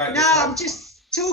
No, I'm just talking.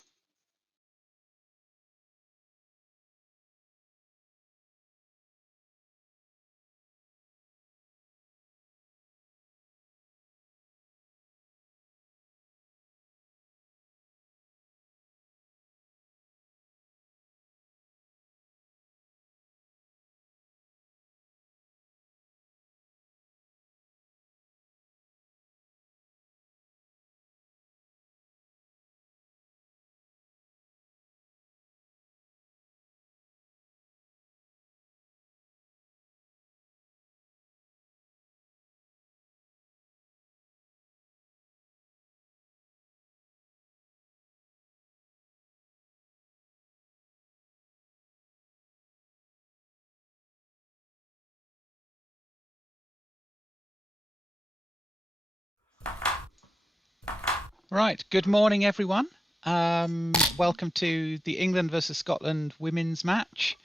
Right, good morning everyone. Welcome to the England versus Scotland women's match.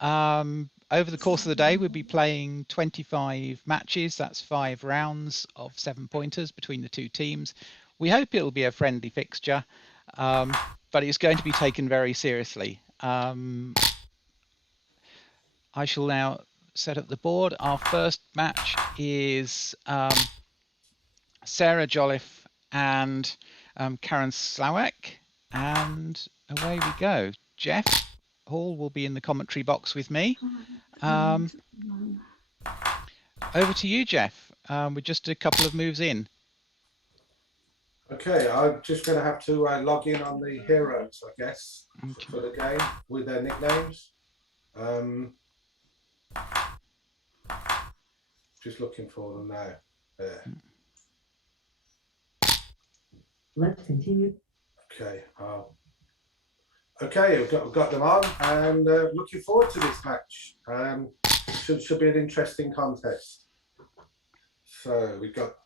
Over the course of the day we'll be playing 25 matches, that's 5 rounds of 7-pointers between the two teams. We hope it'll be a friendly fixture, but it's going to be taken very seriously. I shall now set up the board. Our first match is Sarah Jolliffe and Karen Slawek, and away we go. Geoff Hall will be in the commentary box with me. Over to you, Geoff. We're just a couple of moves in. Okay, I'm just going to have to log in on the heroes, I guess, for the game with their nicknames. Just looking for them now. There. Let's continue. Okay. Okay, I've got them on, and looking forward to this match. Should be an interesting contest. So we've got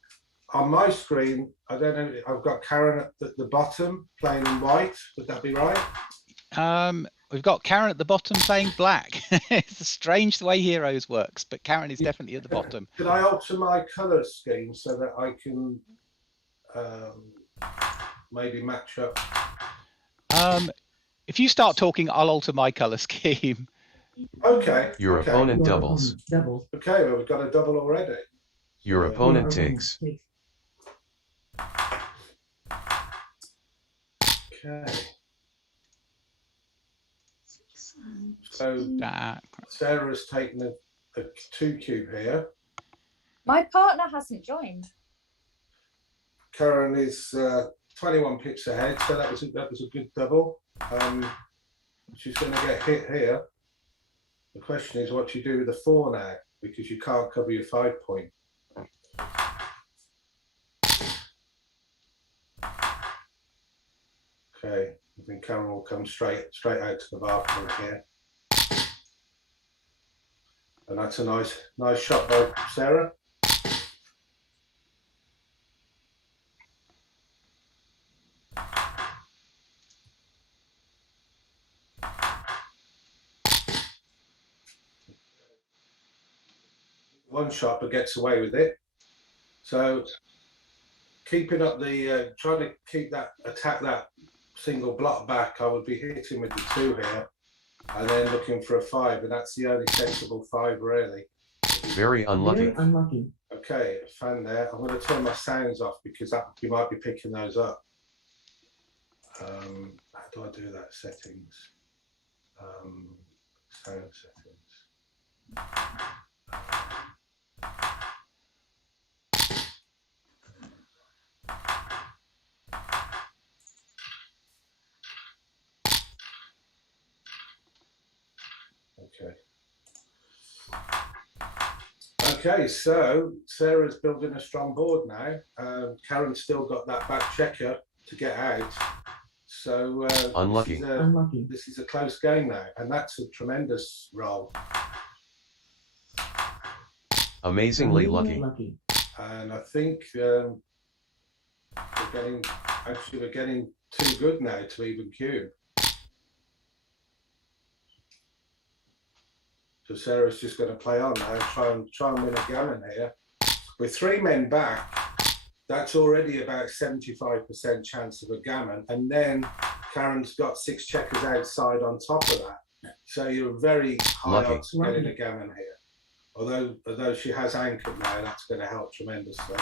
on my screen. I don't know. I've got Karen at the bottom playing in white. Would that be right? We've got Karen at the bottom playing black. It's strange the way Heroes works, but Karen is definitely at the bottom. Could I alter my colour scheme so that I can maybe match up? If you start talking, I'll alter my colour scheme. Okay. Your opponent doubles. Okay, well, we've got a double already. Your opponent takes. Okay. So Sarah's taken a 2 cube here. My partner hasn't joined. Karen is 21 pips ahead, so that was a good double. She's going to get hit here. The question is what you do with the 4 now, because you can't cover your 5-point. Okay, I think Karen will come straight out to the balcony here. And that's a nice shot by Sarah. One shot, but gets away with it. So keeping up the trying to keep that attack that single block back, I would be hitting with the 2 here, and then looking for a 5, and that's the only sensible 5 really. Very unlucky. Very unlucky. Okay, fan there. I'm going to turn my sounds off because you might be picking those up. How do I do that? Settings. Sound settings. Okay, so Sarah's building a strong board now. Karen's still got that back checker to get out. So unlucky. This is a close game now, and that's a tremendous roll. Amazingly lucky. And I think we're getting too good now to even cube. So Sarah's just going to play on now, try and win a gammon here. With 3 men back, That's already about 75% chance of a gammon. And then Karen's got 6 checkers outside on top of that. So you're very high Lucky. odds of getting a gammon here. Although she has anchored now, that's going to help tremendously.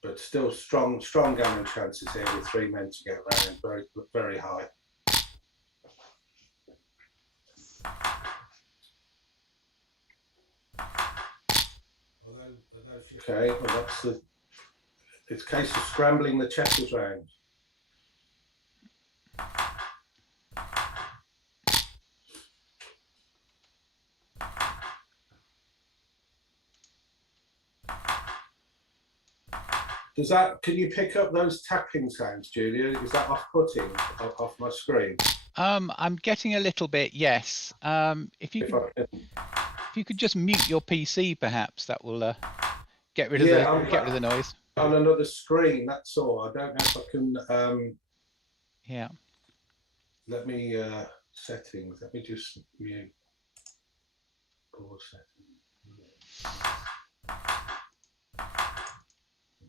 But still strong gammon chances here with 3 men to get round, very, very high. Okay, well it's a case of scrambling the checkers round. Can you pick up those tapping sounds, Julia? Is that off-putting off my screen? I'm getting a little bit, yes. If you could just mute your PC, perhaps that will get rid of the noise. On another screen, that's all. I don't know if I can. Yeah. Let me settings. Let me just mute. Pause settings.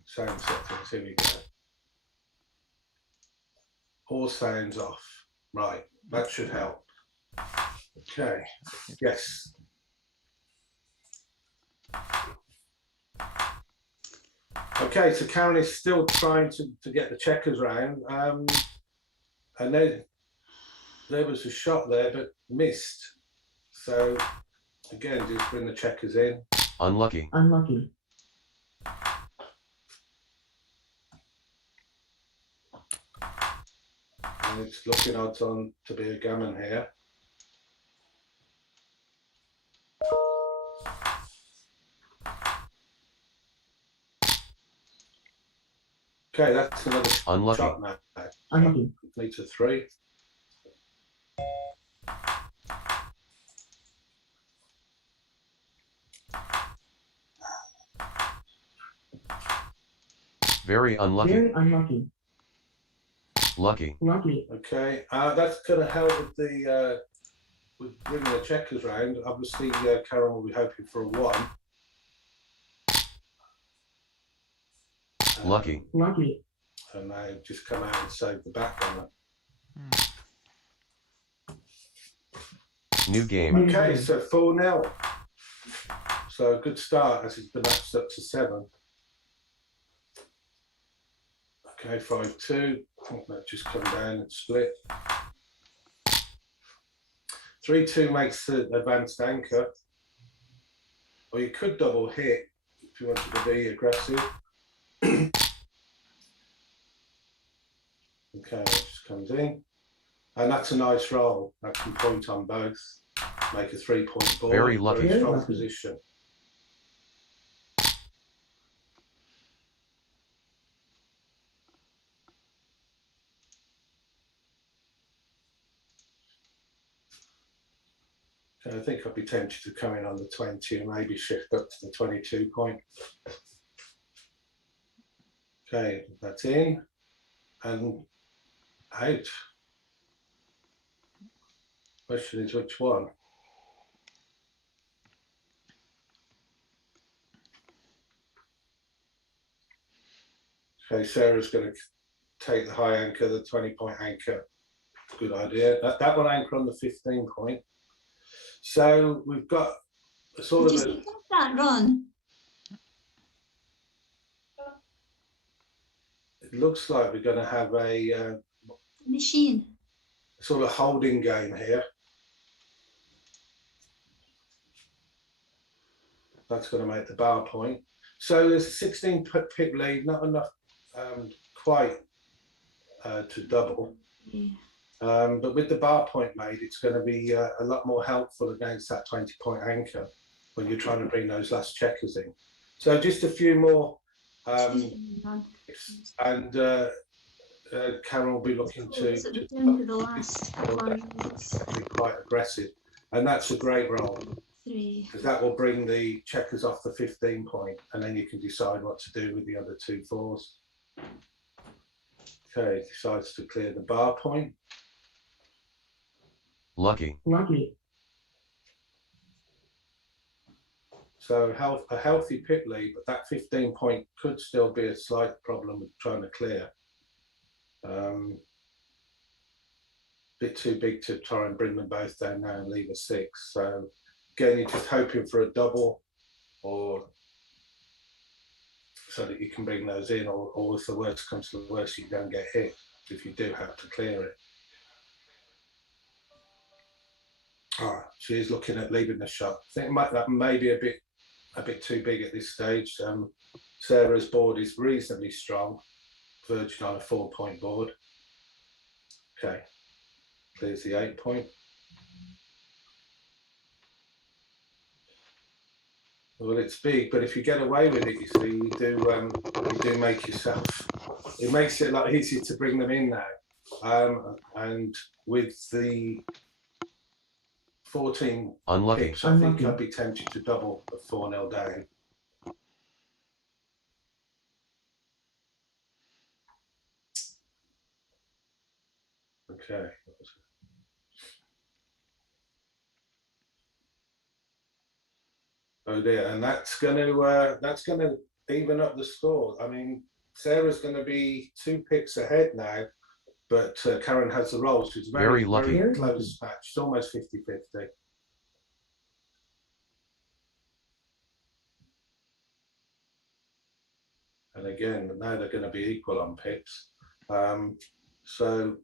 Sound settings. Here we go. All sounds off. Right. That should help. Okay. Yes. Okay, so Karen is still trying to get the checkers round. And then there was a shot there, but missed. So again, just bring the checkers in. Unlucky. Unlucky. And it's looking odds on to be a gammon here. Okay, that's another Unlucky. shot now. Unlucky. Needs a 3. Very unlucky. Very unlucky. Lucky. Lucky. Okay, that's going to help with bringing the checkers round. Obviously, Karen will be hoping for a 1. Lucky. Lucky. And now just come out and save the backgammon. New game. Okay, so 4-0. So a good start as the map's up to 7. Okay, 5-2. I think that just come down and split. 3-2 makes the advanced anchor. Or you could double hit if you wanted to be aggressive. Okay, that just comes in. And that's a nice roll. That can point on both. Make a 3-point ball. Very lucky. Very strong Very lucky. position. I think I'd be tempted to come in on the 20 and maybe shift up to the 22 point. Okay, that's in and out. Question is which one? Okay, Sarah's going to take the high anchor, the 20-point anchor. Good idea. That will anchor on the 15 point. So we've got a sort of a, that run. it looks like we're going to have a Machine. sort of holding game here. That's going to make the bar point. So there's a 16 pip lead, not enough quite to double. Yeah. But with the bar point made, it's going to be a lot more helpful against that 20-point anchor when you're trying to bring those last checkers in. So just a few more, and Karen will be looking to the last one. be quite aggressive, and that's a great roll 3. because that will bring the checkers off the 15 point, and then you can decide what to do with the other 2 4s. Okay, decides to clear the bar point. Lucky. Lucky. So a healthy pip lead, but that 15 point could still be a slight problem with trying to clear. Bit too big to try and bring them both down now and leave a 6. So again, you're just hoping for a double, or so that you can bring those in, or if the worst comes to the worst, you don't get hit if you do have to clear it. She's looking at leaving the shot. I think that may be a bit too big at this stage. Sarah's board is reasonably strong, verging on a 4 point board. Okay, clears the 8 point. Well, it's big, but if you get away with it, you see, you do make yourself. It makes it a lot easier to bring them in now, and with the 14 Unlucky. pips, I think I'd be tempted to double the 4-0 down. Okay. Oh dear, and that's going to even up the score. I mean, Sarah's going to be 2 pips ahead now, but Karen has the rolls. So it's Very lucky. very close match. It's almost 50-50. And again, now they're going to be equal on pips. So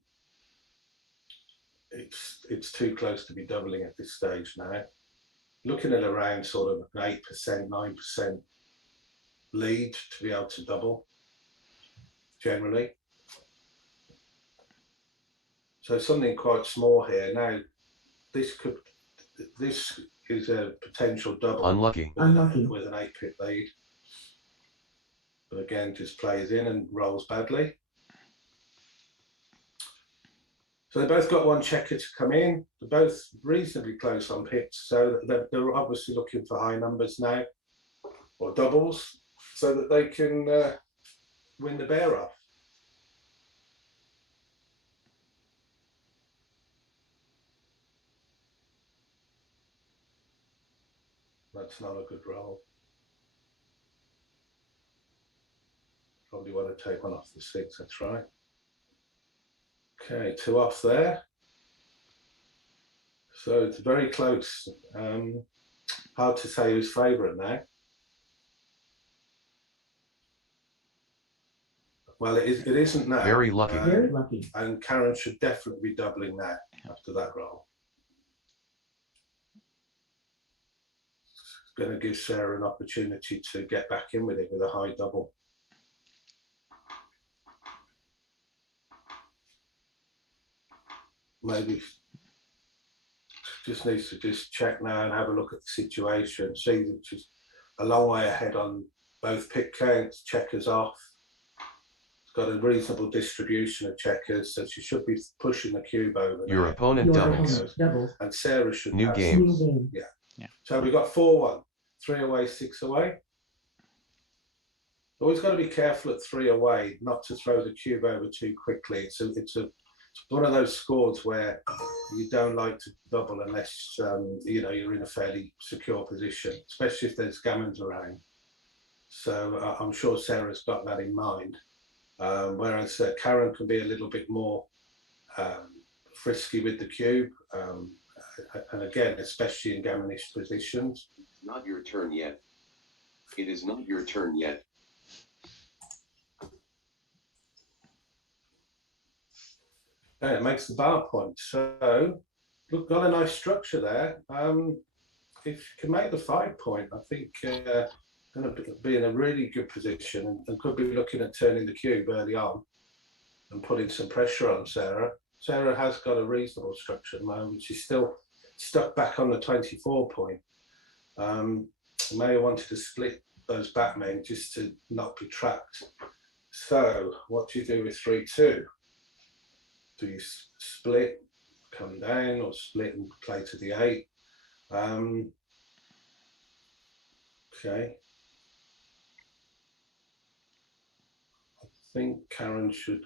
it's too close to be doubling at this stage now. Looking at around sort of an 8%, 9% lead to be able to double, generally. So something quite small here. Now, this is a potential double. Unlucky. With an 8 pip lead. But again, just plays in and rolls badly. So they both got 1 checker to come in. They're both reasonably close on pips, so they're obviously looking for high numbers now, or doubles, so that they can win the bear off. That's not a good roll. Probably want to take one off the 6, that's right. Okay, 2 off there. So it's very close. Hard to say who's favourite now. Well, it isn't now. Very lucky. Very lucky. And Karen should definitely be doubling now after that roll. It's going to give Sarah an opportunity to get back in with it with a high double. Maybe just needs to just check now and have a look at the situation. See that she's a long way ahead on both pick counts, checkers off. It's got a reasonable distribution of checkers, so she should be pushing the cube over. Your now. opponent doubles. And Sarah should New have game. New game. Yeah. So we got 4-1, 3 away, 6 away. Always got to be careful at 3 away, not to throw the cube over too quickly. It's one of those scores where you don't like to double unless you know, you're in a fairly secure position, especially if there's gammons around. So I'm sure Sarah's got that in mind. Whereas Karen can be a little bit more frisky with the cube, and again, especially in gammonish positions. It's not your turn yet. It is not your turn yet. And it makes the bar point. So, look, got a nice structure there. If you can make the 5 point, I think going to be in a really good position and could be looking at turning the cube early on and putting some pressure on Sarah. Sarah has got a reasonable structure at the moment. She's still stuck back on the 24 point. May have wanted to split those backmen just to not be trapped. So, what do you do with 3-2? Do you split, come down, or split and play to the 8? Okay. I think Karen should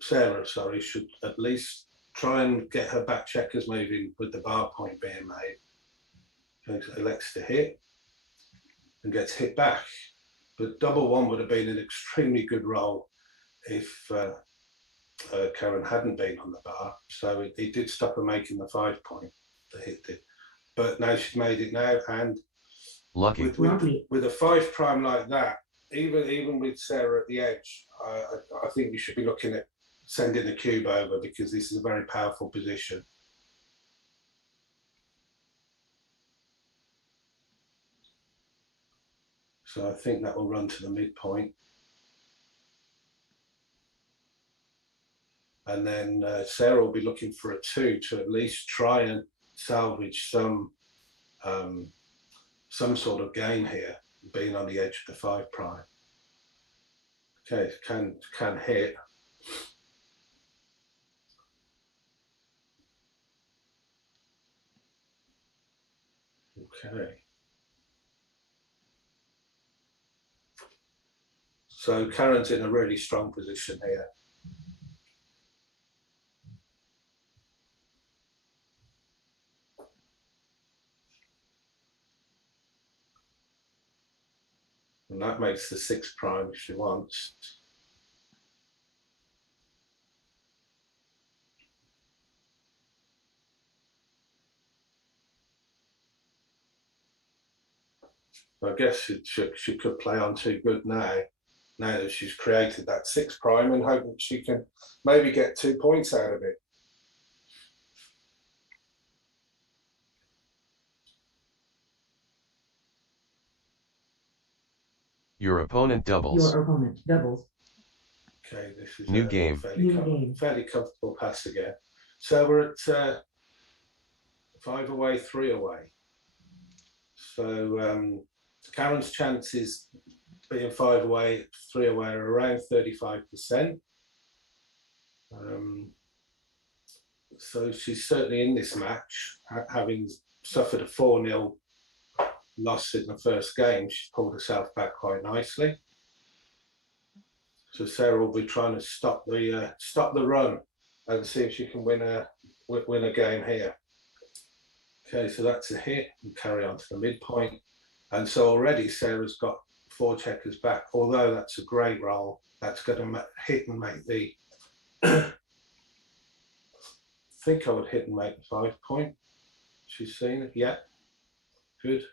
Sarah, sorry, should at least try and get her back checkers moving with the bar point being made. elects to hit and gets hit back. But double one would have been an extremely good roll if Karen hadn't been on the bar. So it did stop her making the 5 point. The hit did. But now she's made it now, and lucky, with a 5 prime like that, even with Sarah at the edge, I think we should be looking at sending the cube over, because this is a very powerful position. So I think that will run to the midpoint. And then Sarah will be looking for a 2 to at least try and salvage some sort of game here, being on the edge of the 5 prime. Okay, can hit. Okay. So Karen's in a really strong position here. And that makes the 6 prime if she wants. I guess she could play on too good now that she's created that 6 prime, and hope that she can maybe get 2 points out of it. your opponent doubles. Your opponent doubles. Okay, this is New game. Fairly comfortable pass again. So we're at 5 away, 3 away. So Karen's chances being 5 away, 3 away are around 35%. So she's certainly in this match, having suffered a 4-0 loss in the first game. She's pulled herself back quite nicely. So Sarah will be trying to stop the run and see if she can win a game here. Okay, so that's a hit, and carry on to the midpoint. And so already Sarah's got 4 checkers back. Although that's a great roll, that's going to hit and make the. I think I would hit and make the 5 point. She's seen it, yeah, good.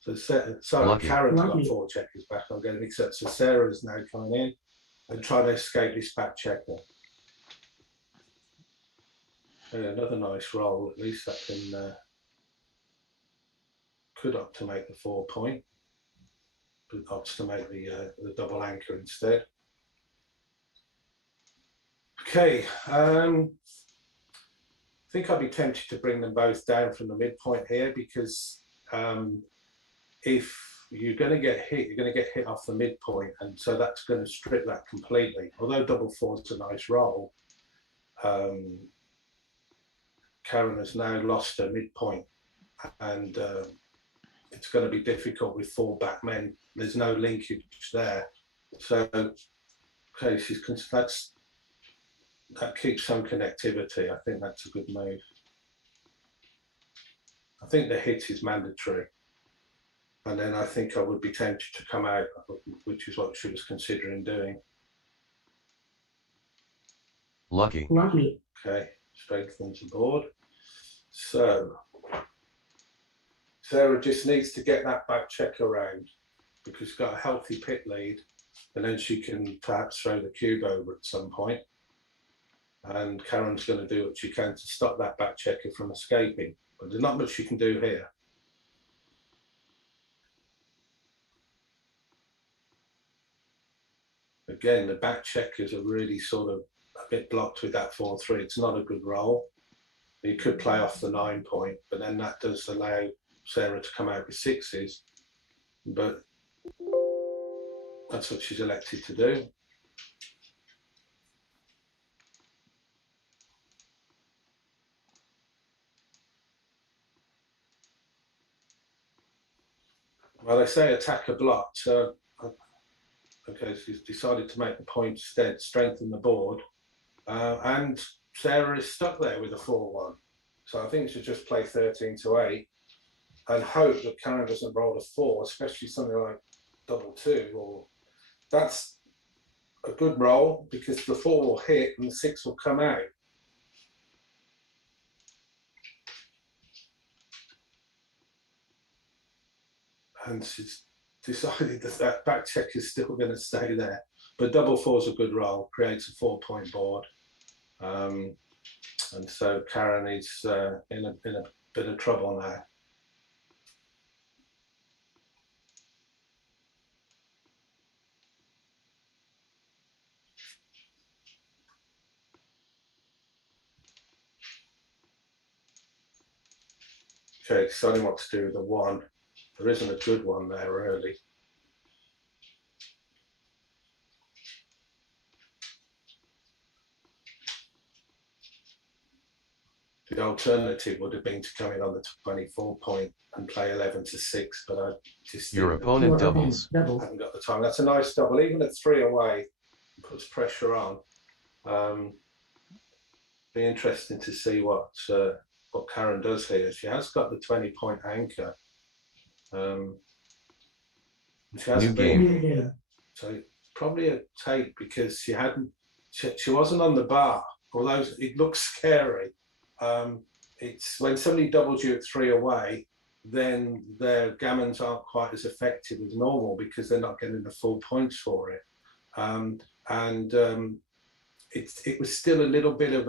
So sorry, Karen's got 4 checkers back. I'm getting mixed up. So Sarah's now coming in and trying to escape this back checker. Another nice roll. At least that can could opt to make the 4 point, but opts to make the double anchor instead. Okay, I think I'd be tempted to bring them both down from the midpoint here, because if you're going to get hit, you're going to get hit off the midpoint, and so that's going to strip that completely. Although double 4 is a nice roll, Karen has now lost her midpoint, and it's going to be difficult with 4 back men. There's no linkage there, so okay, that keeps some connectivity. I think that's a good move. I think the hit is mandatory. And then I think I would be tempted to come out, which is what she was considering doing. Lucky. Okay, strengthens the board. So Sarah just needs to get that back check around, because she's got a healthy pit lead, and then she can perhaps throw the cube over at some point. And Karen's going to do what she can to stop that back checker from escaping. But there's not much she can do here. Again, the back checkers are really sort of a bit blocked with that 4-3. It's not a good roll. You could play off the 9 point, but then that does allow Sarah to come out with 6s. But that's what she's elected to do. Well, they say attack a block, so okay, she's decided to make the point instead, strengthen the board, and Sarah is stuck there with a 4-1. So I think you should just play 13 to 8 and hope that Karen doesn't roll a 4, especially something like double 2. Or that's a good roll because the 4 will hit and the 6 will come out. And she's decided that that back check is still going to stay there. But double 4 is a good roll, creates a 4-point board. And so Karen is in a bit of trouble now. Okay, deciding what to do with the 1. There isn't a good one there, really. The alternative would have been to come in on the 24 point and play 11 to 6, but I just Your think opponent doubles. I haven't got the time. That's a nice double, even at 3 away, puts pressure on. Be interesting to see what Karen does here. She has got the 20-point anchor. She hasn't been here, so it's probably a take because she wasn't on the bar, although it looks scary. It's when somebody doubles you at 3 away, then their gammons aren't quite as effective as normal because they're not getting the full points for it. It was still a little bit of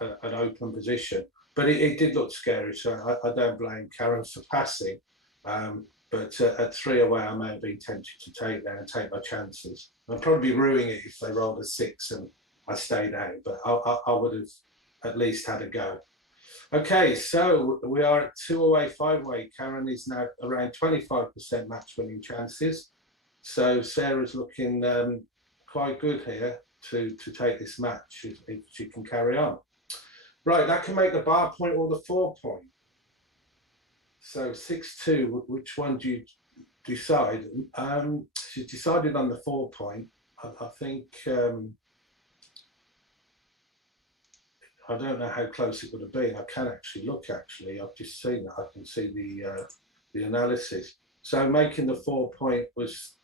an open position, but it did look scary. So I don't blame Karen for passing. But at 3 away, I may have been tempted to take that and take my chances. I'd probably be ruining it if they rolled a 6 and I stayed out, but I would have at least had a go. Okay, so we are at 2 away, 5 away. Karen is now around 25% match winning chances. So Sarah's looking quite good here to take this match if she can carry on. Right, that can make the bar point or the 4 point. So 6-2, which one do you decide? She decided on the 4 point. I think, I don't know how close it would have been. I can actually look, I've just seen that. I can see the analysis. So making the 4 point was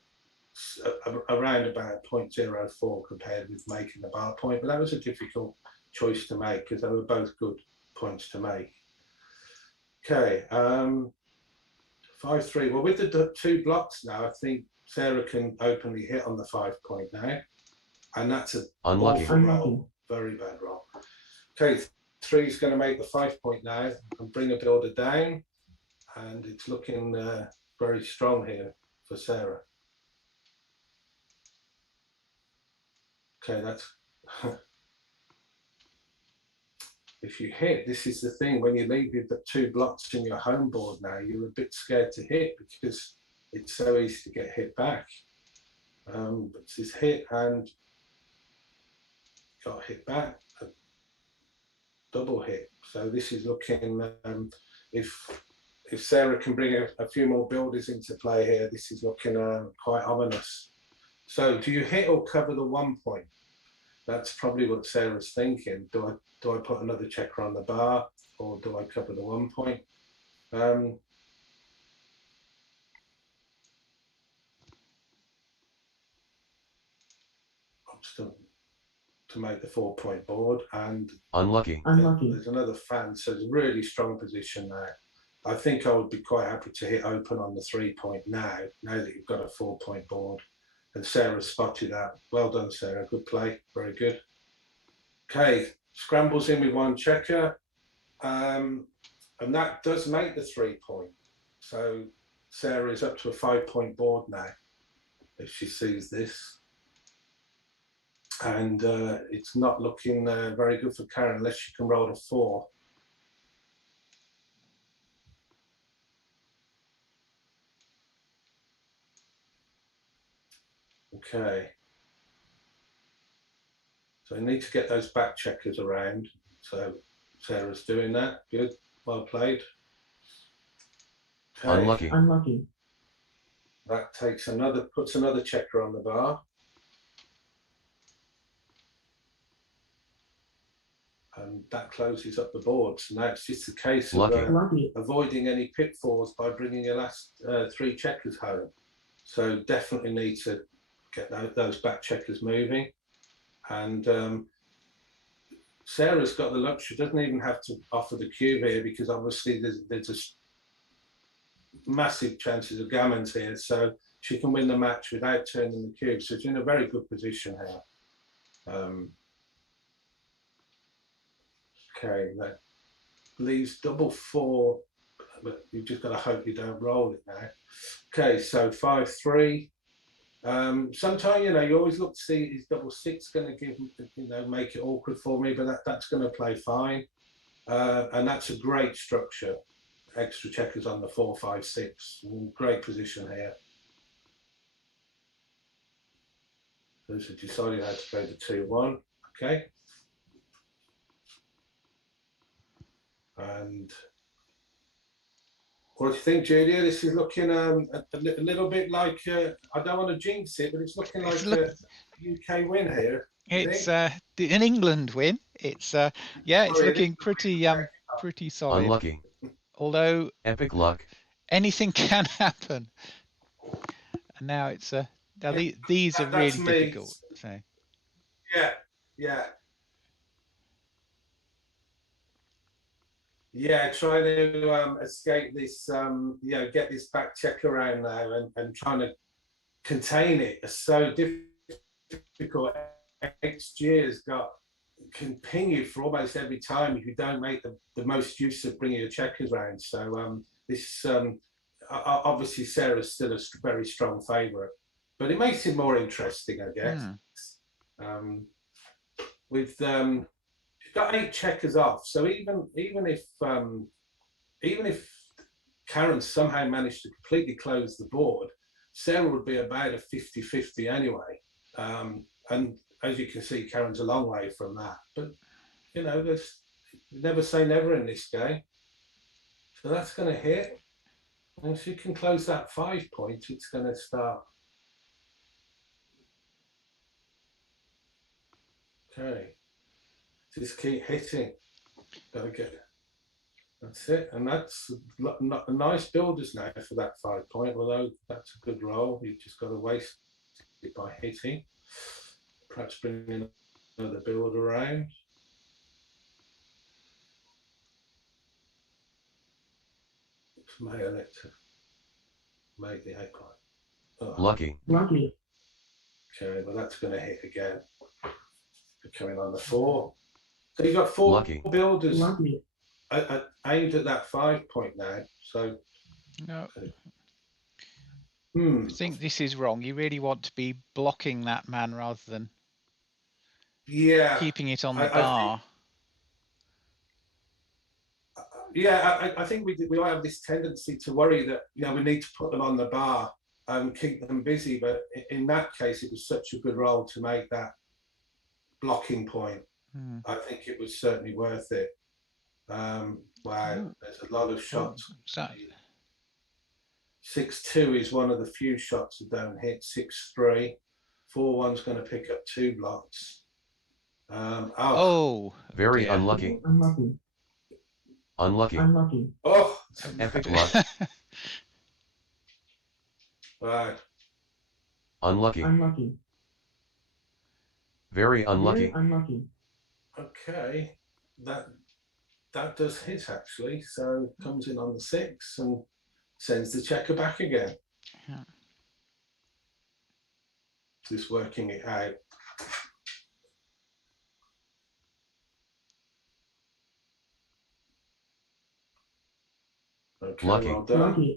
around about 0.04 compared with making the bar point, but that was a difficult choice to make because they were both good points to make. Okay, 5-3. Well, with the 2 blocks now, I think Sarah can openly hit on the 5 point now, and that's an awful roll, very bad roll. Okay, 3 is going to make the 5 point now and bring a builder down, and it's looking very strong here for Sarah. Okay, that's if you hit, this is the thing, when you leave the 2 blocks in your home board now, you're a bit scared to hit because it's so easy to get hit back. But this hit and got hit back, a double hit. So this is looking, if Sarah can bring a few more builders into play here, this is looking quite ominous. So do you hit or cover the 1 point? That's probably what Sarah's thinking. Do I put another checker on the bar or do I cover the 1 point? I'm still to make the 4 point board and unlucky. There's another fan, so it's a really strong position there. I think I would be quite happy to hit open on the 3 point now that you've got a 4 point board. And Sarah spotted that. Well done, Sarah. Good play. Very good. Okay, scrambles in with 1 checker. And that does make the 3 point. So Sarah is up to a 5 point board now, if she sees this. And it's not looking very good for Karen unless she can roll a 4. Okay. So we need to get those back checkers around. So Sarah's doing that. Good. Well played. Okay. Unlucky. That puts another checker on the bar. that closes up the board. So now it's just a case of Lucky. avoiding any pitfalls by bringing your last 3 checkers home. So definitely need to get those back checkers moving. And Sarah's got the luxury, doesn't even have to offer the cube here, because obviously there's just massive chances of gammons here, so she can win the match without turning the cube. So she's in a very good position here. Okay, that leaves double 4, but you've just got to hope you don't roll it now. Okay, so 5-3. Sometimes, you know, you always look to see, is double 6 going to give, you know, make it awkward for me, but that's going to play fine. And that's a great structure. Extra checkers on the 4, 5, 6. Great position here. Those have decided how to go to 2-1. Okay. And what do you think, Julia? This is looking a little bit like, I don't want to jinx it, but it's looking like a UK win here. It's an England win. It's yeah, it's looking pretty solid. Unlucky. Although Epic luck. anything can happen. And now it's now these are really difficult. So yeah, trying to escape this, you know, get this back check around now, and trying to contain it is so difficult. XG has got continued for almost every time if you don't make the most use of bringing your checkers around. So this obviously Sarah's still a very strong favourite, but it makes it more interesting, I guess. With she's got 8 checkers off, so even if Karen somehow managed to completely close the board, Sarah would be about a 50-50 anyway. And as you can see, Karen's a long way from that. But you know, there's never say never in this game. So that's going to hit. And if she can close that 5 point, it's going to start. Okay. Just keep hitting. Gotta get it. That's it. And that's a nice builders now for that 5 point, although that's a good roll. You've just got to waste it by hitting. Perhaps bring in another build around. May elect to make the 8 point. Oh. Lucky. Okay, well that's going to hit again. Coming on the 4. So you've got 4 builders aimed at that 5 point now. So no. I think this is wrong. You really want to be blocking that man rather than keeping it on the bar. I think we all have this tendency to worry that, you know, we need to put them on the bar and keep them busy. But in that case, it was such a good roll to make that blocking point. I think it was certainly worth it. Wow, there's a lot of shots. 6-2 is one of the few shots that don't hit. 6-3, 4-1's going to pick up 2 blocks. Very unlucky. Unlucky. Oh, epic luck. Right. Unlucky. Very unlucky. Okay, that does hit actually. So comes in on the 6 and sends the checker back again. Yeah. Just working it out. Okay, Lucky. well done.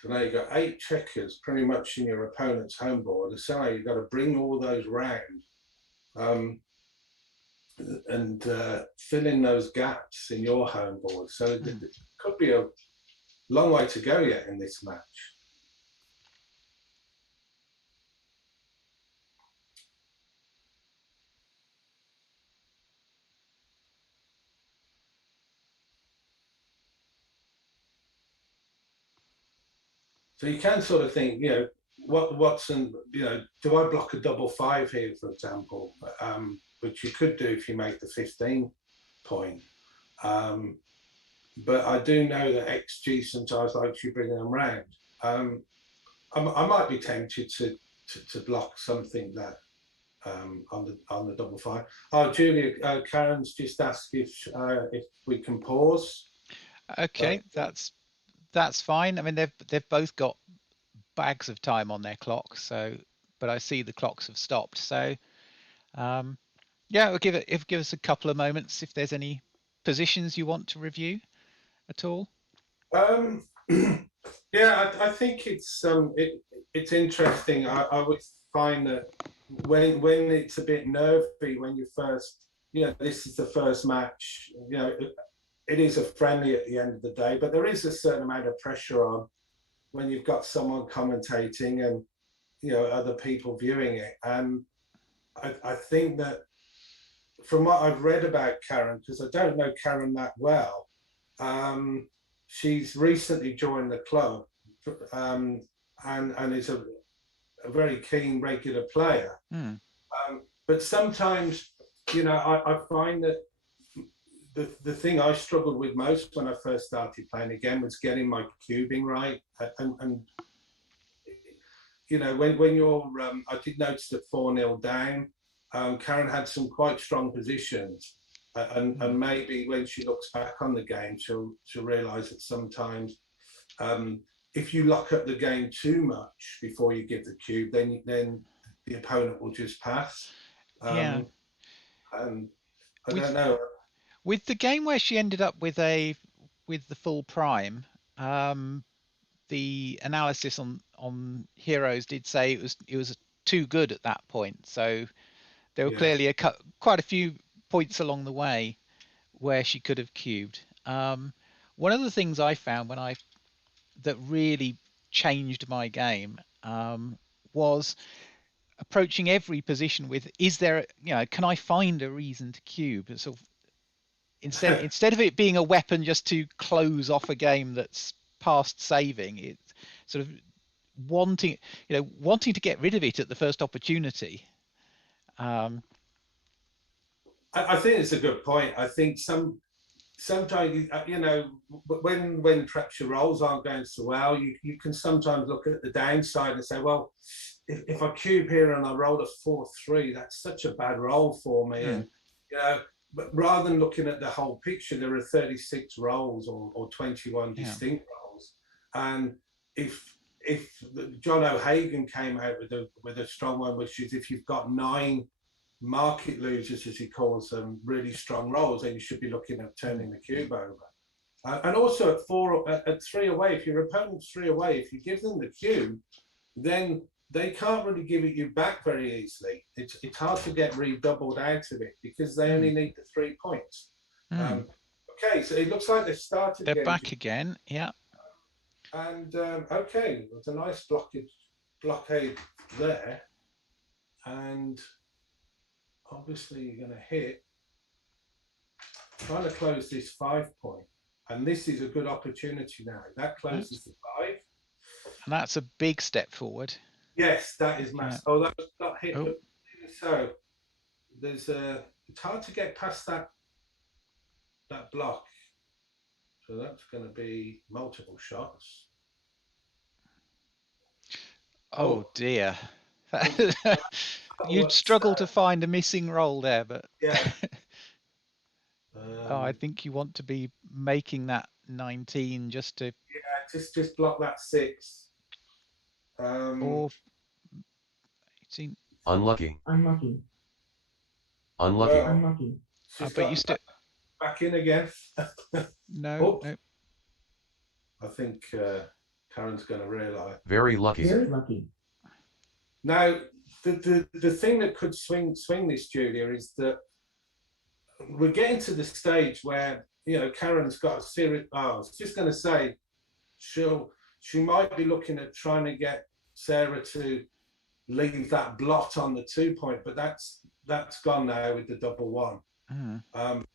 So now you've got 8 checkers pretty much in your opponent's home board. So now you've got to bring all those round and fill in those gaps in your home board. So it could be a long way to go yet in this match. So you can sort of think, what's in, do I block a double 5 here, for example, which you could do if you make the 15 point. But I do know that XG sometimes likes you bringing them round. I might be tempted to block something that on the double 5. Oh, Julia, Karen's just asked if we can pause. Okay, that's fine. I mean, they've both got bags of time on their clock, so but I see the clocks have stopped. So yeah, we'll give us a couple of moments if there's any positions you want to review at all. Yeah, I think it's interesting. I would find that when it's a bit nervy when you first, this is the first match, it is a friendly at the end of the day, but there is a certain amount of pressure on when you've got someone commentating and other people viewing it. And I think that from what I've read about Karen, because I don't know Karen that well, she's recently joined the club and is a very keen regular player. But sometimes, I find that the thing I struggled with most when I first started playing again was getting my cubing right. And when you're, I did notice that 4-0 down, Karen had some quite strong positions. And maybe when she looks back on the game, she'll realise that sometimes if you lock up the game too much before you give the cube, then the opponent will just pass. Yeah. And I don't know. With the game where she ended up with the full prime, the analysis on Heroes did say it was too good at that point. So there were clearly quite a few points along the way where she could have cubed. One of the things I found that really changed my game was approaching every position with, is there, can I find a reason to cube? So instead of it being a weapon just to close off a game that's past saving, it's sort of wanting to get rid of it at the first opportunity. I think it's a good point. I think sometimes, when perhaps your rolls aren't going so well, you can sometimes look at the downside and say, well, if I cube here and I roll a 4-3, that's such a bad roll for me. And but rather than looking at the whole picture, there are 36 rolls or 21 distinct rolls. And if John O'Hagan came out with a strong one, which is if you've got 9 market losers, as he calls them, really strong rolls, then you should be looking at turning the cube over. And also at 3 away, if your opponent's 3 away, if you give them the cube, then they can't really give it you back very easily. It's hard to get redoubled out of it because they only need the 3 points. Okay, so it looks like they've started. They're back again, yeah. And okay, there's a nice blockade there, and obviously you're going to hit, trying to close this 5 point, and this is a good opportunity now. That closes the 5, and that's a big step forward. Yes, that is massive. Oh, that was not hit. But so it's hard to get past that block. So that's going to be multiple shots. Oh dear. You'd struggle to find a missing roll there, but yeah. I think you want to be making that 19 just to just block that 6. or 18. Unlucky. Unlucky. Unlucky. Well, Unlucky. But you still back in again. no. I think Karen's going to realise. Very lucky. Very lucky. Now, the thing that could swing this, Julia, is that we're getting to the stage where Karen's got a serious. I was just going to say, she might be looking at trying to get Sarah to leave that blot on the 2 point, but that's gone now with the double 1.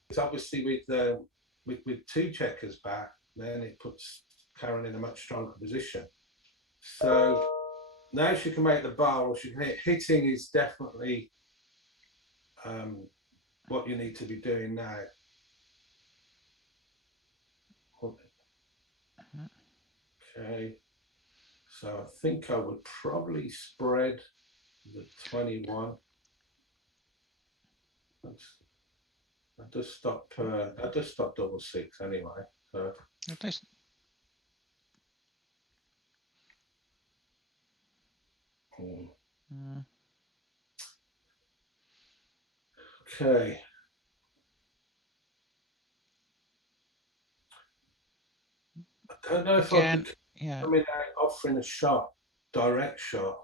It's obviously with 2 checkers back, then it puts Karen in a much stronger position. So now she can make the bar, or she can hit. Hitting is definitely what you need to be doing now. Okay, so I think I would probably spread the 21. I just stop double six anyway. So. Okay. I don't know if Again, I could yeah. come in out offering a shot, direct shot.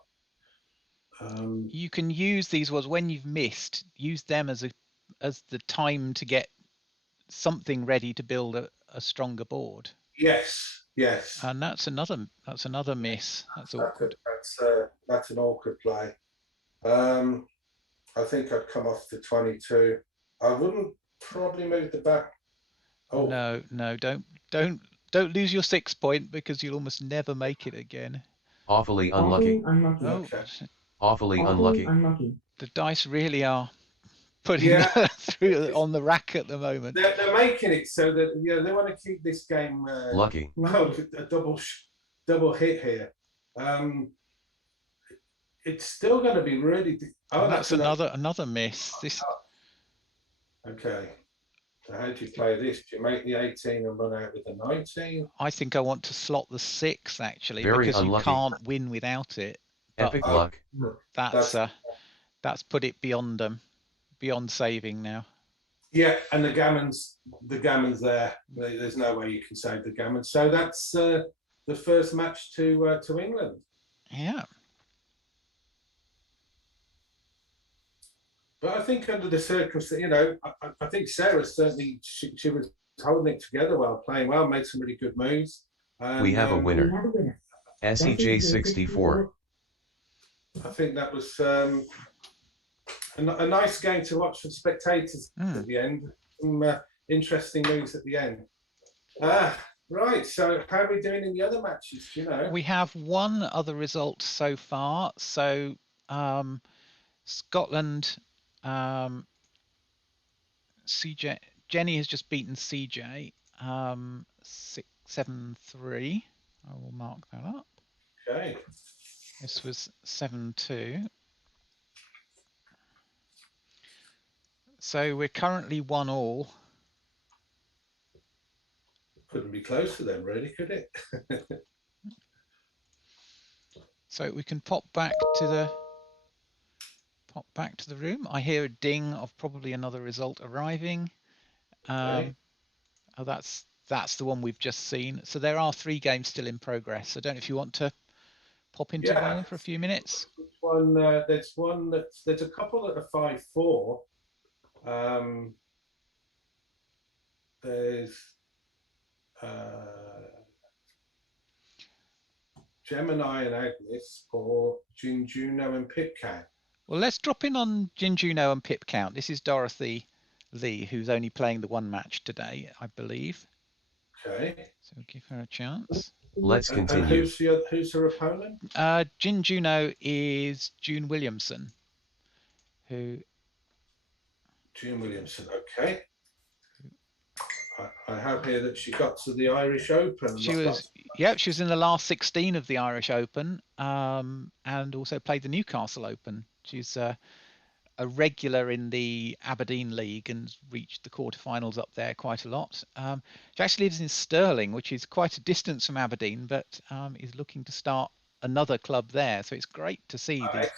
You can use these ones when you've missed. Use them as the time to get something ready to build a stronger board. Yes, yes. And that's another miss. That's awkward. That's an awkward play. I think I'd come off to 22. I wouldn't probably move the back. Oh no, don't lose your 6 point, because you'll almost never make it again. Awfully unlucky. Oh, okay. Awfully unlucky. The dice really are putting her through on the rack at the moment. They're making it so that they want to keep this game Lucky. a double hit here. It's still going to be really. That's another miss. This. Okay. So how do you play this? Do you make the 18 and run out with the 19? I think I want to slot the 6 actually, Very because unlucky. You can't win without it. Epic luck. That's put it beyond saving now. Yeah, and the gammon's there. There's no way you can save the gammon. So that's the first match to England. Yeah. But I think under the circumstances, I think Sarah certainly she was holding it together well, playing well, made some really good moves. We have a winner. SEJ64. I think that was a nice game to watch for spectators at the end. Some interesting moves at the end. Right, so how are we doing in the other matches? Do you know? We have one other result so far. So Scotland, CJ, Jenny has just beaten CJ 7-3. I will mark that up. Okay. This was 7-2. So we're currently 1-1. Couldn't be closer then, really, could it? So we can pop back to the room. I hear a ding of probably another result arriving. Okay. Oh, that's the one we've just seen. So there are 3 games still in progress. I don't know if you want to pop into one of them for a few minutes. There's a couple that are 5-4. There's Gemini and Agnes, or Juno and Pipcat. Well, let's drop in on Juno and Pipcat. This is Dorothy Lee, who's only playing the 1 match today, I believe. Okay. So we'll give her a chance. Let's continue. And who's her opponent? Juno is June Williamson. June Williamson, okay. I have here that she got to the Irish Open. She was in the last 16 of the Irish Open, and also played the Newcastle Open. She's a regular in the Aberdeen League and reached the quarterfinals up there quite a lot. She actually lives in Stirling, which is quite a distance from Aberdeen, but is looking to start another club there. So it's great to see these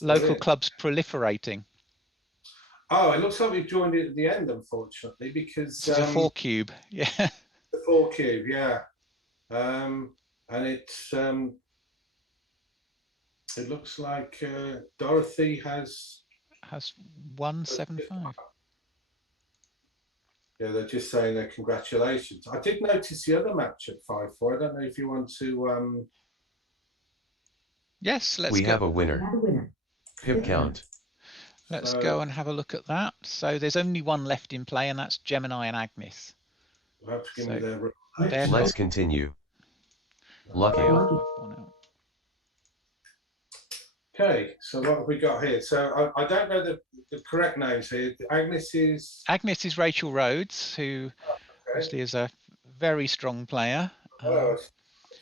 local clubs proliferating. Oh, it looks like we've joined it at the end, unfortunately, because it's a 4-cube, yeah. The 4-cube, yeah, and it's it looks like Dorothy has 175. Yeah, they're just saying their congratulations. I did notice the other match at 5-4. I don't know if you want to. Yes, let's go. We have a winner. Pip count. Let's go and have a look at that. So there's only one left in play, and that's Gemini and Agnes. We'll have to give me their... Let's continue. Lucky. Okay, so what have we got here? So I don't know the correct names here. Agnes is Rachel Rhodes, who obviously is a very strong player. Oh, I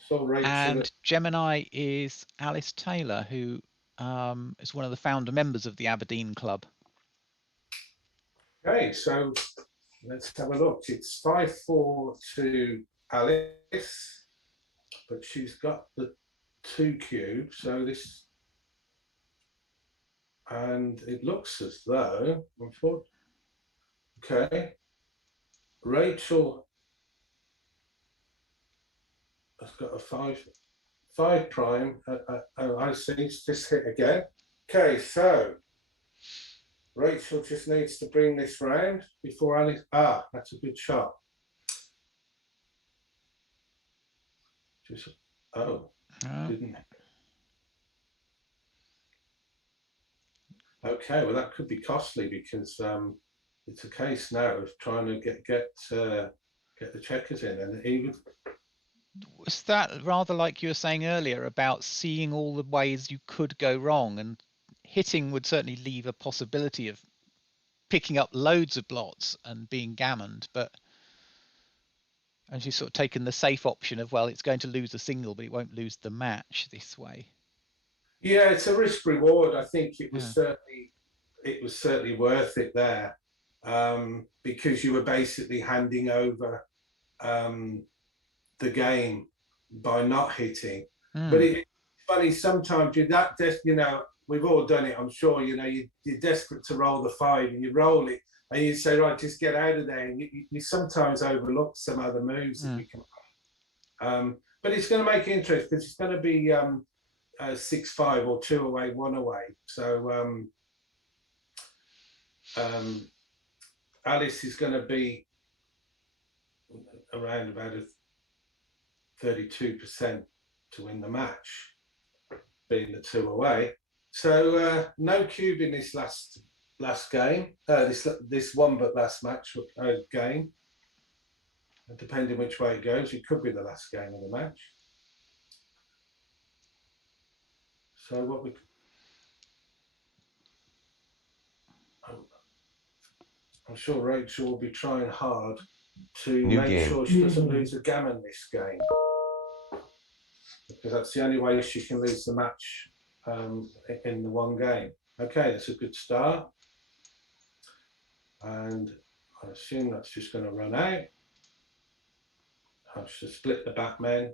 saw Rachel. And Gemini is Alice Taylor, who is one of the founder members of the Aberdeen club. Okay, so let's have a look. It's 5-4 to Alice, but she's got the 2 cube. So this, and it looks as though, okay, Rachel has got a 5 prime. I see it's just hit again. Okay, so Rachel just needs to bring this round before Alice. Ah, that's a good shot. Just, didn't. Okay, well that could be costly because it's a case now of trying to get the checkers in, and even. Was that rather like you were saying earlier about seeing all the ways you could go wrong, and hitting would certainly leave a possibility of picking up loads of blots and being gammoned, and she's sort of taken the safe option of, well, it's going to lose a single, but it won't lose the match this way. Yeah, it's a risk reward. I think it was certainly worth it there, because you were basically handing over the game by not hitting. But it's funny, sometimes we've all done it, I'm sure. You're desperate to roll the 5 and you roll it and you say, right, just get out of there, and you sometimes overlook some other moves that you can. But it's going to make it interesting because it's going to be 6-5 or 2 away, 1 away. So Alice is going to be around about a 32% to win the match, being the 2 away. So no cube in this last game, this one but last match game. Depending which way it goes, it could be the last game of the match. So what I'm sure Rachel will be trying hard to make sure she doesn't lose a gammon this game, because that's the only way she can lose the match in the one game. Okay, that's a good start, and I assume that's just going to run out. I should split the backmen.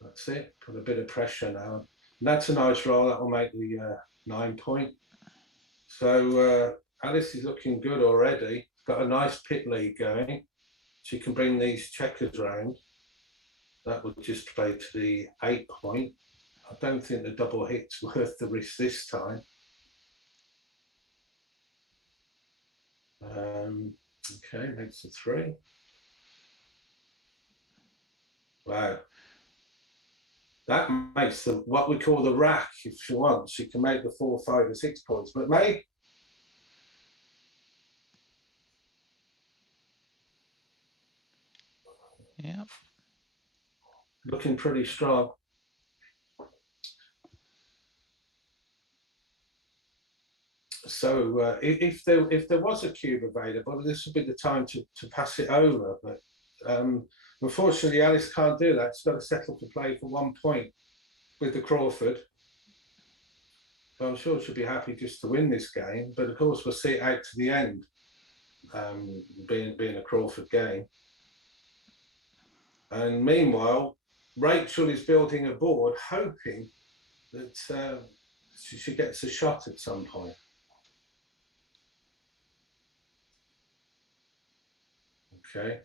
That's it. Put a bit of pressure now. And that's a nice roll. That will make the 9 point. So Alice is looking good already. Got a nice pit lead going. She can bring these checkers round. That would just play to the 8 point. I don't think the double hit's worth the risk this time. Okay, makes a 3. Wow. That makes what we call the rack. If she wants, she can make the 4, 5, or 6 points. But May, yeah, looking pretty strong. So if there was a cube available, this would be the time to pass it over. But unfortunately, Alice can't do that. She's got to settle to play for 1 point with the Crawford. But I'm sure she'll be happy just to win this game. But of course, we'll see it out to the end, being a Crawford game. And meanwhile, Rachel is building a board, hoping that she gets a shot at some point. Okay.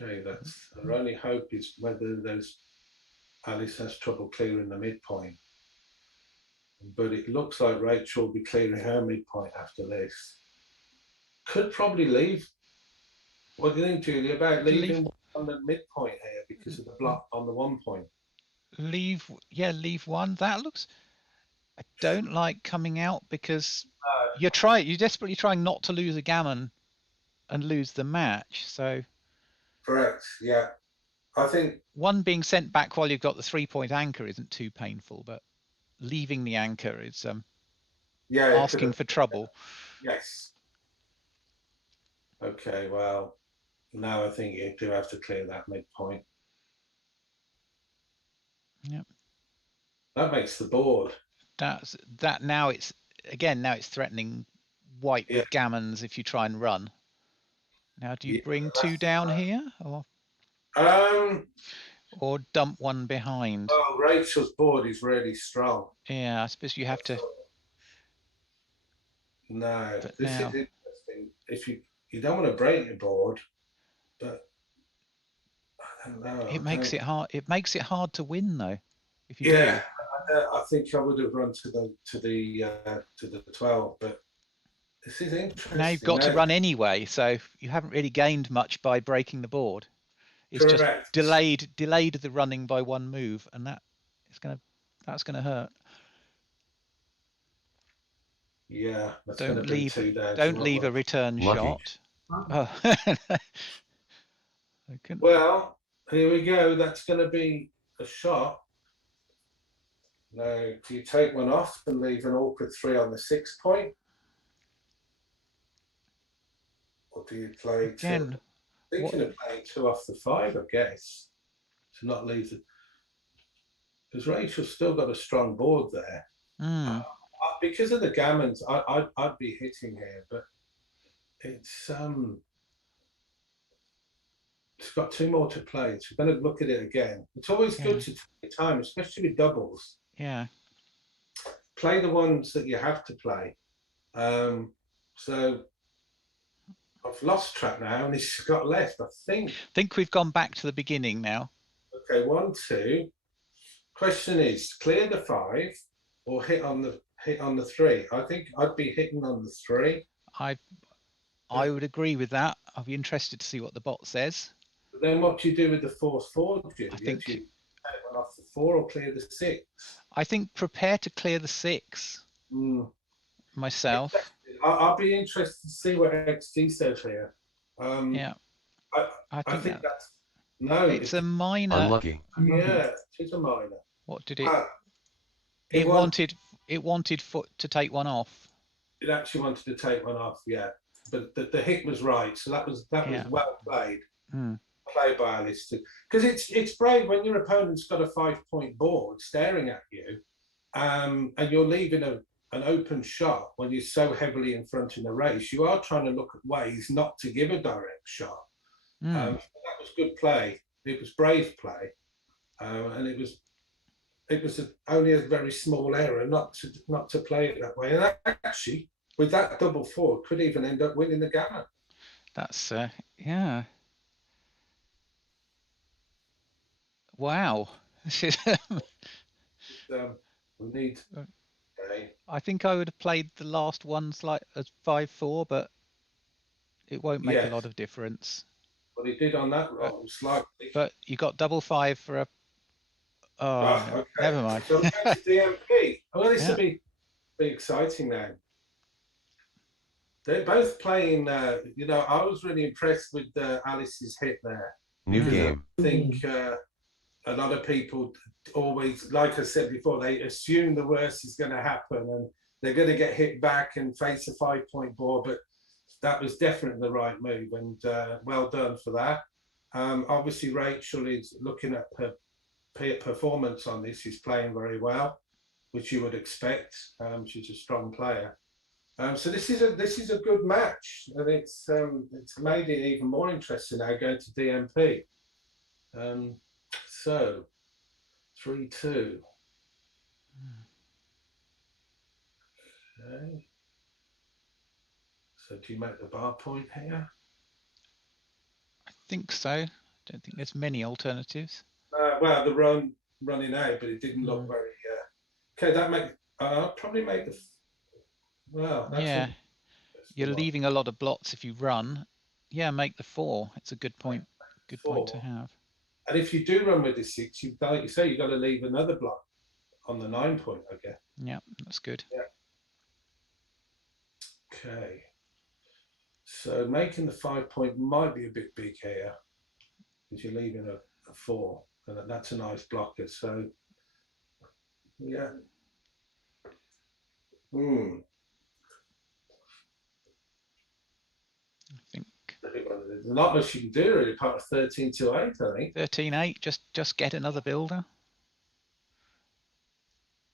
Okay, that's her only hope is whether Alice has trouble clearing the midpoint. But it looks like Rachel will be clearing her midpoint after this. Could probably leave. What do you think, Julie, about leaving on the midpoint here because of the block on the 1 point? Leave 1. That looks. I don't like coming out because you're desperately trying not to lose a gammon and lose the match. So Correct. Yeah. I think. one being sent back while you've got the 3-point anchor isn't too painful, but leaving the anchor is Yeah. It could asking have. for trouble. Yes. Okay. Well, now I think you do have to clear that midpoint. Yep. That makes the board. That's that. Now it's threatening white Yeah. with gammons if you try and run. Now, do you Yeah, bring 2 down here, Um. or dump one behind? Well, Rachel's board is really strong. Yeah, I suppose you have to. No, But this now is interesting. If you don't want to break your board, but I don't know. it makes it hard. It makes it hard to win though. If you Yeah, do. I think I would have run to the 12, but this is interesting. Now you've got to run anyway, so you haven't really gained much by breaking the board. It's Correct. just delayed the running by one move, and that's gonna hurt. Yeah, that's Don't bring 2 down. don't leave a return Lucky. shot. Oh. Well, here we go. That's going to be a shot. Now, do you take one off and leave an awkward 3 on the 6 point? Or do you play Again, thinking of playing 2 off the 5, I guess, to not leave the. Because Rachel's still got a strong board there. Because of the gammons, I'd be hitting here, but it's got 2 more to play. So we're going to look at it again. It's always good to take time, especially with doubles. Yeah. Play the ones that you have to play. So I've lost track now, and it's got left. I think we've gone back to the beginning now. Okay, 1, 2. Question is, clear the 5 or hit on the 3. I think I'd be hitting on the 3. I would agree with that. I'll be interested to see what the bot says. But then what do you do with the force 4? I think do you take one off the 4 or clear the 6? I think prepare to clear the 6 myself. I'll be interested to see what XD says here. Yeah. I think that's no. It's a minor. Unlucky. Yeah, it's a minor. What did it? It wanted foot to take one off. It actually wanted to take one off, yeah. But the hit was right, so that was well played. Played by Alice, because it's brave when your opponent's got a 5-point board staring at you, and you're leaving an open shot when you're so heavily in front in the race. You are trying to look at ways not to give a direct shot. That was good play. It was brave play, and it was only a very small error not to play it that way. And actually, with that double 4, could even end up winning the gammon. That's yeah. Wow. We need. Okay. I think I would have played the last ones like as 5-4, but it won't make a lot of difference. What he did on that roll slightly. But you got double 5 for a. Oh, no, okay. Never mind. So that's the MP. Well, this will be exciting now. They're both playing. I was really impressed with Alice's hit there. New game. I think a lot of people always, like I said before, they assume the worst is going to happen and they're going to get hit back and face a 5-point board. But that was definitely the right move, and well done for that. Obviously, Rachel is looking at her performance on this. She's playing very well, which you would expect. She's a strong player. So this is a good match, and it's made it even more interesting now going to DMP. So 3-2. Okay. So do you make the bar point here? I think so. I don't think there's many alternatives. Well, the running out, but it didn't look very. Okay, that make. I'll probably make the. Well, that's you're leaving a lot of blots if you run. Yeah, make the 4. It's a good point. Good 4. Point to have. And if you do run with the 6, you've got to leave another block on the 9 point, I guess. Yeah, that's good. Yeah. Okay. So making the 5 point might be a bit big here because you're leaving a 4, and that's a nice blocker. So, yeah. I think There's not much you can do really, apart from 13 to 8, I think. 13-8, just get another builder.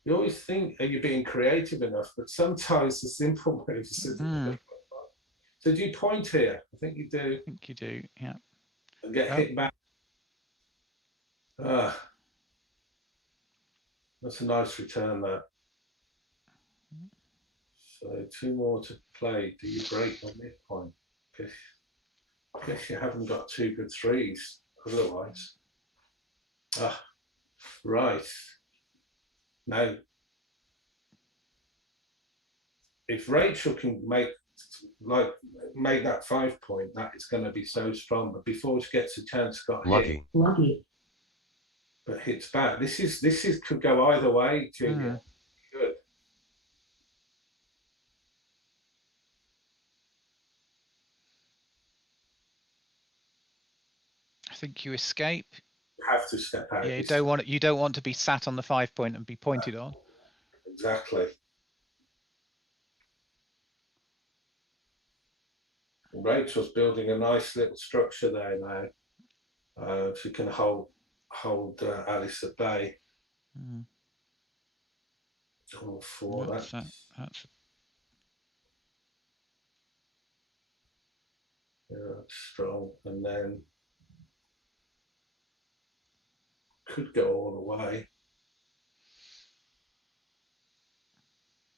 You always think you're being creative enough, but sometimes the simple moves. So do you point here? I think you do. I think you do, yeah. And get hit back. That's a nice return there. So 2 more to play. Do you break on midpoint? I guess you haven't got 2 good 3s otherwise. Right. Now, if Rachel can make that 5 point, that is going to be so strong. But before she gets a chance, got hit. Lucky. But hits back. This is could go either way, Julia. Good. I think you escape. You have to step out. Yeah, you don't want to be sat on the 5 point and be pointed on. Exactly. Rachel's building a nice little structure there now. She can hold Alice at bay. All 4. That's strong, and then could go all the way.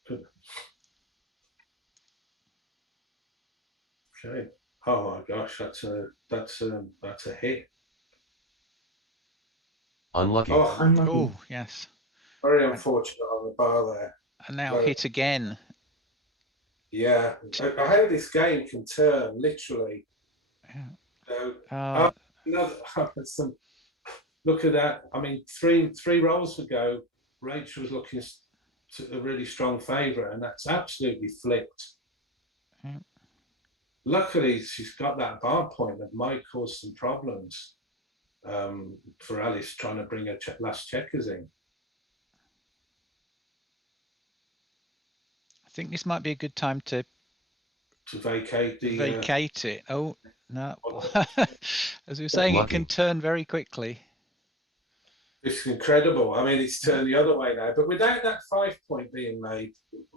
Good. Okay. Oh my gosh, that's a hit. Unlucky. Oh, Unlucky. Oh, yes. very unfortunate on the bar there. And now hit again. Yeah, I hope this game can turn literally. Yeah. So, look at that. I mean, three rolls ago, Rachel was looking to a really strong favourite, and that's absolutely flipped. Yeah. Luckily, she's got that bar point that might cause some problems for Alice trying to bring her last checkers in. I think this might be a good time to vacate it. Oh no! As we were saying, Lucky. it can turn very quickly. It's incredible. I mean, it's turned the other way now. But without that 5 point being made,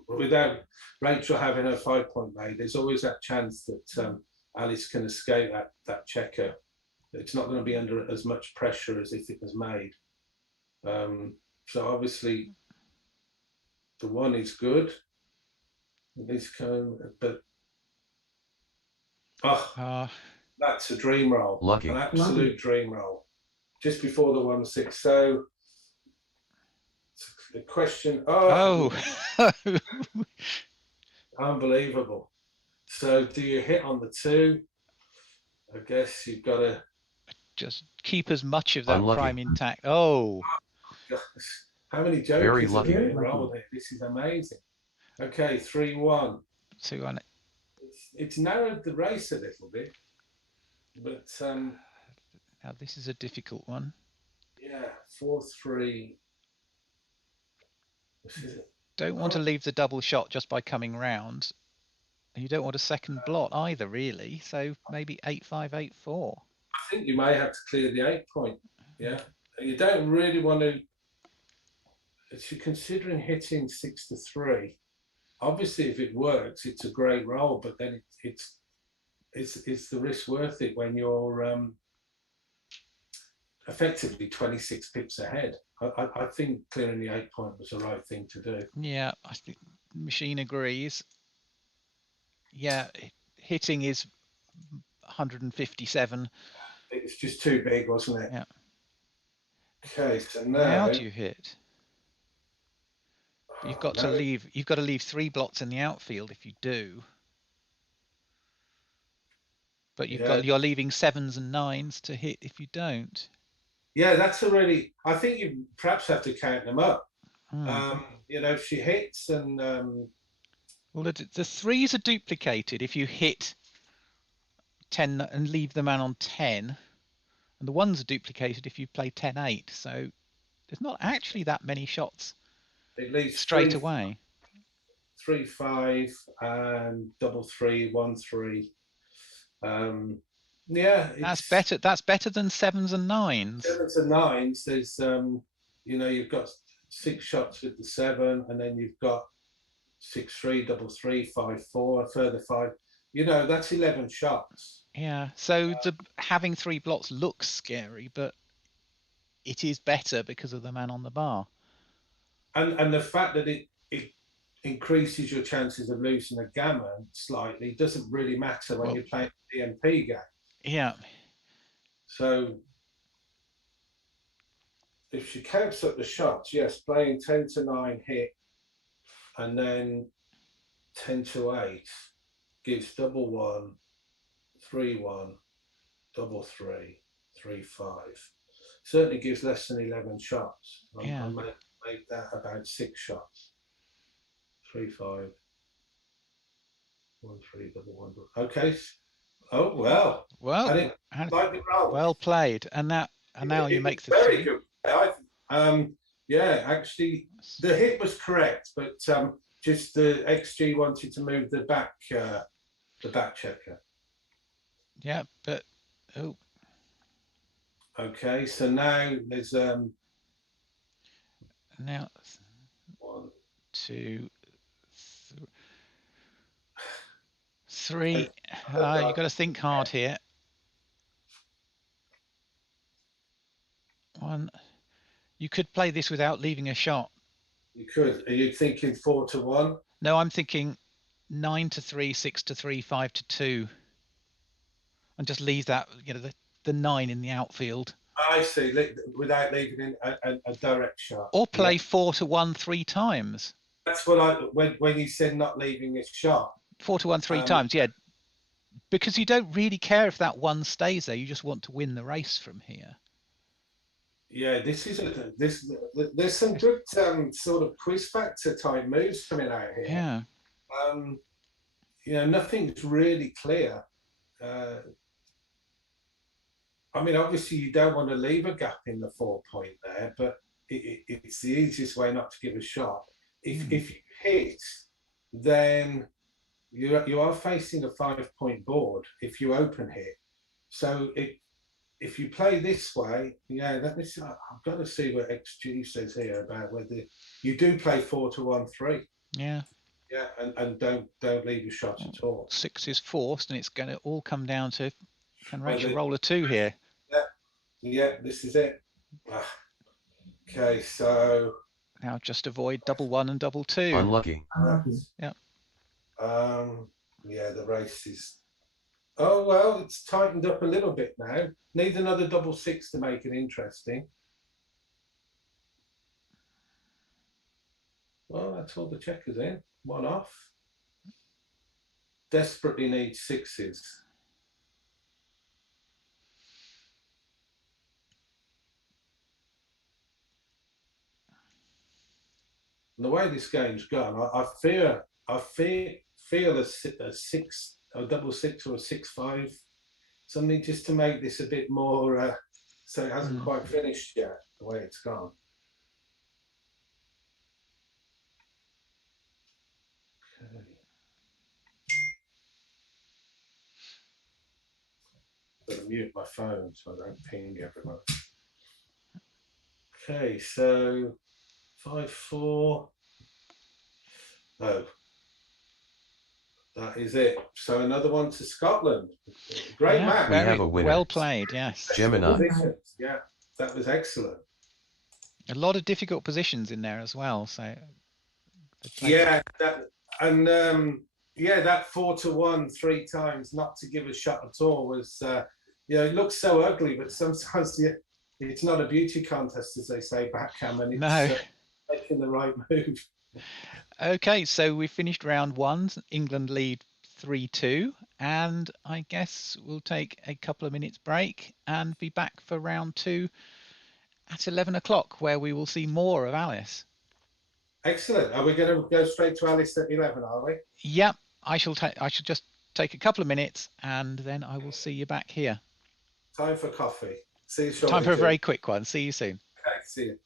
without Rachel having her 5 point made, there's always that chance that Alice can escape that checker. It's not going to be under as much pressure as if it was made. So obviously, the 1 is good. But that's a dream roll. Lucky. An absolute dream roll. Just before the 1-6. So the question. Unbelievable. So do you hit on the 2? I guess you've got to just keep as much of that Unlucky. prime intact. Oh. Gosh, how many jokers Very lucky. have you rolled here? This is amazing. Okay, 3-1. 2-1. It's narrowed the race a little bit, but now this is a difficult one. yeah, 4-3. Don't want to leave the double shot just by coming round. You don't want a second blot either, really. So maybe 8-5, 8-4. I think you may have to clear the 8 point. Yeah, you don't really want to. If you're considering hitting 6-3, obviously if it works, it's a great roll. But then it's the risk worth it when you're effectively 26 pips ahead. I think clearing the 8 point was the right thing to do. Yeah, I think the machine agrees. Yeah, hitting is 157. It was just too big, wasn't it? Yeah. Okay, so Now do you hit? You've got to leave. You've got to leave 3 blots in the outfield if you do. But you're leaving 7s and 9s to hit if you don't. Yeah, that's a really. I think you perhaps have to count them up. If she hits and. Well, the 3s are duplicated if you hit 10 and leave the man on 10, and the ones are duplicated if you play 10-8. So there's not actually that many shots It leaves straight three, away. 3-5 and 3-3, 1-3. Yeah, That's it's better. That's better than 7s and 9s. 7s and 9s. There's you've got 6 shots with the 7, and then you've got 6-3, 3-3, 5-4, a further 5. That's 11 shots. Yeah. So having 3 blots looks scary, but it is better because of the man on the bar. And the fact that it increases your chances of losing a gammon slightly doesn't really matter when you're playing the DMP game. Yeah. So if she counts up the shots, yes, playing 10-9 hit, and then 10-8 gives 1-1, 3-1, 3-3, 3-5. Certainly gives less than 11 shots. Yeah. I make that about 6 shots. 3-5, 1-3, 1-1. Okay. Oh well. Well, I didn't like the roll. well played. And now you make the very 3. good. Yeah, actually, the hit was correct, but just the XG wanted to move the back checker. Yeah, but Okay, so now there's now 1, 2, 3. You've got to think hard here. 1. You could play this without leaving a shot. You could. Are you thinking 4-1? No, I'm thinking 9-3, 6-3, 5-2, and just leave that, the 9 in the outfield. I see. Without leaving in a direct shot. Or play 4-1 3 times. That's what when you said not leaving a shot. 4-1 3 times, yeah. Because you don't really care if that 1 stays there. You just want to win the race from here. Yeah, there's some good sort of quiz factor type moves coming out here. Yeah. Nothing's really clear. I mean, obviously you don't want to leave a gap in the 4-point there, but it's the easiest way not to give a shot. If you hit, then you are facing a 5-point board if you open hit. So if you play this way, let me see. I've got to see what XG says here about whether you do play 4-1 3. Yeah. Yeah, and don't leave your shot at all. 6 is forced, and it's going to all come down to can Rachel roll a 2 here. Yeah, this is it. Okay, so now just avoid 1-1 and 2-2. Unlucky. Yeah. Yeah, the race is. Oh well, it's tightened up a little bit now. Need another 6 to make it interesting. Well, that's all the checkers in. 1 off. Desperately needs 6s. And the way this game's gone, I feel a 6, a 6 or a 6-5, something just to make this a bit more. So it hasn't quite finished yet. The way it's gone. Okay. Got to mute my phone so I don't ping everyone. Okay, so 5-4. Oh, that is it. So another one to Scotland. Great match. We have a winner. Well played, yes. Gemini. Yeah, that was excellent. A lot of difficult positions in there as well. So yeah, that 4-1 3 times not to give a shot at all was it looks so ugly, but sometimes it's not a beauty contest, as they say, backgammon. It's making the right move. Okay, so we finished round 1. England lead 3-2, and I guess we'll take a couple of minutes break and be back for round 2 at 11 o'clock, where we will see more of Alice. Excellent. Are we going to go straight to Alice at 11? Are we? Yep. I shall just take a couple of minutes, and then I will see you back here. Time for coffee. See you shortly. Time for a Jim. very quick one. See you soon. Okay, see you.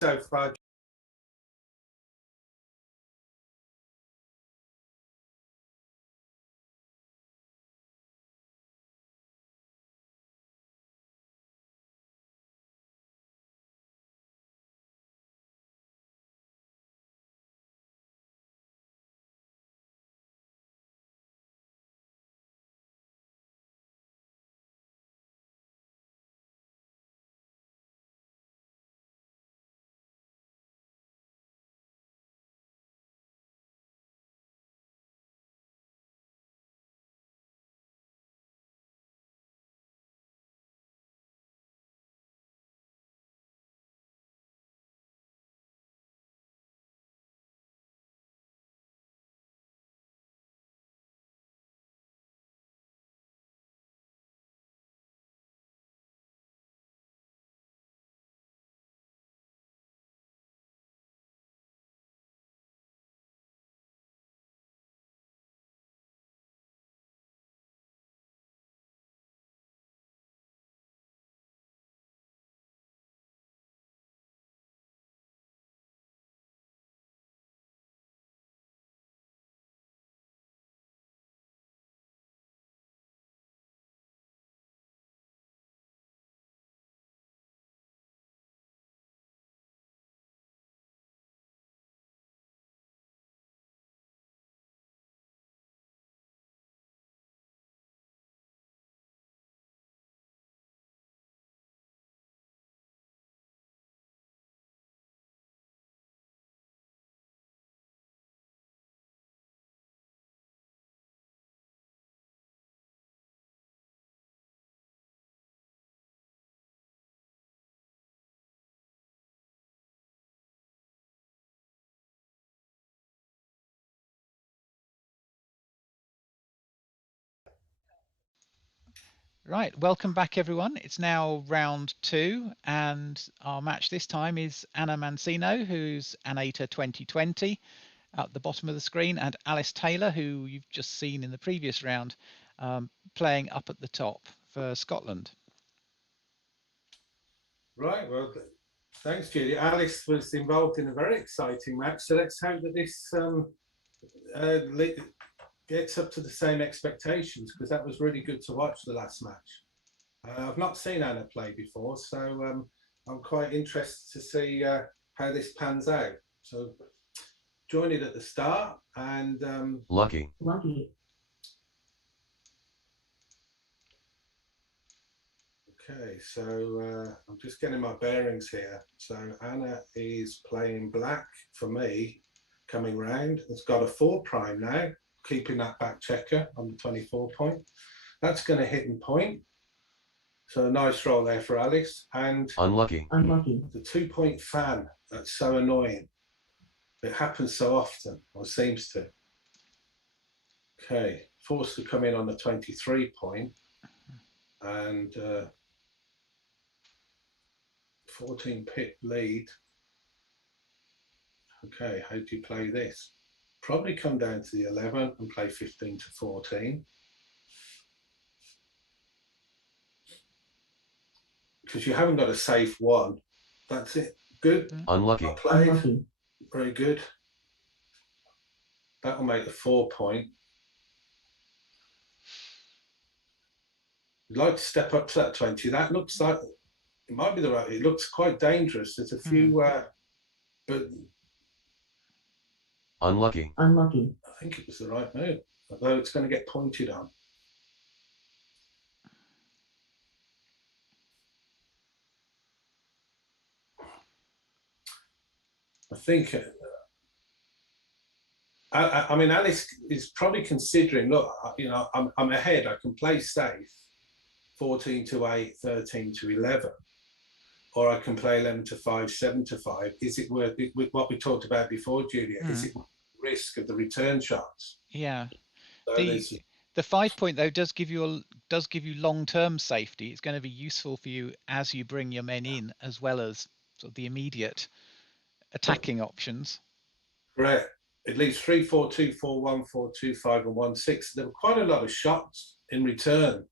So far. Right, welcome back everyone. It's now round 2, and our match this time is Anna Mancino, who's Anata 2020 at the bottom of the screen, and Alice Taylor, who you've just seen in the previous round, playing up at the top for Scotland. Right, well, thanks, Julie. Alice was involved in a very exciting match, so let's hope that this gets up to the same expectations, because that was really good to watch the last match. I've not seen Anna play before, so I'm quite interested to see how this pans out. So join it at the start, and Lucky. Lucky. okay, so I'm just getting my bearings here. So Anna is playing black for me, coming round. It's got a 4 prime now, keeping that back checker on the 24 point. That's going to hit and point. So a nice roll there for Alice. And Unlucky. Unlucky. the 2-point fan, that's so annoying. It happens so often, or seems to. Okay, forced to come in on the 23 point. And 14 pip lead. Okay, how do you play this? Probably come down to the 11 and play 15 to 14. Because you haven't got a safe one. That's it. Good. Unlucky. Well played. Unlucky. Very good. That will make the 4 point. You'd like to step up to that 20. That looks like it might be the right. It looks quite dangerous. There's a few, but Unlucky. Unlucky. I think it was the right move. Although it's going to get pointed on. I think. I mean, Alice is probably considering. Look, you know, I'm ahead. I can play safe. 14 to 8, 13 to 11, or I can play 11 to 5, 7 to 5. Is it worth it with what we talked about before, Julia? Is it risk of the return shots? Yeah. So The 5 point though does give you long-term safety. It's going to be useful for you as you bring your men in, as well as sort of the immediate attacking options. correct. At least 3, 4, 2, 4, 1, 4, 2, 5, and 1, 6. There were quite a lot of shots in return.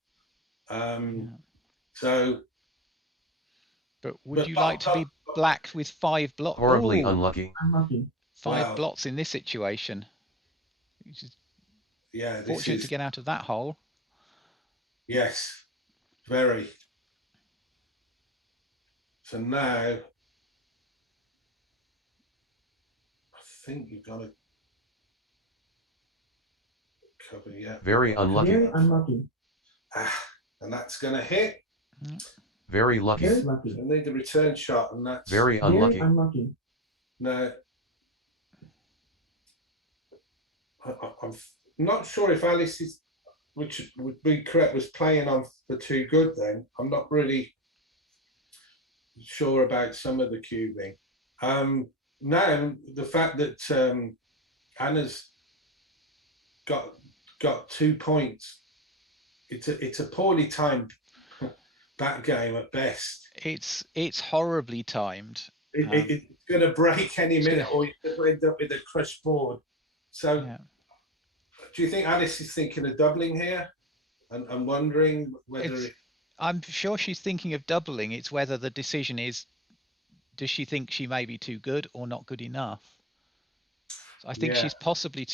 So, but would you like to be black with 5 blots? Horribly unlucky. Unlucky. 5 blots in this situation. Which is fortunate to get out of that hole. Yes, very. So now, I think you've got to cover, yeah. Very unlucky. Very unlucky. And that's going to hit. Very lucky. Very lucky. So need the return shot, and that's Very unlucky. Very unlucky. no. I'm not sure if Alice is, which would be correct, was playing on the 2 good. Then I'm not really sure about some of the cubing. Now the fact that Anna's got 2 points, it's a poorly timed back game at best. It's horribly timed. It's going to break any minute, or you could end up with a crushed board. So, do you think Alice is thinking of doubling here? And I'm wondering whether I'm sure she's thinking of doubling. It's whether the decision is, does she think she may be too good or not good enough? So I think she's possibly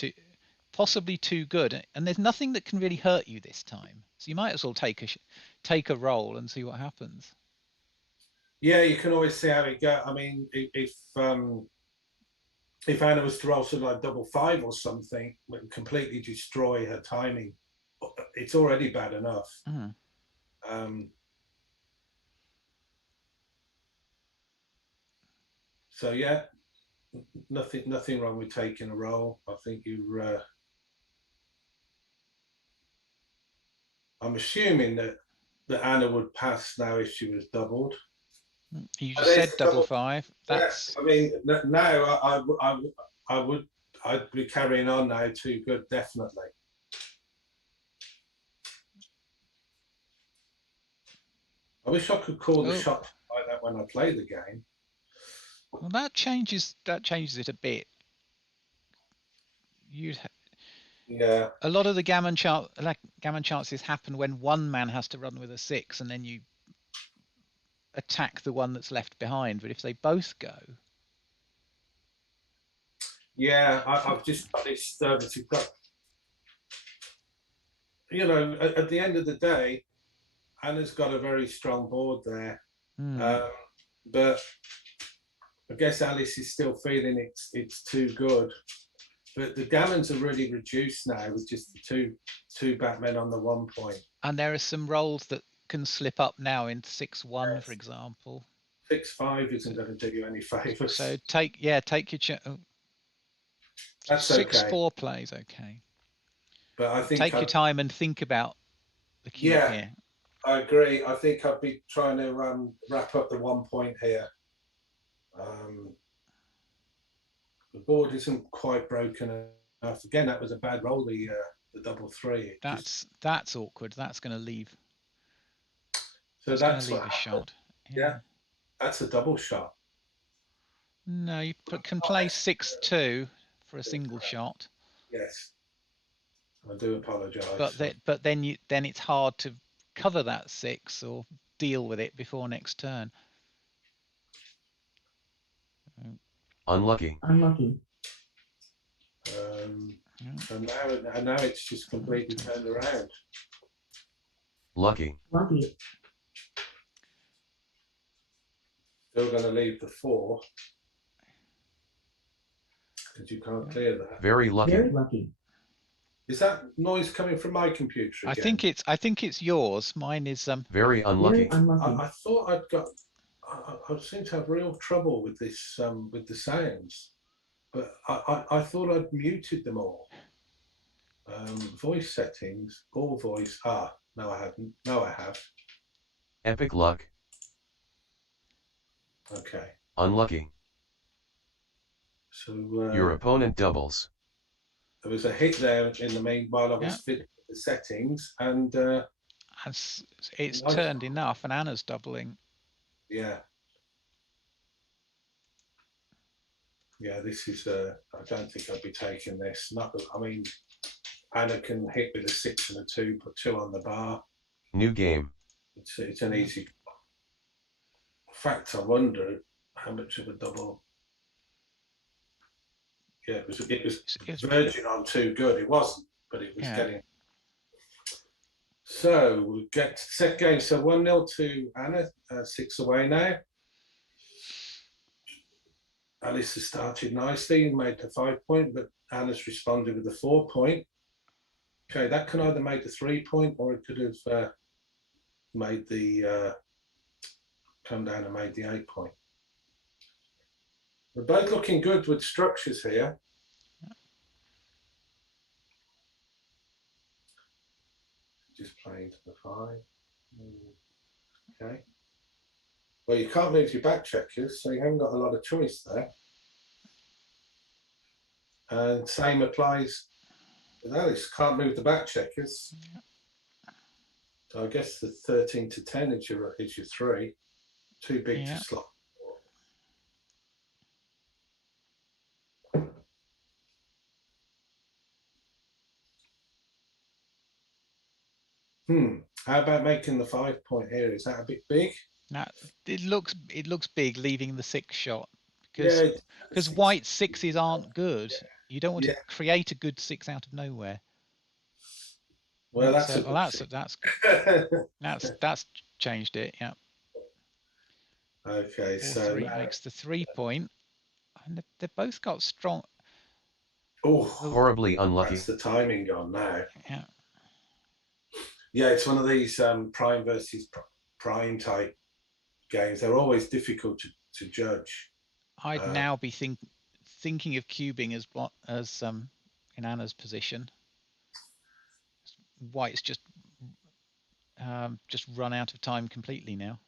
too good, and there's nothing that can really hurt you this time. So you might as well take a roll and see what happens. Yeah, you can always see how it goes. I mean, if Anna was to roll something like 5 or something, it would completely destroy her timing. It's already bad enough. So yeah, nothing wrong with taking a roll. I think you. I'm assuming that Anna would pass now if she was doubled. You just said double 5. That's. Yeah, I mean, now I'd be carrying on now. 2 good, definitely. I wish I could call the shot like that when I play the game. Well, that changes it a bit. Yeah. A lot of the gammon chances happen when one man has to run with a 6, and then you attack the one that's left behind. But if they both go, yeah, I've just got this service. You've got, you know, at the end of the day, Anna's got a very strong board there, but I guess Alice is still feeling it's too good. But the gammons are really reduced now with just the two backmen on the 1 point. And there are some rolls that can slip up now into 6-1, Yes. for example. 6-5 isn't going to do you any favours. So take your That's 6-4 okay. plays okay. But I think Take your time and think about the cube Yeah. here. I agree. I think I'd be trying to wrap up the 1 point here. The board isn't quite broken enough. Again, that was a bad roll. The double three. That's awkward. That's going to leave. So that's going that's to leave what a happened. shot. Yeah, that's a double shot. No, you can play 6-2 for a single shot. Yes, I do apologise. But then it's hard to cover that 6 or deal with it before next turn. Unlucky. Unlucky. So now it's just completely turned around. Lucky. Lucky. Still going to leave the 4 because you can't clear that. Very lucky. Very lucky. Is that noise coming from my computer again? I think it's yours. Mine is Very unlucky. Very unlucky. I thought I'd got. I seem to have real trouble with this with the sounds, but I thought I'd muted them all. Voice settings, all voice. No, I haven't. No, I have. Epic luck. Okay. Unlucky. So Your opponent doubles. there was a hit there in the meanwhile I was fitting the settings, and it's turned enough, and Anna's doubling. yeah. Yeah, this is. I don't think I'd be taking this. I mean, Anna can hit with a 6 and a 2, put 2 on the bar. New game. It's an easy. In fact, I wonder how much of a double. Yeah, it was verging on too good. It wasn't, but it was getting. So we get set game. So 1-0 to Anna, 6 away now. Alice has started nicely and made the 5 point, but Anna's responded with the 4 point. Okay, that can either make the 3 point or it could have made the come down and made the 8 point. We're both looking good with structures here. Just playing to the 5. Okay. Well, you can't move your back checkers, so you haven't got a lot of choice there. And same applies with Alice. Can't move the back checkers. So I guess the 13 to 10 is your 3. Too big to slot. How about making the 5 point here? Is that a bit big? Now it looks big, leaving the 6 shot because white 6s aren't good. You don't want to create a good 6 out of nowhere. Well, that's that's changed it. Yeah. Okay, 4-3 makes the 3 point, and they've both got strong. Oh, horribly unlucky. That's the timing gone now. Yeah. Yeah, it's one of these prime versus prime type games. They're always difficult to judge. I'd now be thinking of cubing as in Anna's position. White's just run out of time completely now.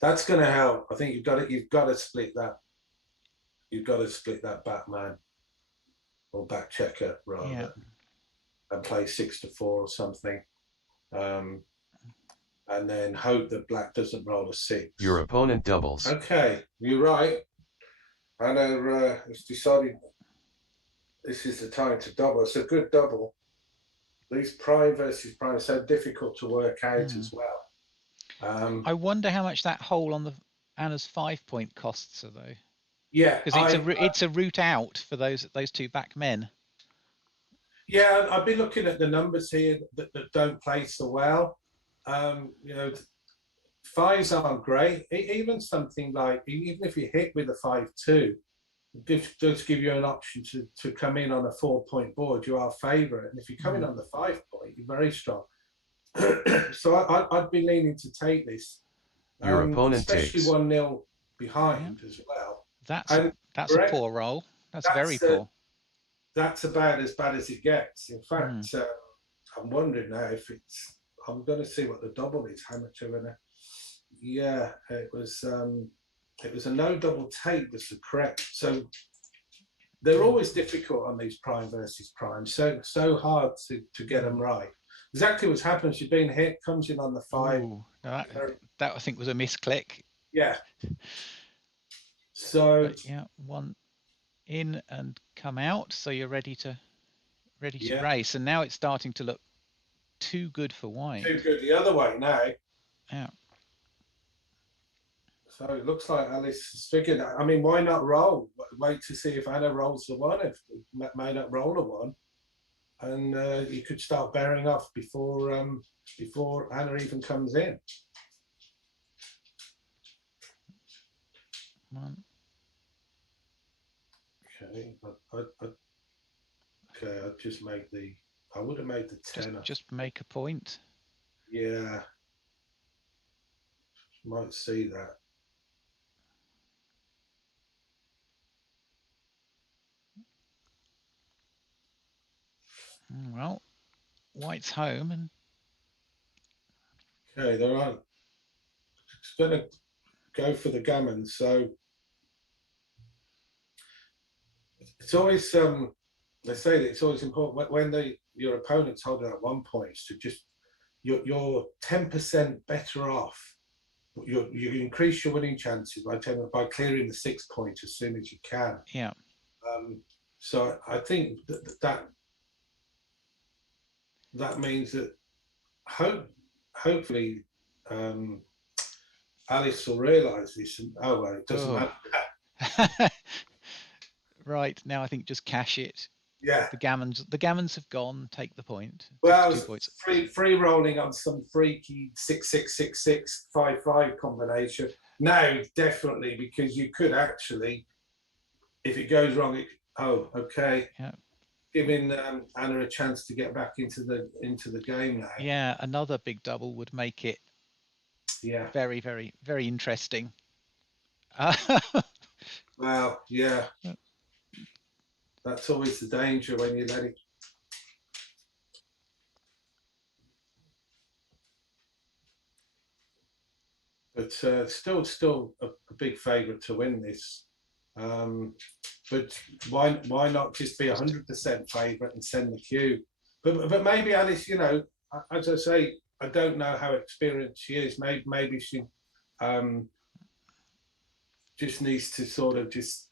That's going to help. I think you've got to split that. You've got to split that backman or back checker rather, and play 6 to 4 or something. And then hope that black doesn't roll a 6. Your opponent doubles. Okay, you're right. Anna has decided this is the time to double. It's a good double. These prime versus prime are so difficult to work out as well. I wonder how much that hole on the Anna's 5 point costs her though. Yeah, because it's a route out for those 2 back men. Yeah, I've been looking at the numbers here that don't play so well. You know, fives aren't great. Even something like, even if you hit with a 5-2, does give you an option to come in on a 4-point board. You are favourite, and if you come in on the 5-point, you're very strong. So I'd be leaning to take this. Your opponent especially takes. 1-0 behind as well. That's And a poor roll. That's very poor. That's about as bad as it gets. In fact, I'm wondering now if it's. I'm going to see what the double is. How much of a? Yeah, it was a no double take. Was the correct. So they're always difficult on these prime versus prime. So hard to get them right. Exactly what's happened. She's been hit. Comes in on the 5. Ooh, that I think was a misclick. Yeah. So but yeah, one in and come out. So you're ready to race, and now it's starting to look too good for white. Too good the other way now. Yeah. So it looks like Alice has figured out. I mean, why not roll? Wait to see if Anna rolls the 1. If may not roll a 1, and you could start bearing off before Anna even comes in. One. Okay, I'd just make the. I would have made the 10. Just make a point. Yeah, might see that. Well, white's home, and okay, they're on. It's going to go for the gammon, so it's always they say that it's always important when your opponent's holding at 1 point to just you're 10% better off. You increase your winning chances by clearing the 6 point as soon as you can. Yeah. So I think that means that hopefully Alice will realise this. And, well, it doesn't matter. Right, now I think just cash it. Yeah. The gammons have gone. Take the point. Well, 2 points. Free rolling on some freaky 6-6-6-6 5-5 combination. Now, definitely, because you could actually, if it goes wrong, okay. Yeah. Giving Anna a chance to get back into the game now. Yeah, another big double would make it. Yeah. Very, very, very interesting. Well, yeah. That's always the danger when you let it. But still a big favourite to win this. But why not just be 100% favourite and send the cue? But maybe Alice, as I say, I don't know how experienced she is. Maybe she just needs to sort of just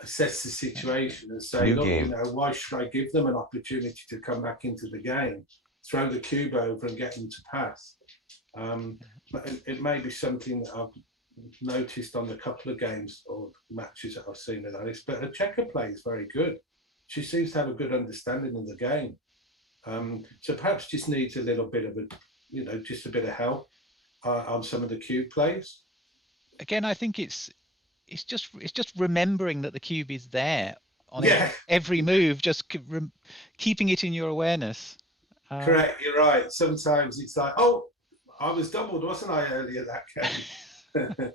assess the situation and say, look, why should I give them an opportunity to come back into the game? Throw the cube over and get them to pass. But it may be something that I've noticed on a couple of games or matches that I've seen with Alice. But her checker play is very good. She seems to have a good understanding of the game. So perhaps just needs a little bit of just a bit of help on some of the cube plays. Again, I think it's just remembering that the cube is there on every move, just keeping it in your awareness. Correct, you're right. Sometimes it's like, oh, I was doubled, wasn't I, earlier that game?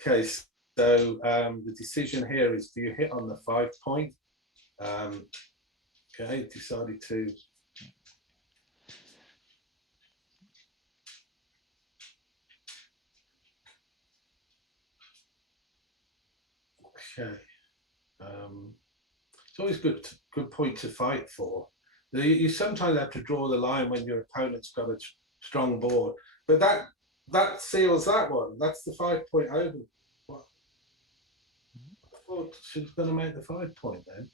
Okay, so the decision here is, do you hit on the 5 point? Okay, decided to. Okay, it's always good point to fight for. You sometimes have to draw the line when your opponent's got a strong board, but that seals that one. That's the 5 point over. What? I thought she was going to make the 5 point then.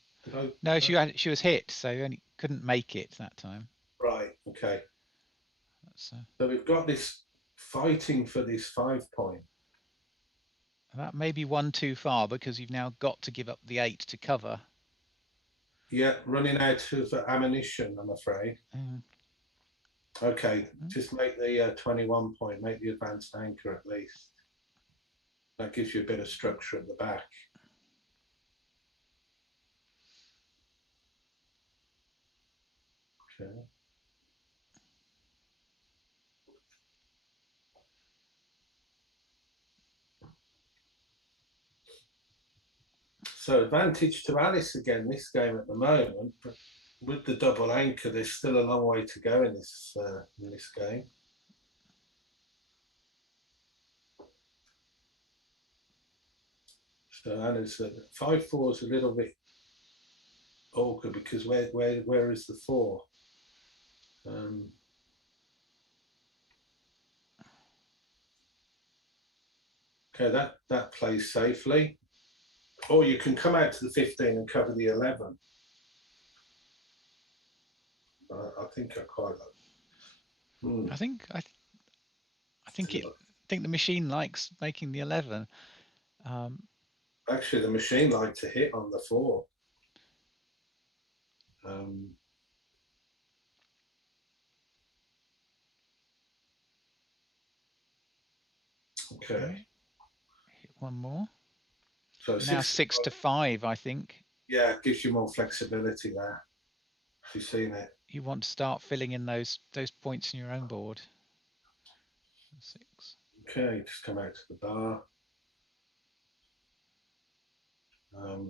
No, she was hit, so you only couldn't make it that time. Right. Okay. So we've got this fighting for this 5 point. That may be one too far because you've now got to give up the 8 to cover. Yeah, running out of ammunition, I'm afraid. Okay, just make the 21 point, make the advanced anchor at least. That gives you a bit of structure at the back. Okay. So advantage to Alice again this game at the moment, but with the double anchor, there's still a long way to go in this game. So Anna's 5-4 is a little bit awkward because where is the 4? Okay, that plays safely. Or you can come out to the 15 and cover the 11. I think I quite like. I think the machine likes making the 11. Actually, the machine liked to hit on the 4. Okay. Hit one more. So Now 6 to 5, I think. Yeah, it gives you more flexibility there. If you've seen it. You want to start filling in those points in your own board. 6. Okay, just come out to the bar.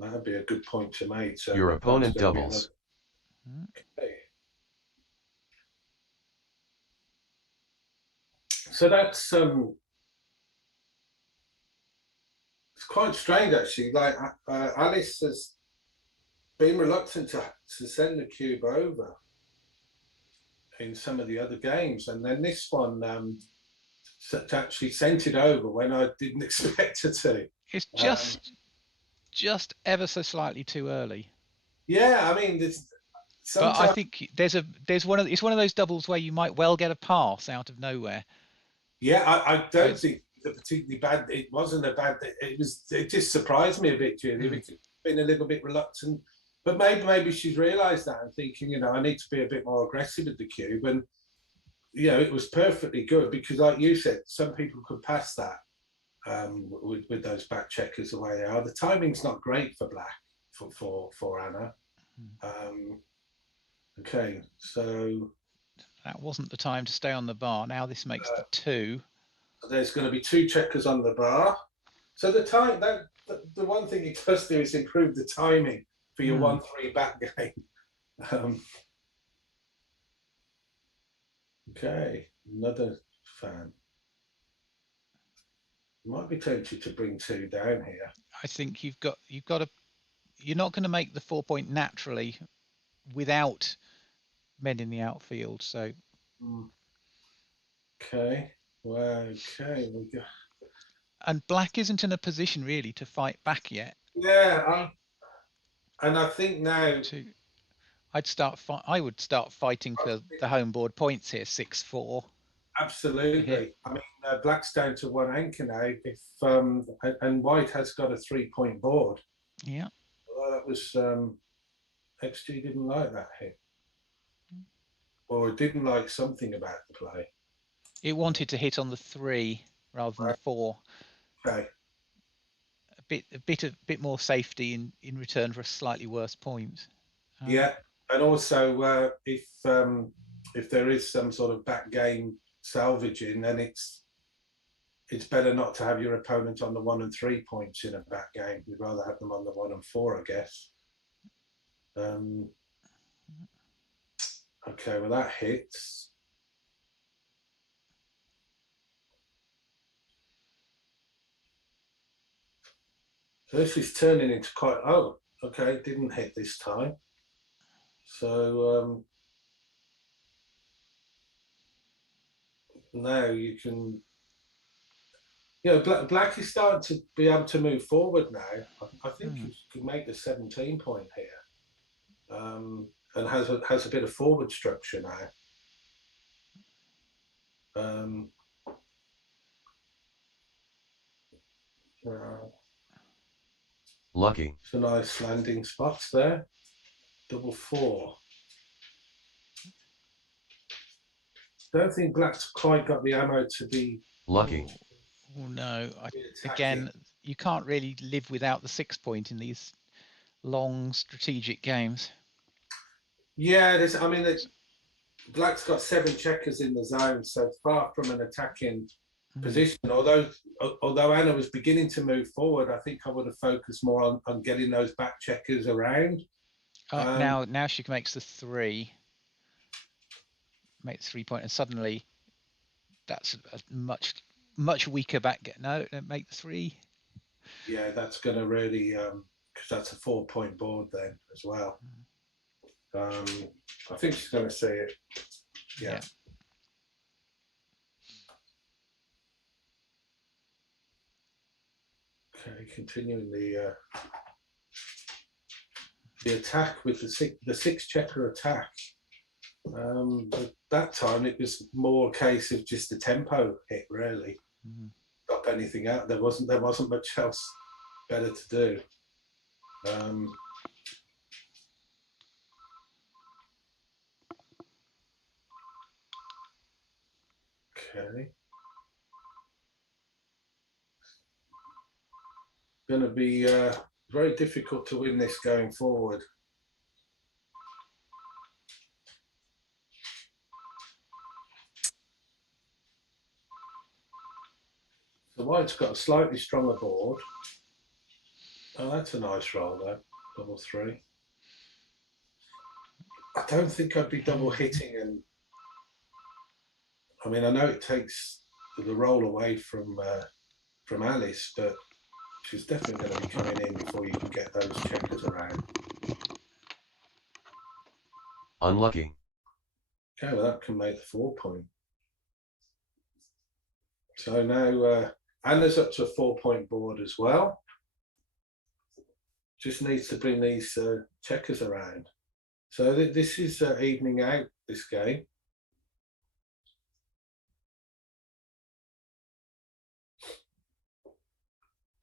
That'd be a good point to make. So Your opponent doubles. Okay. So that's it's quite strange actually. Like Alice has been reluctant to send the cube over in some of the other games, and then this one actually sent it over when I didn't expect her to. It's just ever so slightly too early. Yeah, I mean, but I think it's one of those doubles where you might well get a pass out of nowhere. Yeah, I don't think particularly bad. It wasn't a bad. It just surprised me a bit, Julie. Because been a little bit reluctant, but maybe she's realised that and thinking, I need to be a bit more aggressive with the cube, and it was perfectly good because, like you said, some people could pass that with those back checkers the way they are. The timing's not great for black for Anna. Okay, so that wasn't the time to stay on the bar. Now this makes the 2. There's going to be 2 checkers on the bar. So the one thing it does do is improve the timing for your 1-3 back game. Okay, another fan. Might be tempted to bring 2 down here. I think you've got to. You're not going to make the 4 point naturally without men in the outfield. So. Okay. Well, okay. We go. And black isn't in a position really to fight back yet. Yeah, and I think now I would start fighting for the home board points here. 6-4. Absolutely. I mean, black's down to 1 anchor now. If and white has got a 3-point board. Yeah. Well, that was XG didn't like that hit, or it didn't like something about the play. It wanted to hit on the 3 rather than the 4. Okay. A bit more safety in return for a slightly worse point. Yeah, and also if there is some sort of back game salvaging, then it's better not to have your opponent on the 1 and 3 points in a back game. We'd rather have them on the 1 and 4, I guess. Okay, well that hits. So this is turning into quite. Oh, okay, it didn't hit this time. So now you can. Black is starting to be able to move forward now. I think you can make the 17 point here, and has a bit of forward structure now. Lucky. Some nice landing spots there. 4-4. don't think black's quite got the ammo to be Lucky. Oh no! attacking. Again, you can't really live without the 6 point in these long strategic games. Yeah, I mean, black's got 7 checkers in the zone, so far from an attacking position. Although Anna was beginning to move forward, I think I would have focused more on getting those back checkers around. Now she makes the 3. Makes 3 point, and suddenly that's a much weaker back. No, don't make the 3. Yeah, that's going to really, because that's a 4 point board then as well. I think she's going to see it. Yeah. Okay, continuing the attack with the 6 checker attack. At that time, it was more a case of just the tempo hit, really. Stop anything out. There wasn't much else better to do. Okay. Going to be very difficult to win this going forward. The white's got a slightly stronger board. Oh, that's a nice roll, though. Double 3. I don't think I'd be double hitting, and I mean, I know it takes the roll away from Alice, but she's definitely going to be coming in before you can get those checkers around. Unlucky. Okay, well, that can make the 4 point. So now Anna's up to a 4 point board as well. Just needs to bring these checkers around. So this is evening out this game.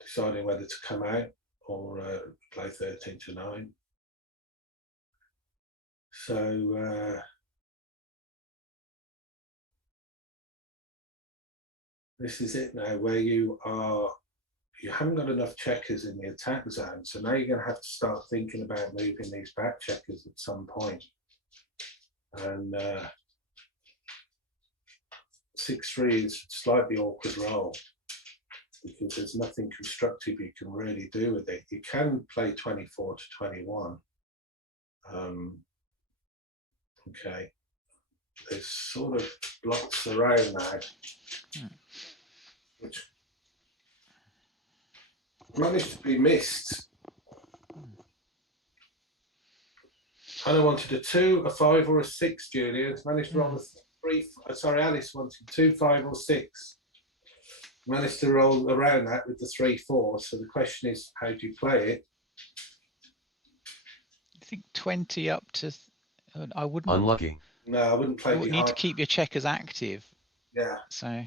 Deciding whether to come out or play 13 to 9. So this is it now, where you haven't got enough checkers in the attack zone, so now you're going to have to start thinking about moving these back checkers at some point. And 6-3 is a slightly awkward roll because there's nothing constructive you can really do with it. You can play 24 to 21. Okay, there's sort of blocks around now, which managed to be missed. Anna wanted a 2, a 5, or a 6, Julia. Managed to roll a 3. Sorry, Alice wanted 2, 5, or 6. Managed to roll around that with the 3, 4. So the question is, how do you play it? I think 20 up to. I wouldn't. Unlucky. No, I wouldn't play You behind. need to keep your checkers active. Yeah. So.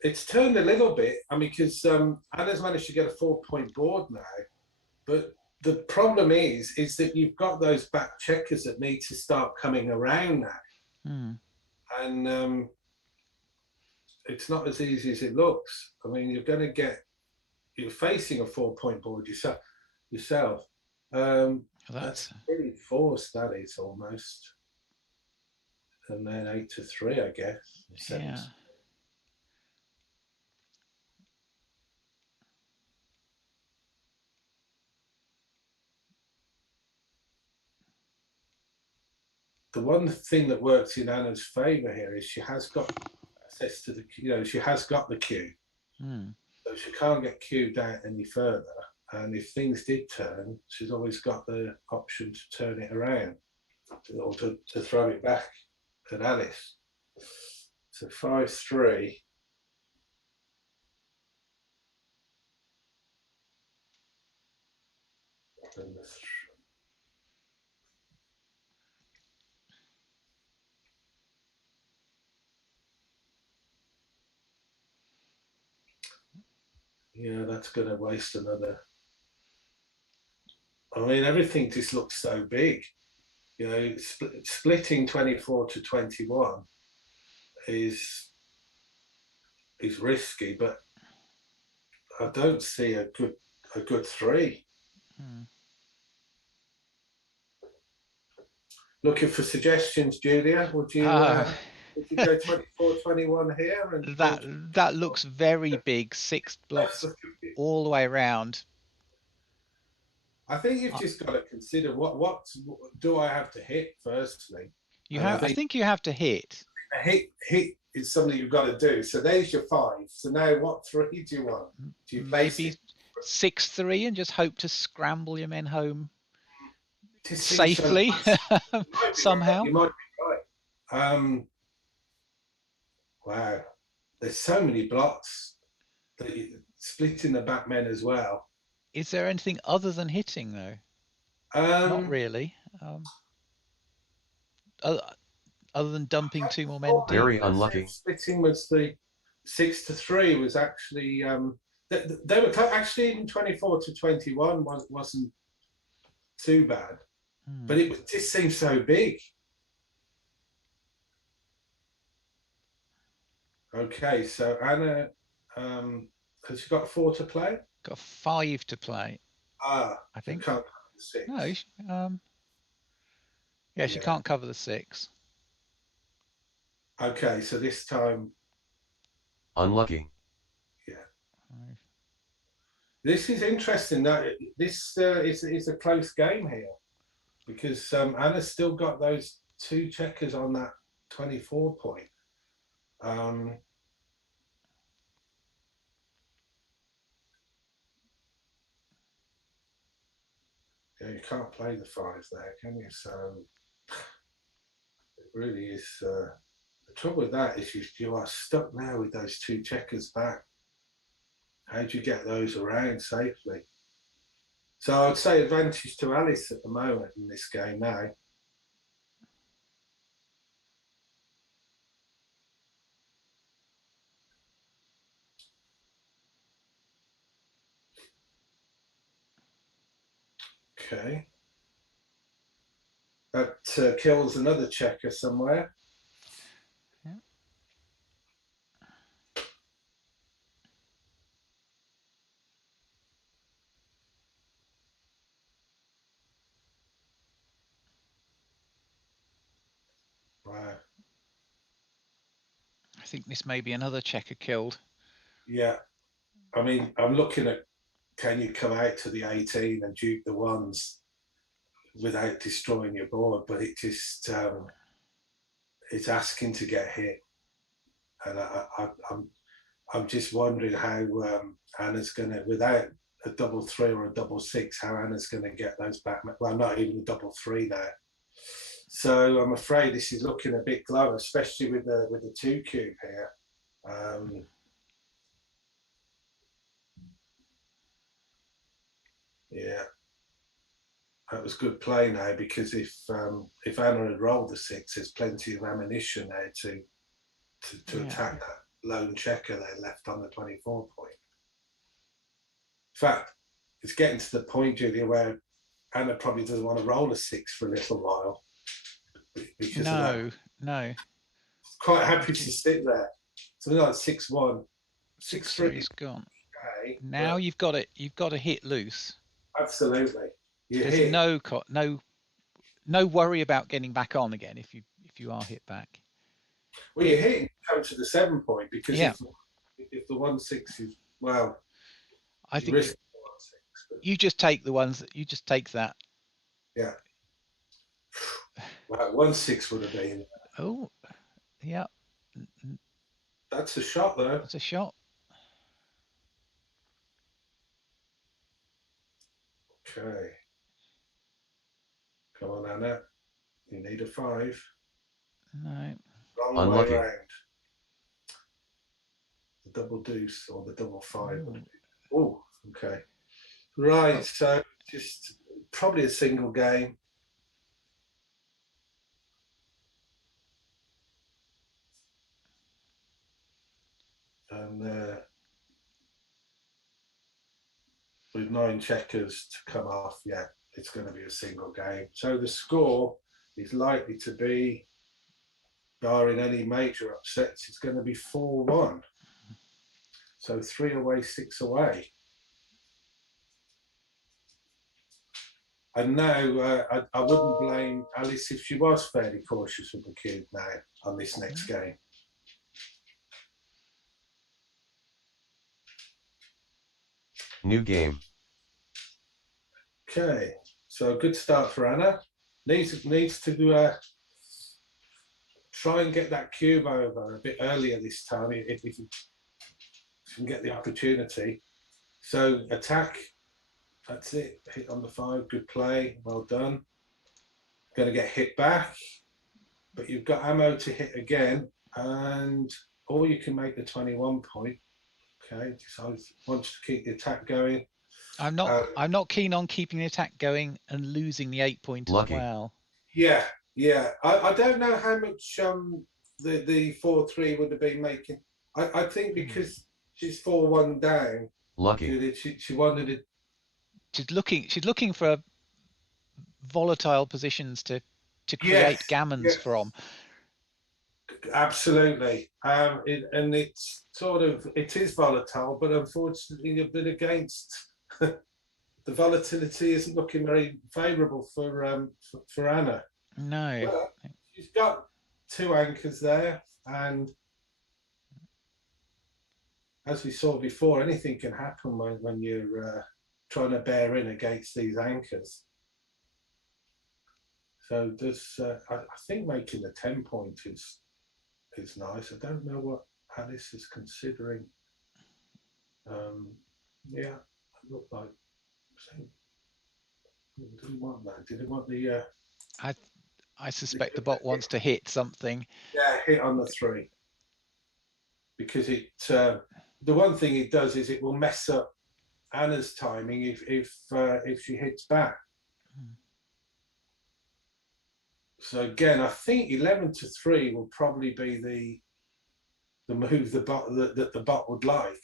It's turned a little bit. I mean, because Anna's managed to get a 4 point board now, but the problem is that you've got those back checkers that need to start coming around now, and it's not as easy as it looks. I mean, you're facing a 4 point board yourself. That's pretty forced. That is almost, and then 8 to 3, I guess. Yeah. The one thing that works in Anna's favour here is she has got access to the, she has got the queue. So she can't get queued out any further. And if things did turn, she's always got the option to turn it around or to throw it back at Alice. So 5-3. And yeah, that's going to waste another. I mean, everything just looks so big. you know, splitting 24 to 21 is risky, but I don't see a good three. Hmm. Looking for suggestions, Julia? Would you go 24-21 here? And That looks very big. 6 blocks all the way around. I think you've just got to consider what do I have to hit firstly. I think you have to hit. A hit is something you've got to do. So there's your 5. So now what 3 do you want? Do you Maybe 6-3 and just hope to scramble your men home safely somehow? You might be right. Wow, there's so many blocks that splitting the back men as well. Is there anything other than hitting though? Not really. Other than dumping 2 more men deep. Very unlucky. Splitting was the 6-3 was actually they were actually even 24 to 21 wasn't too bad, but it just seems so big. Okay, so Anna, has she got 4 to play? Got 5 to play. I think. Can't cover the 6. No, yeah, she can't cover the 6. Okay, so this time. Unlucky. Yeah. This is interesting. That this is a close game here, because Anna's still got those 2 checkers on that 24 point. Yeah, you can't play the 5 there, can you? So it really is. The trouble with that is you are stuck now with those 2 checkers back. How do you get those around safely? So I'd say advantage to Alice at the moment in this game now. Okay. That kills another checker somewhere. Yeah. Wow. I think this may be another checker killed. Yeah. I mean, I'm looking at, can you come out to the 18 and duke the 1s without destroying your board? But it just, it's asking to get hit. And I'm just wondering how Anna's going to, without a double 3 or a double 6, how Anna's going to get those back. Well, not even a double 3 now. So I'm afraid this is looking a bit glum, especially with the 2 cube here. Yeah, that was good play now, because if Anna had rolled the 6, there's plenty of ammunition there to attack that lone checker they left on the 24 point. In fact, it's getting to the point, Julia, where Anna probably doesn't want to roll a 6 for a little while. Because no. Quite happy to sit there. Something like 6-1. 6-3 is gone. Okay, now you've got to hit loose. Absolutely. There's no worry about getting back on again if you are hit back. Well, you're hitting come to the 7 point, because if the 1-6 is, well, I think you just take the ones that you just take that. Yeah. Well, 1-6 would have been. Oh, yeah. That's a shot, though. That's a shot. Okay. Come on, Anna. You need a 5. No. Wrong Unlucky. way around. The double deuce or the double 5. Oh, okay. Right, so just probably a single game. And with 9 checkers to come off, yeah, it's going to be a single game. So the score is likely to be, barring any major upsets, it's going to be 4-1. So 3 away, 6 away. And now I wouldn't blame Alice if she was fairly cautious with the cube now on this next game. New game. Okay, so a good start for Anna. Needs to try and get that cube over a bit earlier this time if you can get the opportunity. So attack. That's it. Hit on the 5. Good play. Well done. Going to get hit back, but you've got ammo to hit again, or you can make the 21 point. Okay. So wants to keep the attack going. I'm not keen on keeping the attack going and losing the 8 point Lucky. as well. Yeah. I don't know how much the 4-3 would have been making. I think because she's 4-1 down. Lucky. She wanted it. She's looking for volatile positions to create gammons from. Absolutely, and it's it is volatile, but unfortunately, a bit against the volatility isn't looking very favourable for Anna. No, but she's got 2 anchors there, and as we saw before, anything can happen when you're trying to bear in against these anchors. So there's, I think making the 10 point is nice. I don't know what Alice is considering. Yeah, it looked like didn't want that. Didn't want the. I suspect the bot wants to hit something. Yeah, hit on the 3 because it. The one thing it does is it will mess up Anna's timing if she hits back. So again, I think 11-3 will probably be the move that the bot would like.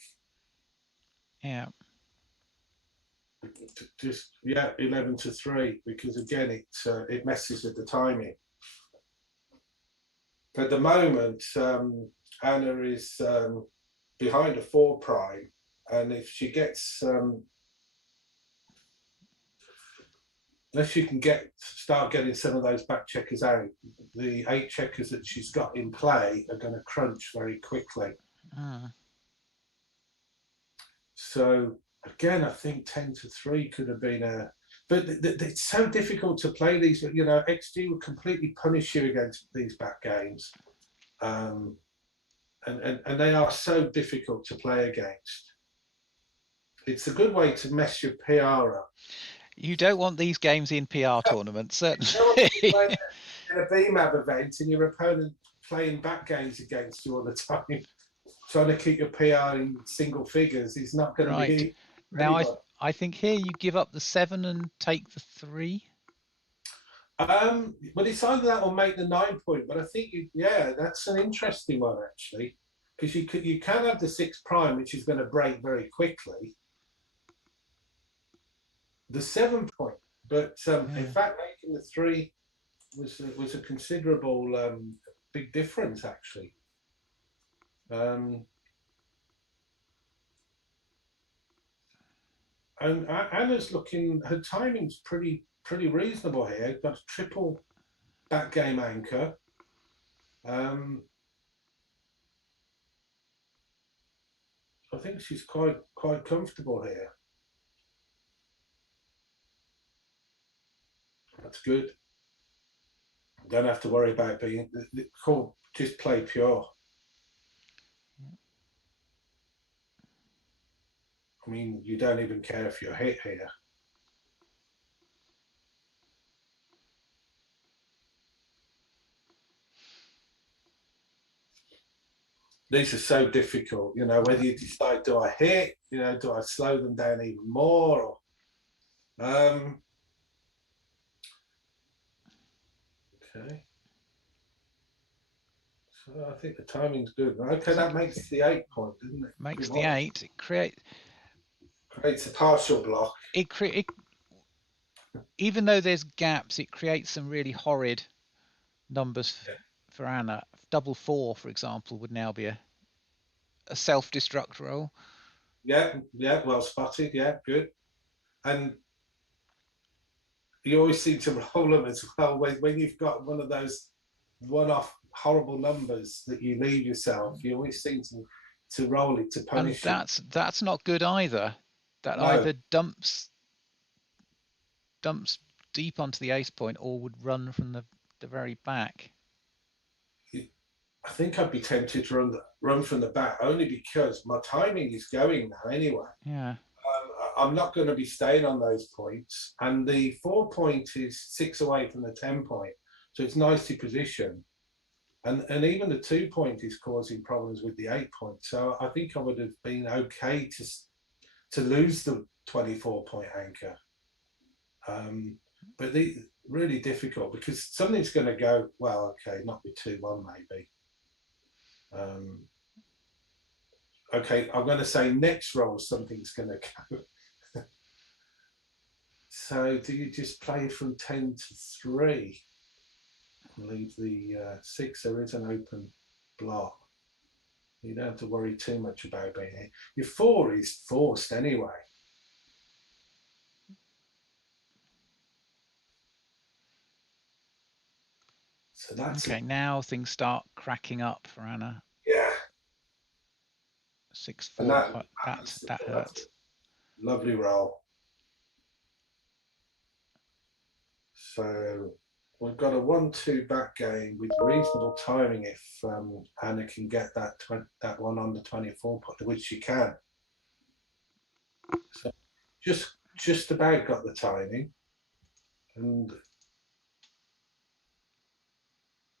Yeah. Just 11-3 because again it messes with the timing. At the moment, Anna is behind a 4 prime, and if she gets unless you can start getting some of those back checkers out, the 8 checkers that she's got in play are going to crunch very quickly. So again, I think 10-3 could have been but it's so difficult to play these. You know, XG will completely punish you against these back games, and they are so difficult to play against. It's a good way to mess your PR up. You don't want these games in PR tournaments, certainly. In a BMAB event and your opponent playing back games against you all the time, trying to keep your PR in single figures is not going to be. Now, I think here you give up the 7 and take the 3. Well, it's either that or make the 9 point. But I think that's an interesting one actually, because you can have the 6 prime, which is going to break very quickly. The 7 point, but in fact, making the 3 was a considerable big difference actually. And Anna's looking, her timing's pretty reasonable here. Got a triple back game anchor. I think she's quite comfortable here. That's good. Don't have to worry about being cool. Just play pure. I mean, you don't even care if you're hit here. These are so difficult, you know, whether you decide, do I hit, you know, do I slow them down even more? Or, okay. So I think the timing's good. Okay, that makes the 8 point, doesn't it? Makes the 8. It creates a partial block. Even though there's gaps, it creates some really horrid numbers Yeah. for Anna. Double 4, for example, would now be a self-destruct roll. Yeah, well spotted. Yeah, good. And you always seem to roll them as well when you've got one of those one-off horrible numbers that you leave yourself. You always seem to roll it to And punish you. that's not good either. That No. either dumps deep onto the ace point or would run from the very back. I think I'd be tempted to run from the back only because my timing is going now anyway. Yeah. I'm not going to be staying on those points, and the 4 point is 6 away from the 10 point, so it's nicely positioned. And even the 2 point is causing problems with the 8 point. So I think I would have been okay to lose the 24 point anchor. But really difficult because something's going to go, well, okay, not with 2-1 maybe. Okay, I'm going to say next roll something's going to go. So do you just play from 10 to 3 and leave the 6? There is an open block. You don't have to worry too much about being here. Your 4 is forced anyway. So that's Okay, now things start cracking up for Anna. yeah. 6-4. And That hurts. Lovely roll. So we've got a 1-2 back game with reasonable timing if Anna can get that one on the 24 point, which she can. So just about got the timing. And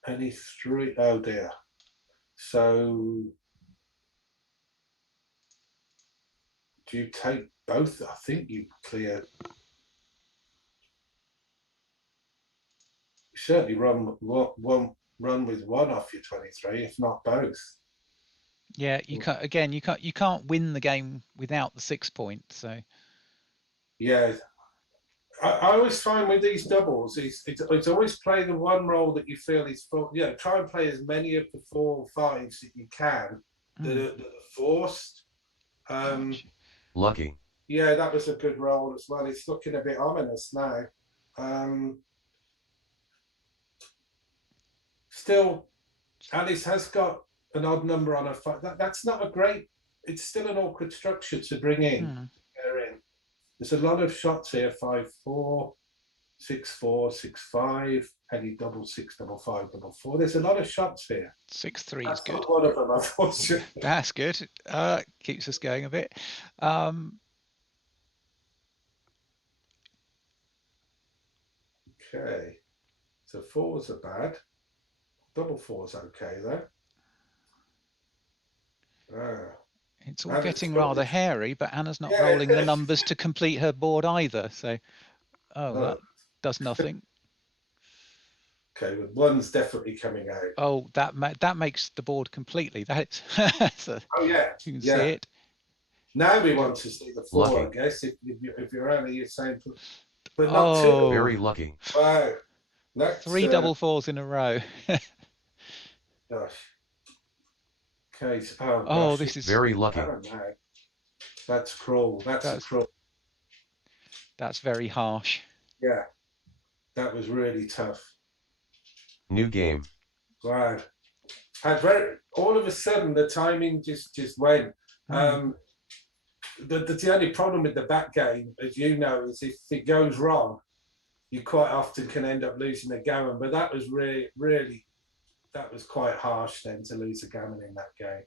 any 3, oh dear. So do you take both? I think you clear. You certainly run with one off your 23, if not both. Yeah, you can't win the game without the 6 point. So Yeah, I always find with these doubles, it's always play the one roll that you feel is full. Yeah, try and play as many of the 4 or 5s that you can that are forced. Lucky. Yeah, that was a good roll as well. It's looking a bit ominous now. Still, Alice has got an odd number on her 5. That's not a great. It's still an awkward structure to bring in. There's a lot of shots here: 5-4, 6-4, 6-5, any double 6, double 5, double 4. There's a lot of shots here. 6-3 is good. One of them, unfortunately. That's good. Keeps us going a bit. Okay, so 4s are bad. Double 4's okay though. It's all getting rather hairy, but Anna's not rolling the numbers to complete her board either. So, that does nothing. Okay, but 1's definitely coming out. Oh, that makes the board completely. That's so oh yeah, you can see it. Now we want to see the 4, Lucky. I guess. If you're only you're saying, but not 2. Very lucky. Wow. That's, 3 double 4s in a row. Gosh. Okay. So, oh, gosh, this is very lucky. That's cruel. That's cruel. That's very harsh. Yeah. That was really tough. New game. Wow. All of a sudden the timing just went. The only problem with the back game, as you know, is if it goes wrong, you quite often can end up losing a gammon. But that was really, that was quite harsh then to lose a gammon in that game.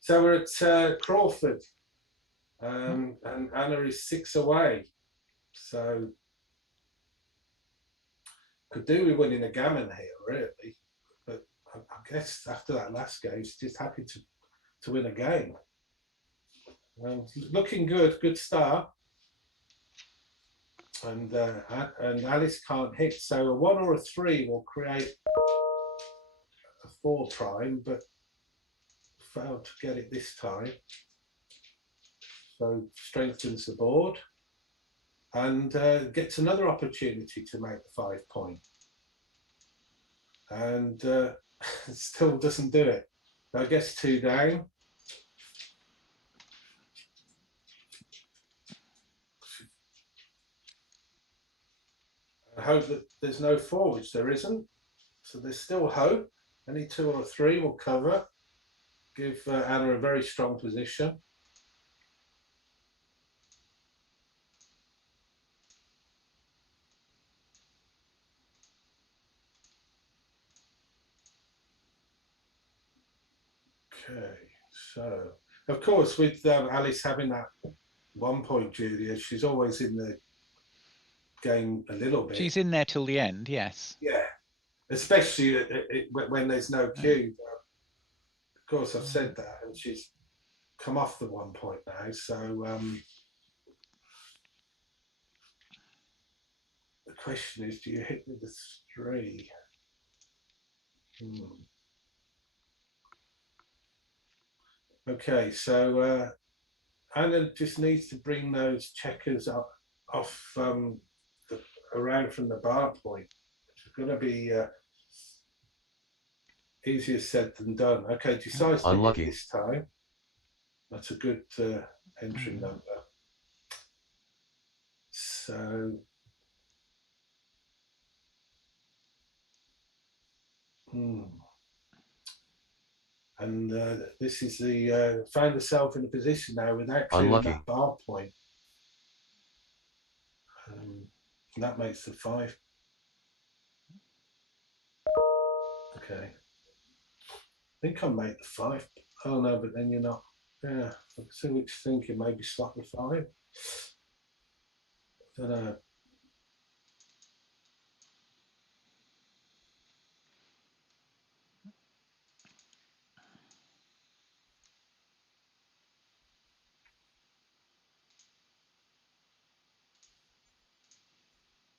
So we're at Crawford, and Anna is 6 away. So could do with winning a gammon here, really. But I guess after that last game, she's just happy to win a game. Looking good start. And Alice can't hit, so a 1 or a 3 will create a 4 prime, but failed to get it this time. So strengthens the board and gets another opportunity to make the 5 point. and it still doesn't do it. I guess 2 down. I hope that there's no 4, which there isn't. So there's still hope. Any 2 or 3 will cover. Give Anna a very strong position. Okay, so of course with Alice having that 1 point, Julia, she's always in the game a little bit. She's in there till the end, yes. Yeah, especially when there's no cue. Of course, I've said that, and she's come off the 1 point now. So the question is, do you hit with the 3? Okay, so Anna just needs to bring those checkers up off around from the bar point, which is going to be easier said than done. Okay, Decisive Unlucky. this time. That's a good entry number. So and this is the found herself in a position now without clearing that bar point. And that makes the 5. Okay. I think I'll make the 5. Oh no, but then you're not. Yeah, I see what you're thinking. Maybe slot the 5. I don't know.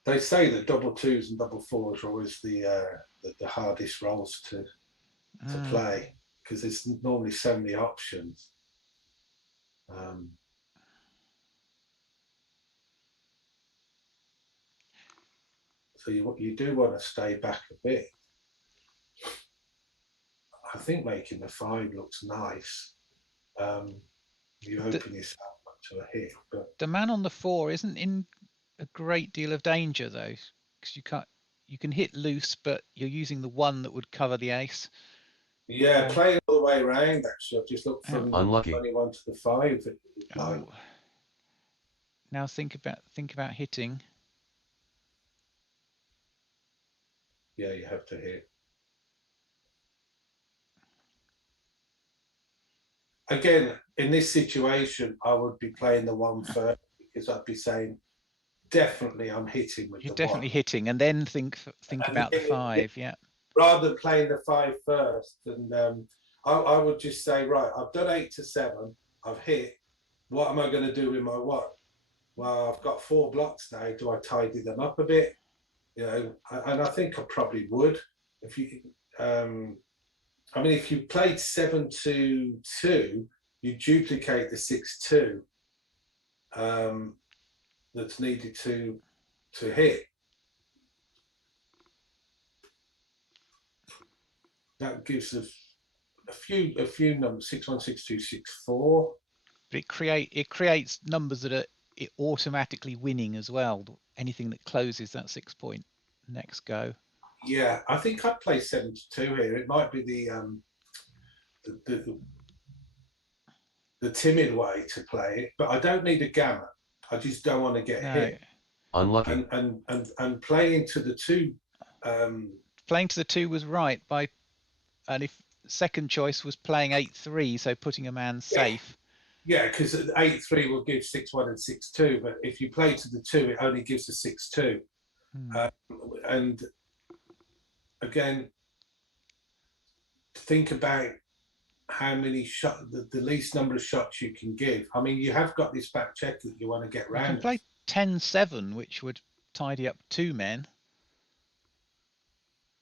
They say that double 2s and double 4s are always the hardest rolls to play, because there's normally so many options. So you do want to stay back a bit. I think making the 5 looks nice. You open yourself up to a hit, but the man on the 4 isn't in a great deal of danger though, because you can hit loose, but you're using the 1 that would cover the ace. Yeah, playing all the way around. Actually, I've just looked from Unlucky. 21 to the 5. Now think about hitting. Yeah, you have to hit. Again, in this situation, I would be playing the 1 first, because I'd be saying, definitely I'm hitting with You're the definitely 1. hitting, and then think about the 5. Yeah. Rather than playing the 5 first, and I would just say, right, I've done 8 to 7, I've hit. What am I going to do with my 1? Well, I've got 4 blocks now. Do I tidy them up a bit? You know, and I think I probably would. If you, I mean, if you played 7 to 2, you duplicate the 6-2 that's needed to hit. That gives us a few numbers: 6-1, 6-2, 6-4. But it creates numbers that are automatically winning as well. Anything that closes that 6 point next go. Yeah, I think I'd play 7 to 2 here. It might be the timid way to play it, but I don't need a gammon. I just don't want to get hit. Unlucky. And playing to the 2. Playing to the 2 was right and if second choice was playing 8-3, so putting a man safe. Yeah, because 8-3 will give 6-1 and 6-2, but if you play to the 2, it only gives a 6-2. And again, think about how many shots, the least number of shots you can give. I mean, you have got this back check that you want to get round. You can play 10-7, which would tidy up 2 men.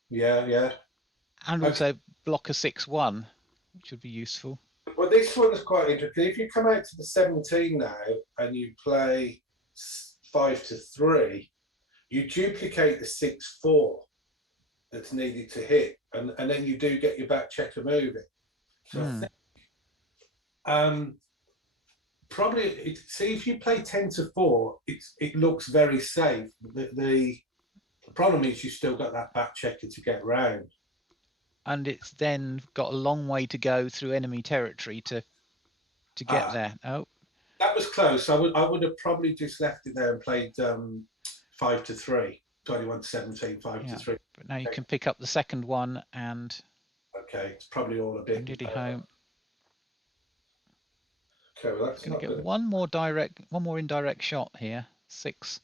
Yeah. And also block a 6-1, which would be useful. Well, this one's quite interesting. If you come out to the 17 now and you play 5 to 3, you duplicate the 6-4. that's needed to hit, and then you do get your back checker moving. So I think probably see if you play 10-4, it looks very safe. The problem is you still got that back checker to get round, and it's then got a long way to go through enemy territory to get there. Oh, that was close. I would have probably just left it there and played 5-3, 21-17, 5-3. but now you can pick up the second one and Okay, it's probably all a bit nearly home. Okay, well that's Going not to get good. one more indirect shot here. 6.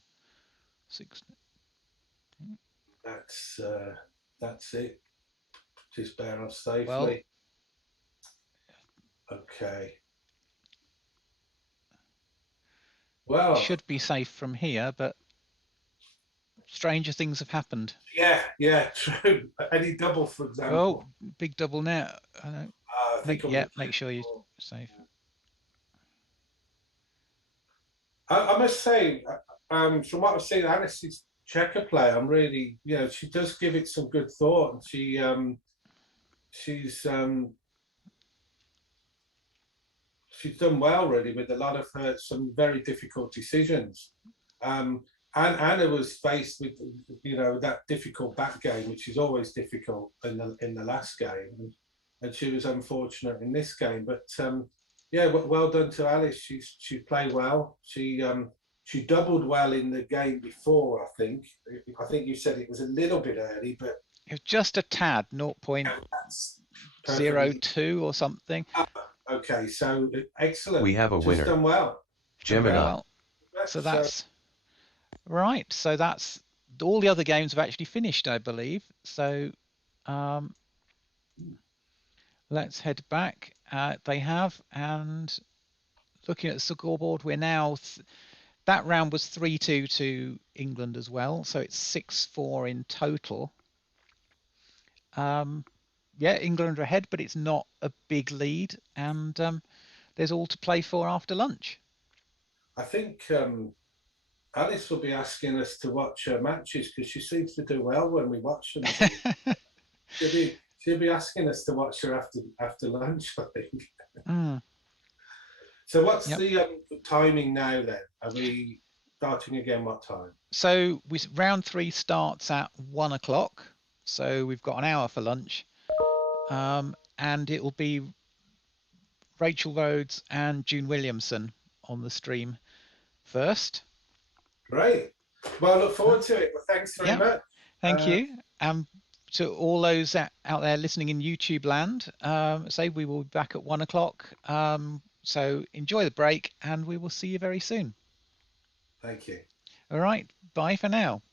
That's it. Just bear off safely. Well, okay. Well, should be safe from here, but stranger things have happened. yeah, true. Any double, for example. Oh, big double net. I know. Make sure you're safe. I must say, from what I've seen, Alice's checker play, I'm really, she does give it some good thought, and she's done well really with a lot of some very difficult decisions. And Anna was faced with that difficult back game, which is always difficult in the last game, and she was unfortunate in this game. But yeah, well done to Alice. She played well. She doubled well in the game before. I think you said it was a little bit early, but it was just a tad, 0.02 or something. Okay, so excellent. We have a winner. Just done well. Gemini. Well, so that's right. So that's all the other games have actually finished, I believe. So let's head back. They have, and looking at the scoreboard, we're now that round was 3-2 to England as well. So it's 6-4 in total. Yeah, England are ahead, but it's not a big lead, and there's all to play for after lunch. I think Alice will be asking us to watch her matches because she seems to do well when we watch them. she'll be asking us to watch her after lunch, I think. So what's the timing now then? Are we starting again? What time? So round 3 starts at 1 o'clock. So we've got an hour for lunch. And it will be Rachel Rhodes and June Williamson on the stream first. Great. Well, I look forward to it. Well, thanks very much. Thank you. To all those out there listening in YouTube land, say we will be back at 1 o'clock. So enjoy the break, and we will see you very soon. Thank you. All right. Bye for now.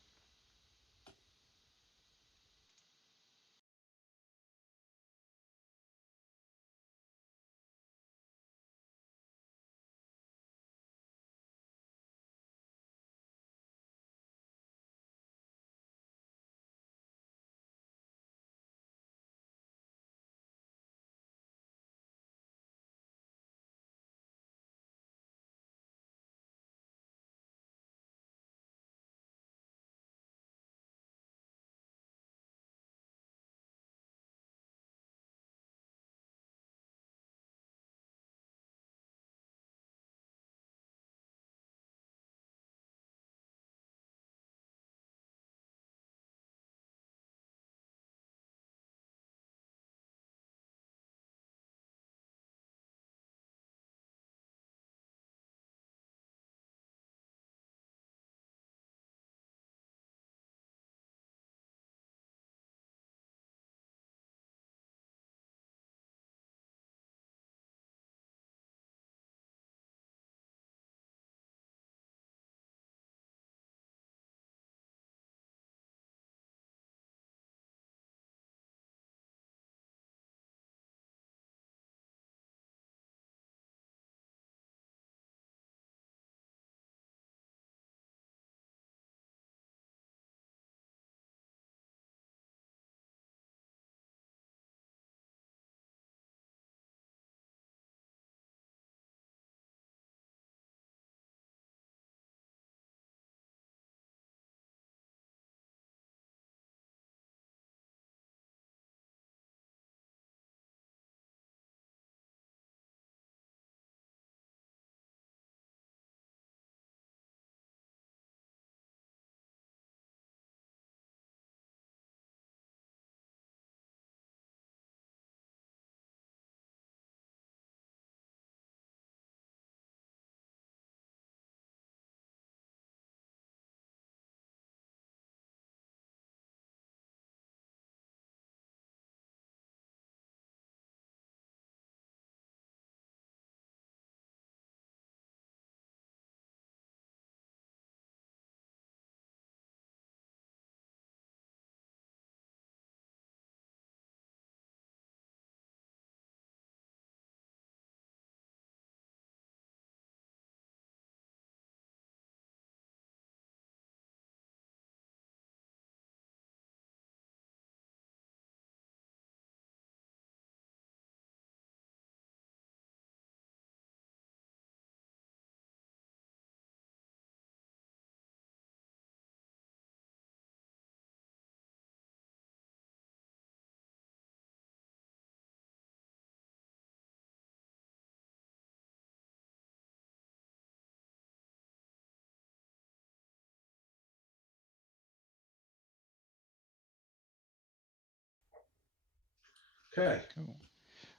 Okay. Cool.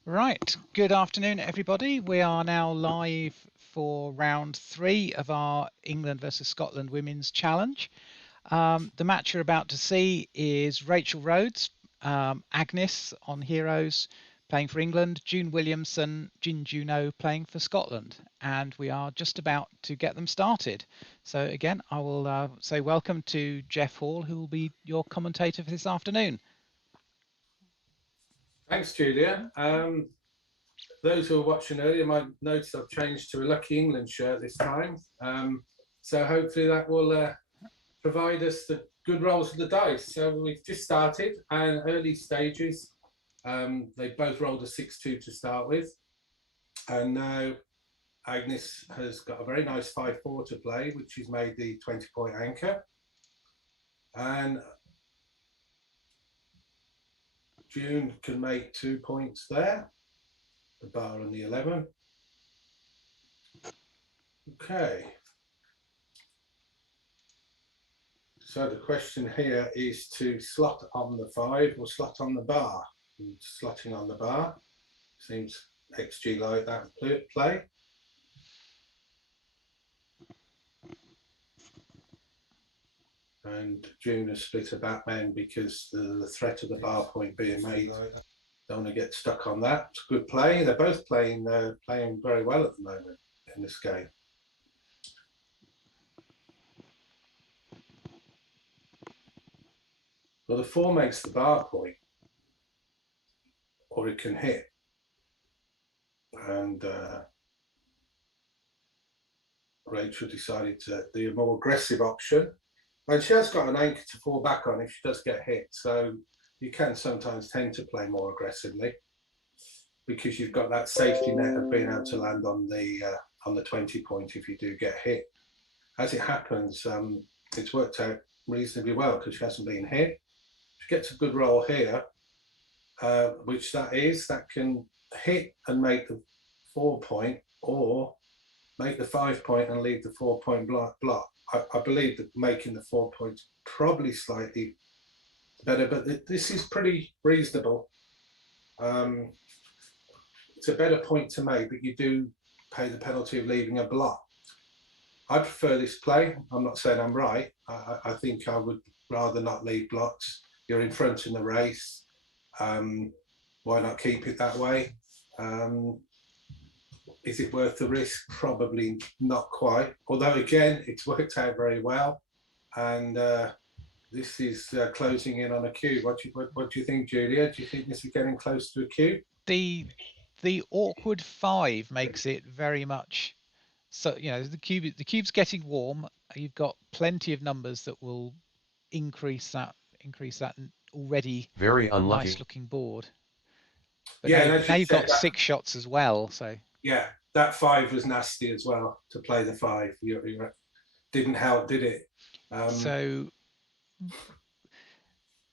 Right, good afternoon, everybody. We are now live for round 3 of our England versus Scotland Women's Challenge. The match you're about to see is Rachel Rhodes, Agnes on Heroes playing for England, June Williamson, Jin Juno playing for Scotland, and we are just about to get them started. So again, I will say welcome to Geoff Hall, who will be your commentator for this afternoon. Thanks, Julia. Those who are watching earlier might notice I've changed to a Lucky England shirt this time. So hopefully that will provide us the good rolls of the dice. So we've just started and early stages. They both rolled a 6-2 to start with. And now Agnes has got a very nice 5-4 to play, which she's made the 20-point anchor. And June can make 2 points there. The bar on the 11. Okay. So the question here is to slot on the 5 or slot on the bar. And slotting on the bar seems XG like that play. And June has split a Batman because the threat of the bar point being made. Don't want to get stuck on that. It's a good play. They're both playing very well at the moment in this game. Well, the 4 makes the bar point, or it can hit. And Rachel decided to do a more aggressive option. And she has got an anchor to fall back on if she does get hit. So you can sometimes tend to play more aggressively because you've got that safety net of being able to land on the 20 point if you do get hit. As it happens, it's worked out reasonably well because she hasn't been hit. She gets a good roll here, which that can hit and make the 4 point or make the 5 point and leave the 4 point block. I believe that making the 4 points probably slightly better, but this is pretty reasonable. It's a better point to make, but you do pay the penalty of leaving a block. I prefer this play. I'm not saying I'm right. I think I would rather not leave blocks. You're in front in the race. Why not keep it that way? Is it worth the risk? Probably not quite. Although again, it's worked out very well. And this is closing in on a cue. What do you think, Julia? Do you think this is getting close to a cue? The awkward 5 makes it very much so. You know, the cube's getting warm. You've got plenty of numbers that will increase that already Very unlucky. nice looking board. But Yeah, now you've got 6 shots as well. So yeah, that 5 was nasty as well to play the 5. You didn't help, did it? So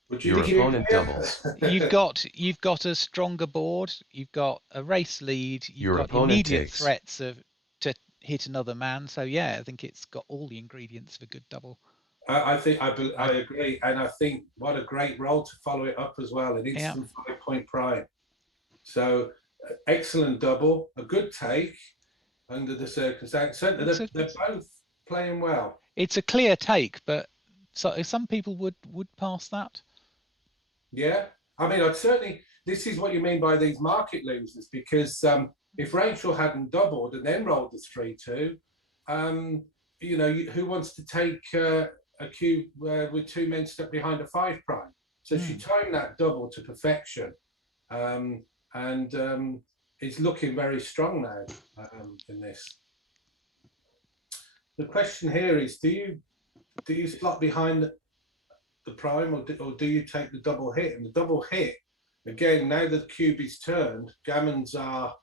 would Your you opponent doubles. you've got a stronger board. You've got a race lead. You've Your got opponent immediate takes. threats to hit another man. So yeah, I think it's got all the ingredients for good double. I agree, and I think what a great role to follow it up as well. An instant 5 point prime. So excellent double, a good take under the circumstance. They're both playing well. It's a clear take, but some people would pass that. Yeah, I mean, I'd certainly. This is what you mean by these market losers, because if Rachel hadn't doubled and then rolled the 3-2, you know, who wants to take a cube with 2 men stuck behind a 5 prime? So she timed that double to perfection, and it's looking very strong now in this. The question here is: do you slot behind the prime, or do you take the double hit? And the double hit, again, now the cube is turned, gammons are,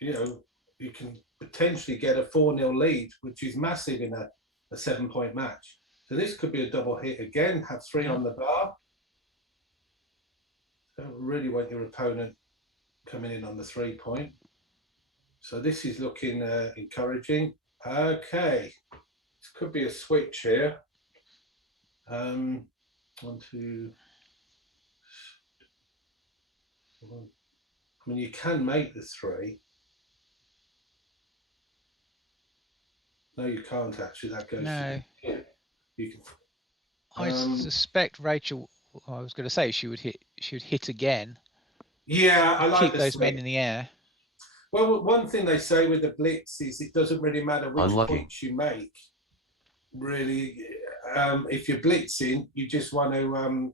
you know, you can potentially get a 4-0 lead, which is massive in a 7 point match. So this could be a double hit again, have 3 on the bar. Don't really want your opponent coming in on the 3 point. So this is looking encouraging. Okay, this could be a switch here. 1, 2. I mean, you can make the 3. No, you can't actually. That goes. No. You can. I suspect Rachel. I was going to say she would hit again. Yeah, I like Keep the those men swing. in the air. Well, one thing they say with the blitz is it doesn't really matter which Unlucky. points you make. Really, if you're blitzing, you just want to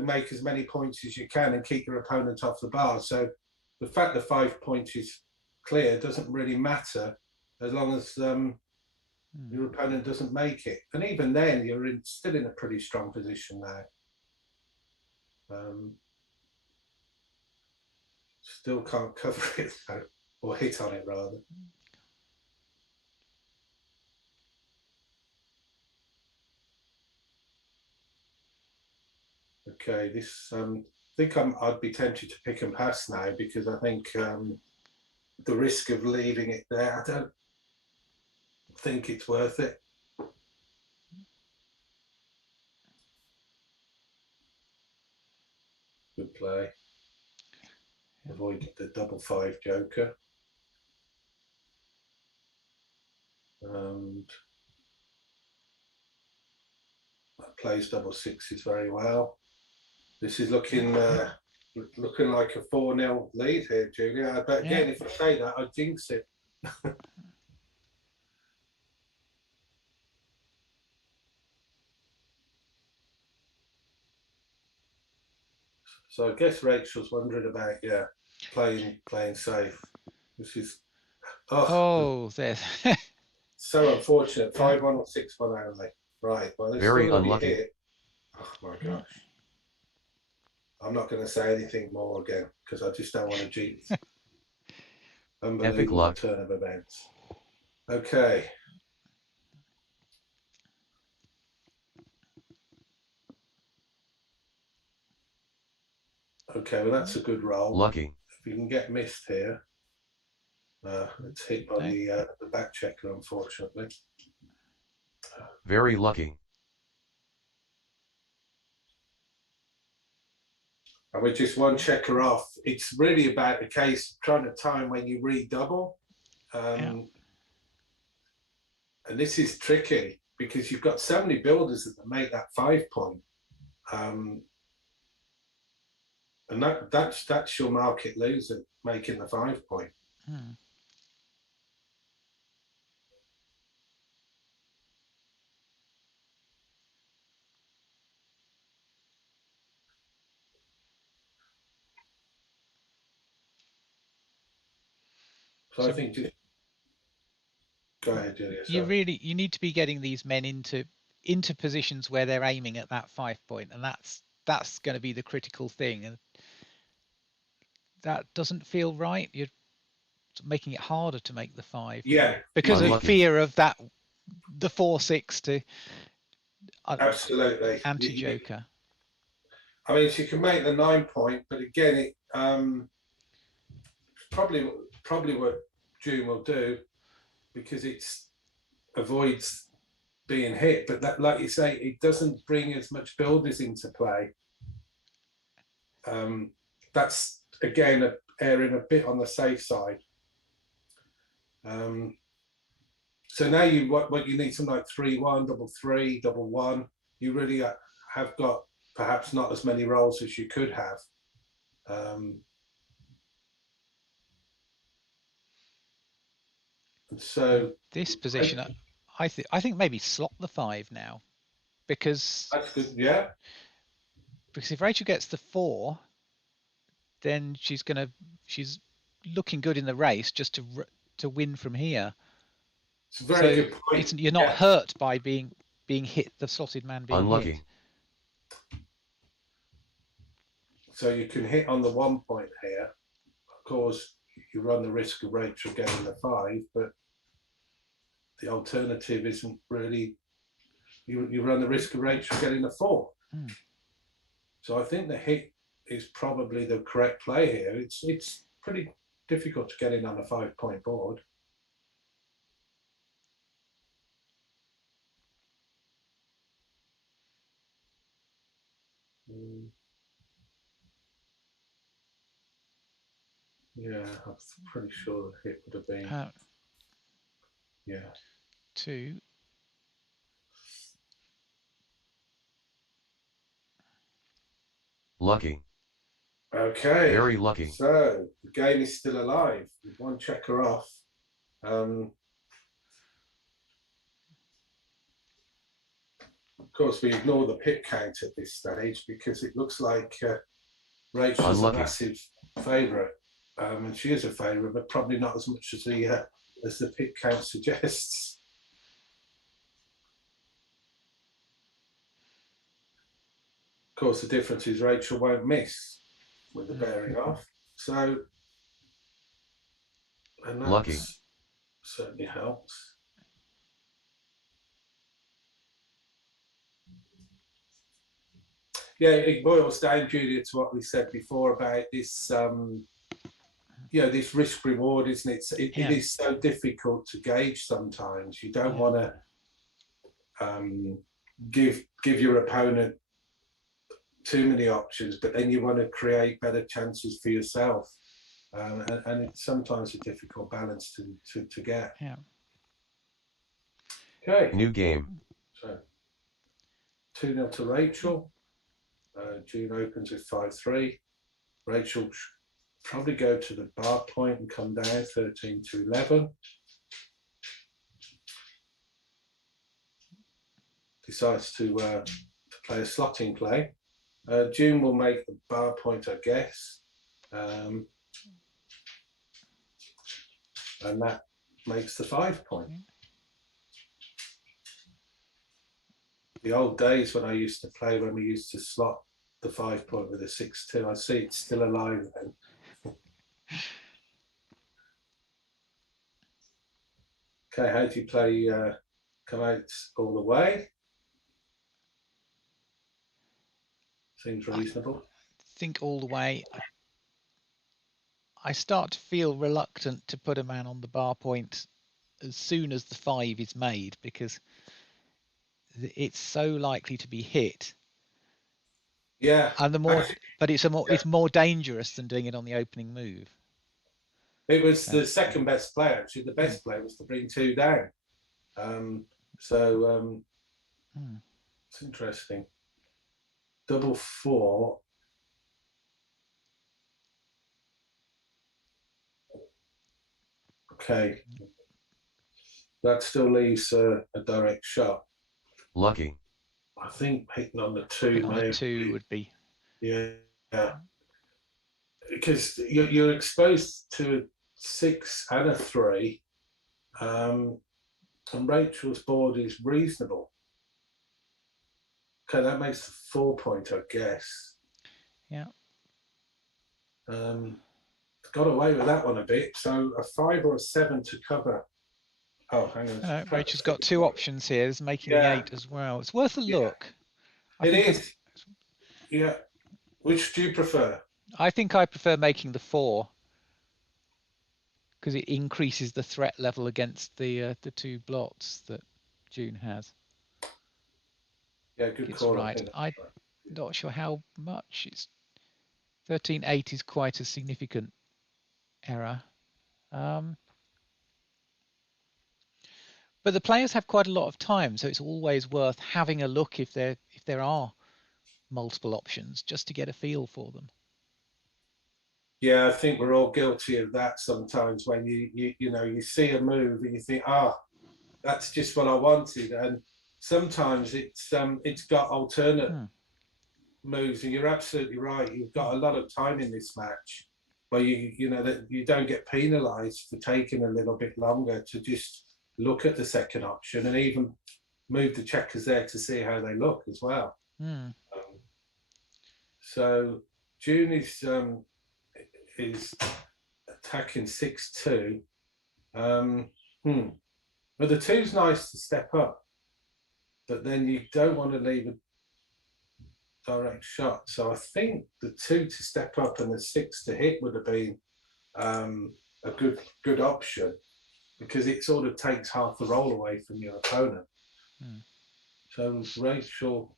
make as many points as you can and keep your opponent off the bar. So the fact the 5 points is clear doesn't really matter as long as your opponent doesn't make it. And even then, you're still in a pretty strong position now. Still can't cover it though, or hit on it rather. Okay, this I think I'd be tempted to pick and pass now because I think the risk of leaving it there, I don't think it's worth it. Good play. Avoid the double 5 joker. And that plays double 6s very well. This is looking like a 4-0 lead here, Julia. But again, if I say that, I jinx it. So I guess Rachel's wondering about playing safe. This is There. so unfortunate. 5-1 or 6-1 only. Right. Well, there's Very still gonna be unlucky. hit. Oh my gosh. I'm not going to say anything more again because I just don't want to jinx. Unbelievable luck. turn of events. Okay. Okay, well that's a good roll. Lucky. If you can get missed here, it's hit by the back checker, unfortunately. Very lucky. And with just one checker off, it's really about the case of trying to time when you redouble. And this is tricky because you've got so many builders that make that 5 point. And that's your market loser making the 5 point. So I think just go ahead, Julia. You need to be getting these men into positions where they're aiming at that 5 point, and that's going to be the critical thing. And that doesn't feel right. You're making it harder to make the 5. Yeah, because Unlucky. of fear of that the 4-6 to absolutely anti-joker. I mean, she can make the 9 point, but again, it probably what June will do because it avoids being hit. But that, like you say, it doesn't bring as much builders into play. That's again erring a bit on the safe side. So now what you need something like 3-1, double 3, double 1. You really have got perhaps not as many rolls as you could have. So this position, I think maybe slot the 5 now, because that's good. Yeah. Because if Rachel gets the 4, then she's looking good in the race just to win from here. It's a very good point. You're not hurt by being hit, the slotted man being Unlucky. hit. So you can hit on the 1 point here. Of course, you run the risk of Rachel getting the 5, but the alternative isn't really. You run the risk of Rachel getting the 4. So I think the hit is probably the correct play here. It's pretty difficult to get in on a 5 point board. Yeah, I'm pretty sure the hit would have been. Yeah. 2. Lucky. Okay. Very lucky. So the game is still alive with one checker off. Of course, we ignore the pip count at this stage because it looks like Rachel's Unlucky. a massive favourite, and she is a favourite, but probably not as much as the pip count suggests. Of course, the difference is Rachel won't miss with the bearing off. So, and that Lucky. certainly helps. Yeah, it boils down, Julia, to what we said before about this, this risk reward, isn't it? It is so difficult to gauge sometimes. You don't want to give your opponent too many options, but then you want to create better chances for yourself. And it's sometimes a difficult balance to get. Yeah. Okay. New game. So 2-0 to Rachel. June opens with 5-3. Rachel probably go to the bar point and come down 13 to 11. Decides to play a slotting play. June will make the bar point, I guess. And that makes the 5 point. The old days when I used to play, when we used to slot the 5 point with a 6-2, I see it's still alive then. Okay, how do you play come out all the way? Seems reasonable. I think all the way. I start to feel reluctant to put a man on the bar point as soon as the 5 is made, because it's so likely to be hit. Yeah. And it's more dangerous than doing it on the opening move. It was the second best player. Actually, the best player was to bring 2 down. It's interesting. Double 4. Okay. That still leaves a direct shot. Lucky. I think hitting on the 2 On the 2 would be. Yeah. Because you're exposed to a 6 and a 3. And Rachel's board is reasonable. Okay, that makes the 4 point, I guess. Yeah. Got away with that one a bit. So a 5 or a 7 to cover. Oh, hang on. Rachel's got 2 options here. There's making the 8 as well. It's worth a look. It is. Yeah. Which do you prefer? I think I prefer making the 4, because it increases the threat level against the 2 blots that June has. Yeah, good call. Right. I'm not sure how much. It's 13-8 is quite a significant error. But the players have quite a lot of time, so it's always worth having a look if there are multiple options, just to get a feel for them. Yeah, I think we're all guilty of that sometimes, when you see a move and you think, that's just what I wanted, and sometimes it's got alternate moves, and you're absolutely right. You've got a lot of time in this match where that you don't get penalised for taking a little bit longer to just look at the second option and even move the checkers there to see how they look as well. So June is attacking 6-2. But the 2's nice to step up, but then you don't want to leave a direct shot. So I think the 2 to step up and the 6 to hit would have been a good option, because it sort of takes half the roll away from your opponent. So Rachel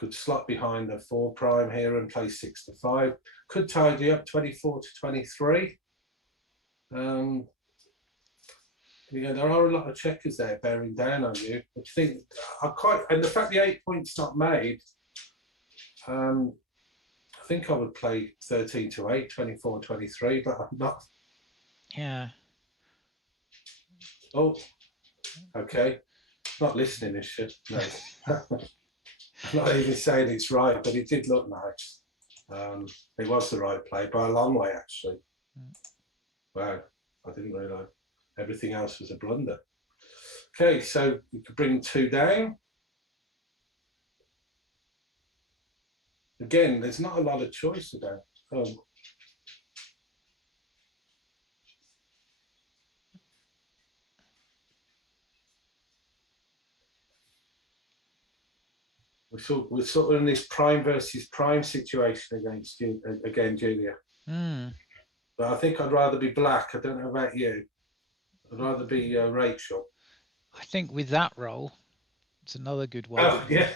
could slot behind the 4 prime here and play 6 to 5. Could tidy up 24 to 23. Yeah, there are a lot of checkers there bearing down on you. I think and the fact the 8 points not made, I think I would play 13 to 8, 24, 23, but I'm not. Yeah. Oh, okay. Not listening, is she? No. I'm not even saying it's right, but it did look nice. It was the right play by a long way, actually. Wow, I didn't realise everything else was a blunder. Okay, so you could bring 2 down. Again, there's not a lot of choice about. We're sort of in this prime versus prime situation against you again, Julia. But I think I'd rather be black. I don't know about you. I'd rather be Rachel. I think with that roll, it's another good one. Oh yeah,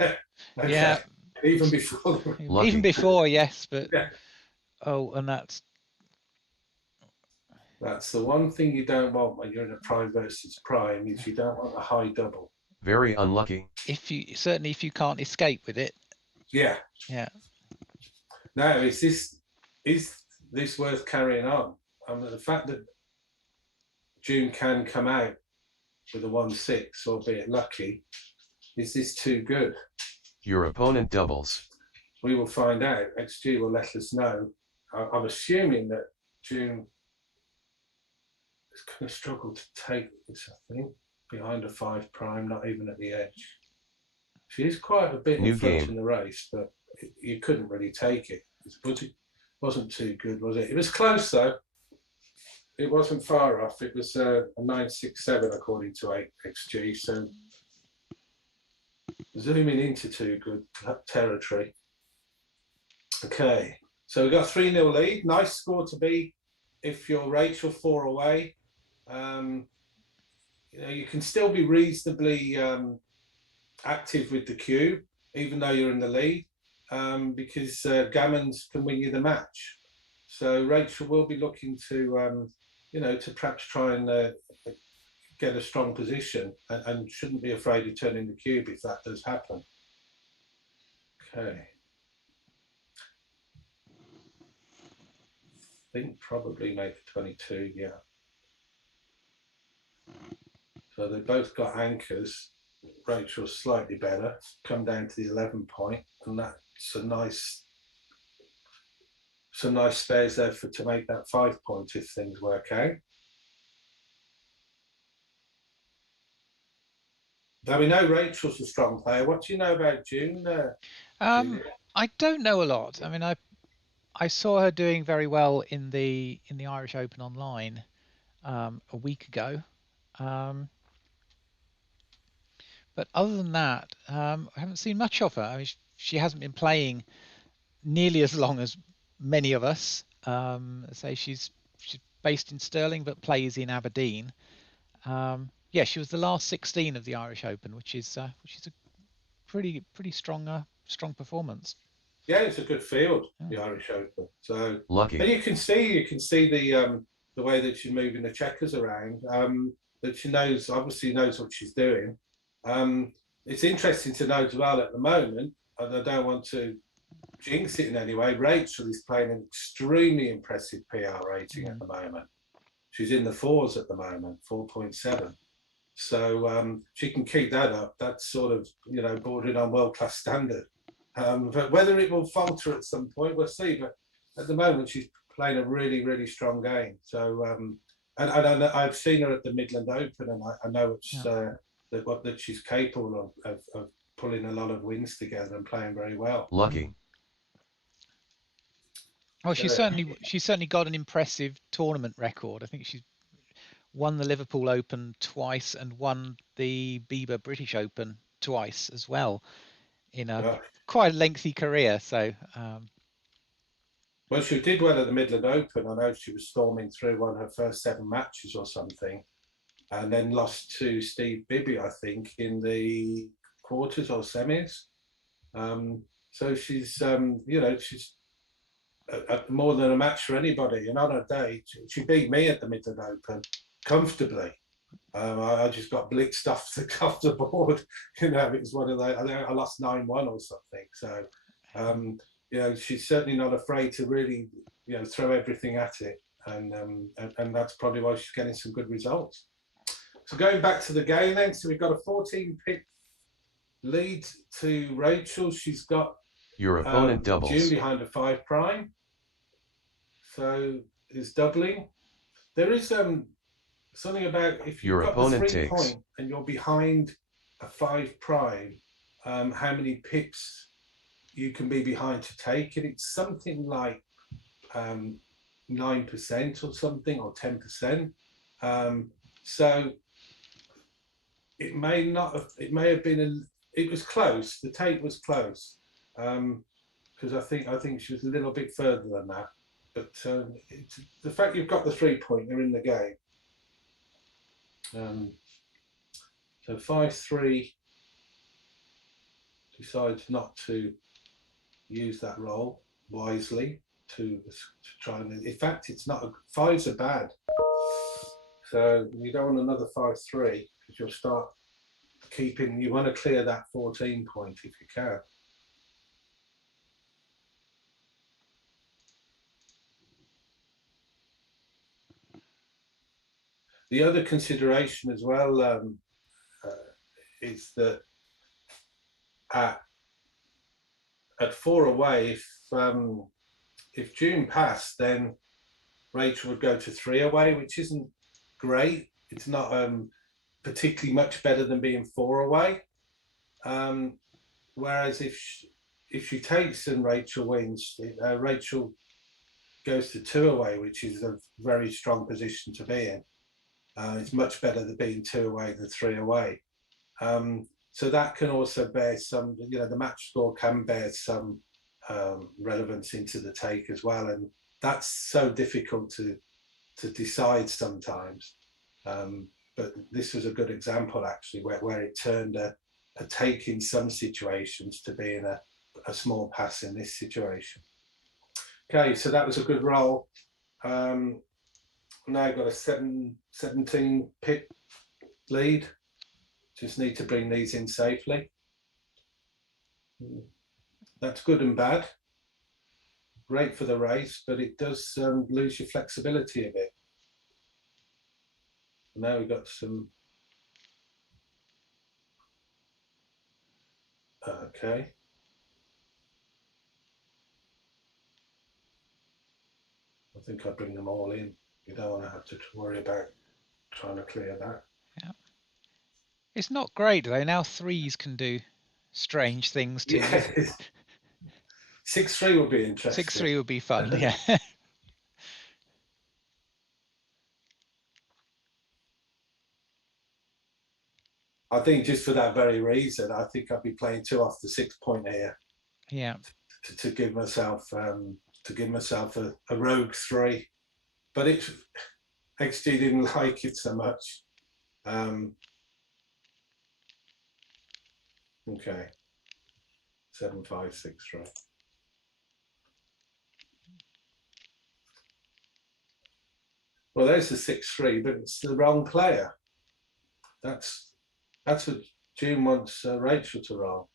okay. Yeah. Even before. Even before, yes, but yeah. Oh, and that's the one thing you don't want when you're in a prime versus prime is you don't want a high double. Very unlucky. If you can't escape with it. Yeah. Yeah. Now, is this worth carrying on? I mean, the fact that June can come out with a 1-6, albeit lucky, is this too good? Your opponent doubles. We will find out. XG will let us know. I'm assuming that June is going to struggle to take this, I think, behind a 5 prime, not even at the edge. She is quite a bit in front in the race, but you couldn't really take it. It wasn't too good, was it? It was close, though. It wasn't far off. It was a 9.67 according to XG, so zooming into too good territory. Okay, so we've got 3-0 lead. Nice score to be if you're Rachel 4 away. You can still be reasonably active with the cube, even though you're in the lead, because gammons can win you the match. So Rachel will be looking to, to perhaps try and get a strong position, and shouldn't be afraid of turning the cube if that does happen. Okay. I think probably make it 22, yeah. So they both got anchors. Rachel's slightly better, come down to the 11 point, and that's a nice spares there to make that 5 point if things work out. Now we know Rachel's a strong player. What do you know about June? I don't know a lot. I mean, I saw her doing very well in the Irish Open online a week ago. But other than that, I haven't seen much of her. I mean, she hasn't been playing nearly as long as many of us. Say she's based in Stirling but plays in Aberdeen. Yeah, she was the last 16 of the Irish Open, which is a pretty strong performance. Yeah, it's a good field, the Irish Open. So lucky. And you can see the way that she's moving the checkers around. That she obviously knows what she's doing. It's interesting to note as well at the moment, and I don't want to jinx it in any way, Rachel is playing an extremely impressive PR rating at the moment. She's in the 4s at the moment, 4.7. So she can keep that up. That's sort of, bordering on world-class standard. But whether it will falter at some point, we'll see. But at the moment, she's playing a really, really strong game. So, and I've seen her at the Midland Open, and I know it's that she's capable of pulling a lot of wins together and playing very well. Lucky. Oh, she's certainly got an impressive tournament record. I think she's won the Liverpool Open twice and won the Bieber British Open twice as well in a quite lengthy career. So, well, she did well at the Midland Open. I know she was storming through one of her first 7 matches or something, and then lost to Steve Bibby, I think, in the quarters or semis. So she's, you know, she's more than a match for anybody. And on her day, she beat me at the Midland Open comfortably. I just got blitzed off the board. You know, it was one of those. I think I lost 9-1 or something. So, you know, she's certainly not afraid to really, you know, throw everything at it, and that's probably why she's getting some good results. So going back to the game then, so we've got a 14-pick lead to Rachel. She's got Your opponent doubles. June behind a 5 prime. So is doubling. There is something about if you've Your got opponent the 3 takes. point and you're behind a 5 prime, how many pips you can be behind to take it. It's something like 9% or something, or 10%. So it may not have, it may have been it was close. The take was close, because I think she was a little bit further than that. But it's, the fact you've got the 3 point, you're in the game. So 5-3 decides not to use that roll wisely to try and. In fact, it's not. 5s are bad. So you don't want another 5-3 because you'll start keeping. You want to clear that 14 point if you can. The other consideration as well is that at 4 away, if June passed, then Rachel would go to 3 away, which isn't great. It's not particularly much better than being 4 away. Whereas if she takes and Rachel wins, Rachel goes to 2 away, which is a very strong position to be in. It's much better than being 2 away than 3 away. So that can also bear some, you know, the match score can bear some relevance into the take as well. And that's so difficult to decide sometimes. But this was a good example actually where it turned a take in some situations to being a small pass in this situation. Okay, so that was a good roll. Now I've got a 17 pip lead. Just need to bring these in safely. That's good and bad. Great for the race, but it does lose your flexibility a bit. Now we've got some. Okay. I think I'll bring them all in. You don't want to have to worry about trying to clear that. Yeah. It's not great though. Now 3s can do strange things to you. 6-3 will be interesting. 6-3 would be fun, yeah. I think just for that very reason, I think I'd be playing 2 off the 6 point here. Yeah. To give myself a rogue 3, but XG didn't like it so much. Okay, 7-5-6, right. Well, there's the 6-3, but it's the wrong player. That's what June wants Rachel to roll.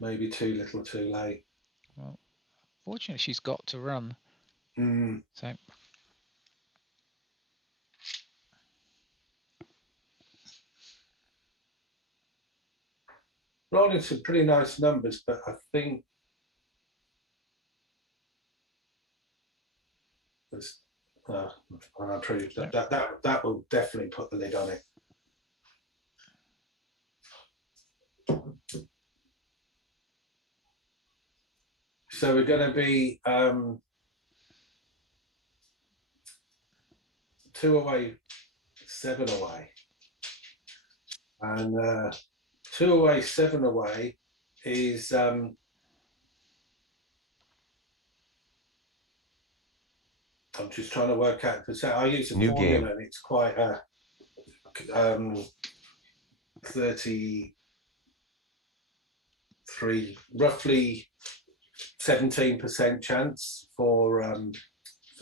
Maybe too little, too late. Well, fortunately, she's got to run. So. Rolling some pretty nice numbers, but I think when I prove that will definitely put the lid on it. So we're going to be 2 away, 7 away, and 2 away, 7 away is I'm just trying to work out. I use a New formula, game. and it's quite 33, roughly 17% chance for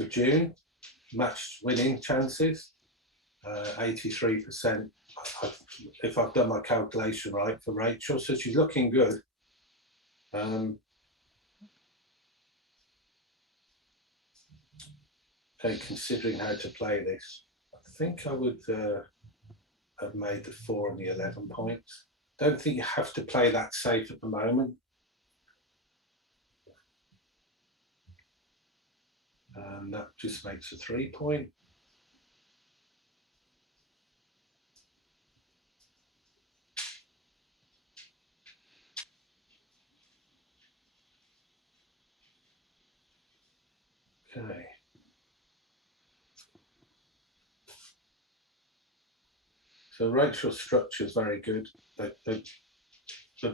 June, match winning chances, 83%. If I've done my calculation right for Rachel, so she's looking good. Okay, considering how to play this, I think I would have made the 4 and the 11 points. Don't think you have to play that safe at the moment. And that just makes a 3 point. Okay. So Rachel's structure is very good. They're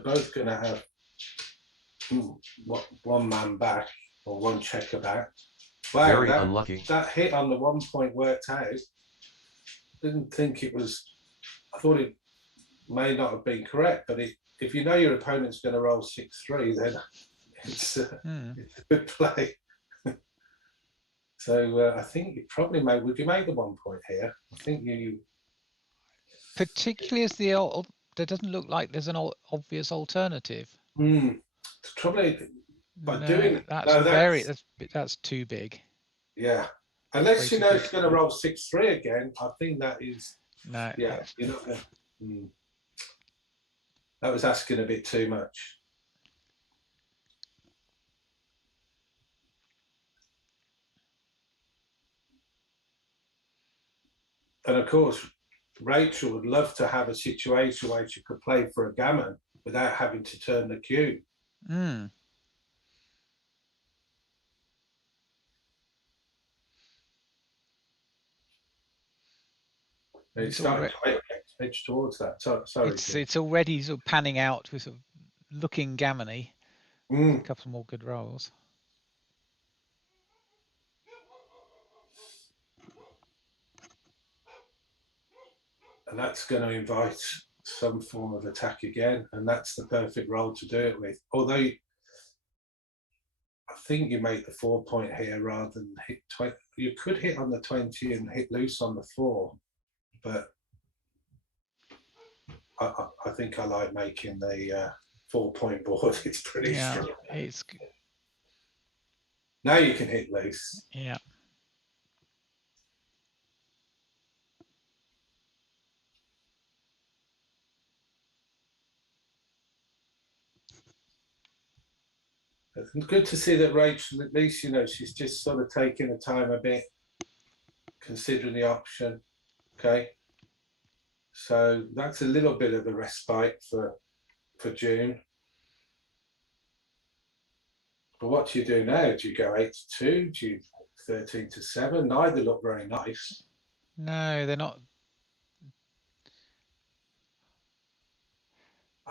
both going to have one man back or one checker back. Wow, Very unlucky. That hit on the 1 point worked out. Didn't think it was. I thought it may not have been correct, but if you know your opponent's going to roll 6-3, then it's a good play. So I think you probably made. Would you make the 1 point here? I think you. Particularly as there doesn't look like there's an obvious alternative. The trouble is, by doing that's too big. Yeah, unless you know it's going to roll 6-3 again, I think that is. No. Yeah, you're not going to. That was asking a bit too much. And of course, Rachel would love to have a situation where she could play for a gammon without having to turn the cue. It's starting to edge towards that. Sorry. It's already sort of panning out with sort of looking gammony. A couple more good rolls. And that's going to invite some form of attack again, and that's the perfect roll to do it with. Although I think you make the 4 point here rather than hit 20. You could hit on the 20 and hit loose on the 4, but I think I like making the 4 point board. It's pretty strong. It's good. Now you can hit loose. Yeah. It's good to see that Rachel, at least, she's just sort of taking the time a bit, considering the option. Okay. So that's a little bit of a respite for June. But what do you do now? Do you go 8-2? Do you 13-7? Neither look very nice. No, they're not.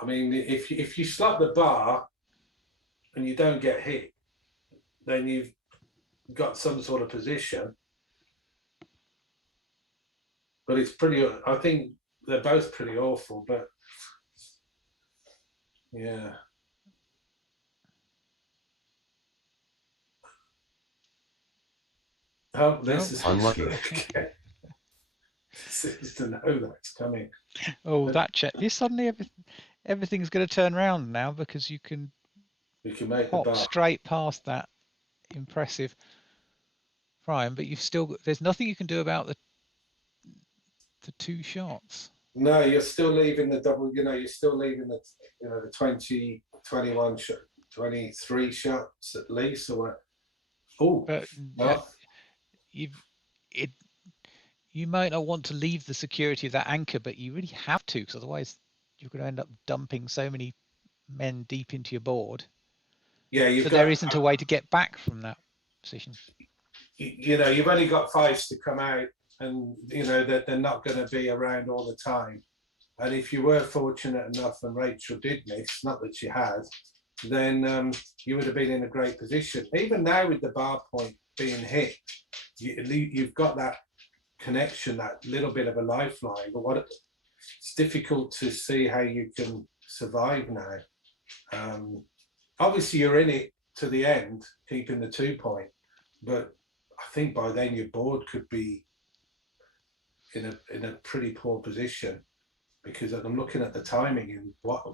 I mean, if you slot the bar and you don't get hit, then you've got some sort of position. But it's pretty. I think they're both pretty awful. But yeah. Oh, this is unlucky. Okay. Seems to know that's coming. Oh, that check! Suddenly everything's going to turn around now because you can make hop the bar straight past that impressive prime, but there's nothing you can do about the 2 shots. No, you're still leaving the double. You're still leaving the the 20, 21, 23 shots at least. Or but you might not want to leave the security of that anchor, but you really have to, because otherwise you're going to end up dumping so many men deep into your board. Yeah, there isn't a way to get back from that position. You've only got 5s to come out, and that they're not going to be around all the time. And if you were fortunate enough, and Rachel did miss, not that she had, then you would have been in a great position. Even now with the bar point being hit, you've got that connection, that little bit of a lifeline. But it's difficult to see how you can survive now. Obviously, you're in it to the end, keeping the 2 point, but I think by then your board could be in a pretty poor position, because I'm looking at the timing and what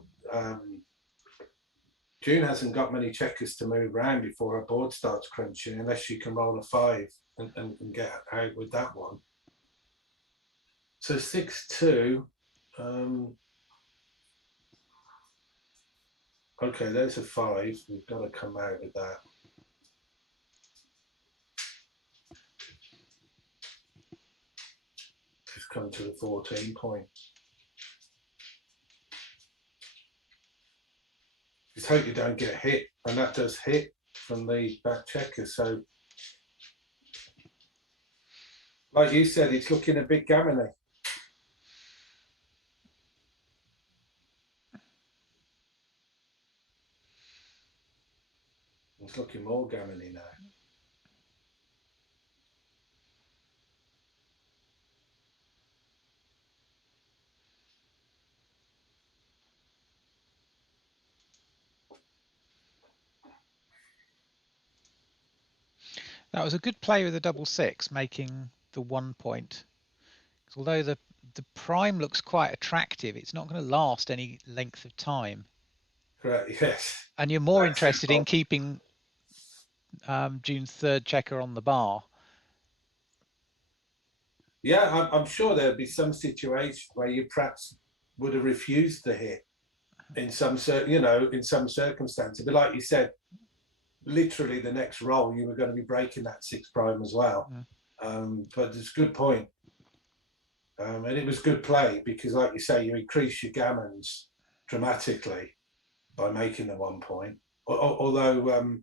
June hasn't got many checkers to move around before her board starts crunching, unless you can roll a 5 and get out with that one. So 6-2. Okay, there's a 5. We've got to come out with that. Just come to the 14 point. Just hope you don't get hit, and that does hit from the back checker. So, like you said, it's looking a bit gammony. It's looking more gammony now. That was a good play with the double 6, making the 1 point. Although the prime looks quite attractive, it's not going to last any length of time. Correct. Yes. And you're more That's interested in keeping June's 3rd checker on the bar. Yeah, I'm sure there'd be some situation where you perhaps would have refused the hit in some in some circumstances. But like you said, literally the next roll you were going to be breaking that 6 prime as well. But it's a good point. And it was good play, because like you say, you increase your gammons dramatically by making the 1 point. Although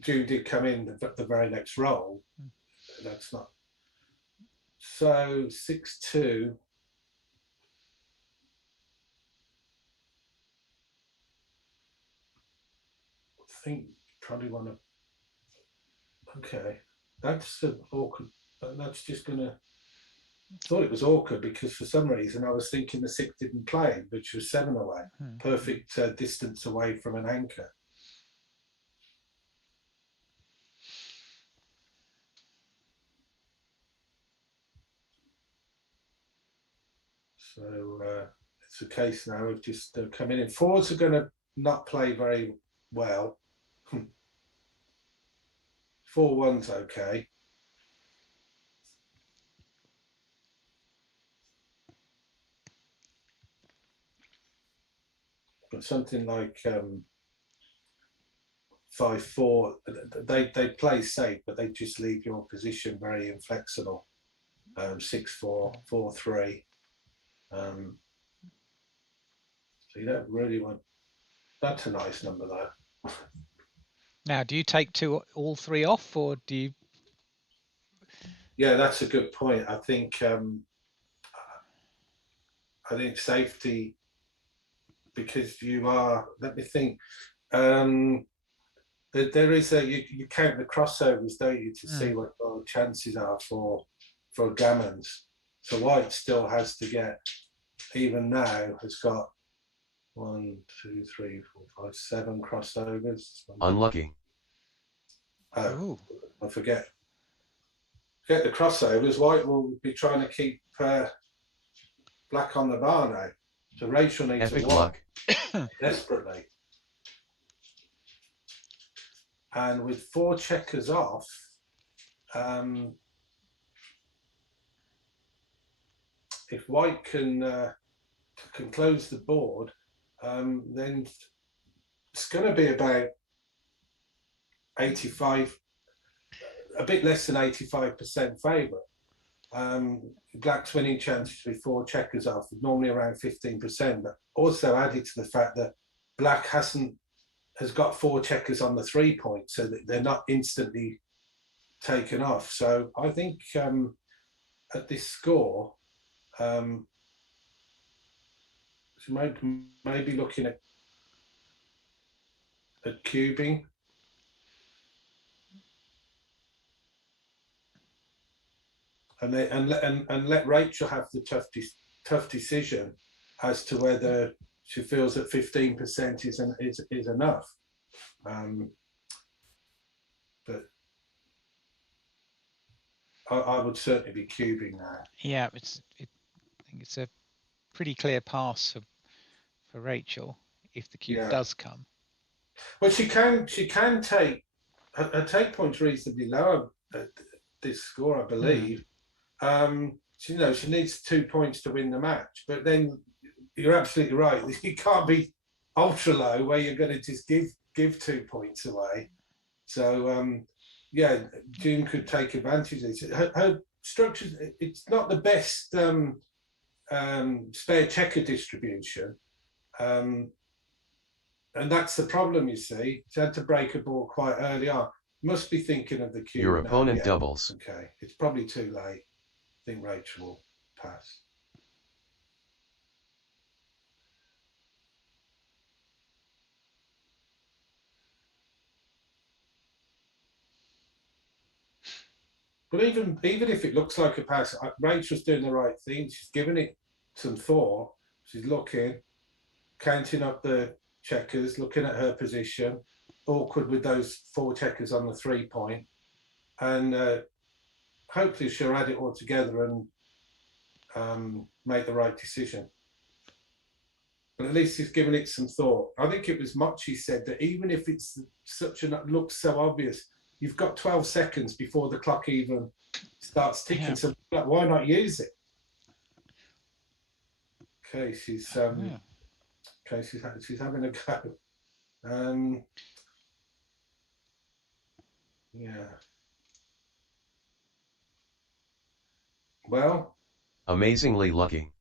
June did come in the very next roll. That's not. So 6-2. I think probably want to. Okay, that's awkward. That's just gonna. I thought it was awkward because for some reason I was thinking the 6 didn't play, which was 7 away. Perfect distance away from an anchor. So it's a case now of just coming in. 4s are going to not play very well. 4-1's okay. But something like 5-4, they play safe, but they just leave your position very inflexible. 6-4, 4-3. So you don't really want. That's a nice number though. Now, do you take all 3 off, or do you? Yeah, that's a good point. I think safety, because you are. Let me think. There is you count the crossovers, don't you, to see what the chances are for gammons. So white still has to get, even now has got 1, 2, 3, 4, 5, 7 crossovers. Unlucky. Oh, I forget the crossovers. White will be trying to keep black on the bar now. So Rachel needs Epic a one luck. desperately. And with 4 checkers off, if white can close the board, then it's going to be about 85, a bit less than 85% favourite. Black's winning chances with 4 checkers off, normally around 15%. But also added to the fact that black has got 4 checkers on the 3 point, so that they're not instantly taken off. So I think at this score, so maybe looking at cubing. And let Rachel have the tough tough decision as to whether she feels that 15% is enough. But I would certainly be cubing that. Yeah, I think it's a pretty clear pass for Rachel if the cube does come. Well, she can take her take points reasonably low at this score, I believe. She, she needs 2 points to win the match, but then you're absolutely right. You can't be ultra low where you're going to just give 2 points away. So yeah, June could take advantage of this. Her structure, it's not the best spare checker distribution. And that's the problem, you see. She had to break a ball quite early on. Must be thinking of the cube. Your opponent doubles. Okay, it's probably too late. I think Rachel will pass. But even if it looks like a pass, Rachel's doing the right thing. She's giving it some thought. She's looking, counting up the checkers, looking at her position. Awkward with those 4 checkers on the 3 point, and hopefully she'll add it all together and make the right decision. But at least she's given it some thought. I think it was Mochi said that even if it's looks so obvious, you've got 12 seconds before the clock even starts ticking. Yeah. So why not use it? Okay, she's she's having a go. Yeah. Well. Amazingly lucky.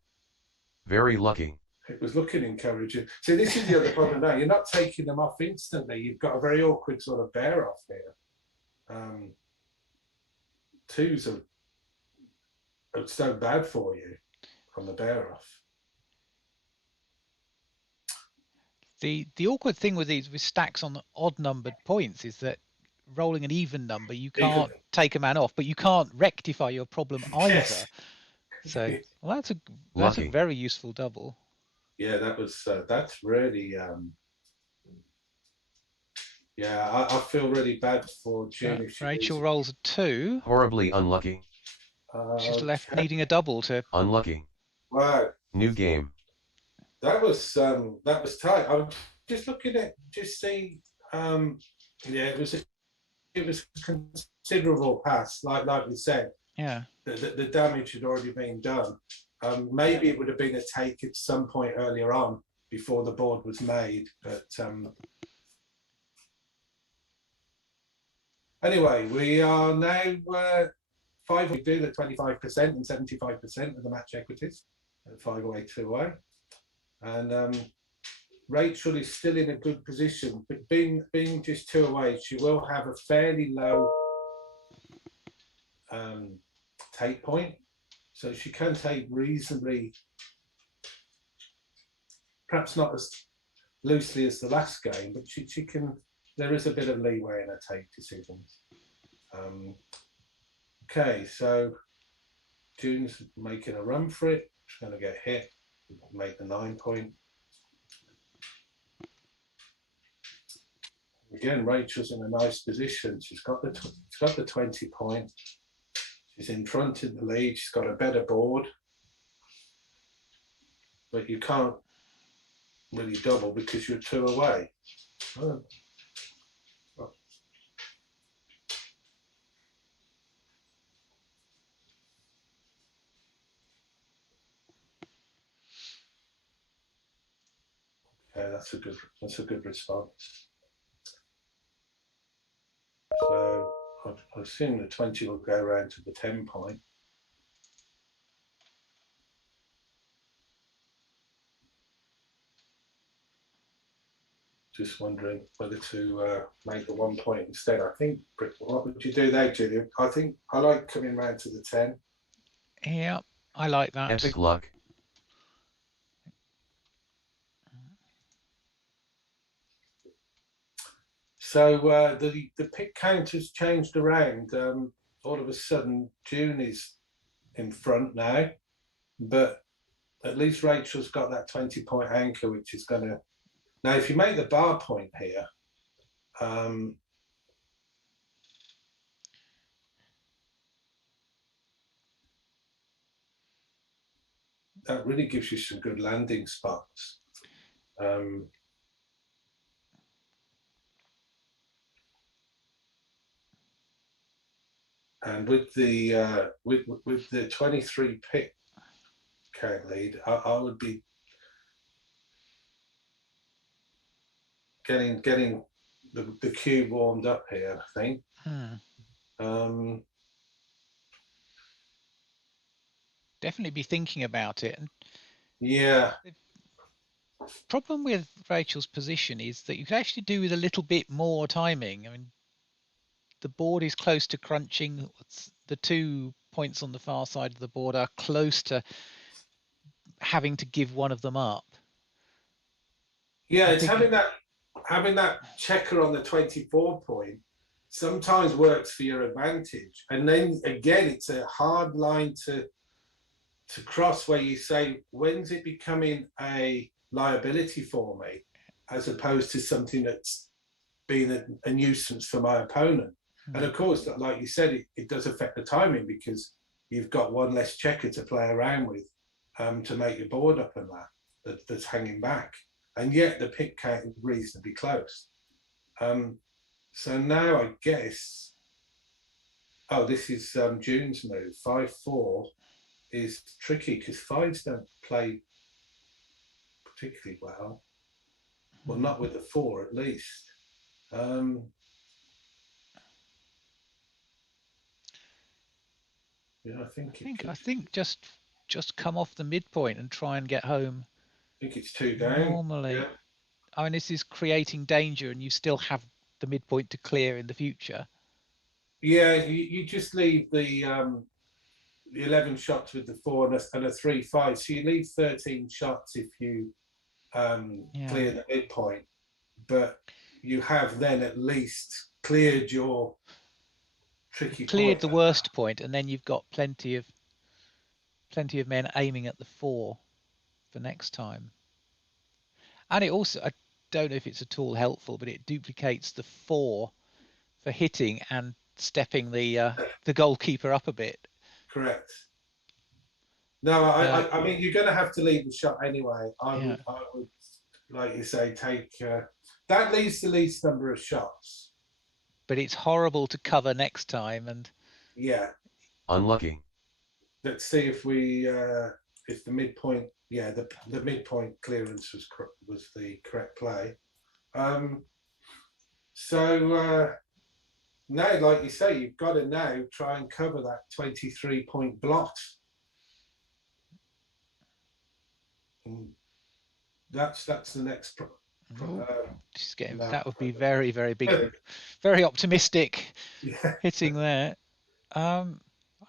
Very lucky. It was looking encouraging. See, this is the other problem now. You're not taking them off instantly. You've got a very awkward sort of bear off here. Twos are so bad for you on the bear off. The awkward thing with stacks on odd numbered points is that rolling an even number, you can't take a man off, but you can't rectify your problem either. Yes. So well, that's a very useful double. Yeah, that's really yeah, I feel really bad for June. Rachel rolls a 2. Horribly unlucky. She's left needing a double to. Unlucky. Wow. New game. That was tight. I was just looking at see. Yeah, it was a considerable pass, like we said. Yeah. The damage had already been done. Maybe it would have been a take at some point earlier on before the board was made, but anyway, we are now 5. We do the 25% and 75% of the match equities at 5 away, 2 away, and Rachel is still in a good position, but being just 2 away, she will have a fairly low take point, so she can take reasonably, perhaps not as loosely as the last game, but she can. There is a bit of leeway in her take decisions. Okay, so June's making a run for it. She's going to get hit, make the 9 point. Again, Rachel's in a nice position. She's got the 20 point. She's in front in the lead. She's got a better board, but you can't really double because you're 2 away. Oh. Okay, that's a good response. So I assume the 20 will go around to the 10 point. Just wondering whether to make the 1 point instead. I think, what would you do there, Julian? I think I like coming round to the 10. Yeah, I like that. Epic luck. So the pick count has changed around. All of a sudden, June is in front now, but at least Rachel's got that 20-point anchor, which is going to. Now, if you make the bar point here, that really gives you some good landing spots. And with the 23 pick count lead, I would be getting the cube warmed up here, I think. Definitely be thinking about it. Yeah. The problem with Rachel's position is that you could actually do with a little bit more timing. I mean, the board is close to crunching. The 2 points on the far side of the board are close to having to give one of them up. Yeah, it's having that checker on the 24 point sometimes works for your advantage. And then again, it's a hard line to cross where you say, when's it becoming a liability for me, as opposed to something that's been a nuisance for my opponent. And of course, like you said, it does affect the timing because you've got one less checker to play around with to make your board up and that's hanging back. And yet the pick count is reasonably close. So now I guess, this is June's move. 5-4 is tricky because 5s don't play particularly well. Well, not with the 4 at least. Yeah, I think just come off the midpoint and try and get home. I think it's 2 down. Normally, yeah. I mean, this is creating danger, and you still have the midpoint to clear in the future. Yeah, you just leave the 11 shots with the 4 and a 3-5. So you leave 13 shots if you clear the midpoint, but you have then at least cleared your tricky cleared point. The worst point, and then you've got plenty of men aiming at the 4 for next time. And it also, I don't know if it's at all helpful, but it duplicates the 4 for hitting and stepping the goalkeeper up a bit. Correct. No, I mean, you're going to have to leave the shot anyway. I would, like you say, take that leaves the least number of shots. But it's horrible to cover next time, and unlucky. Let's see if if the midpoint, the midpoint clearance was the correct play. So now, like you say, you've got to now try and cover that 23-point blot. And that's the next. Just getting, that would be very, very big, very optimistic hitting there. I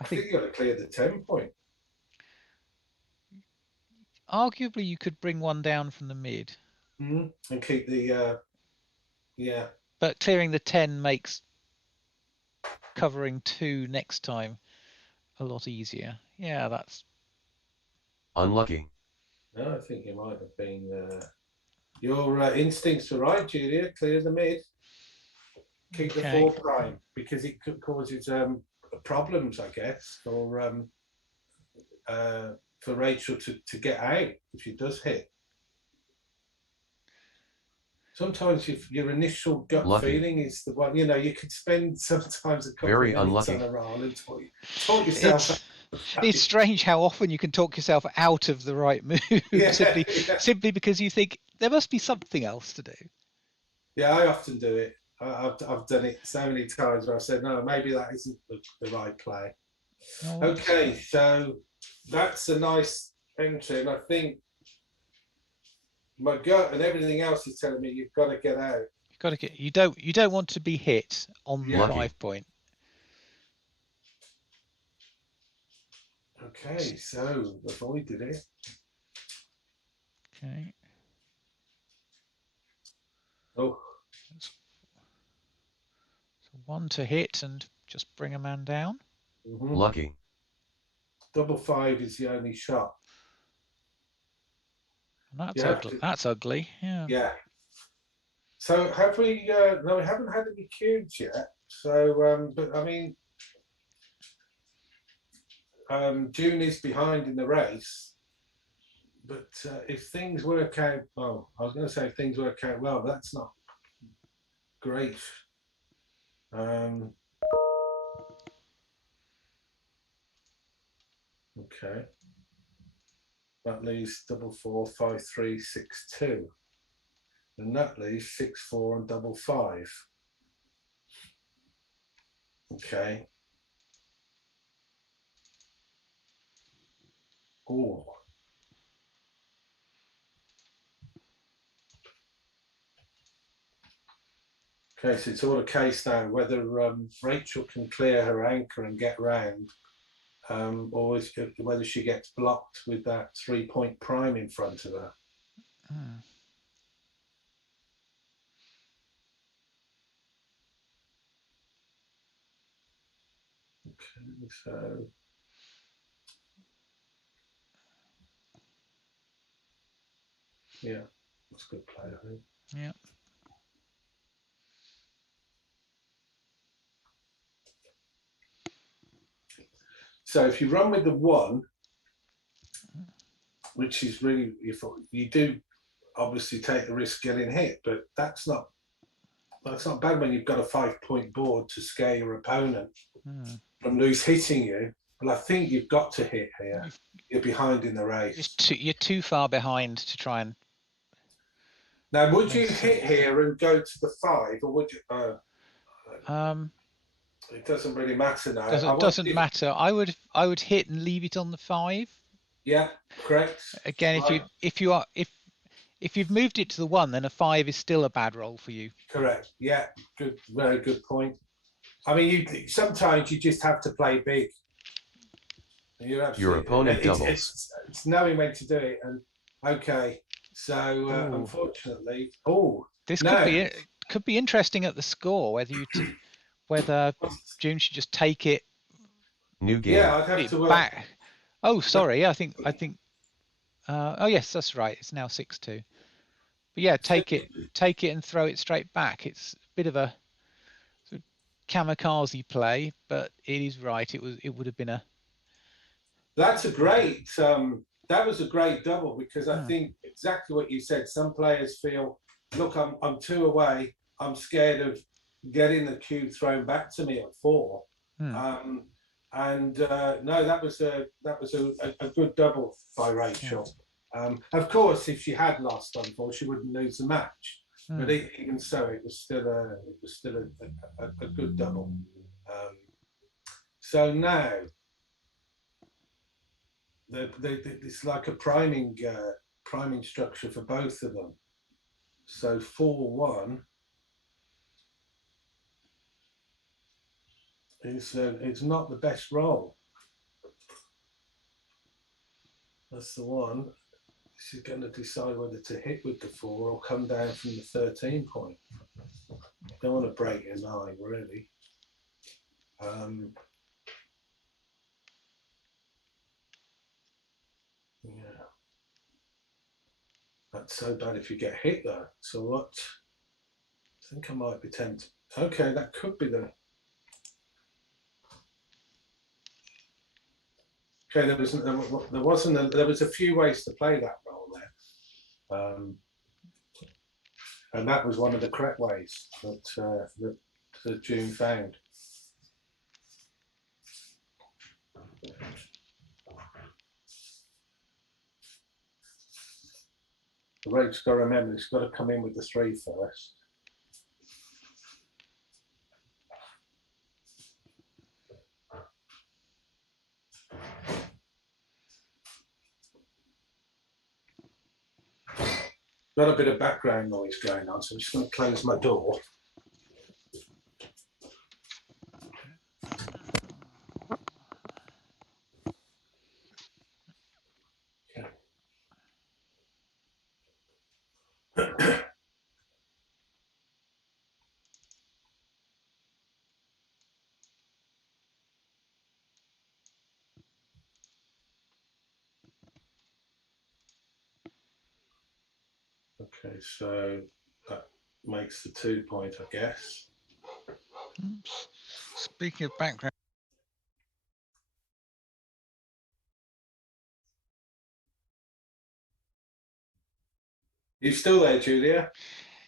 think you got to clear the 10-point. Arguably, you could bring one down from the mid, and keep the But clearing the 10 makes covering 2 next time a lot easier. Yeah, that's unlucky. No, I think you might have been. Your instincts were right, Julia. Clear the mid. Keep the 4 prime because it causes problems, I guess, for Rachel to get out if she does hit. Sometimes your initial gut feeling is the one. You could spend sometimes a couple of minutes on a roll and talk yourself. It's strange how often you can talk yourself out of the right move simply because you think there must be something else to do. Yeah, I often do it. I've done it so many times where I've said, no, maybe that isn't the right play. Okay, so that's a nice entry, and I think my gut and everything else is telling me you've got to get out. You've got to get. You don't want to be hit on the 5-point. Okay, so avoided it. Okay. Oh. So 1 to hit and just bring a man down. Lucky. Double 5 is the only shot. That's Yeah. ugly. That's ugly. Yeah. Yeah. So have we? No, we haven't had any cubes yet. So, but I mean, June is behind in the race. But if things work out, well, I was going to say if things work out well, that's not great. Okay. That leaves 4, 5, 3, 6, 2. And that leaves 6, 4 and 5, 5. Okay. Oh. Okay, so it's all a case now whether Rachel can clear her anchor and get round, or whether she gets blocked with that 3-point prime in front of her. Okay, so yeah, that's a good play, I think. Yeah. So if you run with the 1, which is really, you do obviously take the risk getting hit, but that's not bad when you've got a 5-point board to scare your opponent from loose hitting you. But I think you've got to hit here. You're behind in the race. You're too far behind to try and. Now, would you hit here and go to the 5, or would you? It doesn't really matter now. It doesn't matter. I would hit and leave it on the 5. Yeah, correct. Again, right. if you've moved it to the 1, then a 5 is still a bad roll for you. Correct. Yeah, good, very good point. I mean, sometimes you just have to play big. Your opponent doubles. It's knowing when to do it, and okay. So unfortunately, this could be interesting at the score. Whether June should just take it. New game. Yeah, I'd have to back. Oh, sorry. I think. Oh yes, that's right. It's now 6-2. But yeah, take it and throw it straight back. It's a bit of a sort of kamikaze play, but it is right. It would have been a. That's a great. That was a great double, because I think exactly what you said. Some players feel, look, I'm 2 away. I'm scared of getting the cube thrown back to me at 4. No, that was a good double by Rachel. Of course, if she had lost on 4, she wouldn't lose the match. But even so, it was still a good double. So now it's like a priming structure for both of them. So 4-1 is not the best roll. That's the one. She's going to decide whether to hit with the 4 or come down from the 13 point. Don't want to break your 9, really. Yeah. That's so bad if you get hit, though. So what? I think I might be tempted. Okay, that could be the. Okay, there was a few ways to play that role there, and that was one of the correct ways that June found. The rate's got to remember, it's got to come in with the 3 first. Got a bit of background noise going on, so I'm just going to close my door. Okay, so that makes the 2 point, I guess. Oops. Speaking of background. You still there, Julia?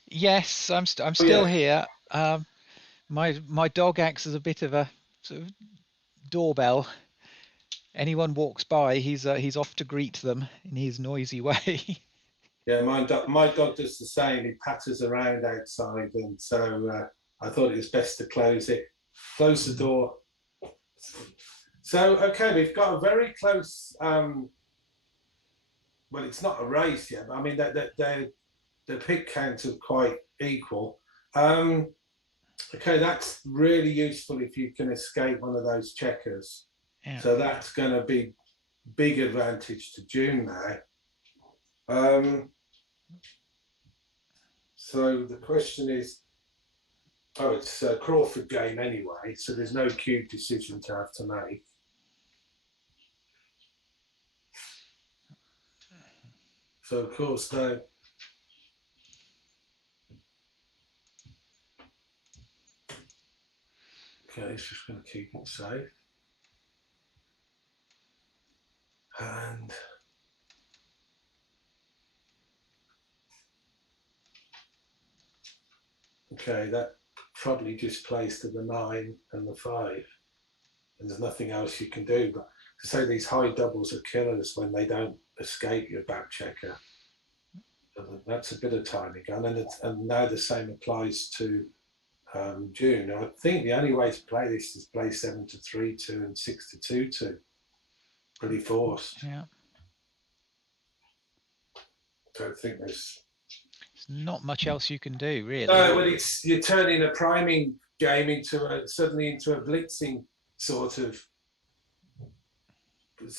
Yes, I'm Oh, still yeah. here. My dog acts as a bit of a sort of doorbell. Anyone walks by, he's off to greet them in his noisy way. Yeah, my dog does the same. He patters around outside, and so I thought it was best to close the door. So, okay, we've got a very close. Well, it's not a race yet, but I mean the pick counts are quite equal. Okay, that's really useful if you can escape one of those checkers. Yeah. So that's going to be big advantage to June now. So the question is, oh, it's a Crawford game anyway, so there's no cube decision to have to make. So of course, no. Okay, it's just going to keep it safe. And okay, that probably just plays to the 9 and the 5. And there's nothing else you can do. But to say these high doubles are killers when they don't escape your back checker. That's a bit of tiny gun. And now the same applies to June. I think the only way to play this is play 7 to 3-2 and 6 to 2-2. Pretty forced. Yeah. Don't think there's not much else you can do, really. No, but you're turning a priming game suddenly into a blitzing sort of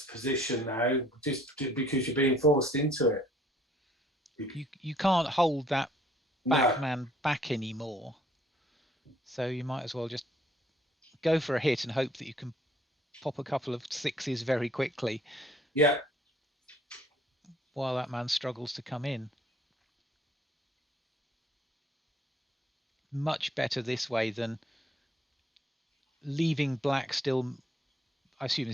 position now, just because you're being forced into it. You can't hold that back No. man back anymore, so you might as well just go for a hit and hope that you can pop a couple of 6s very quickly. Yeah. While that man struggles to come in. Much better this way than leaving black still. I assume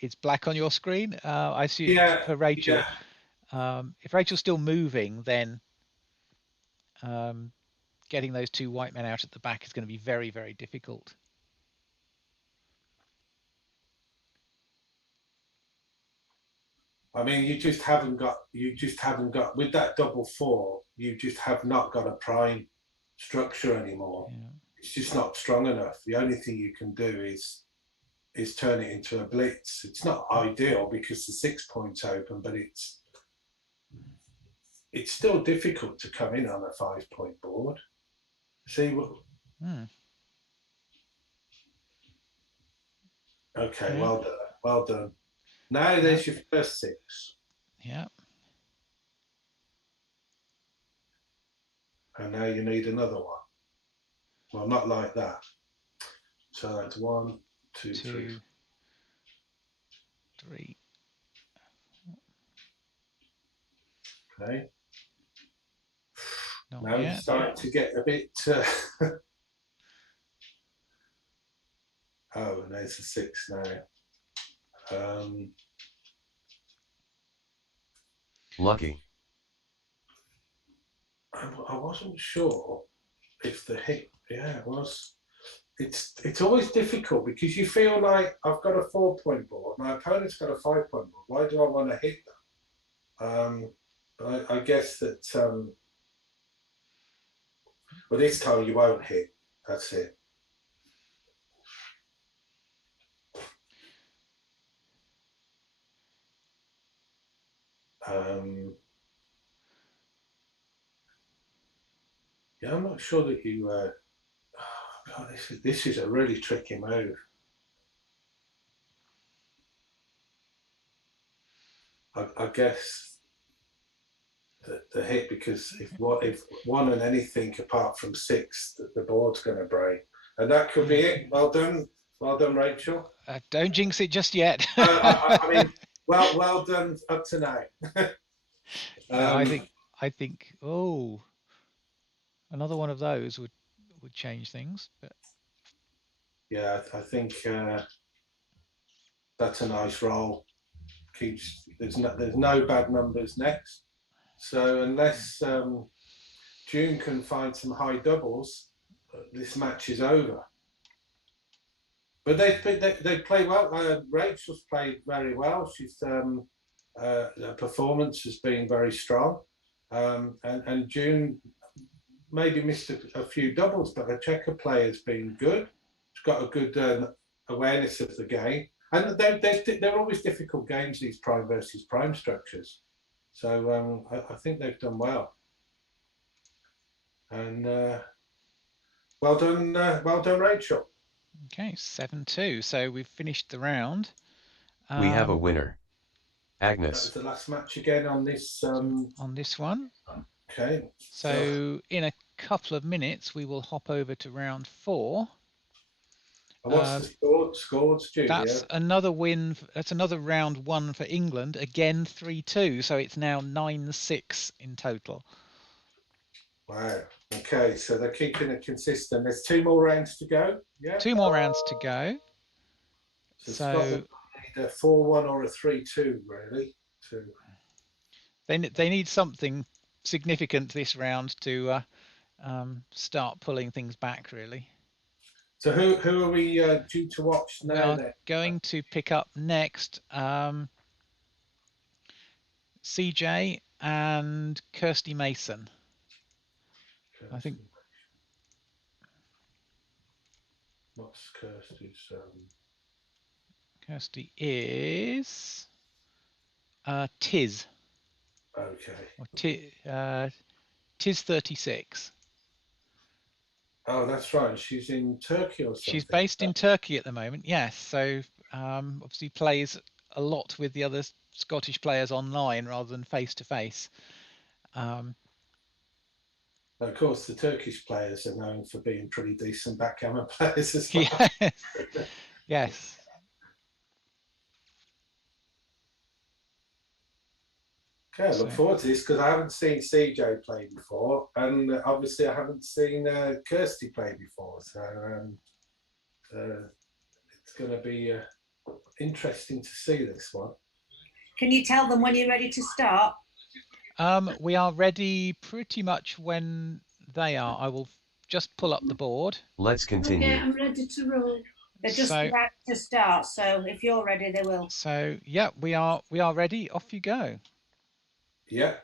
it's black on your screen. I assume Yeah, for Rachel. Yeah. If Rachel's still moving, then getting those 2 white men out at the back is going to be very, very difficult. I mean, you just haven't got with that double 4. You just have not got a prime structure anymore. Yeah. It's just not strong enough. The only thing you can do is turn it into a blitz. It's not ideal because the 6 point's open, but it's still difficult to come in on a 5 point board. See what? Okay, well done. Well done. Now there's your first 6. Yeah. And now you need another one. Well, not like that. So that's 1, 2, 3. 3. Okay. Not Now yet. it's starting to get a bit. Oh, and there's a 6 now. Lucky. I wasn't sure if the hit. Yeah, it was. It's always difficult because you feel like I've got a 4 point board, my opponent's got a 5 point board. Why do I want to hit them? But I guess that. Well, this time you won't hit. That's it. Yeah, I'm not sure that you. Oh God, this is a really tricky move. I guess the hit, because if one and anything apart from 6, the board's going to break, and that could be it. Well done, Rachel. Don't jinx it just yet. I mean, well done up to now. I I think, oh, another one of those would change things. But Yeah, I think that's a nice roll. Keeps there's no bad numbers next. So unless June can find some high doubles, this match is over. But they play well. Rachel's played very well. Her performance has been very strong, and June maybe missed a few doubles, but her checker play has been good. She's got a good awareness of the game, and they're always difficult games, these prime versus prime structures. So I think they've done well, and well done, Rachel. okay, 7-2. So we've finished the round. We have a winner. That was Agnes. the last match again on this. On this one. Okay. So in a couple of minutes, we will hop over to round 4. And what's the scores, Julia? That's another win. That's another round 1 for England. Again, 3-2. So it's now 9-6 in total. Wow. Okay, so they're keeping it consistent. There's 2 more rounds to go. Yeah. 2 more rounds to go. So So need a 4-1 or a 3-2, really. they need something significant this round to start pulling things back, really. So who are we due to watch now? We are then? going to pick up next CJ and Kirsty Mason. I think. What's Kirsty's? Kirsty is Tiz. Okay. Or Tiz 36. Oh, that's right. She's in Turkey or something. She's based in Turkey at the moment, yes. So obviously plays a lot with the other Scottish players online rather than face to face. Of course, the Turkish players are known for being pretty decent backgammon players as well. Yes. Yes. Okay, I look forward to this because I haven't seen CJ play before, and obviously I haven't seen Kirsty play before. So it's going to be interesting to see this one. Can you tell them when you're ready to start? We are ready pretty much when they are. I will just pull up the board. Let's continue. Okay, I'm ready to roll. They're just about to start, so if you're ready, they will. So yeah, we are ready. Off you go. Yeah,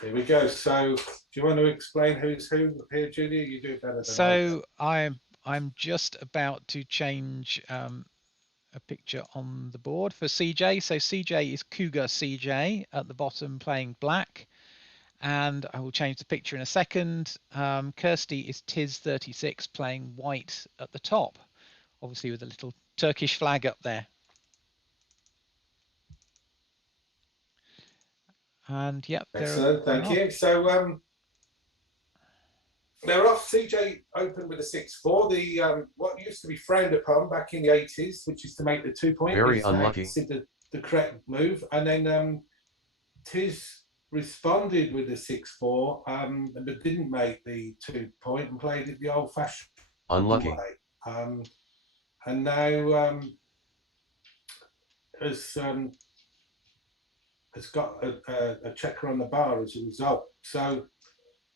here we go. So, do you want to explain who's who here, Julia? You do it better than So I'm just about to change a picture on the board for CJ. So CJ is Cougar CJ at the bottom playing black, and I will change the picture in a second. Kirsty is Tiz 36 playing white at the top, obviously with a little Turkish flag up there. And yep, excellent. Thank you. So they're off. CJ opened with a 6-4. The what used to be frowned upon back in the 80s, which is to make the 2-point. Very unlucky. The correct move, and then Tiz responded with a 6-4, but didn't make the 2-point and played it the old-fashioned Unlucky. way. And now has got a checker on the bar as a result. So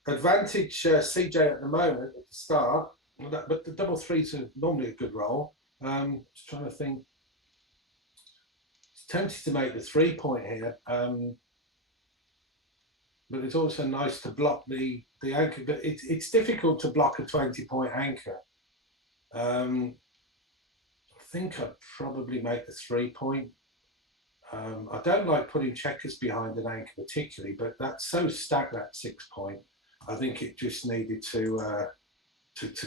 advantage CJ at the moment at the start, but the double threes are normally a good roll. Just trying to think. It's tempted to make the 3-point here, but it's also nice to block the anchor. But it's difficult to block a 20-point anchor. I think I'd probably make the 3-point. I don't like putting checkers behind an anchor particularly, but that's so stacked, that 6-point. I think it just needed to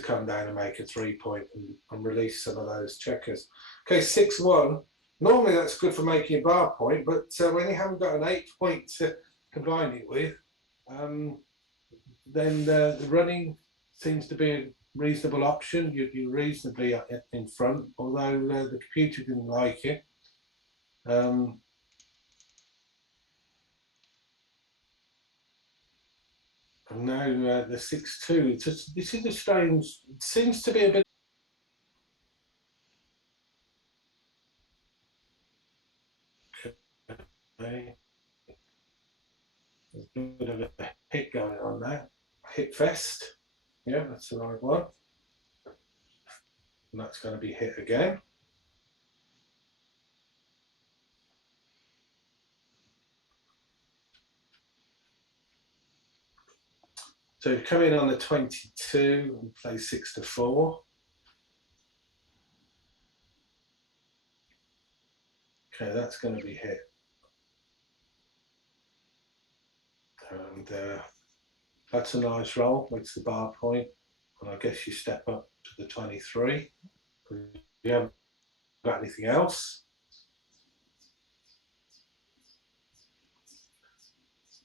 come down and make a 3-point and release some of those checkers. Okay, 6-1. Normally that's good for making a bar point, but when you haven't got an 8-point to combine it with, then the running seems to be a reasonable option. You're reasonably in front, although the computer didn't like it. And now the 6-2. This is a strange. It seems to be a bit. Okay. There's a bit of a hit going on there. Hit fest. Yeah, that's the right one. And that's going to be hit again. So come in on the 22 and play 6-4. Okay, that's going to be hit. And that's a nice roll, makes the bar point. And I guess you step up to the 23. You haven't got anything else.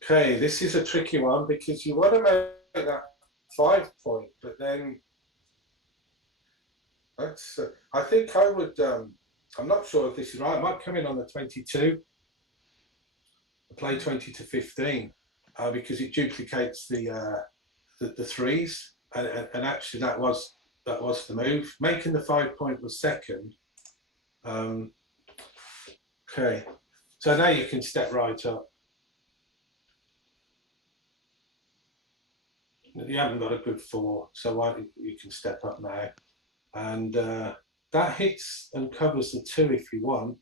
Okay, this is a tricky one because you want to make that 5 point, but then that's. I think I would. I'm not sure if this is right. I might come in on the 22, play 20 to 15, because it duplicates the threes, and actually that was the move. Making the 5 point was second. Okay, so now you can step right up. You haven't got a good 4, so you can step up now. And that hits and covers the 2 if you want.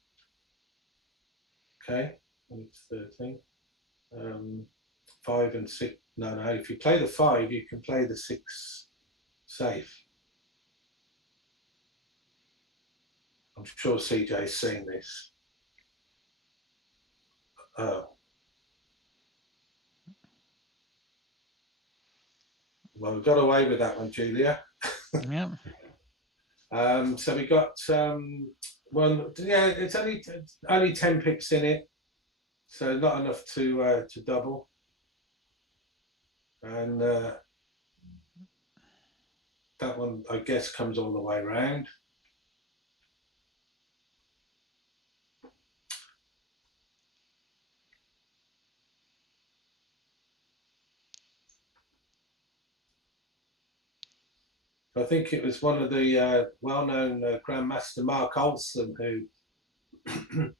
Okay, and it's 13. 5 and 6. No, if you play the 5, you can play the 6 safe. I'm sure CJ's seen this. Oh. Well, we got away with that one, Julia. Yeah. So we got one. Yeah, it's only 10 pips in it, so not enough to double. And that one, I guess, comes all the way around. I think it was one of the well-known Grandmaster Mark Olsen who,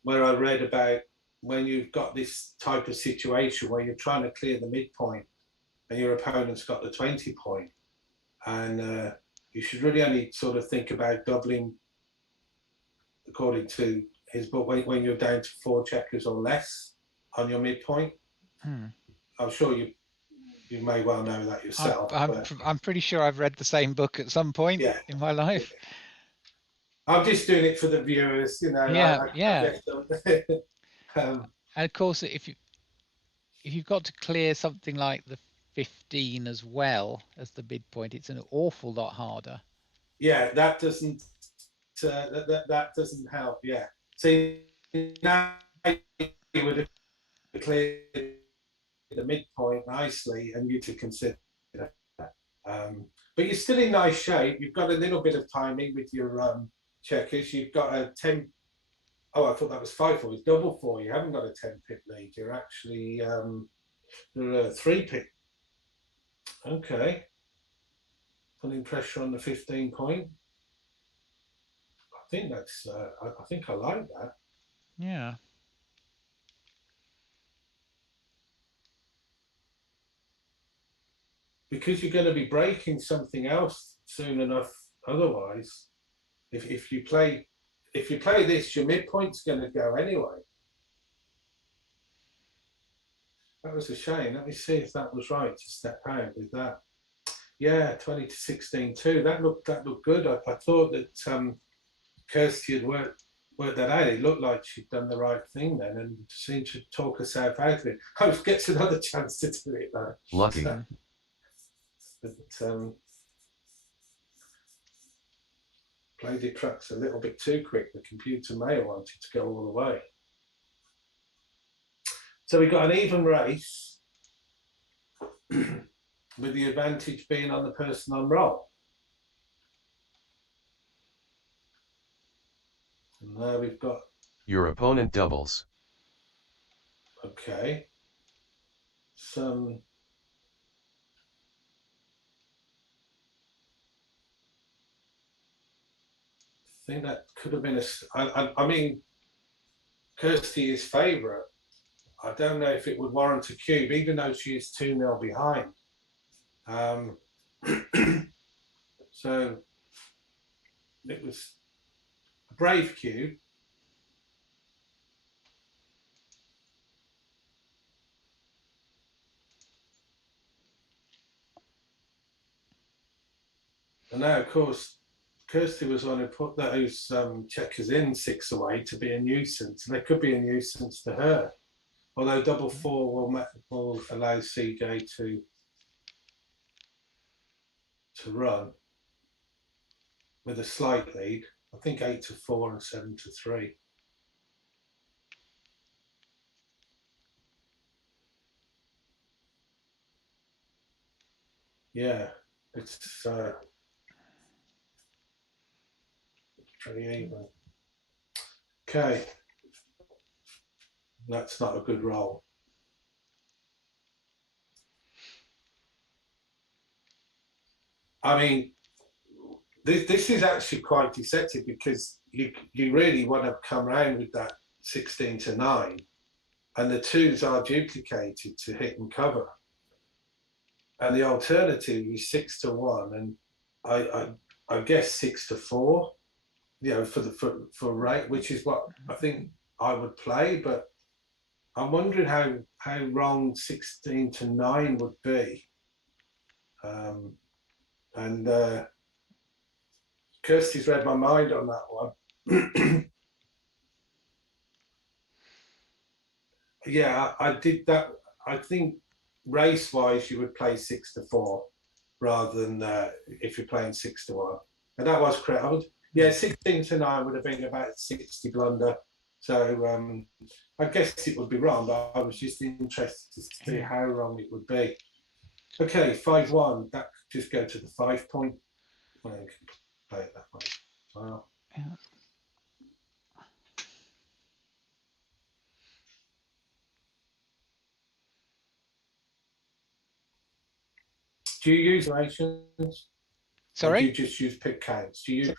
where I read about when you've got this type of situation where you're trying to clear the midpoint and your opponent's got the 20 point, and you should really only sort of think about doubling, according to his book, when you're down to 4 checkers or less on your midpoint. I'm sure you may well know that yourself. I'm pretty sure I've read the same book at some point in my life. I'm just doing it for the viewers, you know. Yeah. And of course, if you've got to clear something like the 15 as well as the midpoint, it's an awful lot harder. Yeah, that doesn't that doesn't help. Yeah. See, now you would have cleared the midpoint nicely, and you to consider that. But you're still in nice shape. You've got a little bit of timing with your checkers. You've got a 10. Oh, I thought that was 5-4. It's double 4. You haven't got a 10 pip lead. You're actually you're a 3 pip. Okay. Putting pressure on the 15 point. I think that's. I think I like that. Yeah. Because you're going to be breaking something else soon enough. Otherwise, if you play this, your midpoint's going to go anyway. That was a shame. Let me see if that was right to step out with that. Yeah, 20 to 16 too. That looked good. I thought that Kirsty had worked that out. It looked like she'd done the right thing then, and seemed to talk herself out of it. Hope gets another chance to do it though. Lucky. But played it perhaps a little bit too quick. The computer may have wanted to go all the way. So we got an even race with the advantage being on the person on roll. And now we've got... Your opponent doubles. Okay. Some think that could have been I mean, Kirsty is favourite. I don't know if it would warrant a cube, even though she is 2-0 behind. So it was a brave cube. And now, of course, Kirsty was one who put those checkers in 6 away to be a nuisance, and they could be a nuisance to her. Although double 4 will allow CJ to run with a slight lead. I think 8-4 and 7-3. Yeah, it's pretty even. Okay, that's not a good roll. I mean, this is actually quite deceptive because you really want to come around with that 16-9, and the 2s are duplicated to hit and cover. And the alternative is 6-1, and I guess 6-4, you know, for rate, which is what I think I would play. But I'm wondering how wrong 16-9 would be. And Kirsty's read my mind on that one. Yeah, I did that. I think race-wise, you would play 6-4 rather than if you're playing 6-1. And that was correct. Yeah, 16-9 would have been about 60 blunder. So I guess it would be wrong, but I was just interested to see how wrong it would be. Okay, 5-1. That could just go to the 5 point. Well, you can play it that way as well. Yeah. Do you use rations? Sorry? Or do you just use pick counts? Do you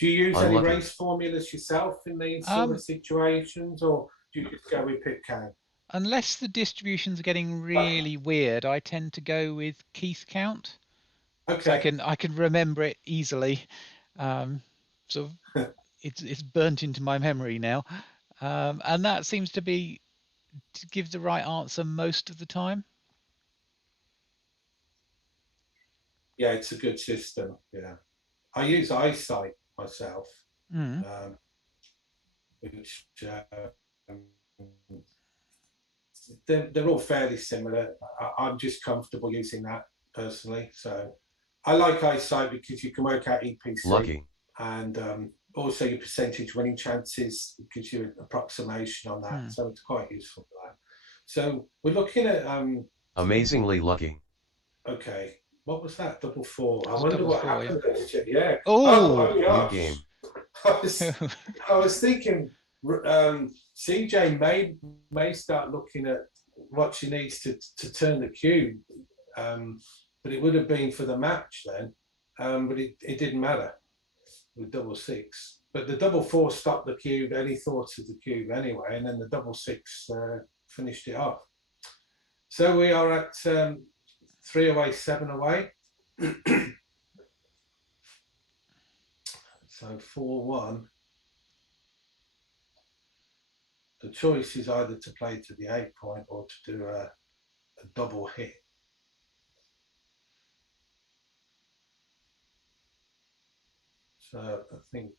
use any Unlucky. race formulas yourself in these sort of situations, or do you just go with pick count? Unless the distributions are getting really weird, I tend to go with Keith count. Okay. So I can remember it easily. So it's burnt into my memory now, and that seems to give the right answer most of the time. Yeah, it's a good system. Yeah, I use eyesight myself, Mm. which they're all fairly similar. I'm just comfortable using that personally. So I like eyesight because you can work out EPC. Lucky. And also your percentage winning chances, gives you an approximation on that. So it's quite useful for that. So we're looking at Amazingly lucky. okay, what was that? 4-4. I It's wonder what 4-4, happened there. Yeah. Oh, New gosh. game. I was thinking CJ may start looking at what she needs to turn the cube, but it would have been for the match then, but it didn't matter with 6-6. But the 4-4 stopped the cube, any thoughts of the cube anyway, and then the 6-6 finished it off. So we are at 3 away, 7 away. So 4-1. The choice is either to play to the 8 point or to do a double hit. So I think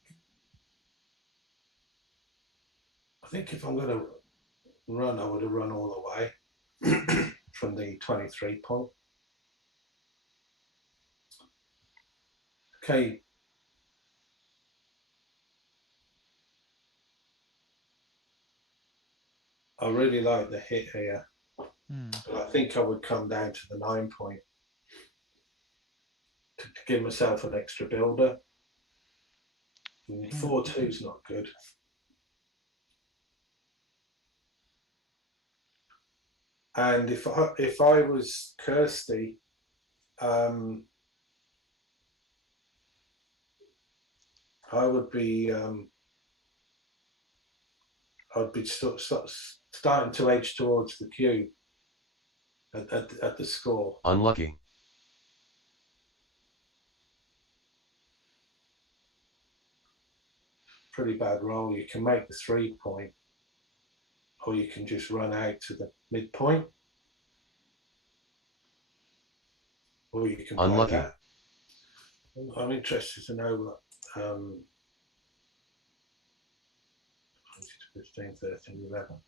if I'm going to run, I would have run all the way from the 23 point. Okay. I really like the hit here, but I think I would come down to the 9 point to give myself an extra builder. 4-2 is not good. And if I was Kirsty, I would be starting to edge towards the cube at the score. Unlucky. Pretty bad roll. You can make the 3 point, or you can just run out to the midpoint, or you can play Unlucky. that. I'm interested to know what 15, 13, 11.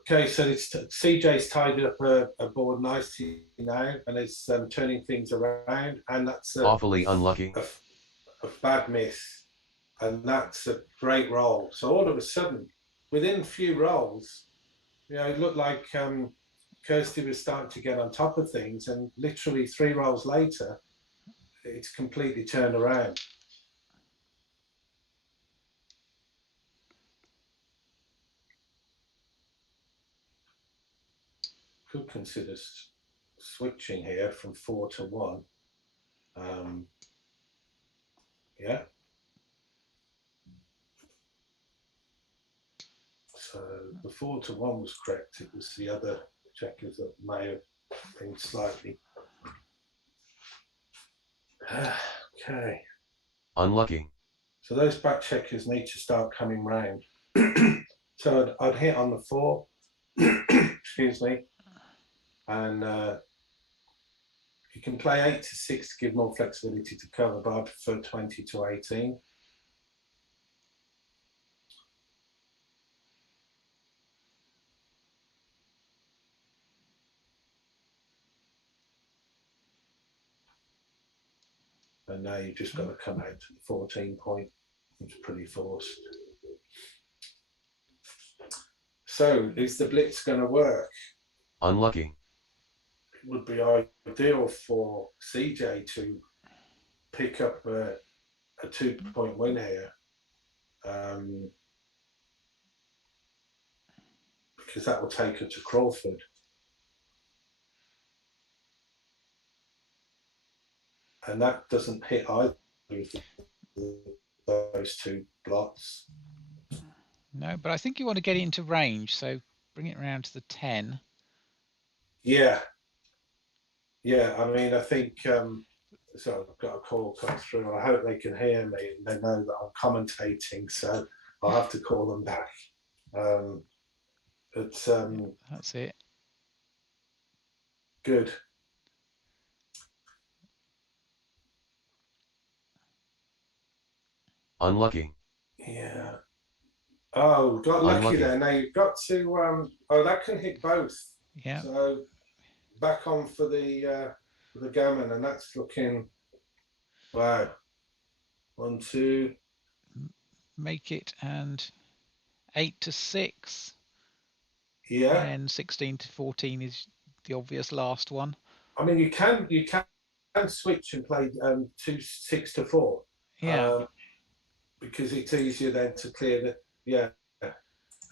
Okay, so it's CJ's tidied up a board nicely now, and it's turning things around, and that's Awfully unlucky. a bad miss, and that's a great roll. So all of a sudden, within a few rolls, you know, it looked like Kirsty was starting to get on top of things, and literally 3 rolls later, it's completely turned around. Could consider switching here from 4 to 1. Yeah. So the 4 to 1 was correct. It was the other checkers that may have been slightly. Okay. Unlucky. So those back checkers need to start coming round. So I'd hit on the 4. Excuse me. And you can play 8 to 6 to give more flexibility to cover, but I prefer 20 to 18. And now you've just got to come out to the 14 point. It's pretty forced. So is the blitz going to work? Unlucky. It would be ideal for CJ to pick up a 2 point win here, because that will take her to Crawford. And that doesn't hit either of those 2 blots. No, but I think you want to get it into range, so bring it around to the 10. Yeah. Yeah, I mean, I think, so I've got a call come through. I hope they can hear me and they know that I'm commentating, so I'll have to call them back. It's That's it. good. Unlucky. Yeah. Oh, got lucky Unlucky. there. Now you've got to. Oh, that can hit both. Yeah. So back on for the gammon, and that's looking. Wow. 1, 2. Make it and 8 to 6. Yeah. And 16 to 14 is the obvious last one. I mean, you can switch and play 2 6 to 4. Yeah. Because it's easier then to clear the. Yeah.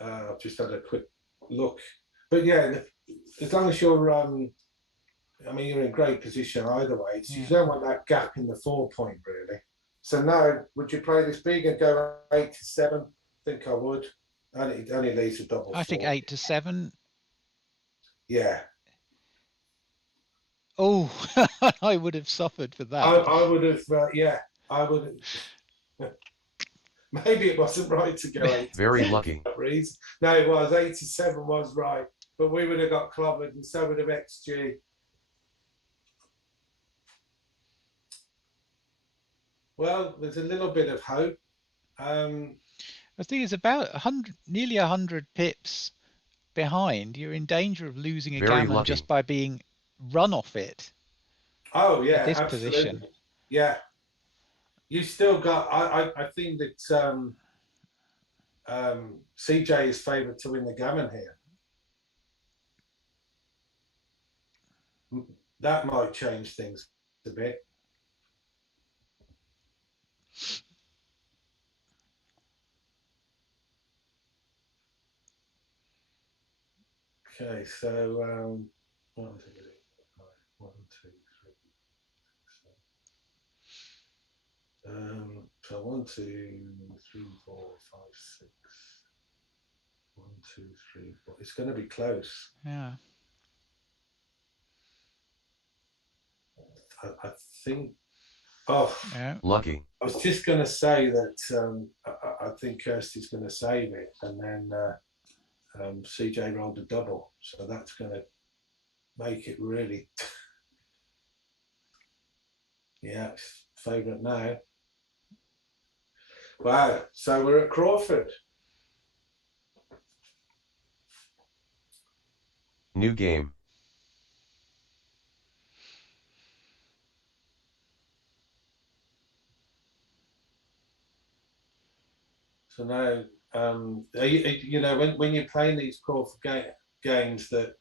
I've just had a quick look, but yeah, as long as you're. I mean, you're in great position either way. So you don't want that gap in the 4 point really. So now, would you play this big and go 8 to 7? I think I would. And it only leaves a double. I think 8 to 7. Yeah. Oh, I would have suffered for that. I would have. Yeah, I would have. Maybe it wasn't right to go 8. Very lucky. No, it was 8 to 7 was right, but we would have got clobbered, and so would have XG. Well, there's a little bit of hope. I think it's about 100, nearly 100 pips behind. You're in danger of losing a Very gammon lucky. just by being run off it. Oh yeah, at this absolutely. position. Yeah, you still got. I think that CJ is favoured to win the gammon here. That might change things a bit. Okay, so what was it? 1, 2, 3, 4, 5, 6, 7. So 1, 2, 3, 4, 5, 6. 1, 2, 3, 4. It's going to be close. Yeah. I think. Oh, Yeah. Lucky. I was just going to say that I think Kirsty's going to save it, and then CJ rolled a double, so that's going to make it really. Yeah, favourite now. Wow, so we're at Crawford. New game. So now, you know, when you're playing these Crawford games, that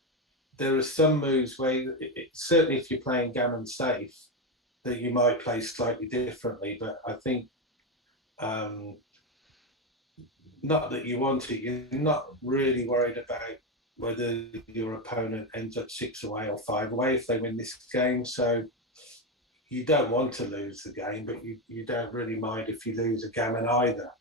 there are some moves where, certainly if you're playing gammon safe, that you might play slightly differently. But I think, not that you want it, you're not really worried about whether your opponent ends up 6 away or 5 away if they win this game. So you don't want to lose the game, but you don't really mind if you lose a gammon either.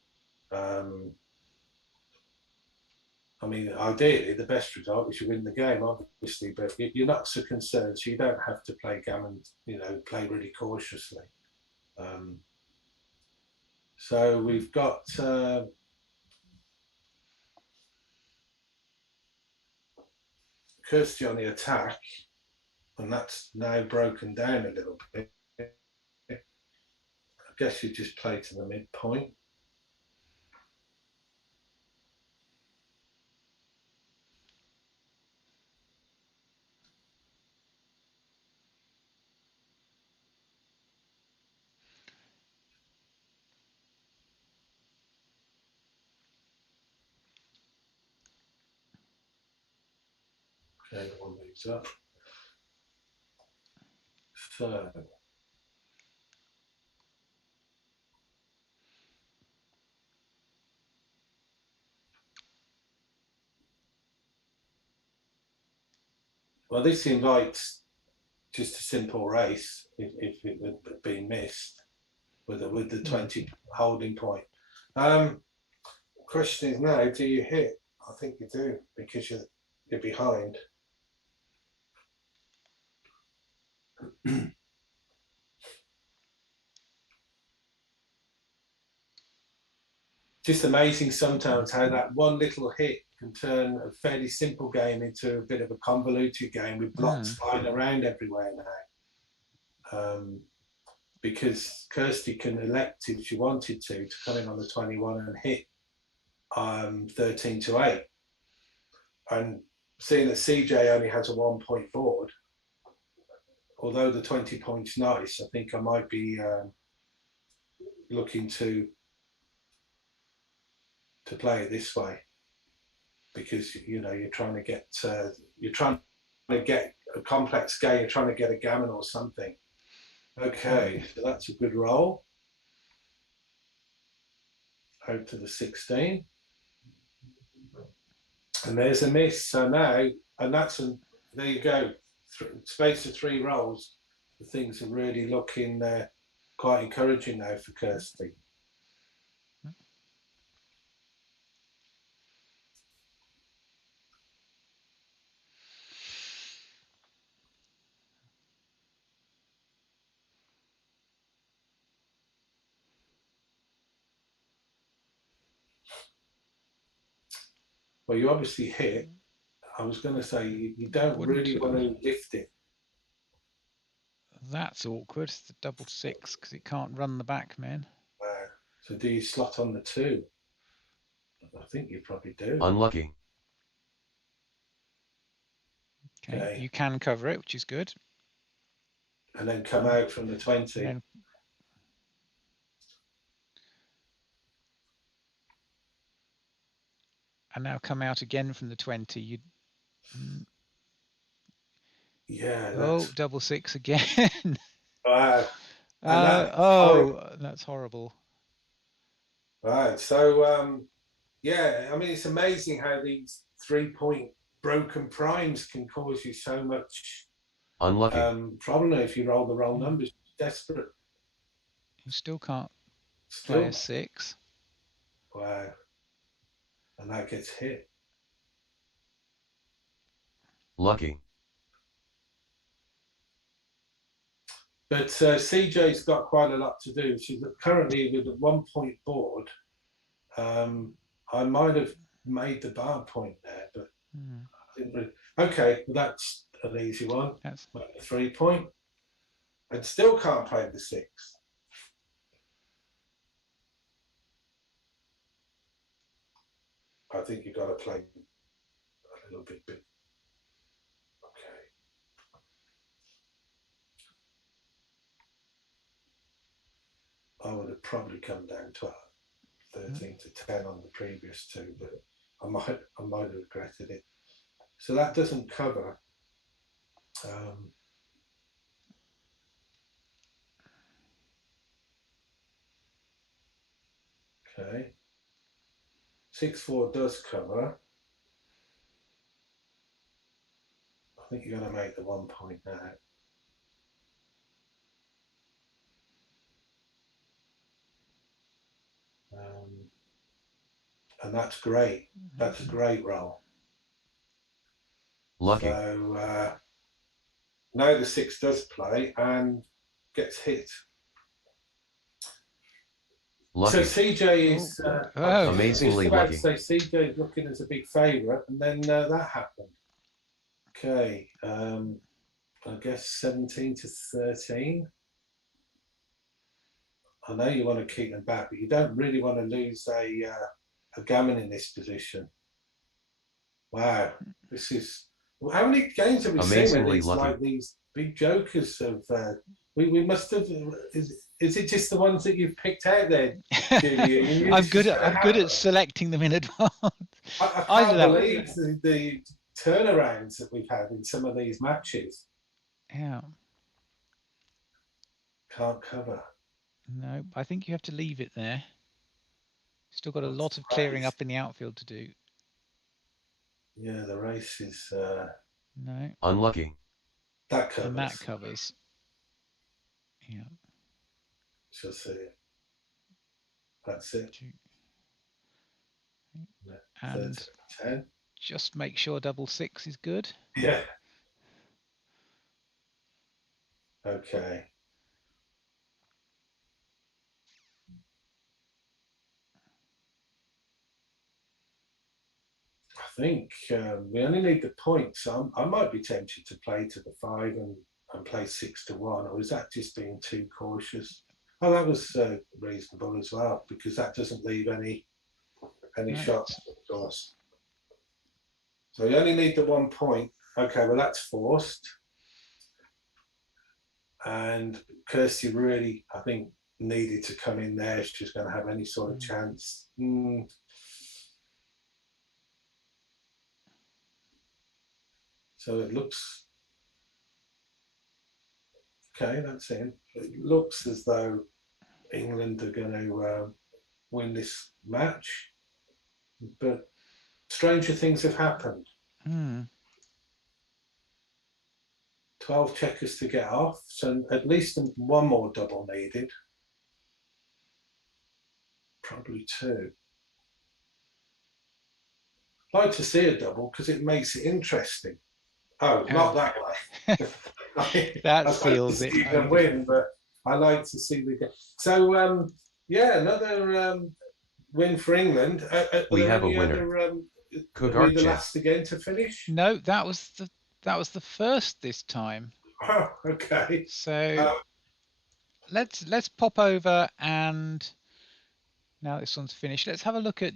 I mean, ideally, the best result is you win the game, obviously, but you're not so concerned, so you don't have to play gammon, you know, play really cautiously. So we've got Kirsty on the attack, and that's now broken down a little bit. I guess you just play to the midpoint. Okay, one moves up. So well, this invites just a simple race if it had been missed with the 20 holding point. Question is now, do you hit? I think you do, because you're behind. Just amazing sometimes how that one little hit can turn a fairly simple game into a bit of a convoluted game with blocks flying around everywhere now. Because Kirsty can elect, if she wanted to come in on the 21 and hit 13 to 8. And seeing that CJ only has a 1 point board, although the 20 points nice, I think I might be looking to play it this way, because you know you're trying to get a complex game, you're trying to get a gammon or something. Okay, so that's a good roll. Out to the 16. And there's a miss. So now, and there you go. Space of 3 rolls. The things are really looking quite encouraging now for Kirsty. Well, you obviously hit. I was going to say you don't really want to lift it. That's awkward. It's the double 6 because it can't run the back, man. So do you slot on the 2? I think you probably do. Unlucky. Okay, you can cover it, which is good. And then come out from the 20. And now come out again from the 20. You. Yeah. Oh, double 6 again. Wow. That's horrible. Right. So, yeah, I mean, it's amazing how these 3-point broken primes can cause you so much Unlucky. problem if you roll the wrong numbers. Desperate. You still can't. play a Still, 6. wow. And that gets hit. Lucky. But CJ's got quite a lot to do. She's currently with a 1 point board. I might have made the bar point there, but I didn't really. Okay, well, that's an easy one. That's Make a 3 point. And still can't play the 6. I think you've got to play a little bit big. Okay. I would have probably come down to 13 to 10 on the previous two, but I might have regretted it. So that doesn't cover. Okay. 6-4 does cover. I think you're going to make the 1 point now. And that's great. That's a great roll. Lucky. So now the 6 does play and gets hit. Lucky. So CJ is Amazingly just about lucky. to say CJ is looking as a big favourite, and then that happened. Okay, I guess 17 to 13. I know you want to keep them back, but you don't really want to lose a gammon in this position. Wow, this is. How many games have we seen where Amazingly these, lucky. like these big jokers of? We must have. Is it just the ones that you've picked out there, Julie? I'm good at selecting them in advance. I Either can't that- believe the turnarounds that we've had in some of these matches. Yeah. Can't cover. No, I think you have to leave it there. Still got a lot of clearing up in the outfield to do. Yeah, the race is No, Unlucky. that covers. and that covers. Yeah. Shall see it. That's it. And 10. just make sure double 6 is good. Yeah. Okay. I think we only need the points. So I might be tempted to play to the 5 and play 6 to 1, or is that just being too cautious? Oh, that was reasonable as well, because that doesn't leave any Right. shots, of course. So you only need the 1 point. Okay, well that's forced. And Kirsty really, I think, needed to come in there if she was going to have any sort of chance. So it looks okay. That's it. It looks as though England are going to win this match, but stranger things have happened. 12 checkers to get off, so at least one more double needed. Probably 2. I'd like to see a double because it makes it interesting. Oh, not that way. That I seals it. You can win, but I like to see the game. So, yeah, another win for England. We have a winner. Cook Are we the Archer. last again to finish? No, that was the first this time. Oh, okay. So let's pop over, and now this one's finished. Let's have a look at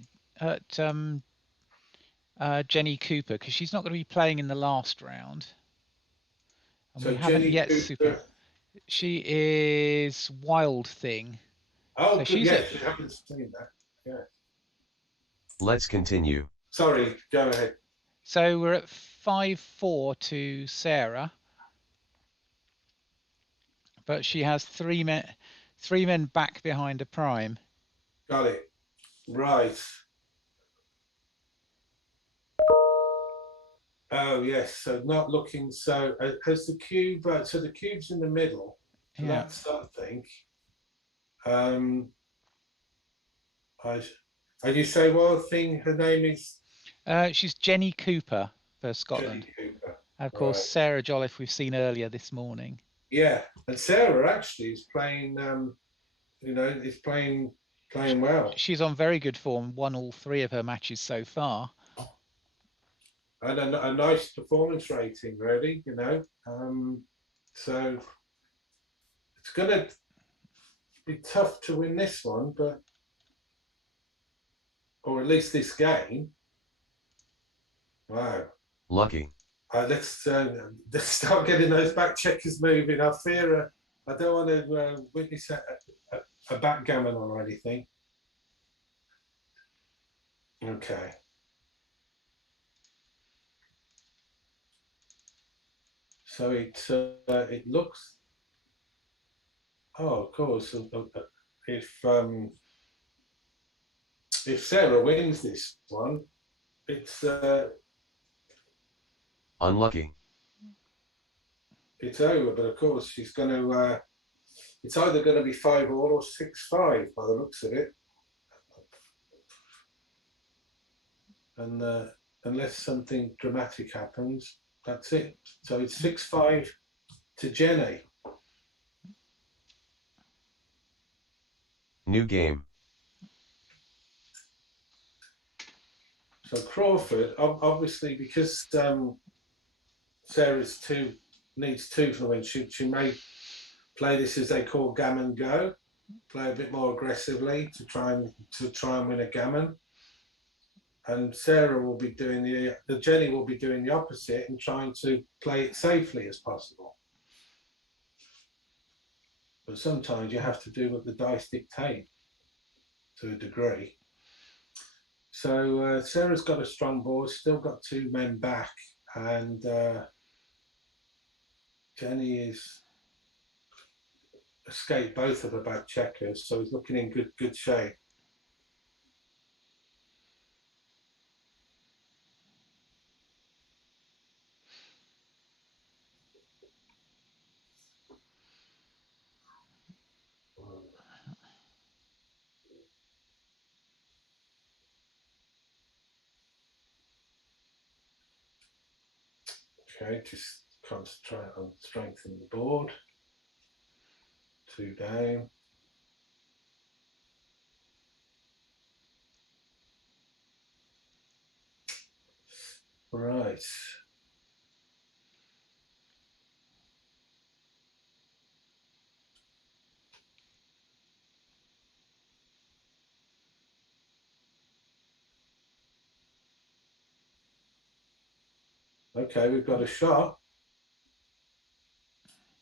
Jenny Cooper, because she's not going to be playing in the last round. And So we haven't Jenny yet Cooper. She is Wild Thing. Oh, So good. she's Yes, I haven't seen that. Yeah. Let's continue. Sorry, go ahead. So we're at 5-4 to Sarah, but she has three men back behind a prime. Got it. Right. Oh yes. So not looking. So has the cube? So the cube's in the middle. So Yeah. that's something. And you say one thing, her name is She's Jenny Cooper for Scotland. Jenny Cooper. And of course, Right. Sarah Jolliffe we've seen earlier this morning. Yeah, and Sarah actually is playing. Is playing well. She's on very good form. Won all 3 of her matches so far. And a nice performance rating, really. So it's going to be tough to win this one, or at least this game. Wow. Lucky. Let's start getting those back checkers moving. I fear I don't want to witness a backgammon or anything. Okay. So it looks. Oh, of course. If Sarah wins this one, it's Unlucky. it's over. But of course, she's going to. It's either going to be 5-all or 6-5 by the looks of it. And unless something dramatic happens, that's it. So it's 6-5 to Jenny. New game. So Crawford, obviously, because Sarah's needs 2 for the win, she may play this as they call gammon go, play a bit more aggressively to try and win a gammon. And Sarah will be doing Jenny will be doing the opposite and trying to play it safely as possible. But sometimes you have to do what the dice dictate to a degree. So Sarah's got a strong board, still got 2 men back, and Jenny is escaped both of the back checkers, so he's looking in good shape. Okay, just concentrate on strengthening the board. 2 down. Right. Okay, we've got a shot.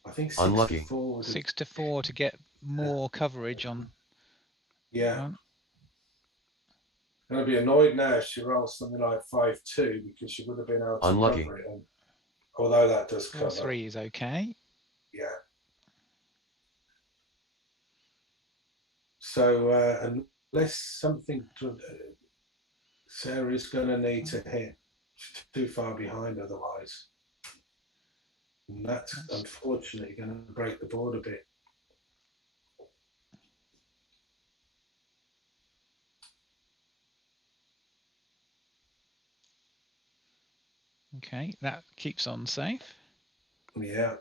I think 6 Unlucky. to 4. 6 to 4 to get more coverage on. Yeah. I'm going to be annoyed now if she rolls something like 5-2 because she would have been able to Unlucky. cover it. And, although that does cover. 4-3 is okay. Yeah. So unless something Sarah's going to need to hit. She's too far behind otherwise. And that's unfortunately going to break the board a bit. Okay, that keeps on safe. Yeah.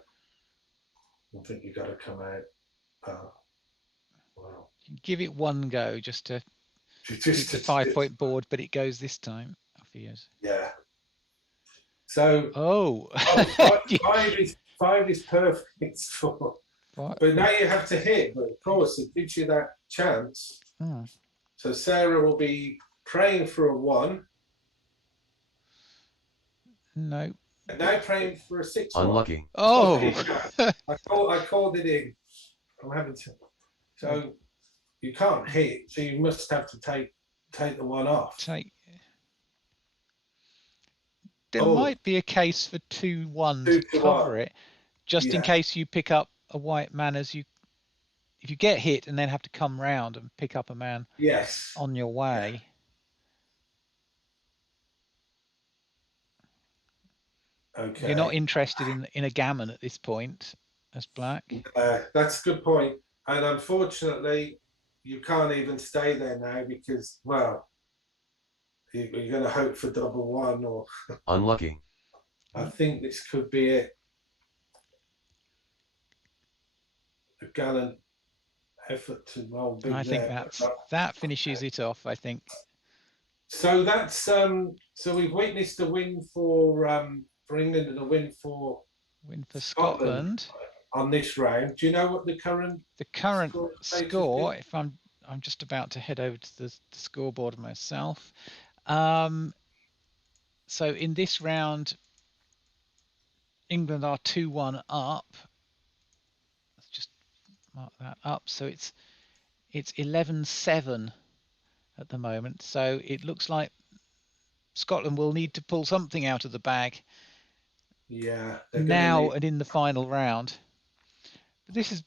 I think you've got to come out. Oh, wow. Give it one go just to keep the 5-point board, but it goes this time. Off he is. Yeah. So Oh. 5 is perfect for. What? But now you have to hit. But of course, it gives you that chance. Hmm. So Sarah will be praying for a 1. No. And now praying for a 6. Unlucky. Oh. I called it in. I'm having to. So you can't hit. So you must have to take the 1 off. There might be a case for 2-1 to cover it, just in case you pick up a white man if you get hit and then have to come round and pick up a man. Yes. On your way. Okay. You're not interested in a gammon at this point as black. That's a good point. And unfortunately, you can't even stay there now because, well, you're going to hope for double one, or Unlucky. I think this could be it. A gallant effort to roll big I think there. that finishes it off, I think. So that's so we've witnessed a win for England and a win for Scotland on this round. Do you know what the current score? If I'm just about to head over to the scoreboard myself. So in this round, England are 2-1 up. Let's just mark that up. So it's 11-7 at the moment. So it looks like Scotland will need to pull something out of the bag. Yeah. Now and in the final round. But this is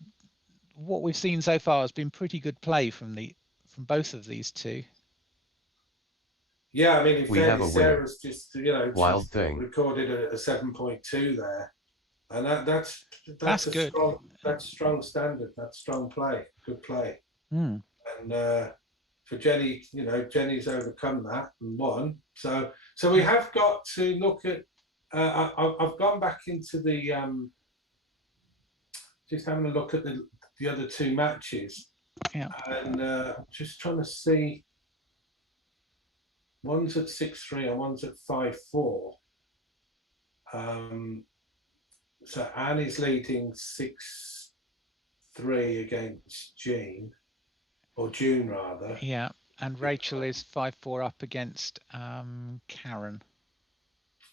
what we've seen so far has been pretty good play from both of these two. Yeah, I mean, in We have fairness, a winner. Sarah's just Wild thing. recorded a 7.2 there, and that's good. That's strong standard. That's strong play. Good play. Mm. And for Jenny, Jenny's overcome that and won. So we have got to look at. I've gone back into the just having a look at the other two matches. Yeah. And just trying to see. One's at 6-3 and one's at 5-4. So Anne is leading 6-3 against June rather. Yeah, and Rachel is 5-4 up against Karen.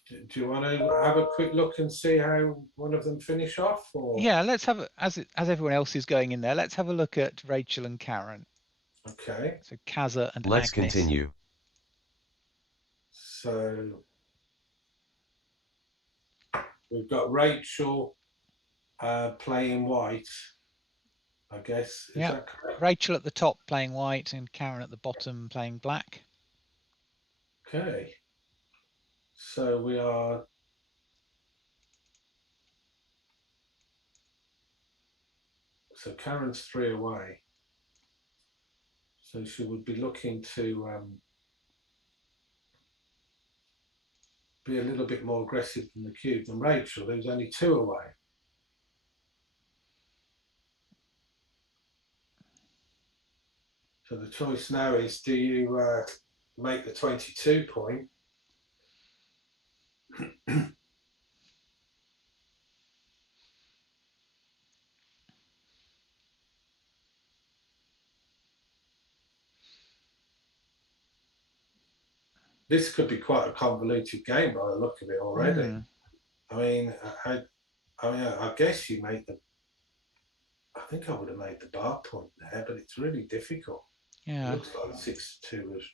Do you want to have a quick look and see how one of them finish off? Or? Yeah, let's have as everyone else is going in there. Let's have a look at Rachel and Karen. Okay. So Kaza and Let's Agnes. continue. So we've got Rachel playing white, I guess. Is that correct? Rachel at the top playing white and Karen at the bottom playing black. Okay. So we are. So Karen's 3 away. So she would be looking to be a little bit more aggressive than the cube than Rachel, who's only 2 away. So the choice now is, do you make the 22 point? This could be quite a convoluted game by the look of it already. Mm. I mean, I guess you make the. I think I would have made the bar point there, but it's really difficult. Yeah. It looks like 6-2 was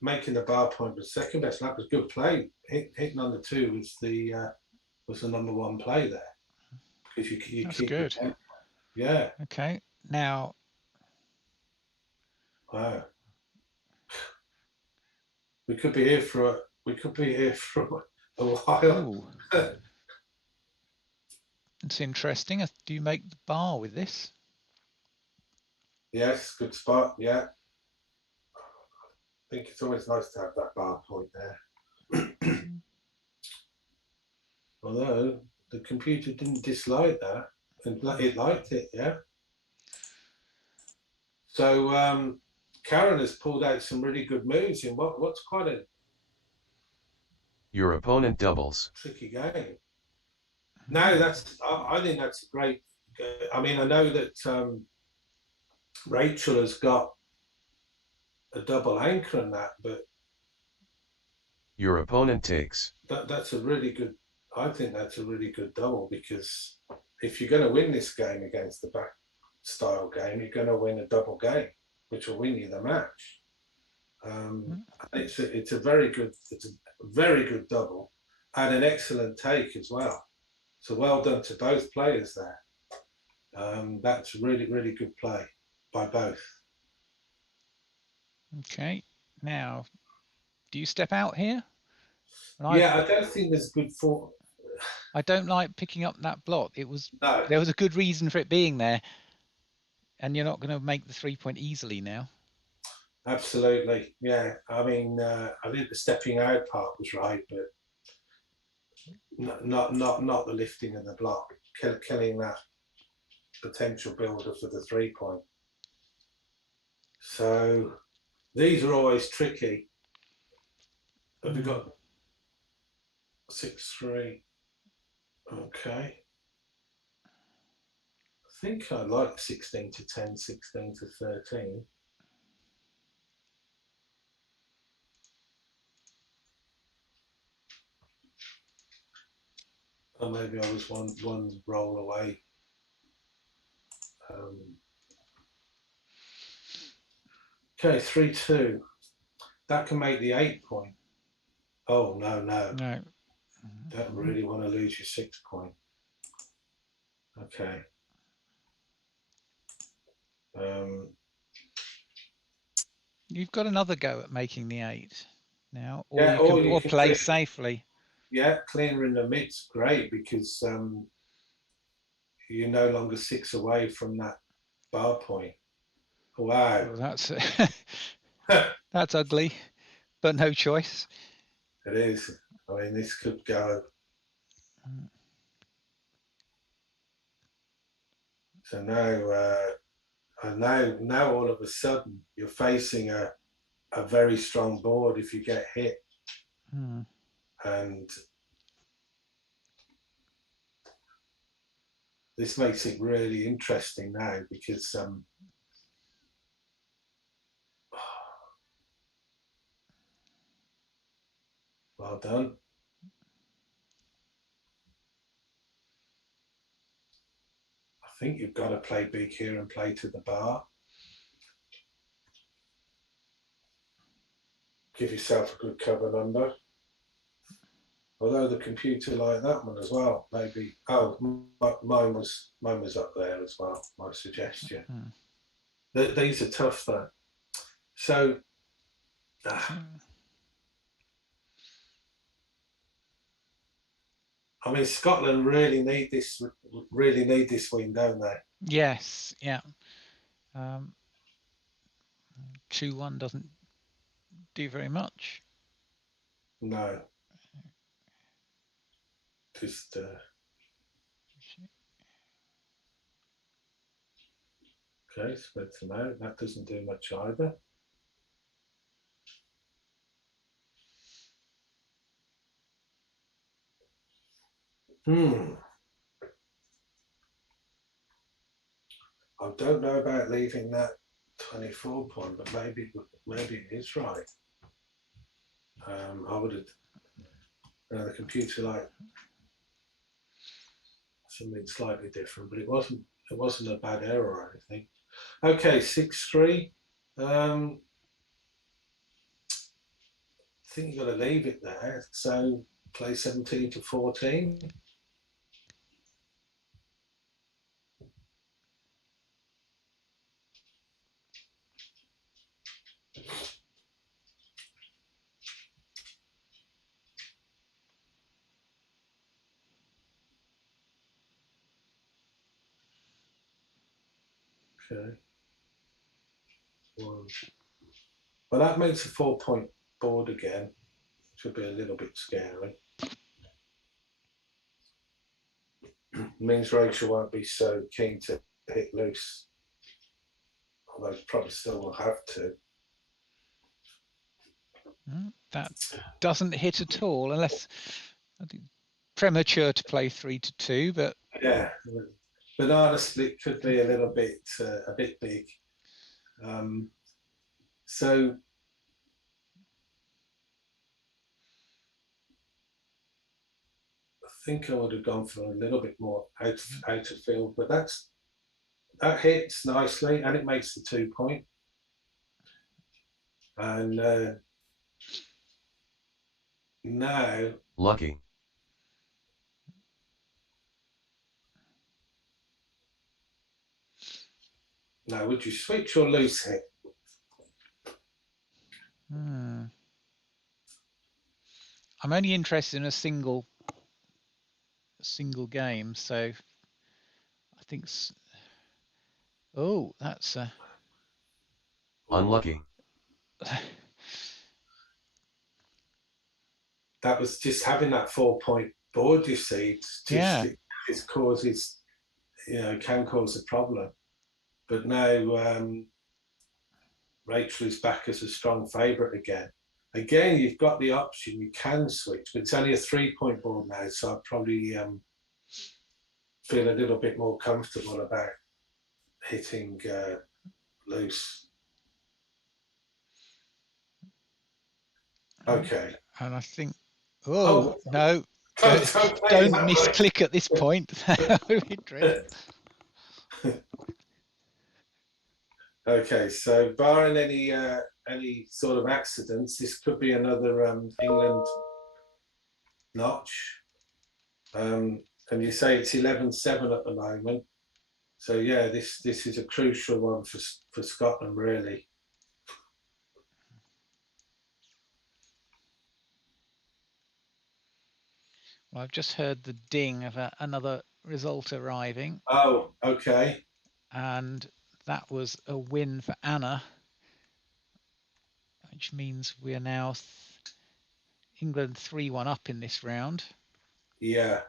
making the bar point was second best. That was good play. Hitting on the 2 was the number 1 play there, because you That's keep good. Yeah. Okay. Now. Wow. We could be here for a while. It's interesting. Do you make the bar with this? Yes, good spot. Yeah. I think it's always nice to have that bar point there. Although the computer didn't dislike that, and it liked it, yeah. So Karen has pulled out some really good moves in what's quite a Your opponent doubles. tricky game. No, I think that's a great. I mean, I know that Rachel has got a double anchor in that, but Your opponent takes. that's a really good. I think that's a really good double, because if you're going to win this game against the back style game, you're going to win a double game, which will win you the match. It's a very good double, and an excellent take as well. So well done to both players there. That's really, really good play by both. Okay. Now, do you step out here? Yeah, I don't think there's good for. I don't like picking up that block. There was a good reason for it being there. and you're not going to make the 3 point easily now. Absolutely, yeah. I mean, I think the stepping out part was right, but not the lifting of the block, killing that potential builder for the 3 point. So these are always tricky. Have we got 6-3? Okay. I think I like 16 to 10, 16 to 13. Or maybe I was one roll away. Okay, 3-2. That can make the 8 point. Oh no. No. Don't really want to lose your 6 point. Okay. You've got another go at making the 8 now, or Yeah, you can play clear, safely. Yeah, clear in the mid's great because you're no longer 6 away from that bar point. Wow. Well, that's that's ugly, but no choice. It is. I mean, this could go. So now all of a sudden you're facing a very strong board if you get hit. And this makes it really interesting now because well done. I think you've got to play big here and play to the bar. Give yourself a good cover number. Although the computer liked that one as well, maybe. Oh, mine was up there as well. My suggestion. These are tough though. So, I mean, Scotland really need this win, don't they? Yes, yeah. 2-1 doesn't do very much. No. Just okay, spread them out. That doesn't do much either. I don't know about leaving that 24 point, but maybe it is right. I would have the computer like something slightly different, but it wasn't a bad error or anything. Okay, 6-3. I think you've got to leave it there. So play 17 to 14. Okay. Well, that makes a 4 point board again. Should be a little bit scary. Means Rachel won't be so keen to hit loose. Although probably still will have to. That doesn't hit at all, unless I think premature to play 3-2, but yeah, banana split could be a little bit big. So I think I would have gone for a little bit more out of field, but that hits nicely and it makes the 2 point. And now lucky. Now, would you switch or loose hit? I'm only interested in a single game, so I think Oh, that's Unlucky. That was just having that 4-point board, you see. yeah. It causes, can cause a problem. But now Rachel is back as a strong favourite again. Again, you've got the option, you can switch, but it's only a 3-point board now, so I'd probably feel a little bit more comfortable about hitting loose. Okay. And I think, Oh, no, don't play don't that way. misclick at this point. That would be dreadful. Okay, so barring any sort of accidents, this could be another England notch. And you say it's 11-7 at the moment. So yeah, this is a crucial one for Scotland, really. Well, I've just heard the ding of another result arriving. Oh, okay. And that was a win for Anna, which means we are now England 3-1 up in this round. Yeah,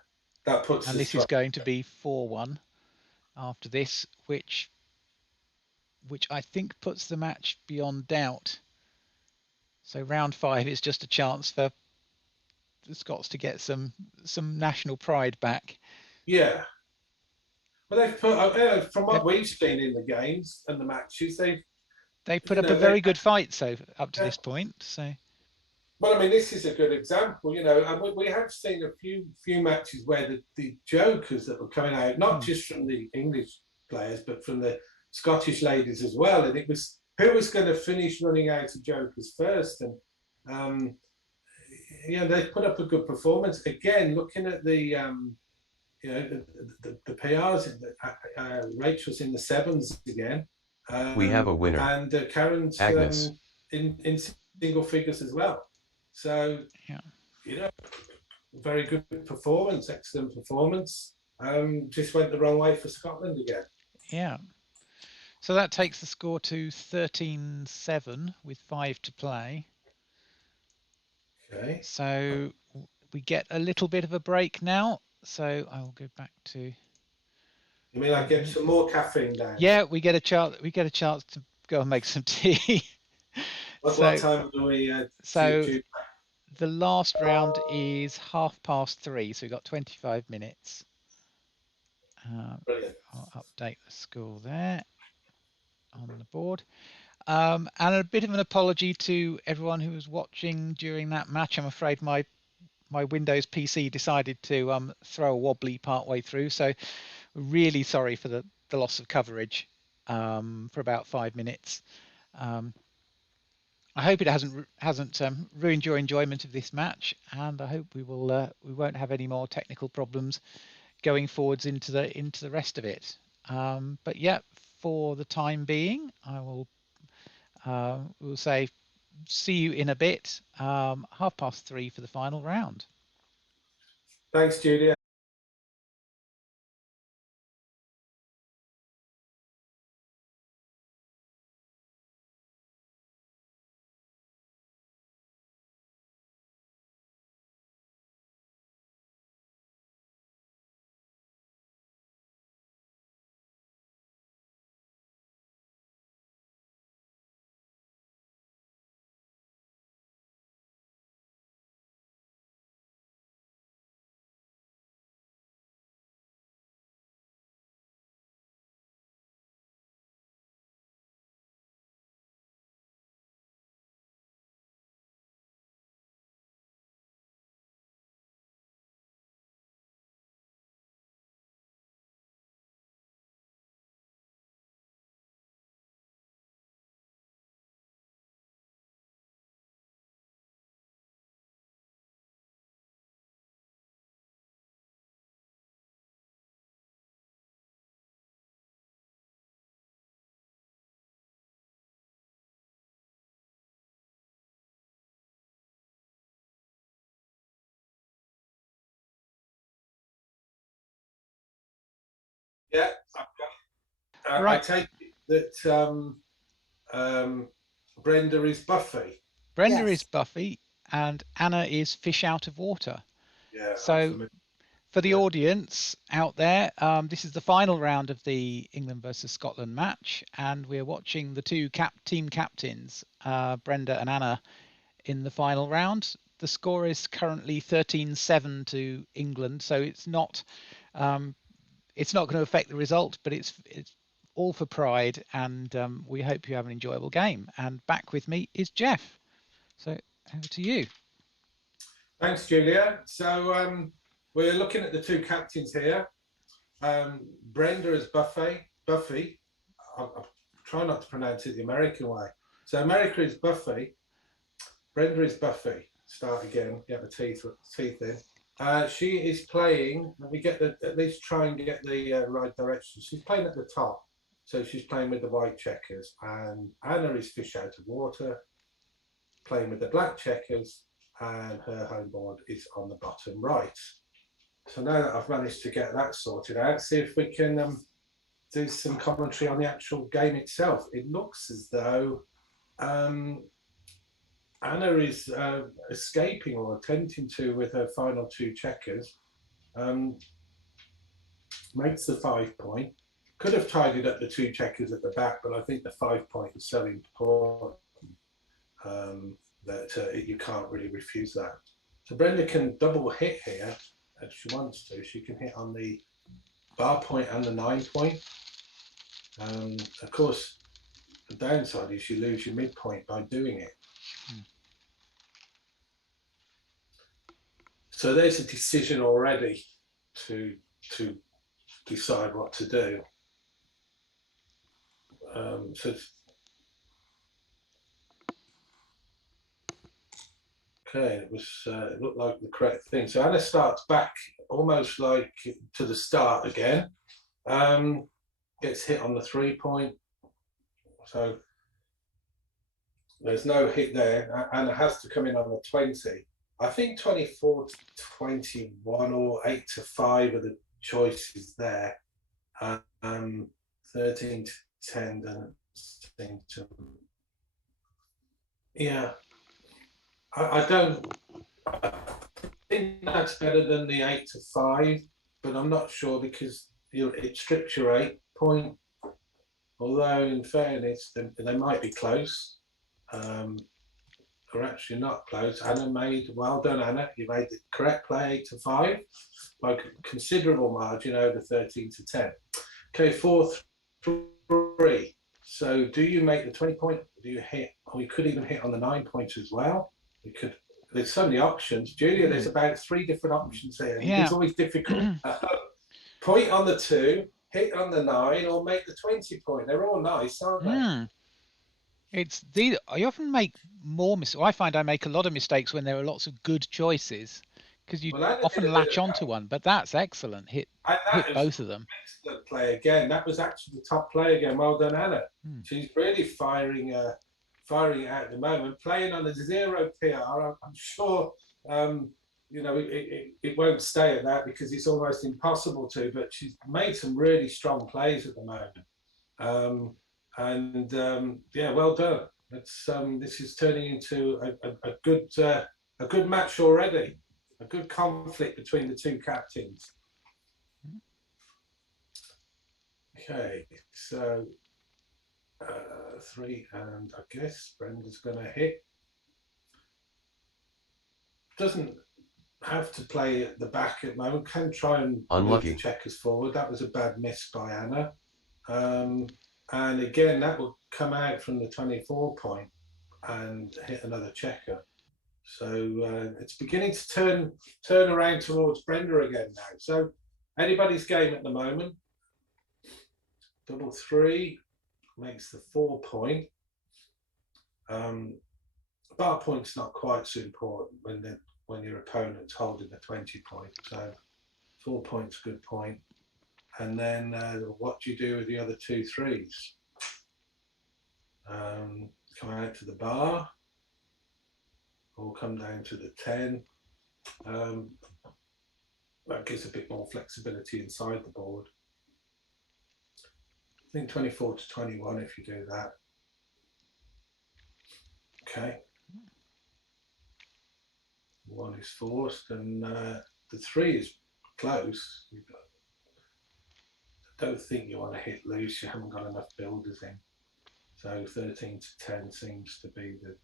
that puts and this is going to be 4-1 after this, which I think puts the match beyond doubt. So round 5 is just a chance for the Scots to get some national pride back. Yeah. Well, they've put from what we've seen in the games and the matches, they put up a very good fight up to this point. So. Well, I mean, this is a good example, and we have seen a few matches where the jokers that were coming out, not just from the English players, but from the Scottish ladies as well. And it was who was going to finish running out of jokers first. And, they put up a good performance. Again, looking at the PRs, Rachel's in the 7s again. We have a winner. And Karen's in single figures as well. So, very good performance, excellent performance. Just went the wrong way for Scotland again. Yeah. So that takes the score to 13-7 with 5 to play. Okay. So we get a little bit of a break now. So I will go back to. You mean I get some more caffeine down? Yeah, we get a chance. We get a chance to go and make some tea. What time do we? The last round is 3:30, so we've got 25 minutes. Brilliant. I'll update the score there on the board. And a bit of an apology to everyone who was watching during that match. I'm afraid my Windows PC decided to throw a wobbly partway through, so really sorry for the loss of coverage for about 5 minutes. I hope it hasn't ruined your enjoyment of this match, and I hope we won't have any more technical problems going forwards into the rest of it. But yeah, for the time being, I will we'll say see you in a bit. 3:30 for the final round. Thanks, Julia. Yeah. I Right. take it that Brenda is Buffy. Brenda Yes. is Buffy and Anna is Fish Out of Water. Yeah. So for the Yeah. audience out there, this is the final round of the England versus Scotland match, and we're watching the two team captains, Brenda and Anna, in the final round. The score is currently 13-7 to England, so it's not going to affect the result, but it's all for pride, and we hope you have an enjoyable game. And back with me is Geoff. So over to you. Thanks, Julia. So we're looking at the two captains here. Brenda is Buffy. I'll try not to pronounce it the American way. So America is Buffy. Brenda is Buffy. Start again. Get the teeth in. She is playing. Let me get at least try and get the right direction. She's playing at the top, so she's playing with the white checkers. And Anna is Fish Out of Water, playing with the black checkers, and her home board is on the bottom right. So now that I've managed to get that sorted out, see if we can do some commentary on the actual game itself. It looks as though Anna is escaping or attempting to with her final two checkers. Makes the 5 point. Could have tidied up the two checkers at the back, but I think the 5 point is so important that you can't really refuse that. So Brenda can double hit here if she wants to. She can hit on the bar point and the 9 point. Of course, the downside is you lose your midpoint by doing it. So there's a decision already to decide what to do. Okay, it looked like the correct thing. So Anna starts back almost like to the start again. Gets hit on the 3 point. So there's no hit there. Anna has to come in on the 20. I think 24 to 21 or 8 to 5 are the choices there. 13 to 10 and 16 to... Yeah. I think that's better than the 8 to 5, but I'm not sure because it strips your 8 point. Although, in fairness, they might be close. Or actually not close. Anna well done, Anna. You made the correct play 8 to 5 by considerable margin over 13 to 10. Okay, 4-3. So, do you make the 20 point? Do you hit? We could even hit on the 9 point as well. We could. There's so many options, Julia. There's about 3 different options here. Yeah. It's always difficult. Point on the 2, hit on the 9, or make the 20 point. They're all nice, aren't they? I often make more mistakes. I find I make a lot of mistakes when there are lots of good choices because you often latch onto one. But that's excellent. Hit both of them. Excellent play again. That was actually the top play again. Well done, Anna. She's really firing out at the moment. Playing on a 0 PR. I'm sure it won't stay at that because it's almost impossible to. But she's made some really strong plays at the moment. Yeah, well done. This is turning into a good match already. A good conflict between the two captains. Okay, so 3, and I guess Brenda's going to hit. Doesn't have to play at the back at the moment. Can try and move the checkers forward. That was a bad miss by Anna. And again, that will come out from the 24 point and hit another checker. So it's beginning to turn around towards Brenda again now. So anybody's game at the moment. Double 3 makes the 4 point. Bar point's not quite so important when your opponent's holding the 20 point. So 4 point's a good point. And then what do you do with the other 2 3s? Come out to the bar or come down to the 10. That gives a bit more flexibility inside the board. think 24 to 21 if you do that. Okay. 1 is forced, and the 3 is close. I don't think you want to hit loose. You haven't got enough builders in. So 13 to 10 seems to be the.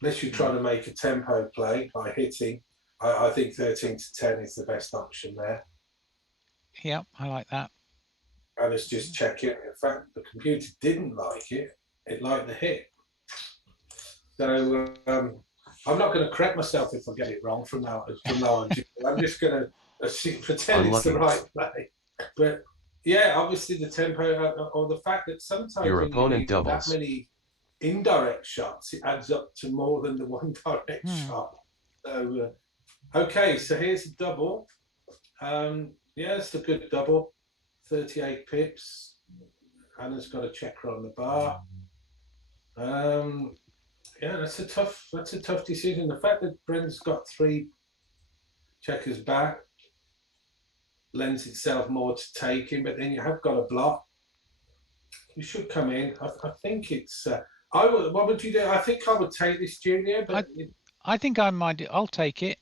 Unless you're trying to make a tempo play by hitting, I think 13 to 10 is the best option there. Yep, I like that. And let's just check it. In fact, the computer didn't like it. It liked the hit. So I'm not going to correct myself if I get it wrong from now on. I'm just going to pretend it's the right play. But yeah, obviously the tempo or the fact that sometimes Your when opponent you do doubles. that many indirect shots, it adds up to more than the one direct shot. So okay, so here's a double. Yeah, it's a good double. 38 pips. Anna's got a checker on the bar. Yeah, that's a tough decision. The fact that Brenda's got 3 checkers back lends itself more to taking, but then you have got a block. You should come in. I think it's. What would you do? I think I would take this, Junior. But I think I might. I'll take it.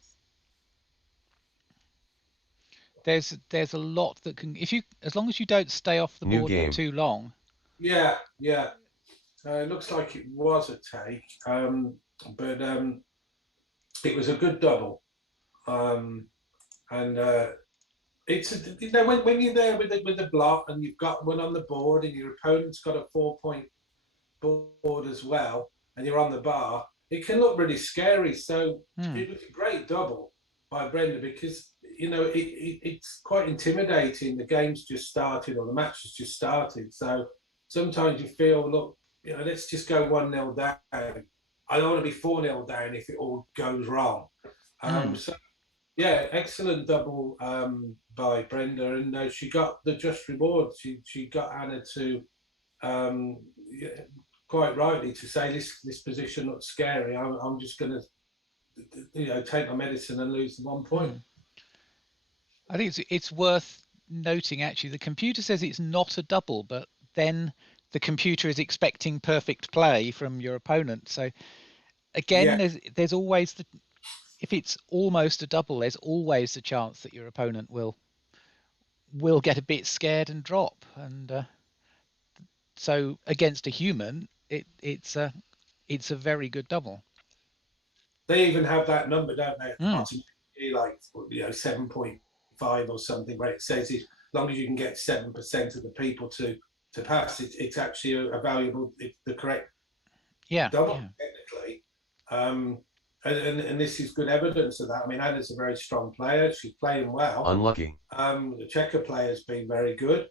There's a lot that can, if you, as long as you don't stay off the board for too long. Yeah. It looks like it was a take, but it was a good double, and it's when you're there with the block and you've got one on the board and your opponent's got a 4-point board as well, and you're on the bar, it can look really scary. So it was a great double by Brenda because it's quite intimidating. The game's just started or the match has just started, so sometimes you feel, look, let's just go 1-0 down. I don't want to be 4-0 down if it all goes wrong. So, yeah, excellent double by Brenda, and she got the just reward. She got Anna to quite rightly to say this position looks scary. I'm just going to take my medicine and lose the 1 point. I think it's worth noting actually. The computer says it's not a double, but then the computer is expecting perfect play from your opponent. So again, there's always if it's almost a double, there's always the chance that your opponent will get a bit scared and drop. And so against a human, it's a very good double. They even have that number, don't they? At the bottom, like 7.5 or something, where it says as long as you can get 7% of the people to pass, it's actually a valuable, it's the correct double technically. And this is good evidence of that. I mean, Anna's a very strong player. She's playing well. Unlucky. The checker player's been very good.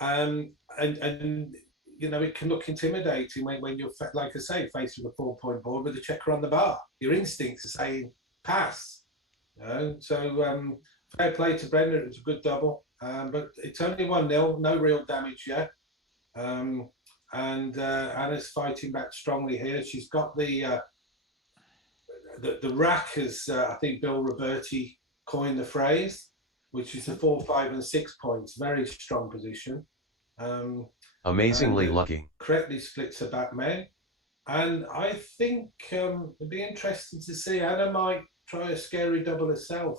And it can look intimidating when you're, like I say, faced with a 4-point board with a checker on the bar. Your instincts are saying pass. So fair play to Brenda. It was a good double. But it's only 1-0, no real damage yet. And Anna's fighting back strongly here. She's got the rack, as I think Bill Roberti coined the phrase, which is the 4, 5, and 6 points. Very strong position. Amazingly lucky. Correctly splits her back men. And I think it'd be interesting to see. Anna might try a scary double herself,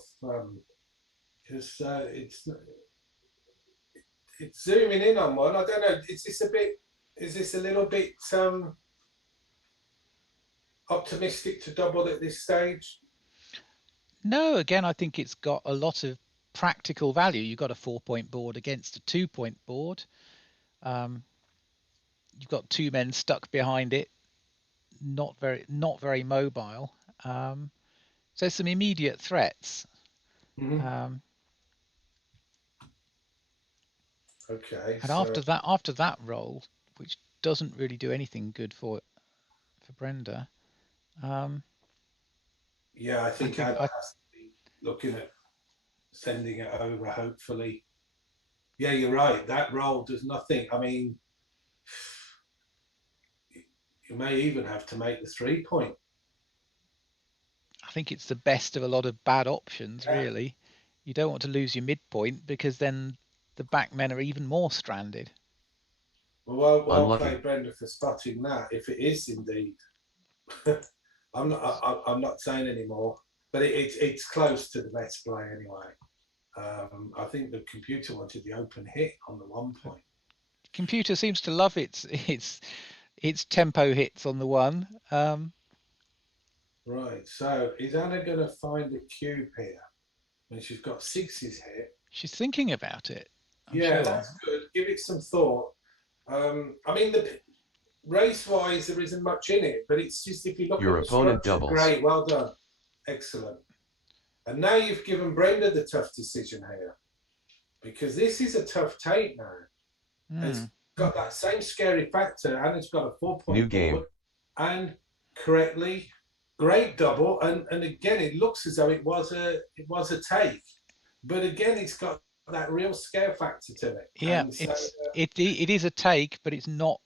because it's zooming in on one. I don't know. Is this a little bit optimistic to double at this stage? No, again, I think it's got a lot of practical value. You've got a 4-point board against a 2-point board. You've got 2 men stuck behind it, not very mobile. So some immediate threats. Okay. And after that roll, which doesn't really do anything good for Brenda. Yeah, I think Anna has to be looking at sending it over, hopefully. Yeah, you're right. That roll does nothing. I mean, you may even have to make the 3-point. I think it's the best of a lot of bad options, really. You don't want to lose your midpoint because then the back men are even more stranded. Well Unlucky. played, Brenda, for spotting that. If it is indeed, I'm not saying anymore, but it's close to the best play anyway. I think the computer wanted the open hit on the 1 point. Computer seems to love its tempo hits on the 1. Right, so is Anna going to find the cube here? And she's got 6s here. She's thinking about it. I'm Yeah, sure. that's good. Give it some thought. I mean, race-wise, there isn't much in it, but it's just if you look Your at the opponent structure, doubles. great, well done, excellent. And now you've given Brenda the tough decision here, because this is a tough take now. It's got that same scary factor, and it's got a 4-point New game. board, and correctly, great double, and again it looks as though it was a take, but again it's got that real scare factor to it. Yeah, and so, it is a take, but it's not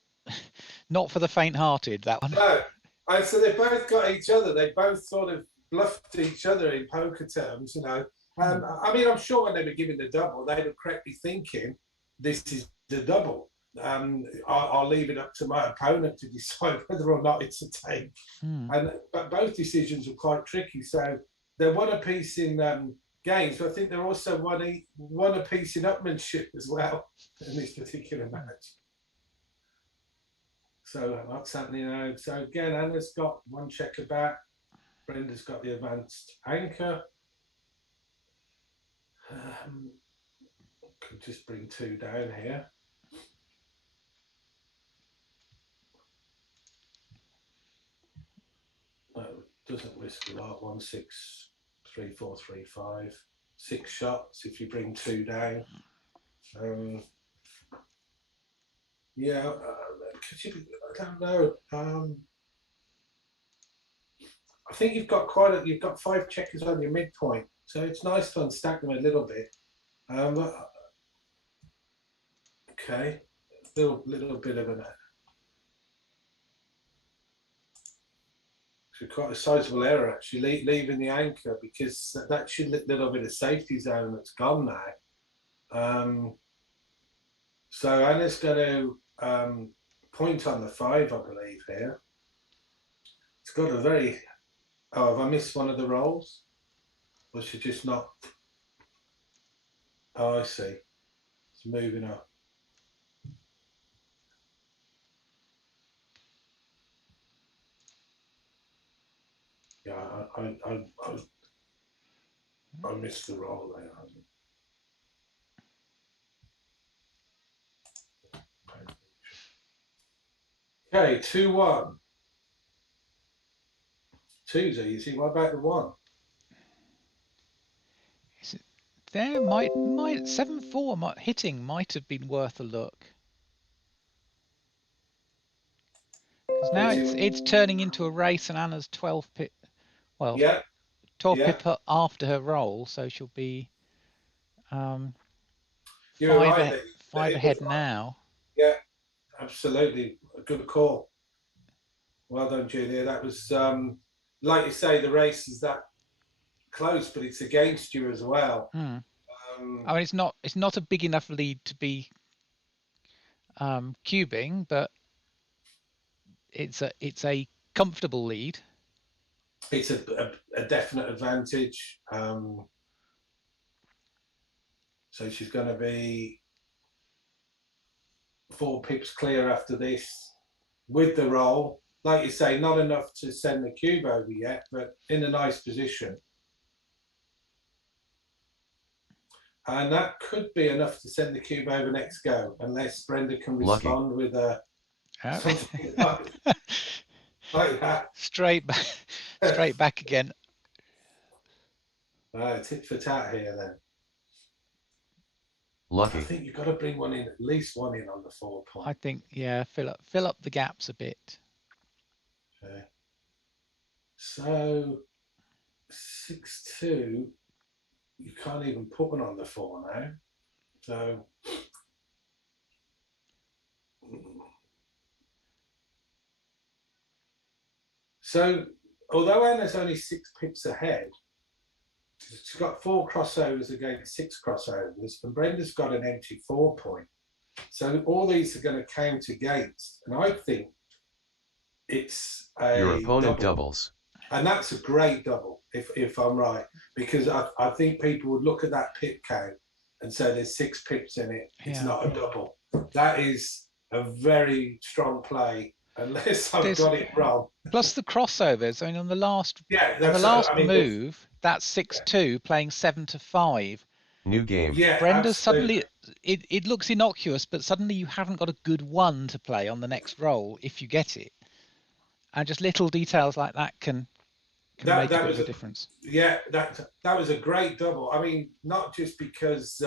for the faint-hearted, that one. no, and so they both got each other. They both sort of bluffed each other in poker terms, you know. I mean, I'm sure when they were giving the double, they were correctly thinking, this is the double. I'll leave it up to my opponent to decide whether or not it's a take. But both decisions were quite tricky. So they're one apiece in games, but I think they're also one apiece in upmanship as well in this particular match. So that's happening now. So again, Anna's got 1 checker back. Brenda's got the advanced anchor. Could just bring 2 down here. Doesn't risk a lot. 1, 6, 3, 4, 3, 5. 6 shots if you bring 2 down. Yeah, I don't know. I think you've got 5 checkers on your midpoint, so it's nice to unstack them a little bit. Okay, little bit of an. So quite a sizable error actually, leaving the anchor, because that should little bit of safety zone that's gone now. So Anna's going to point on the 5, I believe here. It's got a very. Oh, have I missed one of the rolls? Or should just not? Oh, I see. It's moving up. Yeah, I missed the roll there. Okay, 2-1. 2's easy. What about the 1? There might 7-4 hitting might have been worth a look. Because now it's turning into a race, and Anna's 12 pip. Well, yeah. 12 pip after her roll, so she'll be 5 ahead now. Yeah, absolutely. A good call. Well done, Julia. That was, like you say, the race is that close, but it's against you as well. I mean, it's not a big enough lead to be cubing, but it's a comfortable lead. It's a definite advantage. So she's going to be 4 pips clear after this with the roll. Like you say, not enough to send the cube over yet, but in a nice position. And that could be enough to send the cube over next go, unless Brenda can respond with a something like that. Straight back again. Right, tit for tat here then. Lucky. I think you've got to bring one in, at least one in on the 4 point. I think, yeah, fill up the gaps a bit. Okay. So 6-2, you can't even put one on the 4 now. So although Anna's only 6 pips ahead, she's got 4 crossovers against 6 crossovers, and Brenda's got an empty 4 point. So all these are going to count against, and I think it's a Your opponent double. doubles. And that's a great double, if I'm right, because I think people would look at that pip count and say there's 6 pips in it. It's not a double. That is a very strong play, unless I've got it wrong. Plus the crossovers. I mean, on the last move, that's 6-2 playing 7-5. New game. Yeah, Brenda, absolutely. suddenly it looks innocuous, but suddenly you haven't got a good 1 to play on the next roll if you get it. And just little details like that can make a bit of a difference. Yeah, that was a great double. I mean, not just because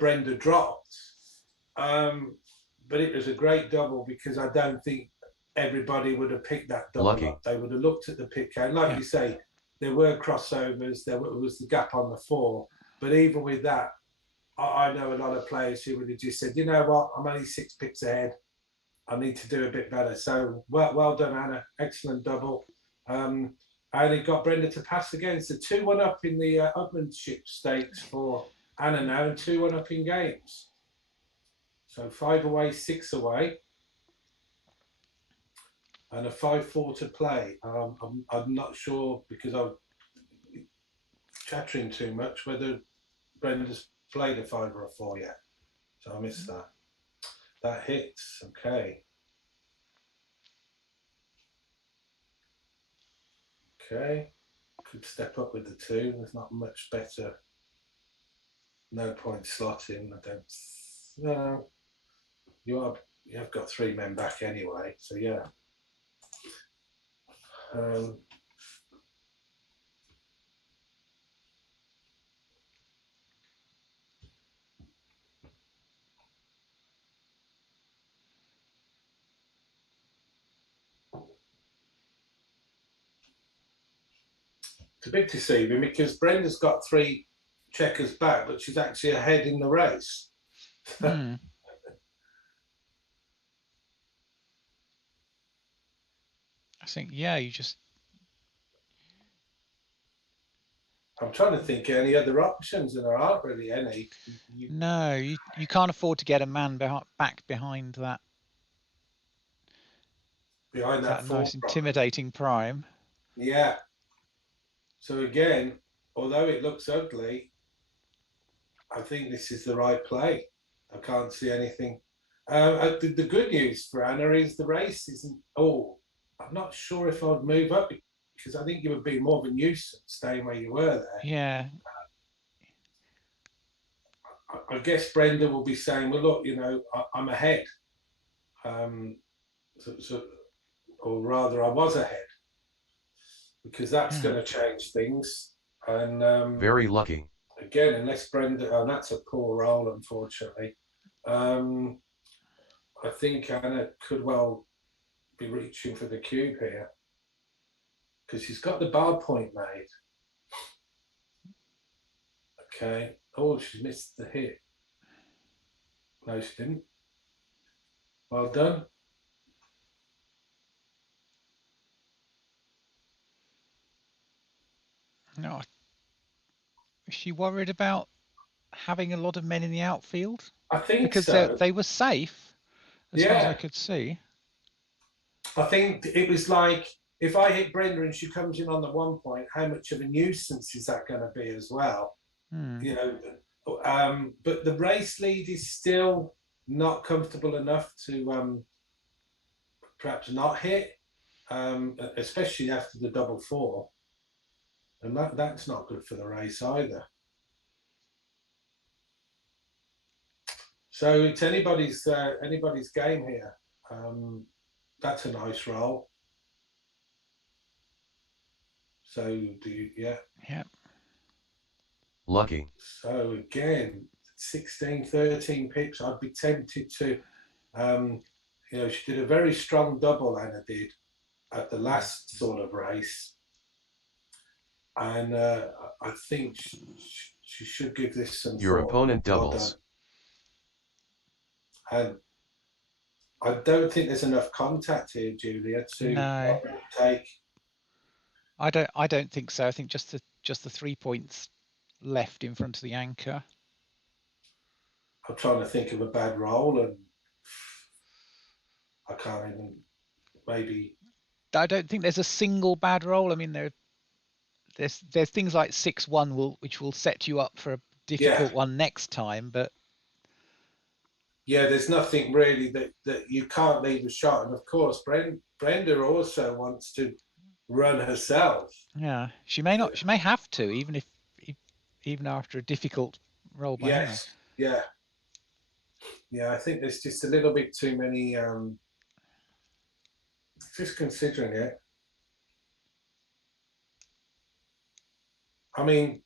Brenda dropped, but it was a great double because I don't think everybody would have picked that double up. They would have looked at the pip count. Like you say, there were crossovers, there was the gap on the 4. But even with that, I know a lot of players who would have just said, you know what, I'm only 6 pips ahead. I need to do a bit better. So well done, Anna. Excellent double. And it got Brenda to pass again. So 2-1 up in the upmanship stakes for Anna now, and 2-1 up in games. So 5 away, 6 away, and a 5-4 to play. I'm not sure, because I'm chattering too much, whether Brenda's played a 5 or a 4 yet. So I missed that. That hits. Okay. Okay. Could step up with the 2. There's not much better. No point slotting. I don't. No. You have got 3 men back anyway. So yeah. It's a bit deceiving because Brenda's got 3 checkers back, but she's actually ahead in the race. I think, you just... I'm trying to think of any other options, and there aren't really any. No, you can't afford to get a man back behind that. Behind that nice intimidating prime. Yeah. So again, although it looks ugly, I think this is the right play. I can't see anything. The good news for Anna is the race isn't. Oh, I'm not sure if I'd move up, because I think you would be more of a nuisance staying where you were there. Yeah. I guess Brenda will be saying, well, look, you know, I'm ahead. Or rather, I was ahead, because that's going to change things. And very lucky. Again, unless Brenda, and that's a poor roll, unfortunately. I think Anna could well be reaching for the cube here, because she's got the bar point made. Okay. Oh, she missed the hit. No, she didn't. Well done. No. Is she worried about having a lot of men in the outfield? I think because so. They were safe, as far as I could see. I think it was like, if I hit Brenda and she comes in on the 1 point, how much of a nuisance is that going to be as well? You know, but the race lead is still not comfortable enough to perhaps not hit, especially after the double 4, and that's not good for the race either. So it's anybody's game here. That's a nice roll. So do you, yeah. Lucky. So again, 16, 13 pips. I'd be tempted to, you know, she did a very strong double, Anna did, at the last sort of race. And I think she should give this some Your thought. opponent doubles. And I don't think there's enough contact here, Julia, to take. I don't think so. I think just the 3 points left in front of the anchor. I'm trying to think of a bad roll, and I can't even. Maybe. I don't think there's a single bad roll. I mean, there's things like 6-1 which will set you up for a difficult one next time, but yeah, there's nothing really that you can't leave a shot. And of course, Brenda also wants to run herself. yeah, she may not. She may have to, even after a difficult roll by her. Yes, yeah. I think there's just a little bit too many. Just considering it, I mean,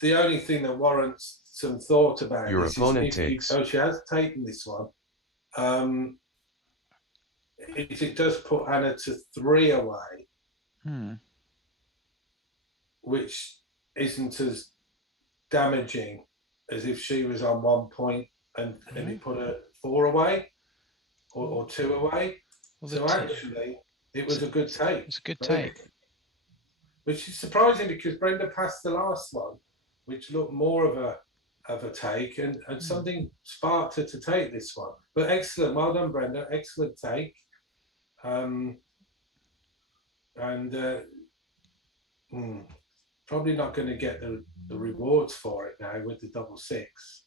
the only thing that warrants some thought about Your this opponent is takes. she has taken this one. If it does put Anna to 3 away, which isn't as damaging as if she was on 1 point and it put her 4 away or 2 away. Well, so actually, it was a good take. It's a good take. Which is surprising because Brenda passed the last one, which looked more of a take, and something sparked her to take this one. But excellent, well done, Brenda. Excellent take. Probably not going to get the rewards for it now with the double 6.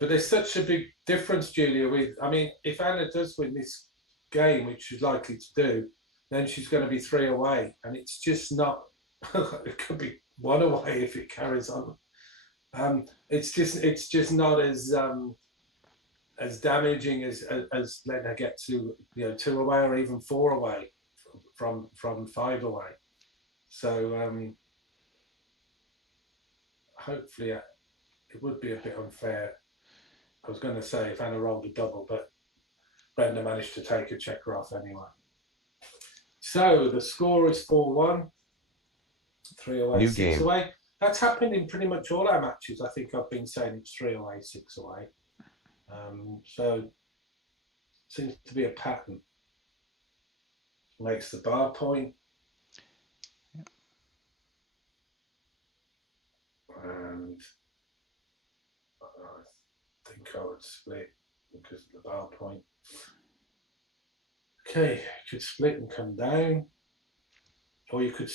But there's such a big difference, Julia. I mean, if Anna does win this game, which she's likely to do, then she's going to be 3 away, and it's just not. It could be 1 away if it carries on. It's just not as damaging as letting her get to 2 away or even 4 away from 5 away. So hopefully it would be a bit unfair. I was going to say if Anna rolled a double, but Brenda managed to take a checker off anyway. So the score is 4-1, 3 away, New 6 game. away. That's happened in pretty much all our matches. I think I've been saying it's 3 away, 6 away. So seems to be a pattern. Makes the bar point. And I think I would split because of the bar point. Okay, you could split and come down, or you could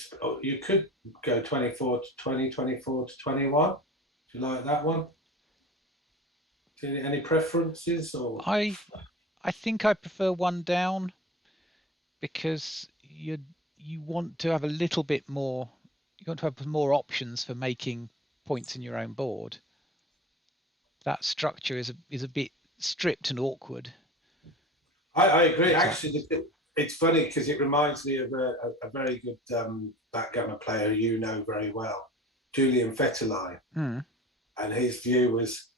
go 24 to 20, 24 to 21. Do you like that one? Any preferences? Or I think I prefer 1 down because you want to have a little bit more. You want to have more options for making points in your own board. That structure is a bit stripped and awkward. I agree. Actually, it's funny because it reminds me of a very good backgammon player you know very well, Julian Fetterline. And his view was,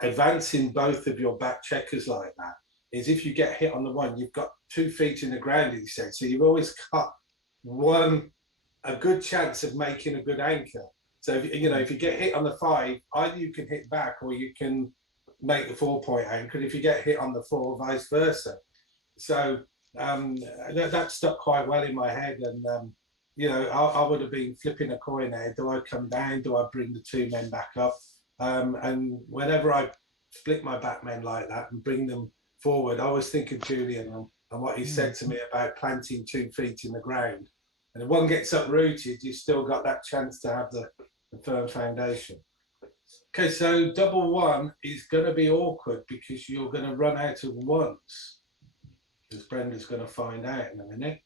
advancing both of your back checkers like that is if you get hit on the 1, you've got 2 feet in the ground, he said. So you've always got a good chance of making a good anchor. So if you get hit on the 5, either you can hit back or you can make the 4-point anchor. And if you get hit on the 4, vice versa. So that stuck quite well in my head. And I would have been flipping a coin there. Do I come down? Do I bring the 2 men back up? And whenever I split my backmen like that and bring them forward, I always think of Julian and what he said to me about planting 2 feet in the ground. And if one gets uprooted, you've still got that chance to have the firm foundation. Okay, so double 1 is going to be awkward because you're going to run out of 1s, because Brenda's going to find out in a minute.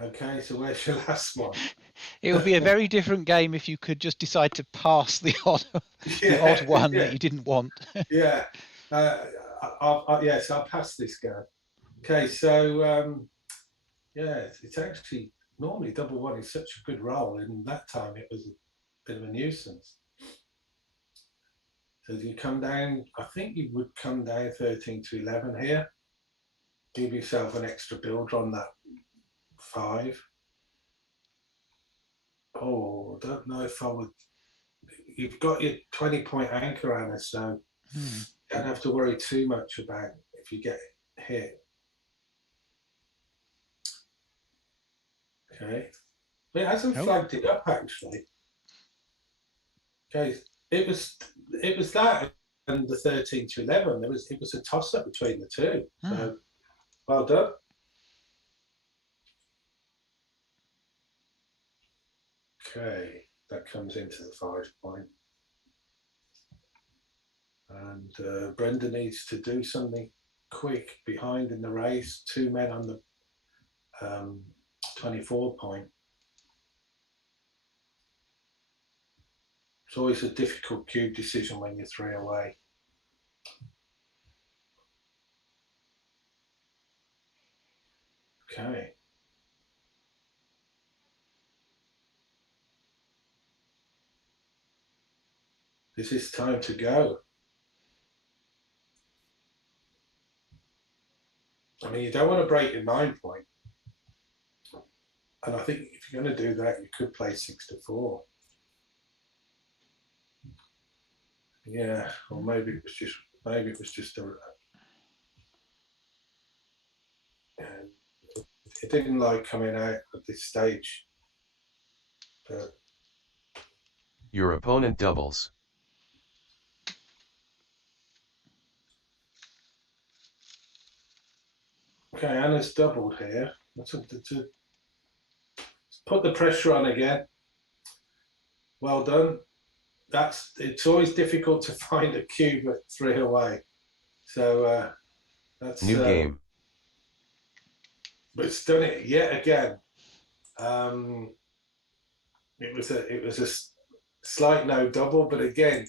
Okay, so where's your last one? It would be a very different game if you could just decide to pass the odd one that you didn't want. Yeah. I'll pass this go. Okay, so it's actually normally double 1 is such a good roll, and that time it was a bit of a nuisance. So you come down, I think you would come down 13 to 11 here. Give yourself an extra builder on that 5. Oh, I don't know if I would. You've got your 20-point anchor, Anna, so you don't have to worry too much about if you get hit. Okay. But it hasn't Oh. flagged it up actually. Okay. It was that and the 13 to 11. It was a toss up between the two. So well done. Okay, that comes into the 5 point. And Brenda needs to do something quick behind in the race. 2 men on the 24 point. It's always a difficult cube decision when you're 3 away. Okay. This is time to go. I mean, you don't want to break your 9 point. And I think if you're going to do that, you could play 6 to 4. Yeah, or maybe it was just a. It didn't like coming out at this stage. But Your opponent doubles. okay, Anna's doubled here. Let's put the pressure on again. Well done. It's always difficult to find a cube at 3 away. So that's New game. But it's done it yet again. It was a slight no double, but again,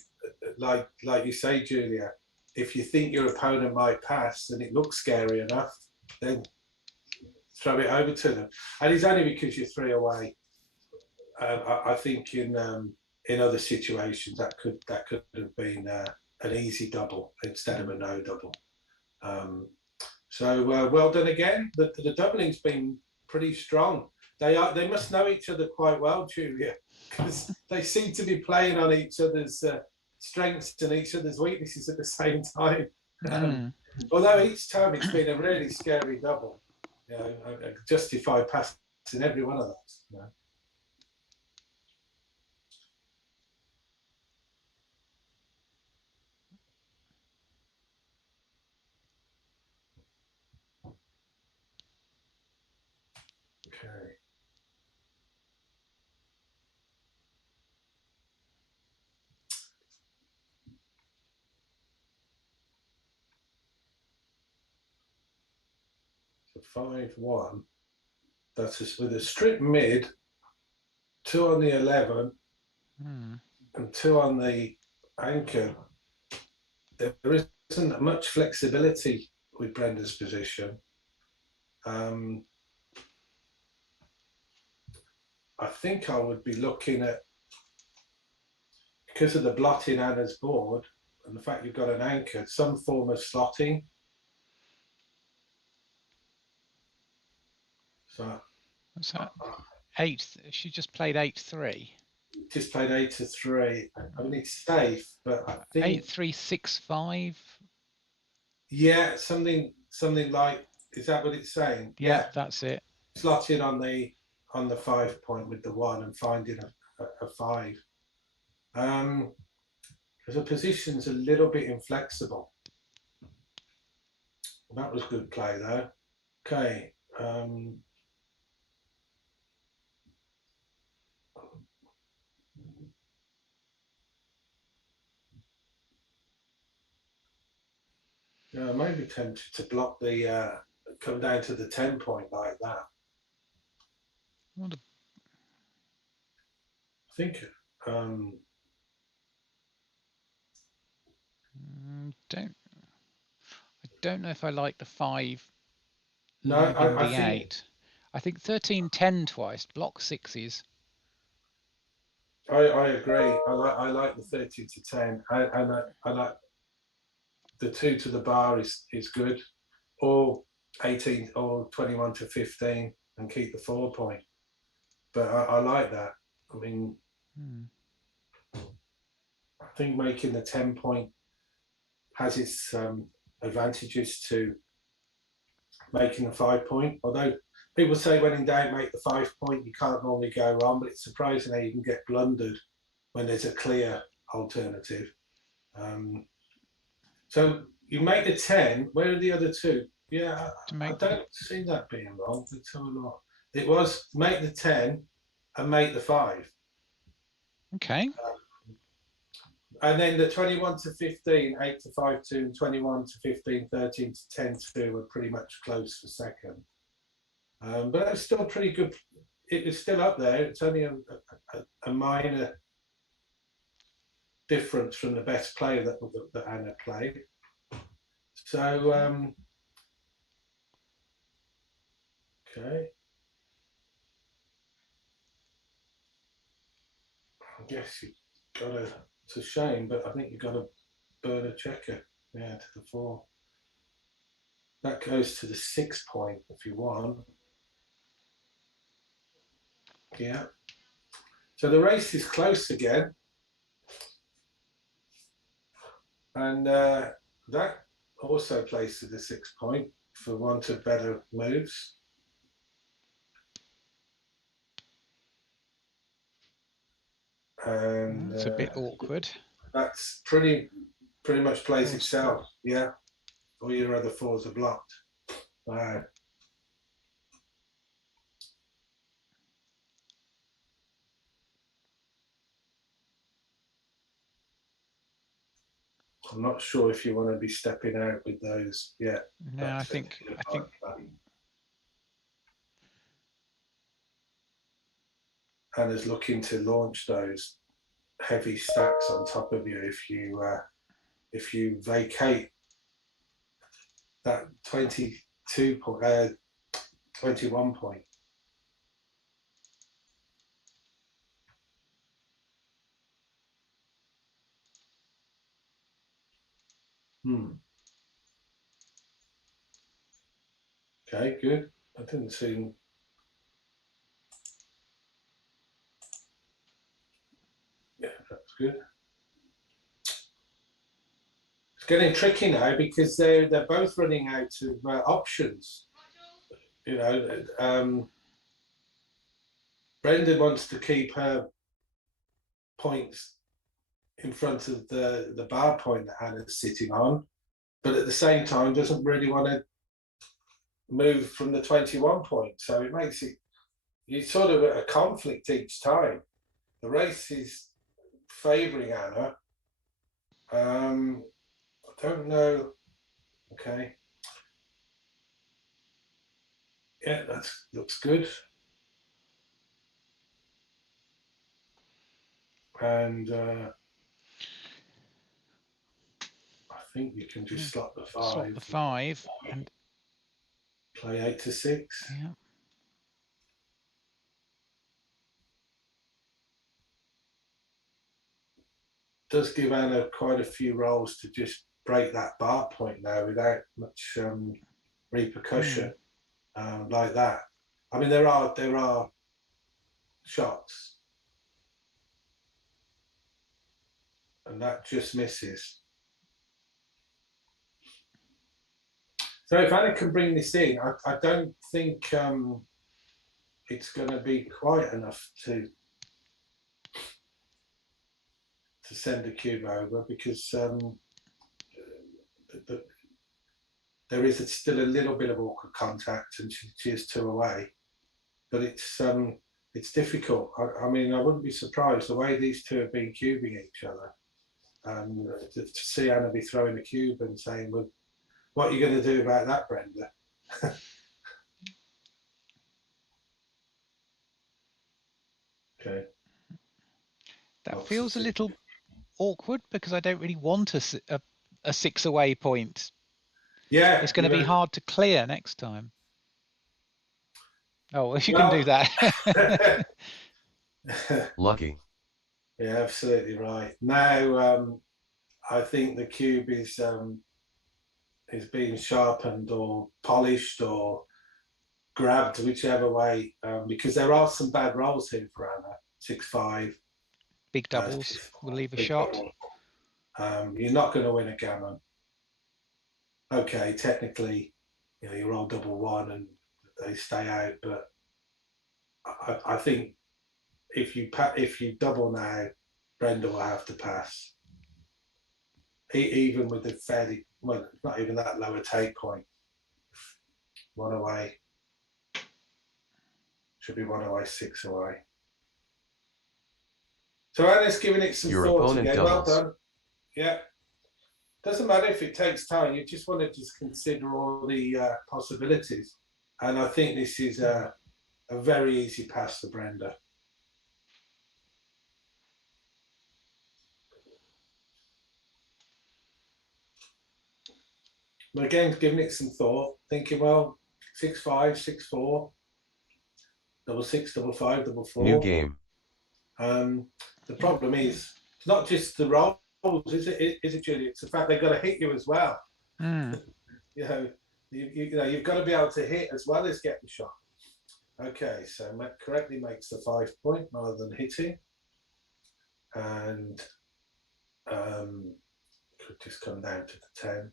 like you say, Julia, if you think your opponent might pass and it looks scary enough, then throw it over to them. And it's only because you're 3 away. I think in other situations that could have been an easy double instead of a no double. So well done again. The doubling's been pretty strong. They must know each other quite well, Julia, because they seem to be playing on each other's strengths and each other's weaknesses at the same time. Although each time it's been a really scary double. You know, I justify passing every one of those. You know. Okay. So 5-1. That's just with a strip mid, 2 on the 11, and 2 on the anchor. There isn't much flexibility with Brenda's position. I think I would be looking at, because of the blot in Anna's board and the fact you've got an anchor, some form of slotting. So What's that? 8. She just played 8-3. Just played 8 to 3. I mean, it's safe, but I think 8-3-6-5. Yeah, something like, is that what it's saying? Yeah, that's it. Slotting on the 5 point with the 1 and finding a 5. Because the position's a little bit inflexible. That was good play though. Okay. Yeah, I may be tempted to block the come down to the 10 point like that. What a... I think I don't know if I like the 5 no, leaving I the think 8. I think 13-10 twice, block 6s. I agree. I like the 13 to 10. I like the 2 to the bar is good, or 18 or 21 to 15 and keep the 4 point. But I like that. I mean, I think making the 10 point has its advantages to making the 5 point. Although people say when in doubt, make the 5 point. You can't normally go wrong, but it's surprising how you can get blundered when there's a clear alternative. So you make the 10. Where are the other two? Yeah, I don't see that being wrong. Let's have a look. It was make the 10 and make the 5. Okay. And then the 21 to 15, 8 to 5 2, and 21 to 15, 13 to 10 2 were pretty much close for second. But it's still pretty good. It was still up there. It's only a minor difference from the best player that Anna played. So, okay. I guess you got to, it's a shame, but I think you've got to burn a checker. Yeah, to the 4. That goes to the 6 point if you want. Yeah. So the race is close again. And that also plays to the 6 point for want of better moves. And it's a bit awkward. That's pretty much plays itself. Yeah. All your other 4s are blocked. Wow. I'm not sure if you want to be stepping out with those yet. No, I think Anna's looking to launch those heavy stacks on top of you if you vacate that 22 point, 21 point. Okay, good. I didn't see. Yeah, that's good. It's getting tricky now because they're both running out of options. You know, Brendan wants to keep her points in front of the bar point that Anna's sitting on, but at the same time doesn't really want to move from the 21 point. So it makes it, you're sort of at a conflict each time. The race is favouring Anna. I don't know. Okay. Yeah, that looks good. And I think you can just slot the 5. Slot the 5 and play 8 to 6. Yeah. Does give Anna quite a few rolls to just break that bar point now without much repercussion like that. I mean, there are shots, and that just misses. So if Anna can bring this in, I don't think it's going to be quite enough to send the cube over, because there is still a little bit of awkward contact, and she is 2 away. But it's difficult. I mean, I wouldn't be surprised the way these 2 have been cubing each other. To see Anna be throwing a cube and saying, "Well, what are you going to do about that, Brenda?" Okay. That feels a little awkward because I don't really want a 6 away point. Yeah, it's going to be hard to clear next time. Oh, if you can do that. Lucky. Yeah, absolutely right. Now, I think the cube is being sharpened or polished or grabbed, whichever way, because there are some bad rolls here for Anna. 6-5. Big doubles will leave a shot. You're not going to win a gammon. Okay, technically, you roll double 1 and they stay out. But I think if you double now, Brenda will have to pass. Even with the fairly, well, not even that lower take point. 1 away. Should be 1 away, 6 away. So Anna's giving it some Your thought opponent again. Well doubles. done. Yeah. Doesn't matter if it takes time. You just want to just consider all the possibilities. And I think this is a very easy pass for Brenda. But again, giving it some thought, thinking, well, 6-5, 6-4, double 6, double 5, double 4. New game. The problem is, it's not just the rolls, is it, Julie? It's the fact they've got to hit you as well. Mm. You've got to be able to hit as well as get the shot. Okay, so Matt correctly makes the 5 point rather than hitting, and could just come down to the 10.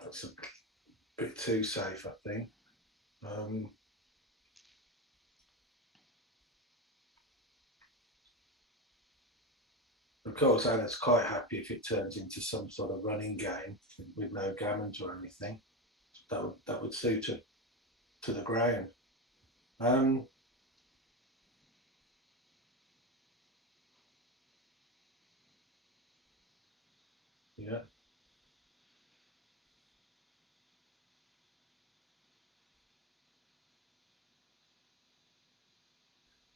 That's a bit too safe, I think. Of course, Anna's quite happy if it turns into some sort of running game with no gammons or anything. That would suit her to the ground. Yeah.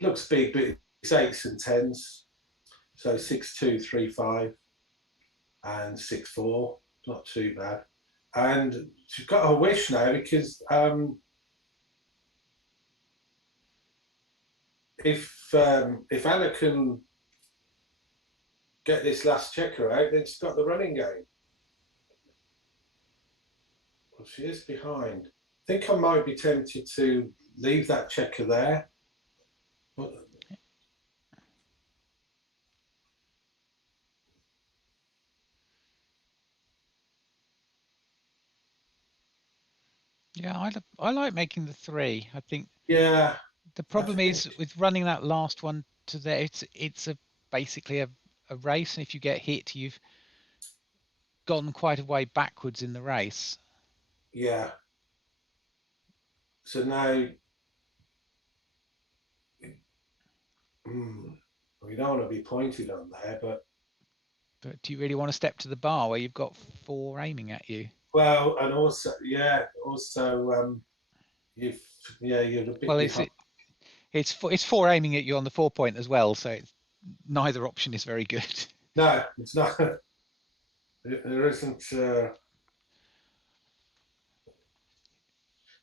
Looks big, but it's 8s and 10s. So 6-2, 3-5, and 6-4. Not too bad. And she's got her wish now because if Anna can get this last checker out, then she's got the running game. Well, she is behind. I think I might be tempted to leave that checker there. But Yeah, I like making the 3. I think yeah, the problem is with running that last one to there. It's basically a race, and if you get hit, you've gone quite a way backwards in the race. yeah. So now, we don't want to be pointed on there, but do you really want to step to the bar where you've got 4 aiming at you? well, and also, you're a bit Well, behind. it's 4 aiming at you on the 4 point as well, so neither option is very good. No, it's not. There isn't.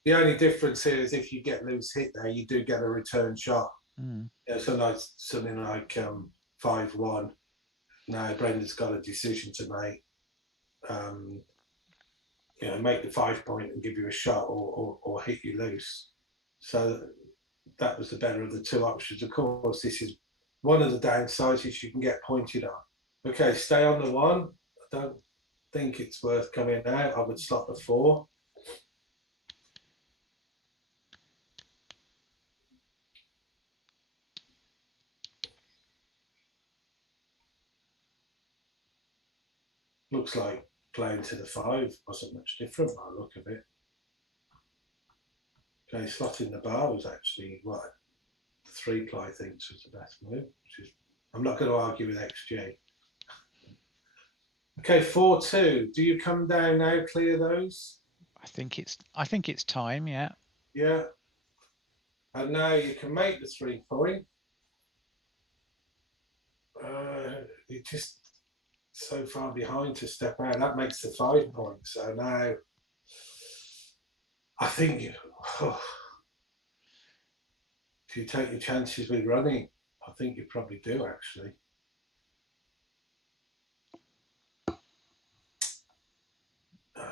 The only difference here is if you get loose hit there, you do get a return shot. Mm. Something like 5-1. Now Brenda's got a decision to make. Make the 5 point and give you a shot, or hit you loose. So that was the better of the 2 options. Of course, this is one of the downsides is you can get pointed on. Okay, stay on the 1. I don't think it's worth coming out. I would slot the 4. Looks like playing to the 5 wasn't much different by the look of it. Okay, slotting the bar was actually what the 3-ply thinks was the best move, which is, I'm not going to argue with XG. Okay, 4-2. Do you come down now, clear those? I think it's time, yeah. Yeah. And now you can make the 3 point. You're just so far behind to step out. That makes the 5 point. So now I think if you take your chances with running, I think you probably do actually.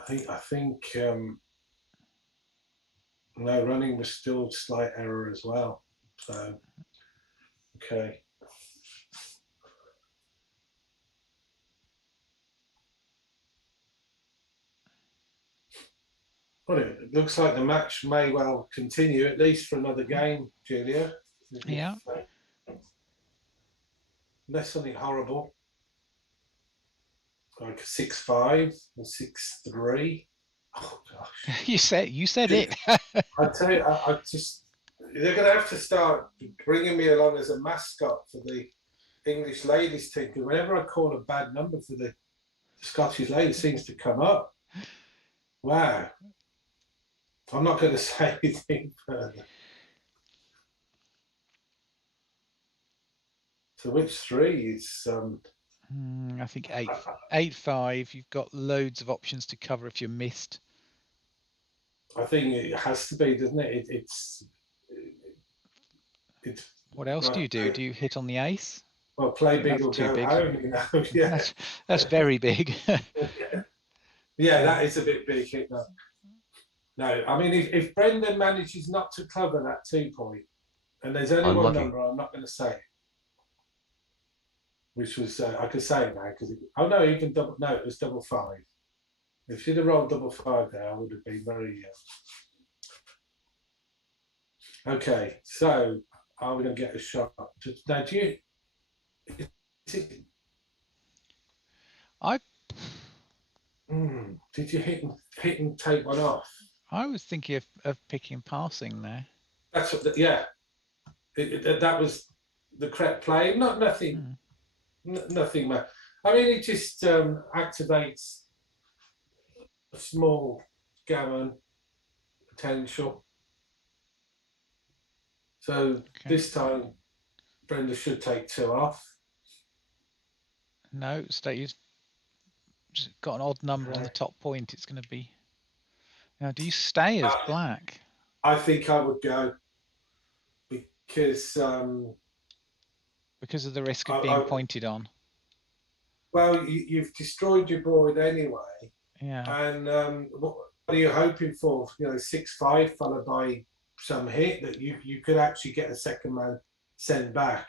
I think no, running was still slight error as well. So okay. Well, it looks like the match may well continue, at least for another game, Julia. Yeah. Unless something horrible, like a 6-5 and 6-3. Oh gosh! You said it. I tell you, I just they're going to have to start bringing me along as a mascot for the English ladies team. Because whenever I call a bad number for the Scottish ladies, it seems to come up. Wow! I'm not going to say anything further. So which three is? I think 8-5. You've got loads of options to cover if you're missed. I think it has to be, doesn't it? It's. What else do you do? Do you hit on the ace? Well, play big That's or too go big. home. You know? Yeah. That's very big. Yeah, that is a bit big. No, I mean, if Brendan manages not to cover that 2 point, and there's only one Unlucky. number, I'm not going to say it. Which was, I could say it now because, oh no, even double, no, it was 5-5. If she'd have rolled 5-5 there, I would have been very. Okay, so are we going to get a shot? Now, do you? Did you hit and take one off? I was thinking of picking passing there. That's what. Yeah, that was the correct play. Nothing. Nothing. I mean, it just activates a small gammon potential. So this time, Brenda should take 2 off. No, you've just got an odd number on the top point. It's going to be. Now, do you stay as black? I think I would go because of the risk of being pointed on. Well, you've destroyed your board anyway. Yeah. And what are you hoping for? 6-5 followed by some hit that you could actually get a second man sent back.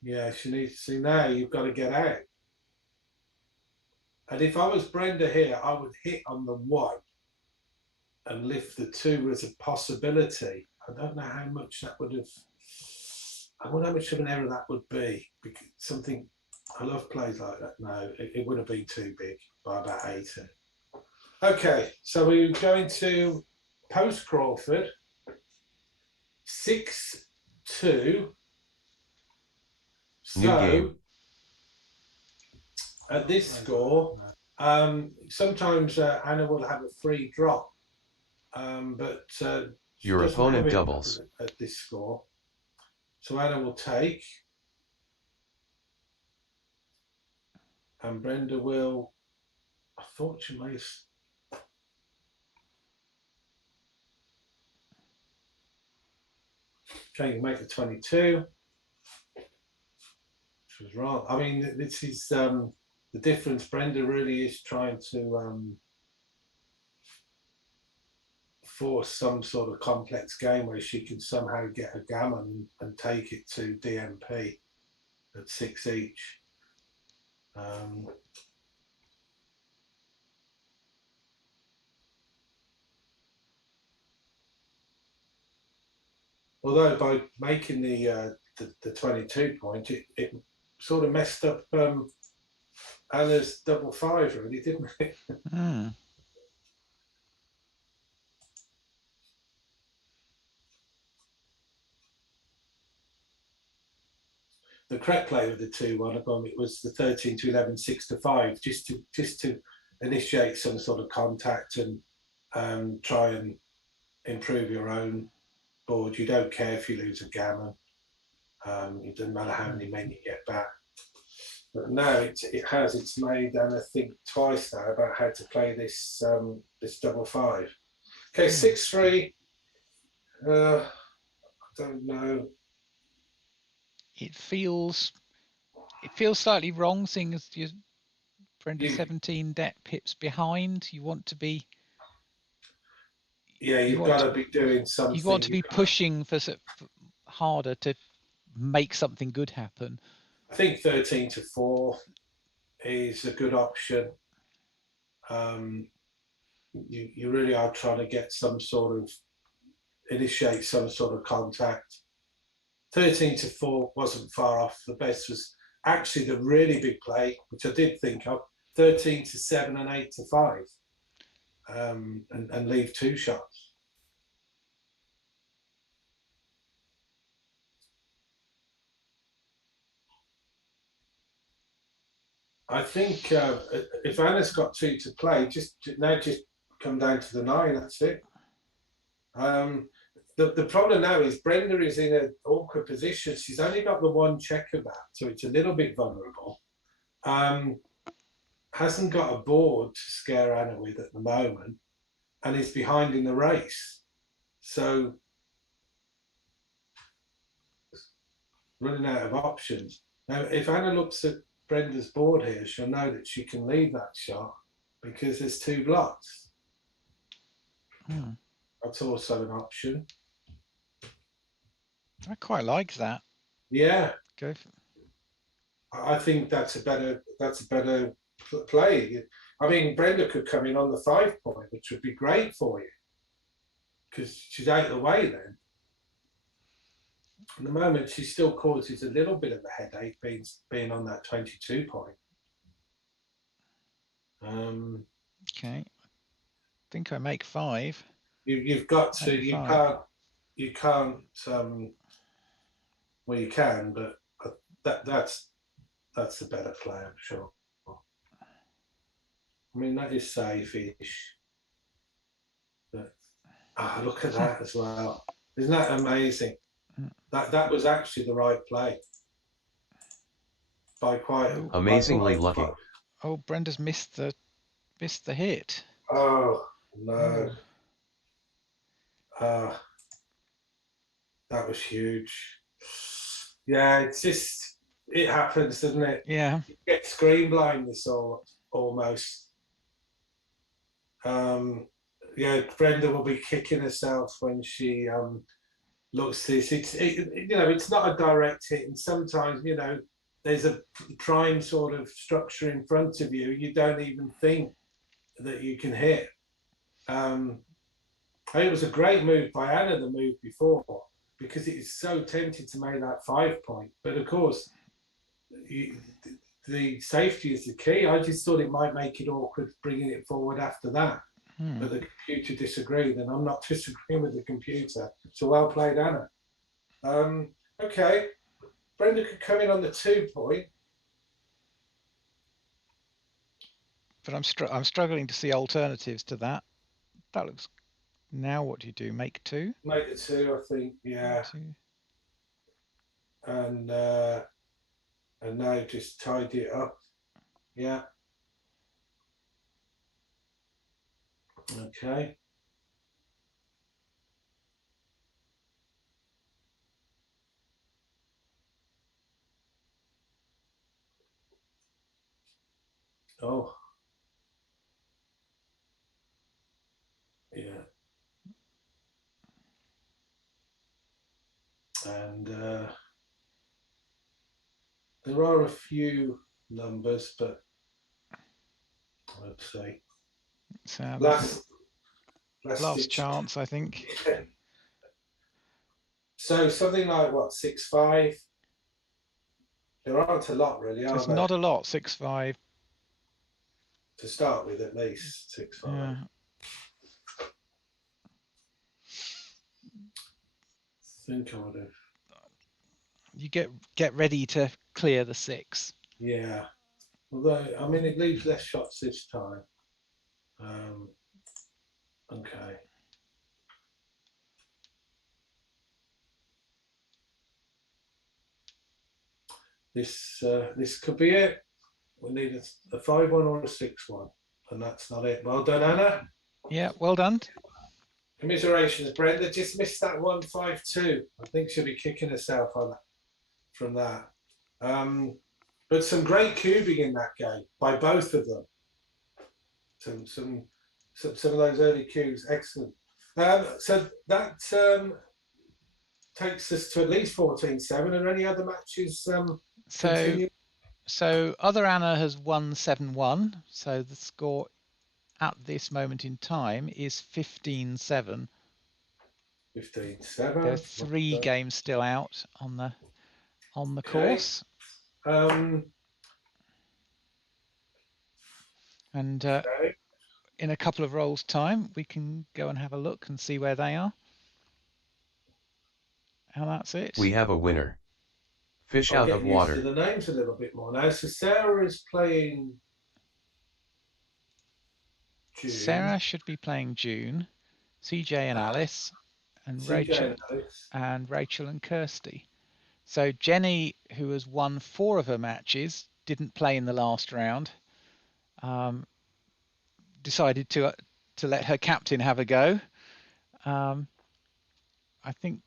Yeah, she needs to see now. You've got to get out. And if I was Brenda here, I would hit on the 1 and lift the 2 as a possibility. I don't know how much that would have. I wonder how much of an error that would be. Because I love plays like that. No, it would have been too big by about 80. Okay, so we're going to post Crawford 6-2. New game. At this score, sometimes Anna will have a free drop, but your opponent doubles at this score. So Anna will take, and Brenda will. I thought she may. Okay, you make the 22. Which was wrong. I mean, this is the difference. Brenda really is trying to force some sort of complex game where she can somehow get a gammon and take it to DMP at 6 each. Although by making the 22 point, it sort of messed up Anna's 5-5, really, didn't it? The correct play with the 2-1 it was the 13-11, 6-5, just to initiate some sort of contact and try and improve your own board. You don't care if you lose a gammon. It doesn't matter how many men you get back. But now it's made Anna think twice now about how to play this 5-5. Okay, 6-3. I don't know. It feels slightly wrong, seeing as you're Brenda 17 debt pips behind. You want to be. Yeah, you've got to be doing something. You want to be pushing for harder to make something good happen. I think 13-4 is a good option. you really are trying to get some sort of initiate some sort of contact. 13-4 wasn't far off. The best was actually the really big play, which I did think of, 13-7 and 8-5, and leave 2 shots. I think if Anna's got 2 to play, just come down to the 9. That's it. The problem now is Brenda is in an awkward position. She's only got the 1 checker back, so it's a little bit vulnerable. Hasn't got a board to scare Anna with at the moment, and is behind in the race. So running out of options. Now, if Anna looks at Brenda's board here, she'll know that she can leave that shot because there's 2 blocks. That's also an option. I quite like that. Yeah, Go for I think that's a better play. I mean, Brenda could come in on the 5 point, which would be great for you because she's out of the way then. At the moment, she still causes a little bit of a headache being on that 22 point. Okay. I think I make 5. You've got to. Make You 5. can't. Well, you can, but that's the better play, I'm sure. I mean, that is safe-ish. But look at that as well. Isn't that amazing? That was actually the right play. By quite Amazingly lucky. Oh, Brenda's missed the hit. Oh no. That was huge. Yeah, it's just, it happens, doesn't it? Yeah. You get screen blindness almost. Yeah, Brenda will be kicking herself when she looks this. It's not a direct hit, and sometimes, there's a prime sort of structure in front of you. You don't even think that you can hit. I think it was a great move by Anna, the move before, because it is so tempted to make that 5 point. But of course, the safety is the key. I just thought it might make it awkward bringing it forward after that. But the computer disagreed, and I'm not disagreeing with the computer. So well played, Anna. Okay, Brenda could come in on the 2 point. But I'm struggling to see alternatives to that. That looks. Now what do you do? Make 2? Make it 2, I think. Yeah. 2. And now just tidy it up. Yeah. Okay. Oh. Yeah. And there are a few numbers, but let's see. Last chance, I think. So something like what, 6-5? There aren't a lot, really, are There's there? not a lot. 6-5 to start with, at least 6-5. Yeah. I think I would have. You get ready to clear the 6. Yeah. Although, I mean, it leaves less shots this time. Okay. This could be it. We need a 5-1 or a 6-1, and that's not it. Well done, Anna. Yeah, well done. Commiserations, Brenda. Just missed that 1-5-2. I think she'll be kicking herself on that, from that. But some great cubing in that game by both of them. Some of those early cubes, excellent. So that takes us to at least 14-7. Are there any other matches? So other Anna has won 7-1. So the score at this moment in time is 15-7. 15-7. There are 3 games still out on the Okay. course, Okay. and in a couple of rolls' time, we can go and have a look and see where they are. And that's it. We have a winner. Fish I'm out of getting used to water. the names a little bit more now. So Sarah is playing June. Sarah should be playing June, CJ and Alice, and CJ Rachel and Alice. and Rachel and Kirsty. So Jenny, who has won 4 of her matches, didn't play in the last round. Decided to let her captain have a go. I think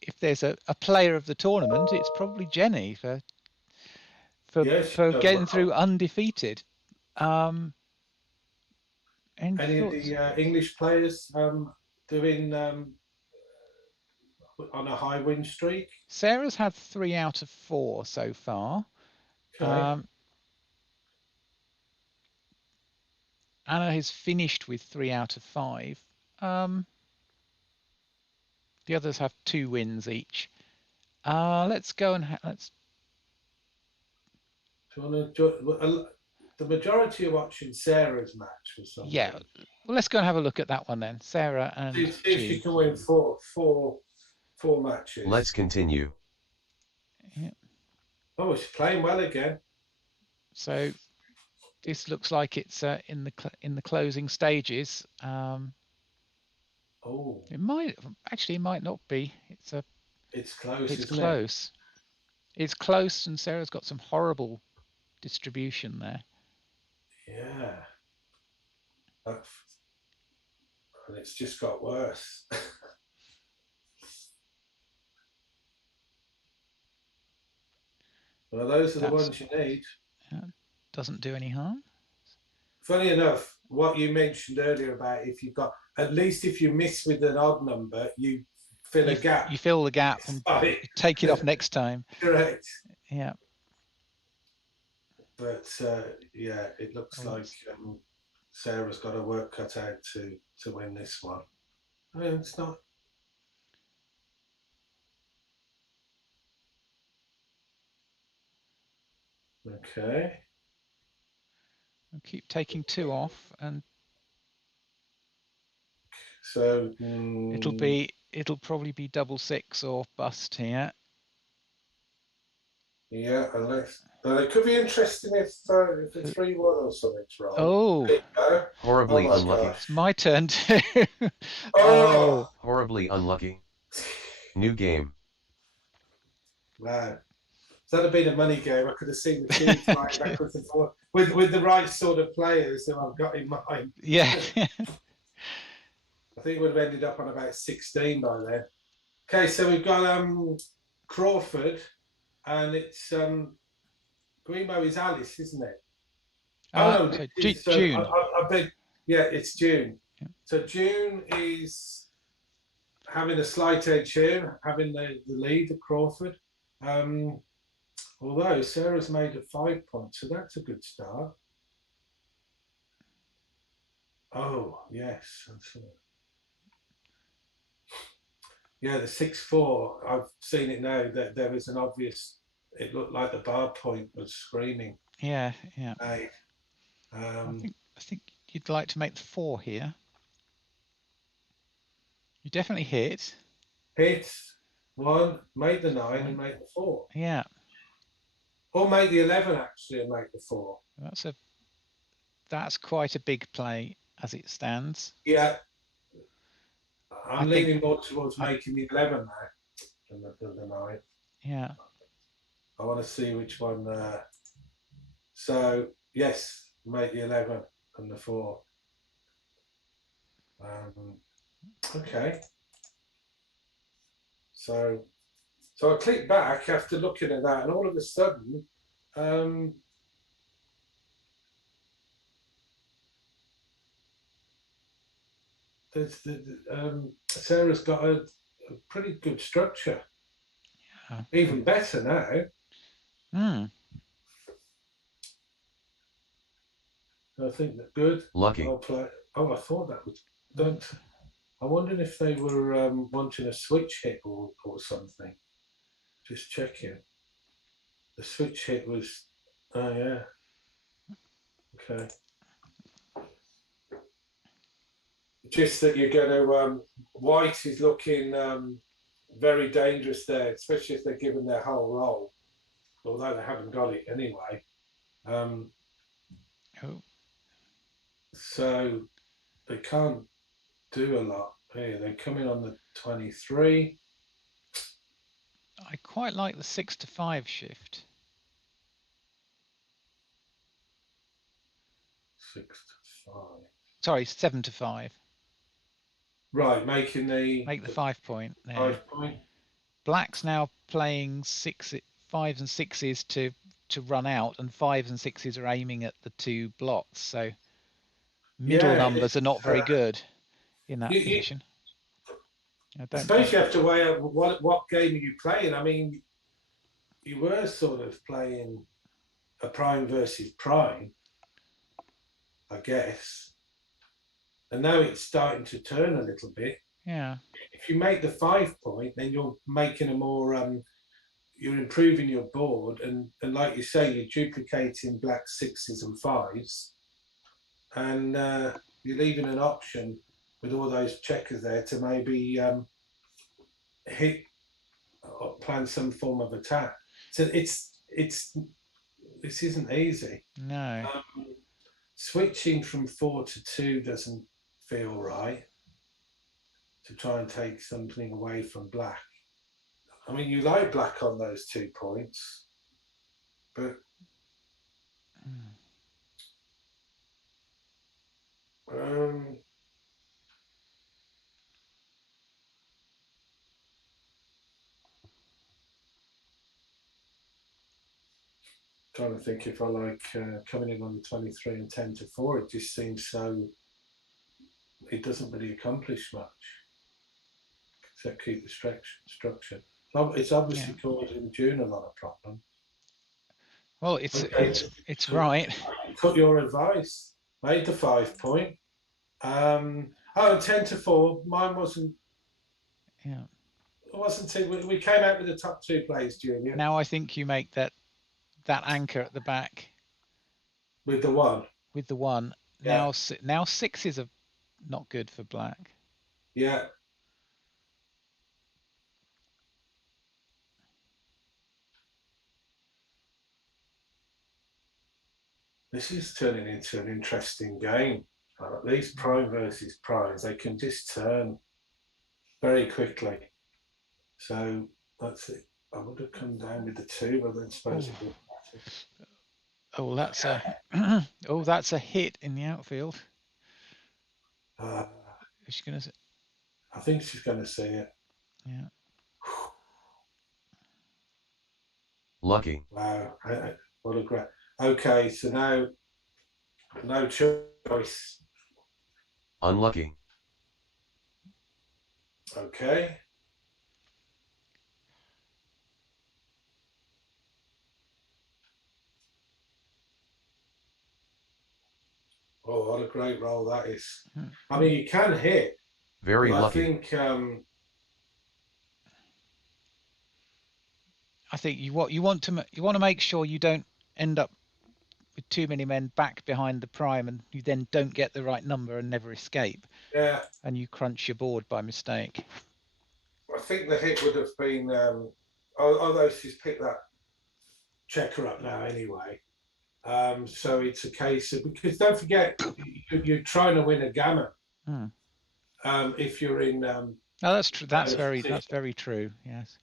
if there's a player of the tournament, it's probably Jenny for getting through undefeated. Any of the English players doing on a high win streak? Sarah's had 3 out of 4 so far. Okay. Anna has finished with 3 out of 5. The others have 2 wins each. Let's go and let's. Do you want to, the majority are watching Sarah's match for some. Yeah. Well, let's go and have a look at that one then. Sarah and see if she can win four matches. Let's continue. Yeah. Oh, she's playing well again. So this looks like it's in the closing stages. Oh, it might not be. It's close. It's isn't close. It's close, and Sarah's got some horrible distribution there. Yeah. And it's just got worse. Well, those are the ones you need. Doesn't do any harm. Funny enough, what you mentioned earlier about if you've got, at least if you miss with an odd number, you fill a gap. You fill the gap and take it off next time. Correct. Yeah. But yeah, it looks like Sarah's got her work cut out to win this one. I mean, it's not. Okay. I'll keep taking 2 off, and so it'll probably be double 6 or bust here. Yeah, unless it could be interesting if it's 3-1 or something's wrong. Oh, horribly unlucky. Gosh. It's my turn too. Oh, horribly unlucky. New game. Man, if that had been a money game, I could have seen the teams right backwards and forwards with the right sort of players who I've got in mind. Yeah. I think it would have ended up on about 16 by then. Okay, so we've got Crawford, and it's Grimo is Alice, isn't it? No, June. Yeah, it's June. Yeah. So June is having a slight edge here, having the lead at Crawford. Although Sarah's made it 5 points, so that's a good start. Oh, yes. Yeah, the 6-4, I've seen it now, that there is an obvious, it looked like the bar point was screaming. Yeah, yeah. I think you'd like to make the 4 here. You definitely hit. Hit 1, make the 9 and make the 4. Yeah. Or make the 11 actually and make the 4. That's quite a big play as it stands. Yeah. I'm leaning more towards making the 11 now than the 9. Yeah. I want to see which one. So yes, make the 11 and the 4. Okay. So I click back after looking at that, and all of a sudden, Sarah's got a pretty good structure. Yeah. Even better now. I think they're good. Lucky. Well played. Oh, I thought that was. Don't. I'm wondering if they were wanting a switch hit or something. Just checking. The switch hit was. Oh yeah. Okay. Just that you're going to. White is looking very dangerous there, especially if they're given their whole roll. Although they haven't got it anyway. Oh, So they can't do a lot here. They're coming on the 23. I quite like the 6 to 5 shift. 6 to 5. Sorry, 7 to 5. Right, make the 5 point there. 5 point. Black's now playing 5s and 6s to run out, and 5s and 6s are aiming at the 2 blocks. So middle numbers are not very good in that position. I suppose you have to weigh up what game are you playing. I mean, you were sort of playing a prime versus prime, I guess, and now it's starting to turn a little bit. Yeah. If you make the 5 point, then you're making a more you're improving your board, and like you say, you're duplicating black 6s and 5s, and you're leaving an option with all those checkers there to maybe hit or plan some form of attack. So this isn't easy. No. Switching from 4 to 2 doesn't feel right, to try and take something away from black. I mean, you like black on those 2 points, but trying to think if I like coming in on the 23 and 10 to 4. It just seems so. It doesn't really accomplish much except keep the structure. It's obviously causing June a lot of problem. Well, it's right. Took your advice, made the 5 point. 10 to 4. Mine wasn't. Yeah. It wasn't too. We came out with the top 2 plays, Junior. Now I think you make that anchor at the back with the 1. With the 1. Yeah. Now 6s are not good for black. Yeah. This is turning into an interesting game. These prime versus primes, they can just turn very quickly. So that's it. I would have come down with the 2, but then suppose it would matter. Oh, that's a that's a hit in the outfield. Is she gonna? I think she's going to see it. Yeah. Lucky. Wow, what a great. Okay, so now no choice. Unlucky. Okay. Oh, what a great roll that is. I mean, you can hit. Very lucky. I think you want to make sure you don't end up with too many men back behind the prime, and you then don't get the right number and never escape. Yeah. And you crunch your board by mistake. I think the hit would have been, although she's picked that checker up now anyway. So it's a case of, because don't forget, you're trying to win a gammon. If you're in. No, that's true. That's very true. Yes.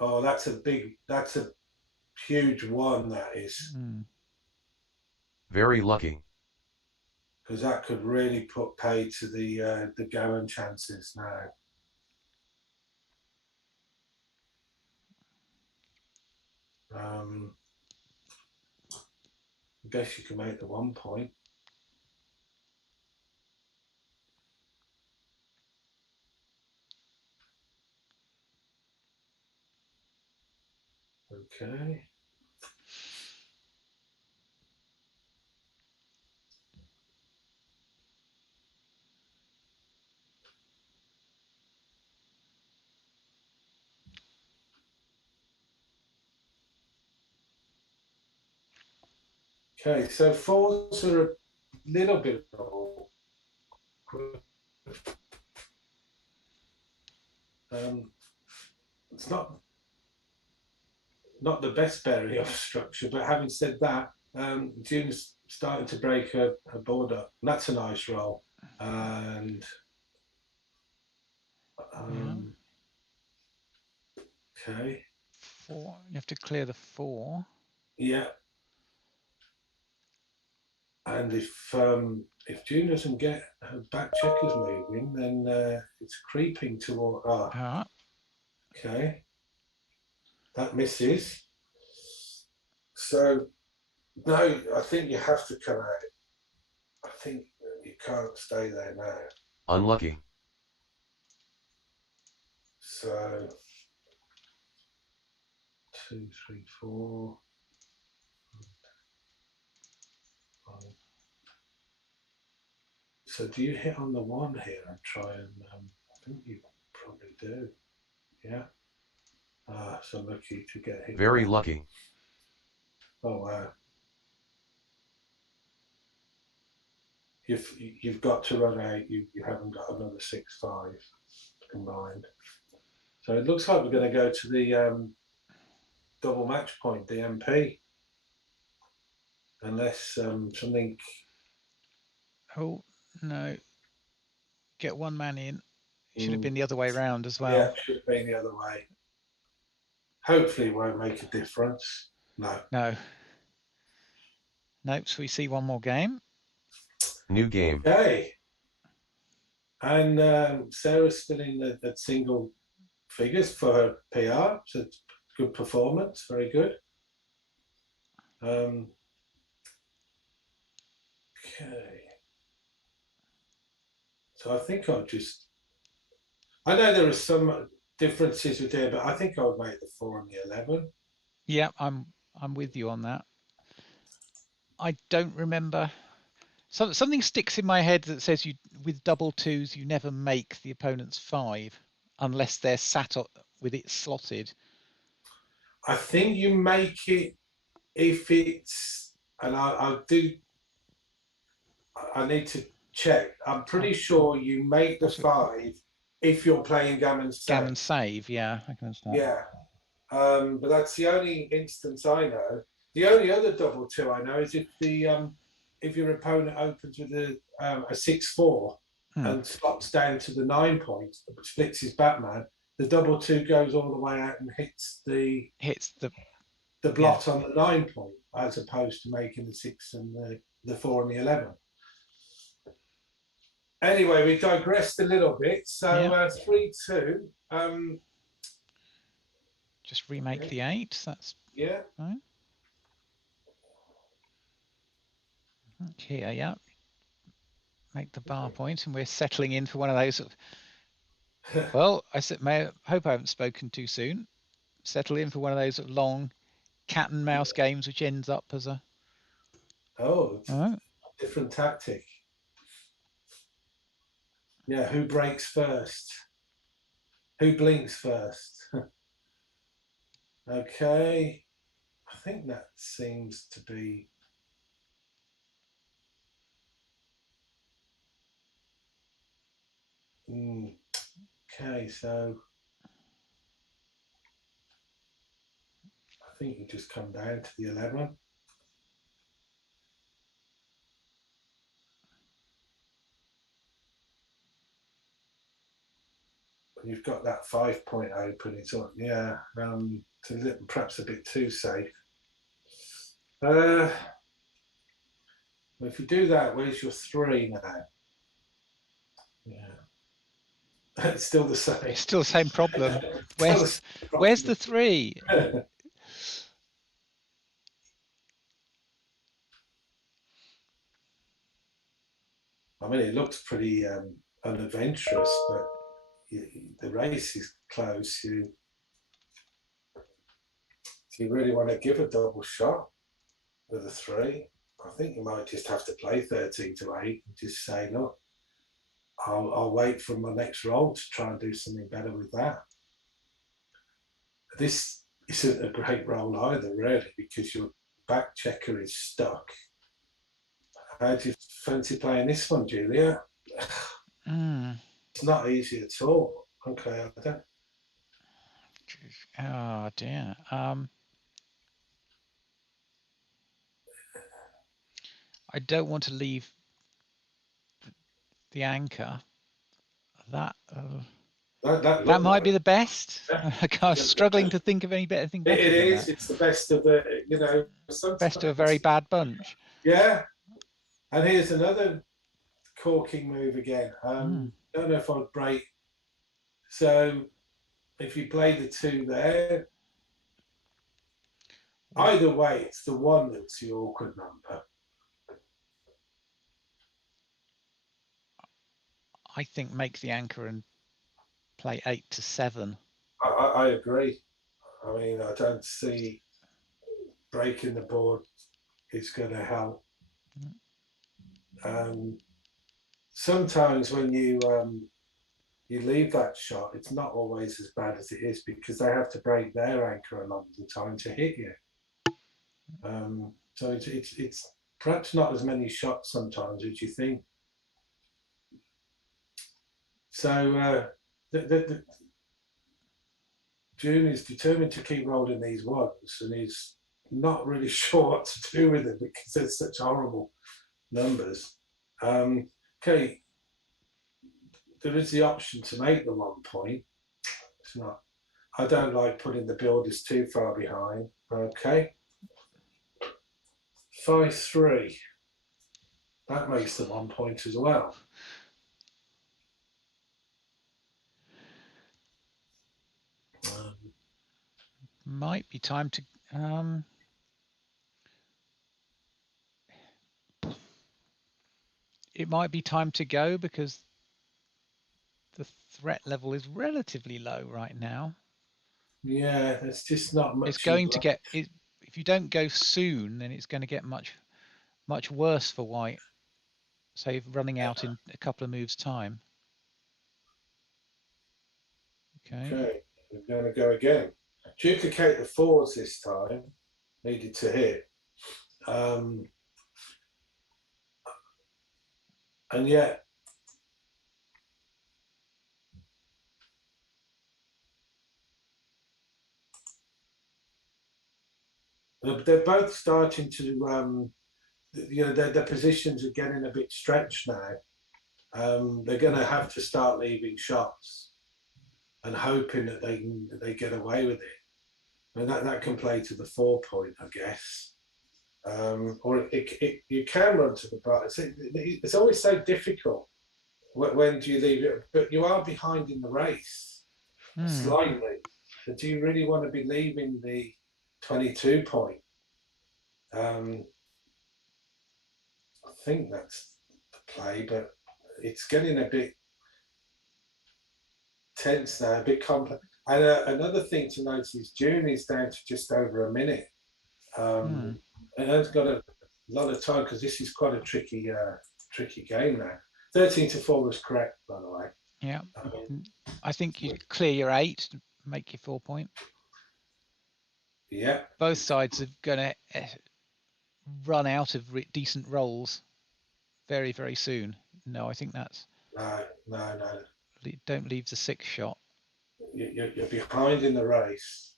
Oh, that's a huge 1. That is. Very lucky. Because that could really put pay to the gammon chances now. I guess you can make the 1 point. Okay. Okay, so fours are a little bit awkward. It's not the best bearing of structure, but having said that, June's starting to break her board up. And that's a nice roll. And okay. 4. You have to clear the 4. Yeah. And if June doesn't get her back checkers moving, then it's creeping toward. Ah, okay. That misses. So no, I think you have to come out. I think you can't stay there now. Unlucky. So 2, 3, 4. 5. So do you hit on the 1 here and try and? I think you probably do. Yeah. So lucky to get hit. Very lucky. Oh wow. You've got to run out. You haven't got another 6-5 combined. So it looks like we're going to go to the double match point, the MP, unless something. Oh no! Get one man in. Should have been the other way around as well. Yeah, should have been the other way. Hopefully, it won't make a difference. No. No. Nope. So we see one more game. New game. Okay. And Sarah's still in the single figures for her PR. So it's good performance. Very good. Okay. So I think I know there are some differences with there, but I think I would make the 4 and the 11. Yeah, I'm with you on that. I don't remember. Something sticks in my head that says you with double 2s you never make the opponent's 5 unless they're sat with it slotted. I think you make it if it's, and I need to check. I'm pretty sure you make the 5 if you're playing gammon save. Gammon save, yeah, I can understand. Yeah, but that's the only instance I know. The only other double 2 I know is if your opponent opens with a 6-4 and slots down to the 9 point, splits his Batman, the double 2 goes all the way out and hits the blot on the 9 point, as opposed to making the 6 and the 4 and the 11. Anyway, we digressed a little bit. So 3-2. Just remake the 8. That's fine. Here, yeah. Make the bar point, and we're settling in for one of those. Well, I hope I haven't spoken too soon. Settle in for one of those long cat and mouse games, which ends up as a different tactic. Yeah, who breaks first? Who blinks first? Okay, I think that seems to be. Okay, so I think you just come down to the 11. You've got that 5 point open. It's on, perhaps a bit too safe. If you do that, where's your 3 now? Yeah, it's still the same. It's still the same problem. Where's the 3? I mean, it looks pretty unadventurous, but the race is close. Do you really want to give a double shot with a 3? I think you might just have to play 13 to 8 and just say, look, I'll wait for my next roll to try and do something better with that. This isn't a great roll either, really, because your back checker is stuck. How do you fancy playing this one, Julia? It's not easy at all. Okay, I don't. Oh dear. I don't want to leave the anchor. That might be the best. Yeah. I was struggling to think of anything better. It than is. that. It's the best of the, Best of a very bad bunch. Yeah. And here's another corking move again. Don't know if I'd break. So if you play the 2 there, either way, it's the 1 that's the awkward number. I think make the anchor and play 8 to 7. I agree. I mean, I don't see breaking the board is going to help. Sometimes when you leave that shot, it's not always as bad as it is because they have to break their anchor a lot of the time to hit you. So it's perhaps not as many shots sometimes as you think. So June is determined to keep rolling these 1s, and he's not really sure what to do with them because they're such horrible numbers. Okay, there is the option to make the 1 point. It's not. I don't like putting the builders too far behind. Okay, 5-3. That makes the 1 point as well. Might be time to. It might be time to go because the threat level is relatively low right now. Yeah, it's just not much. It's going to get it if you don't go soon, then it's going to get much worse for white. Say running out in a couple of moves time. Okay, we're going to go again. Duplicate the 4s this time. Needed to hit. And yet, they're both starting to, their positions are getting a bit stretched now. They're going to have to start leaving shots and hoping that they get away with it. And that can play to the 4 point, I guess. Or you can run to the bar. It's always so difficult. When do you leave it? But you are behind in the race slightly. So do you really want to be leaving the 22 point? I think that's the play, but it's getting a bit tense now, a bit complex. And another thing to notice is June is down to just over a minute. And has got a lot of time because this is quite a tricky game now. 13-4 was correct, by the way. Yeah, I think you clear your 8, make your 4 point. Yeah. Both sides are going to run out of decent rolls very, very soon. No, I think that's No. Don't leave the 6 shot. You're behind in the race.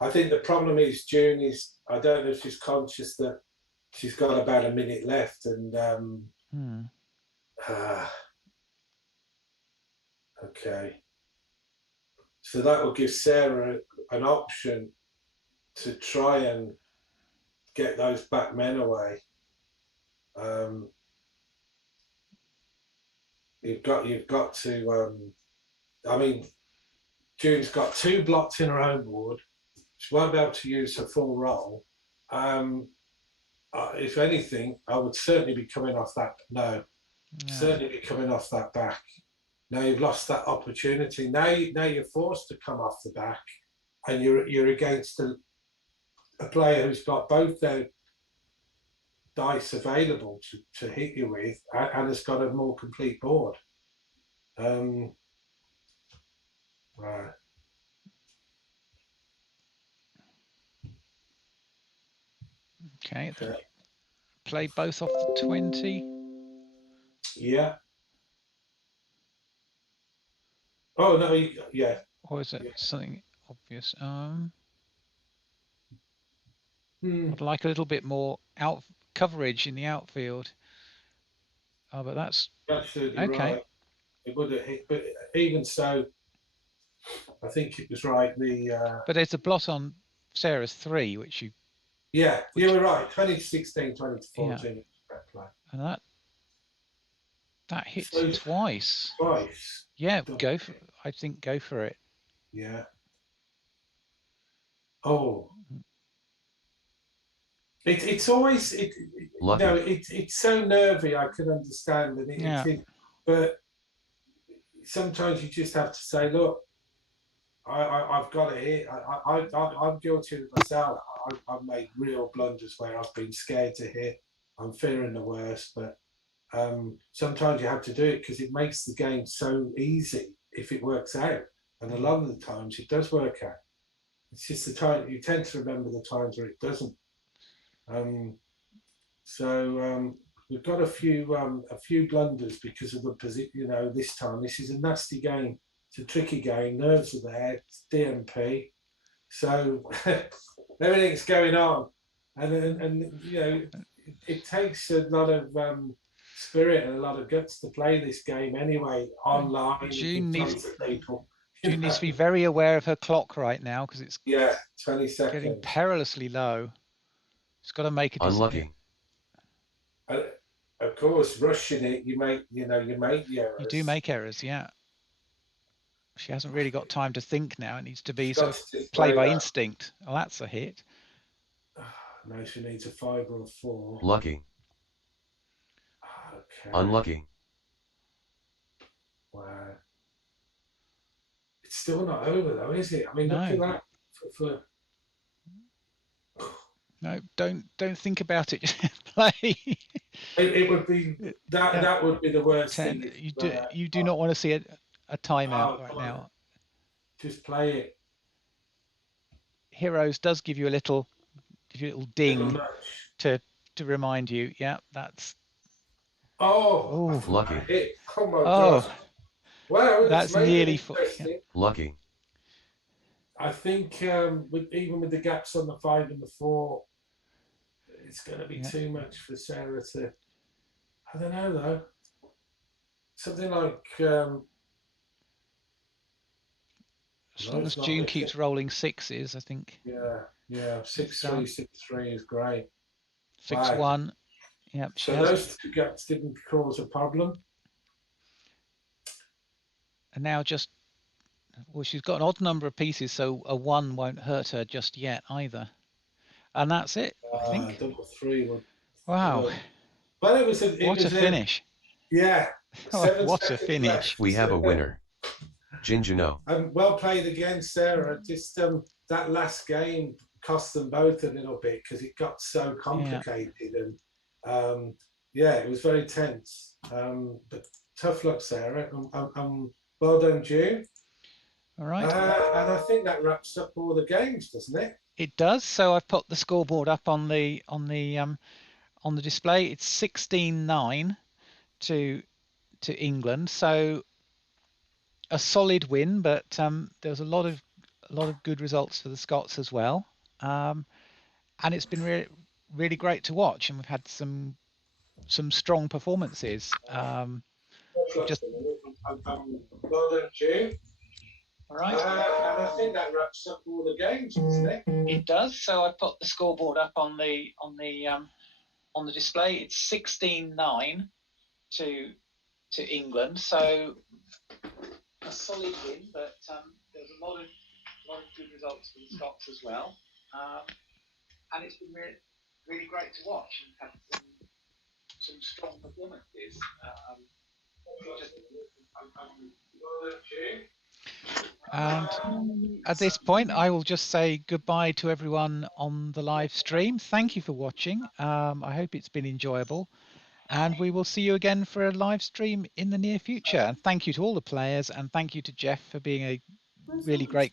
I think the problem is June is, I don't know if she's conscious that she's got about a minute left and okay. So that will give Sarah an option to try and get those back men away. You've got to I mean, June's got 2 blocks in her own board. She won't be able to use her full roll. If anything, I would certainly be coming off that. Certainly be coming off that back. Now you've lost that opportunity. Now you're forced to come off the back, and you're against a player who's got both their dice available to hit you with, and has got a more complete board. Right. Okay, play both off the 20. Yeah. Oh no, yeah. Or is it something obvious? I'd like a little bit more coverage in the outfield. Oh, but that's Absolutely okay. right. It would have hit, but even so, I think it was right. But there's a blot on Sarah's 3, which you. Yeah, you were right. 2016, 2014. Yeah. And that hits So twice. Twice. Yeah, I think go for it. Yeah. Oh. It's always it's so nervy. I can understand, and but sometimes you just have to say, look, I've got to hit. I'm guilty of it myself. I've made real blunders where I've been scared to hit. I'm fearing the worst, but sometimes you have to do it because it makes the game so easy if it works out. And a lot of the times it does work out. It's just the time you tend to remember the times where it doesn't. We've got a few blunders because of the position. You know, this time this is a nasty game. It's a tricky game. Nerves are there. It's DMP, so everything's going on, and you know, it takes a lot of spirit and a lot of guts to play this game anyway online. June needs people. June needs to be very aware of her clock right now because it's 20 seconds getting perilously low. It's got to make a Unlucky. Of course, rushing it, you make the errors. You do make errors, yeah. She hasn't really got time to think now. It needs to be sort of play by instinct. Oh, that's a hit. No, she needs a 5 or a 4. Lucky. Okay. Unlucky. Wow. It's still not over though, is it? I mean, look at that. No, don't think about it. Just play. It would be that. That would be the worst 10. thing. You do not want to see a timeout right now. Just play it. Heroes does give you a little ding to remind you. Yeah, that's. Oh, lucky. Oh my gosh. Wow, that's nearly lucky. I think even with the gaps on the 5 and the 4, it's going to be too much for Sarah to. I don't know though. Something like. As long as June keeps rolling 6s, I think. Yeah. 6-3, 6-3 is great. 6-1. Yep. So those 2 gaps didn't cause a problem. And now she's got an odd number of pieces, so a 1 won't hurt her just yet either. And that's it, I think. Double 3 would. Wow. But it was a finish. Yeah. What a finish. Left. We have a winner. Ginjuno. Well played again, Sarah. Just that last game cost them both a little bit because it got so complicated and it was very tense. But tough luck, Sarah. Well done, June. All right. And I think that wraps up all the games, doesn't it? It does. So I've put the scoreboard up on the display. It's 16-9 to England. So a solid win, but there's a lot of good results for the Scots as well. And it's been really great to watch, and we've had some strong performances. Well done, June. All right. And I think that wraps up all the games, doesn't it? It does. So I put the scoreboard up on the display. It's 16-9 to England. So a solid win, but there's a lot of good results for the Scots as well. And it's been really great to watch and had some strong performances. And at this point, I will just say goodbye to everyone on the live stream. Thank you for watching. I hope it's been enjoyable. And we will see you again for a live stream in the near future. And thank you to all the players, and thank you to Geoff for being a really great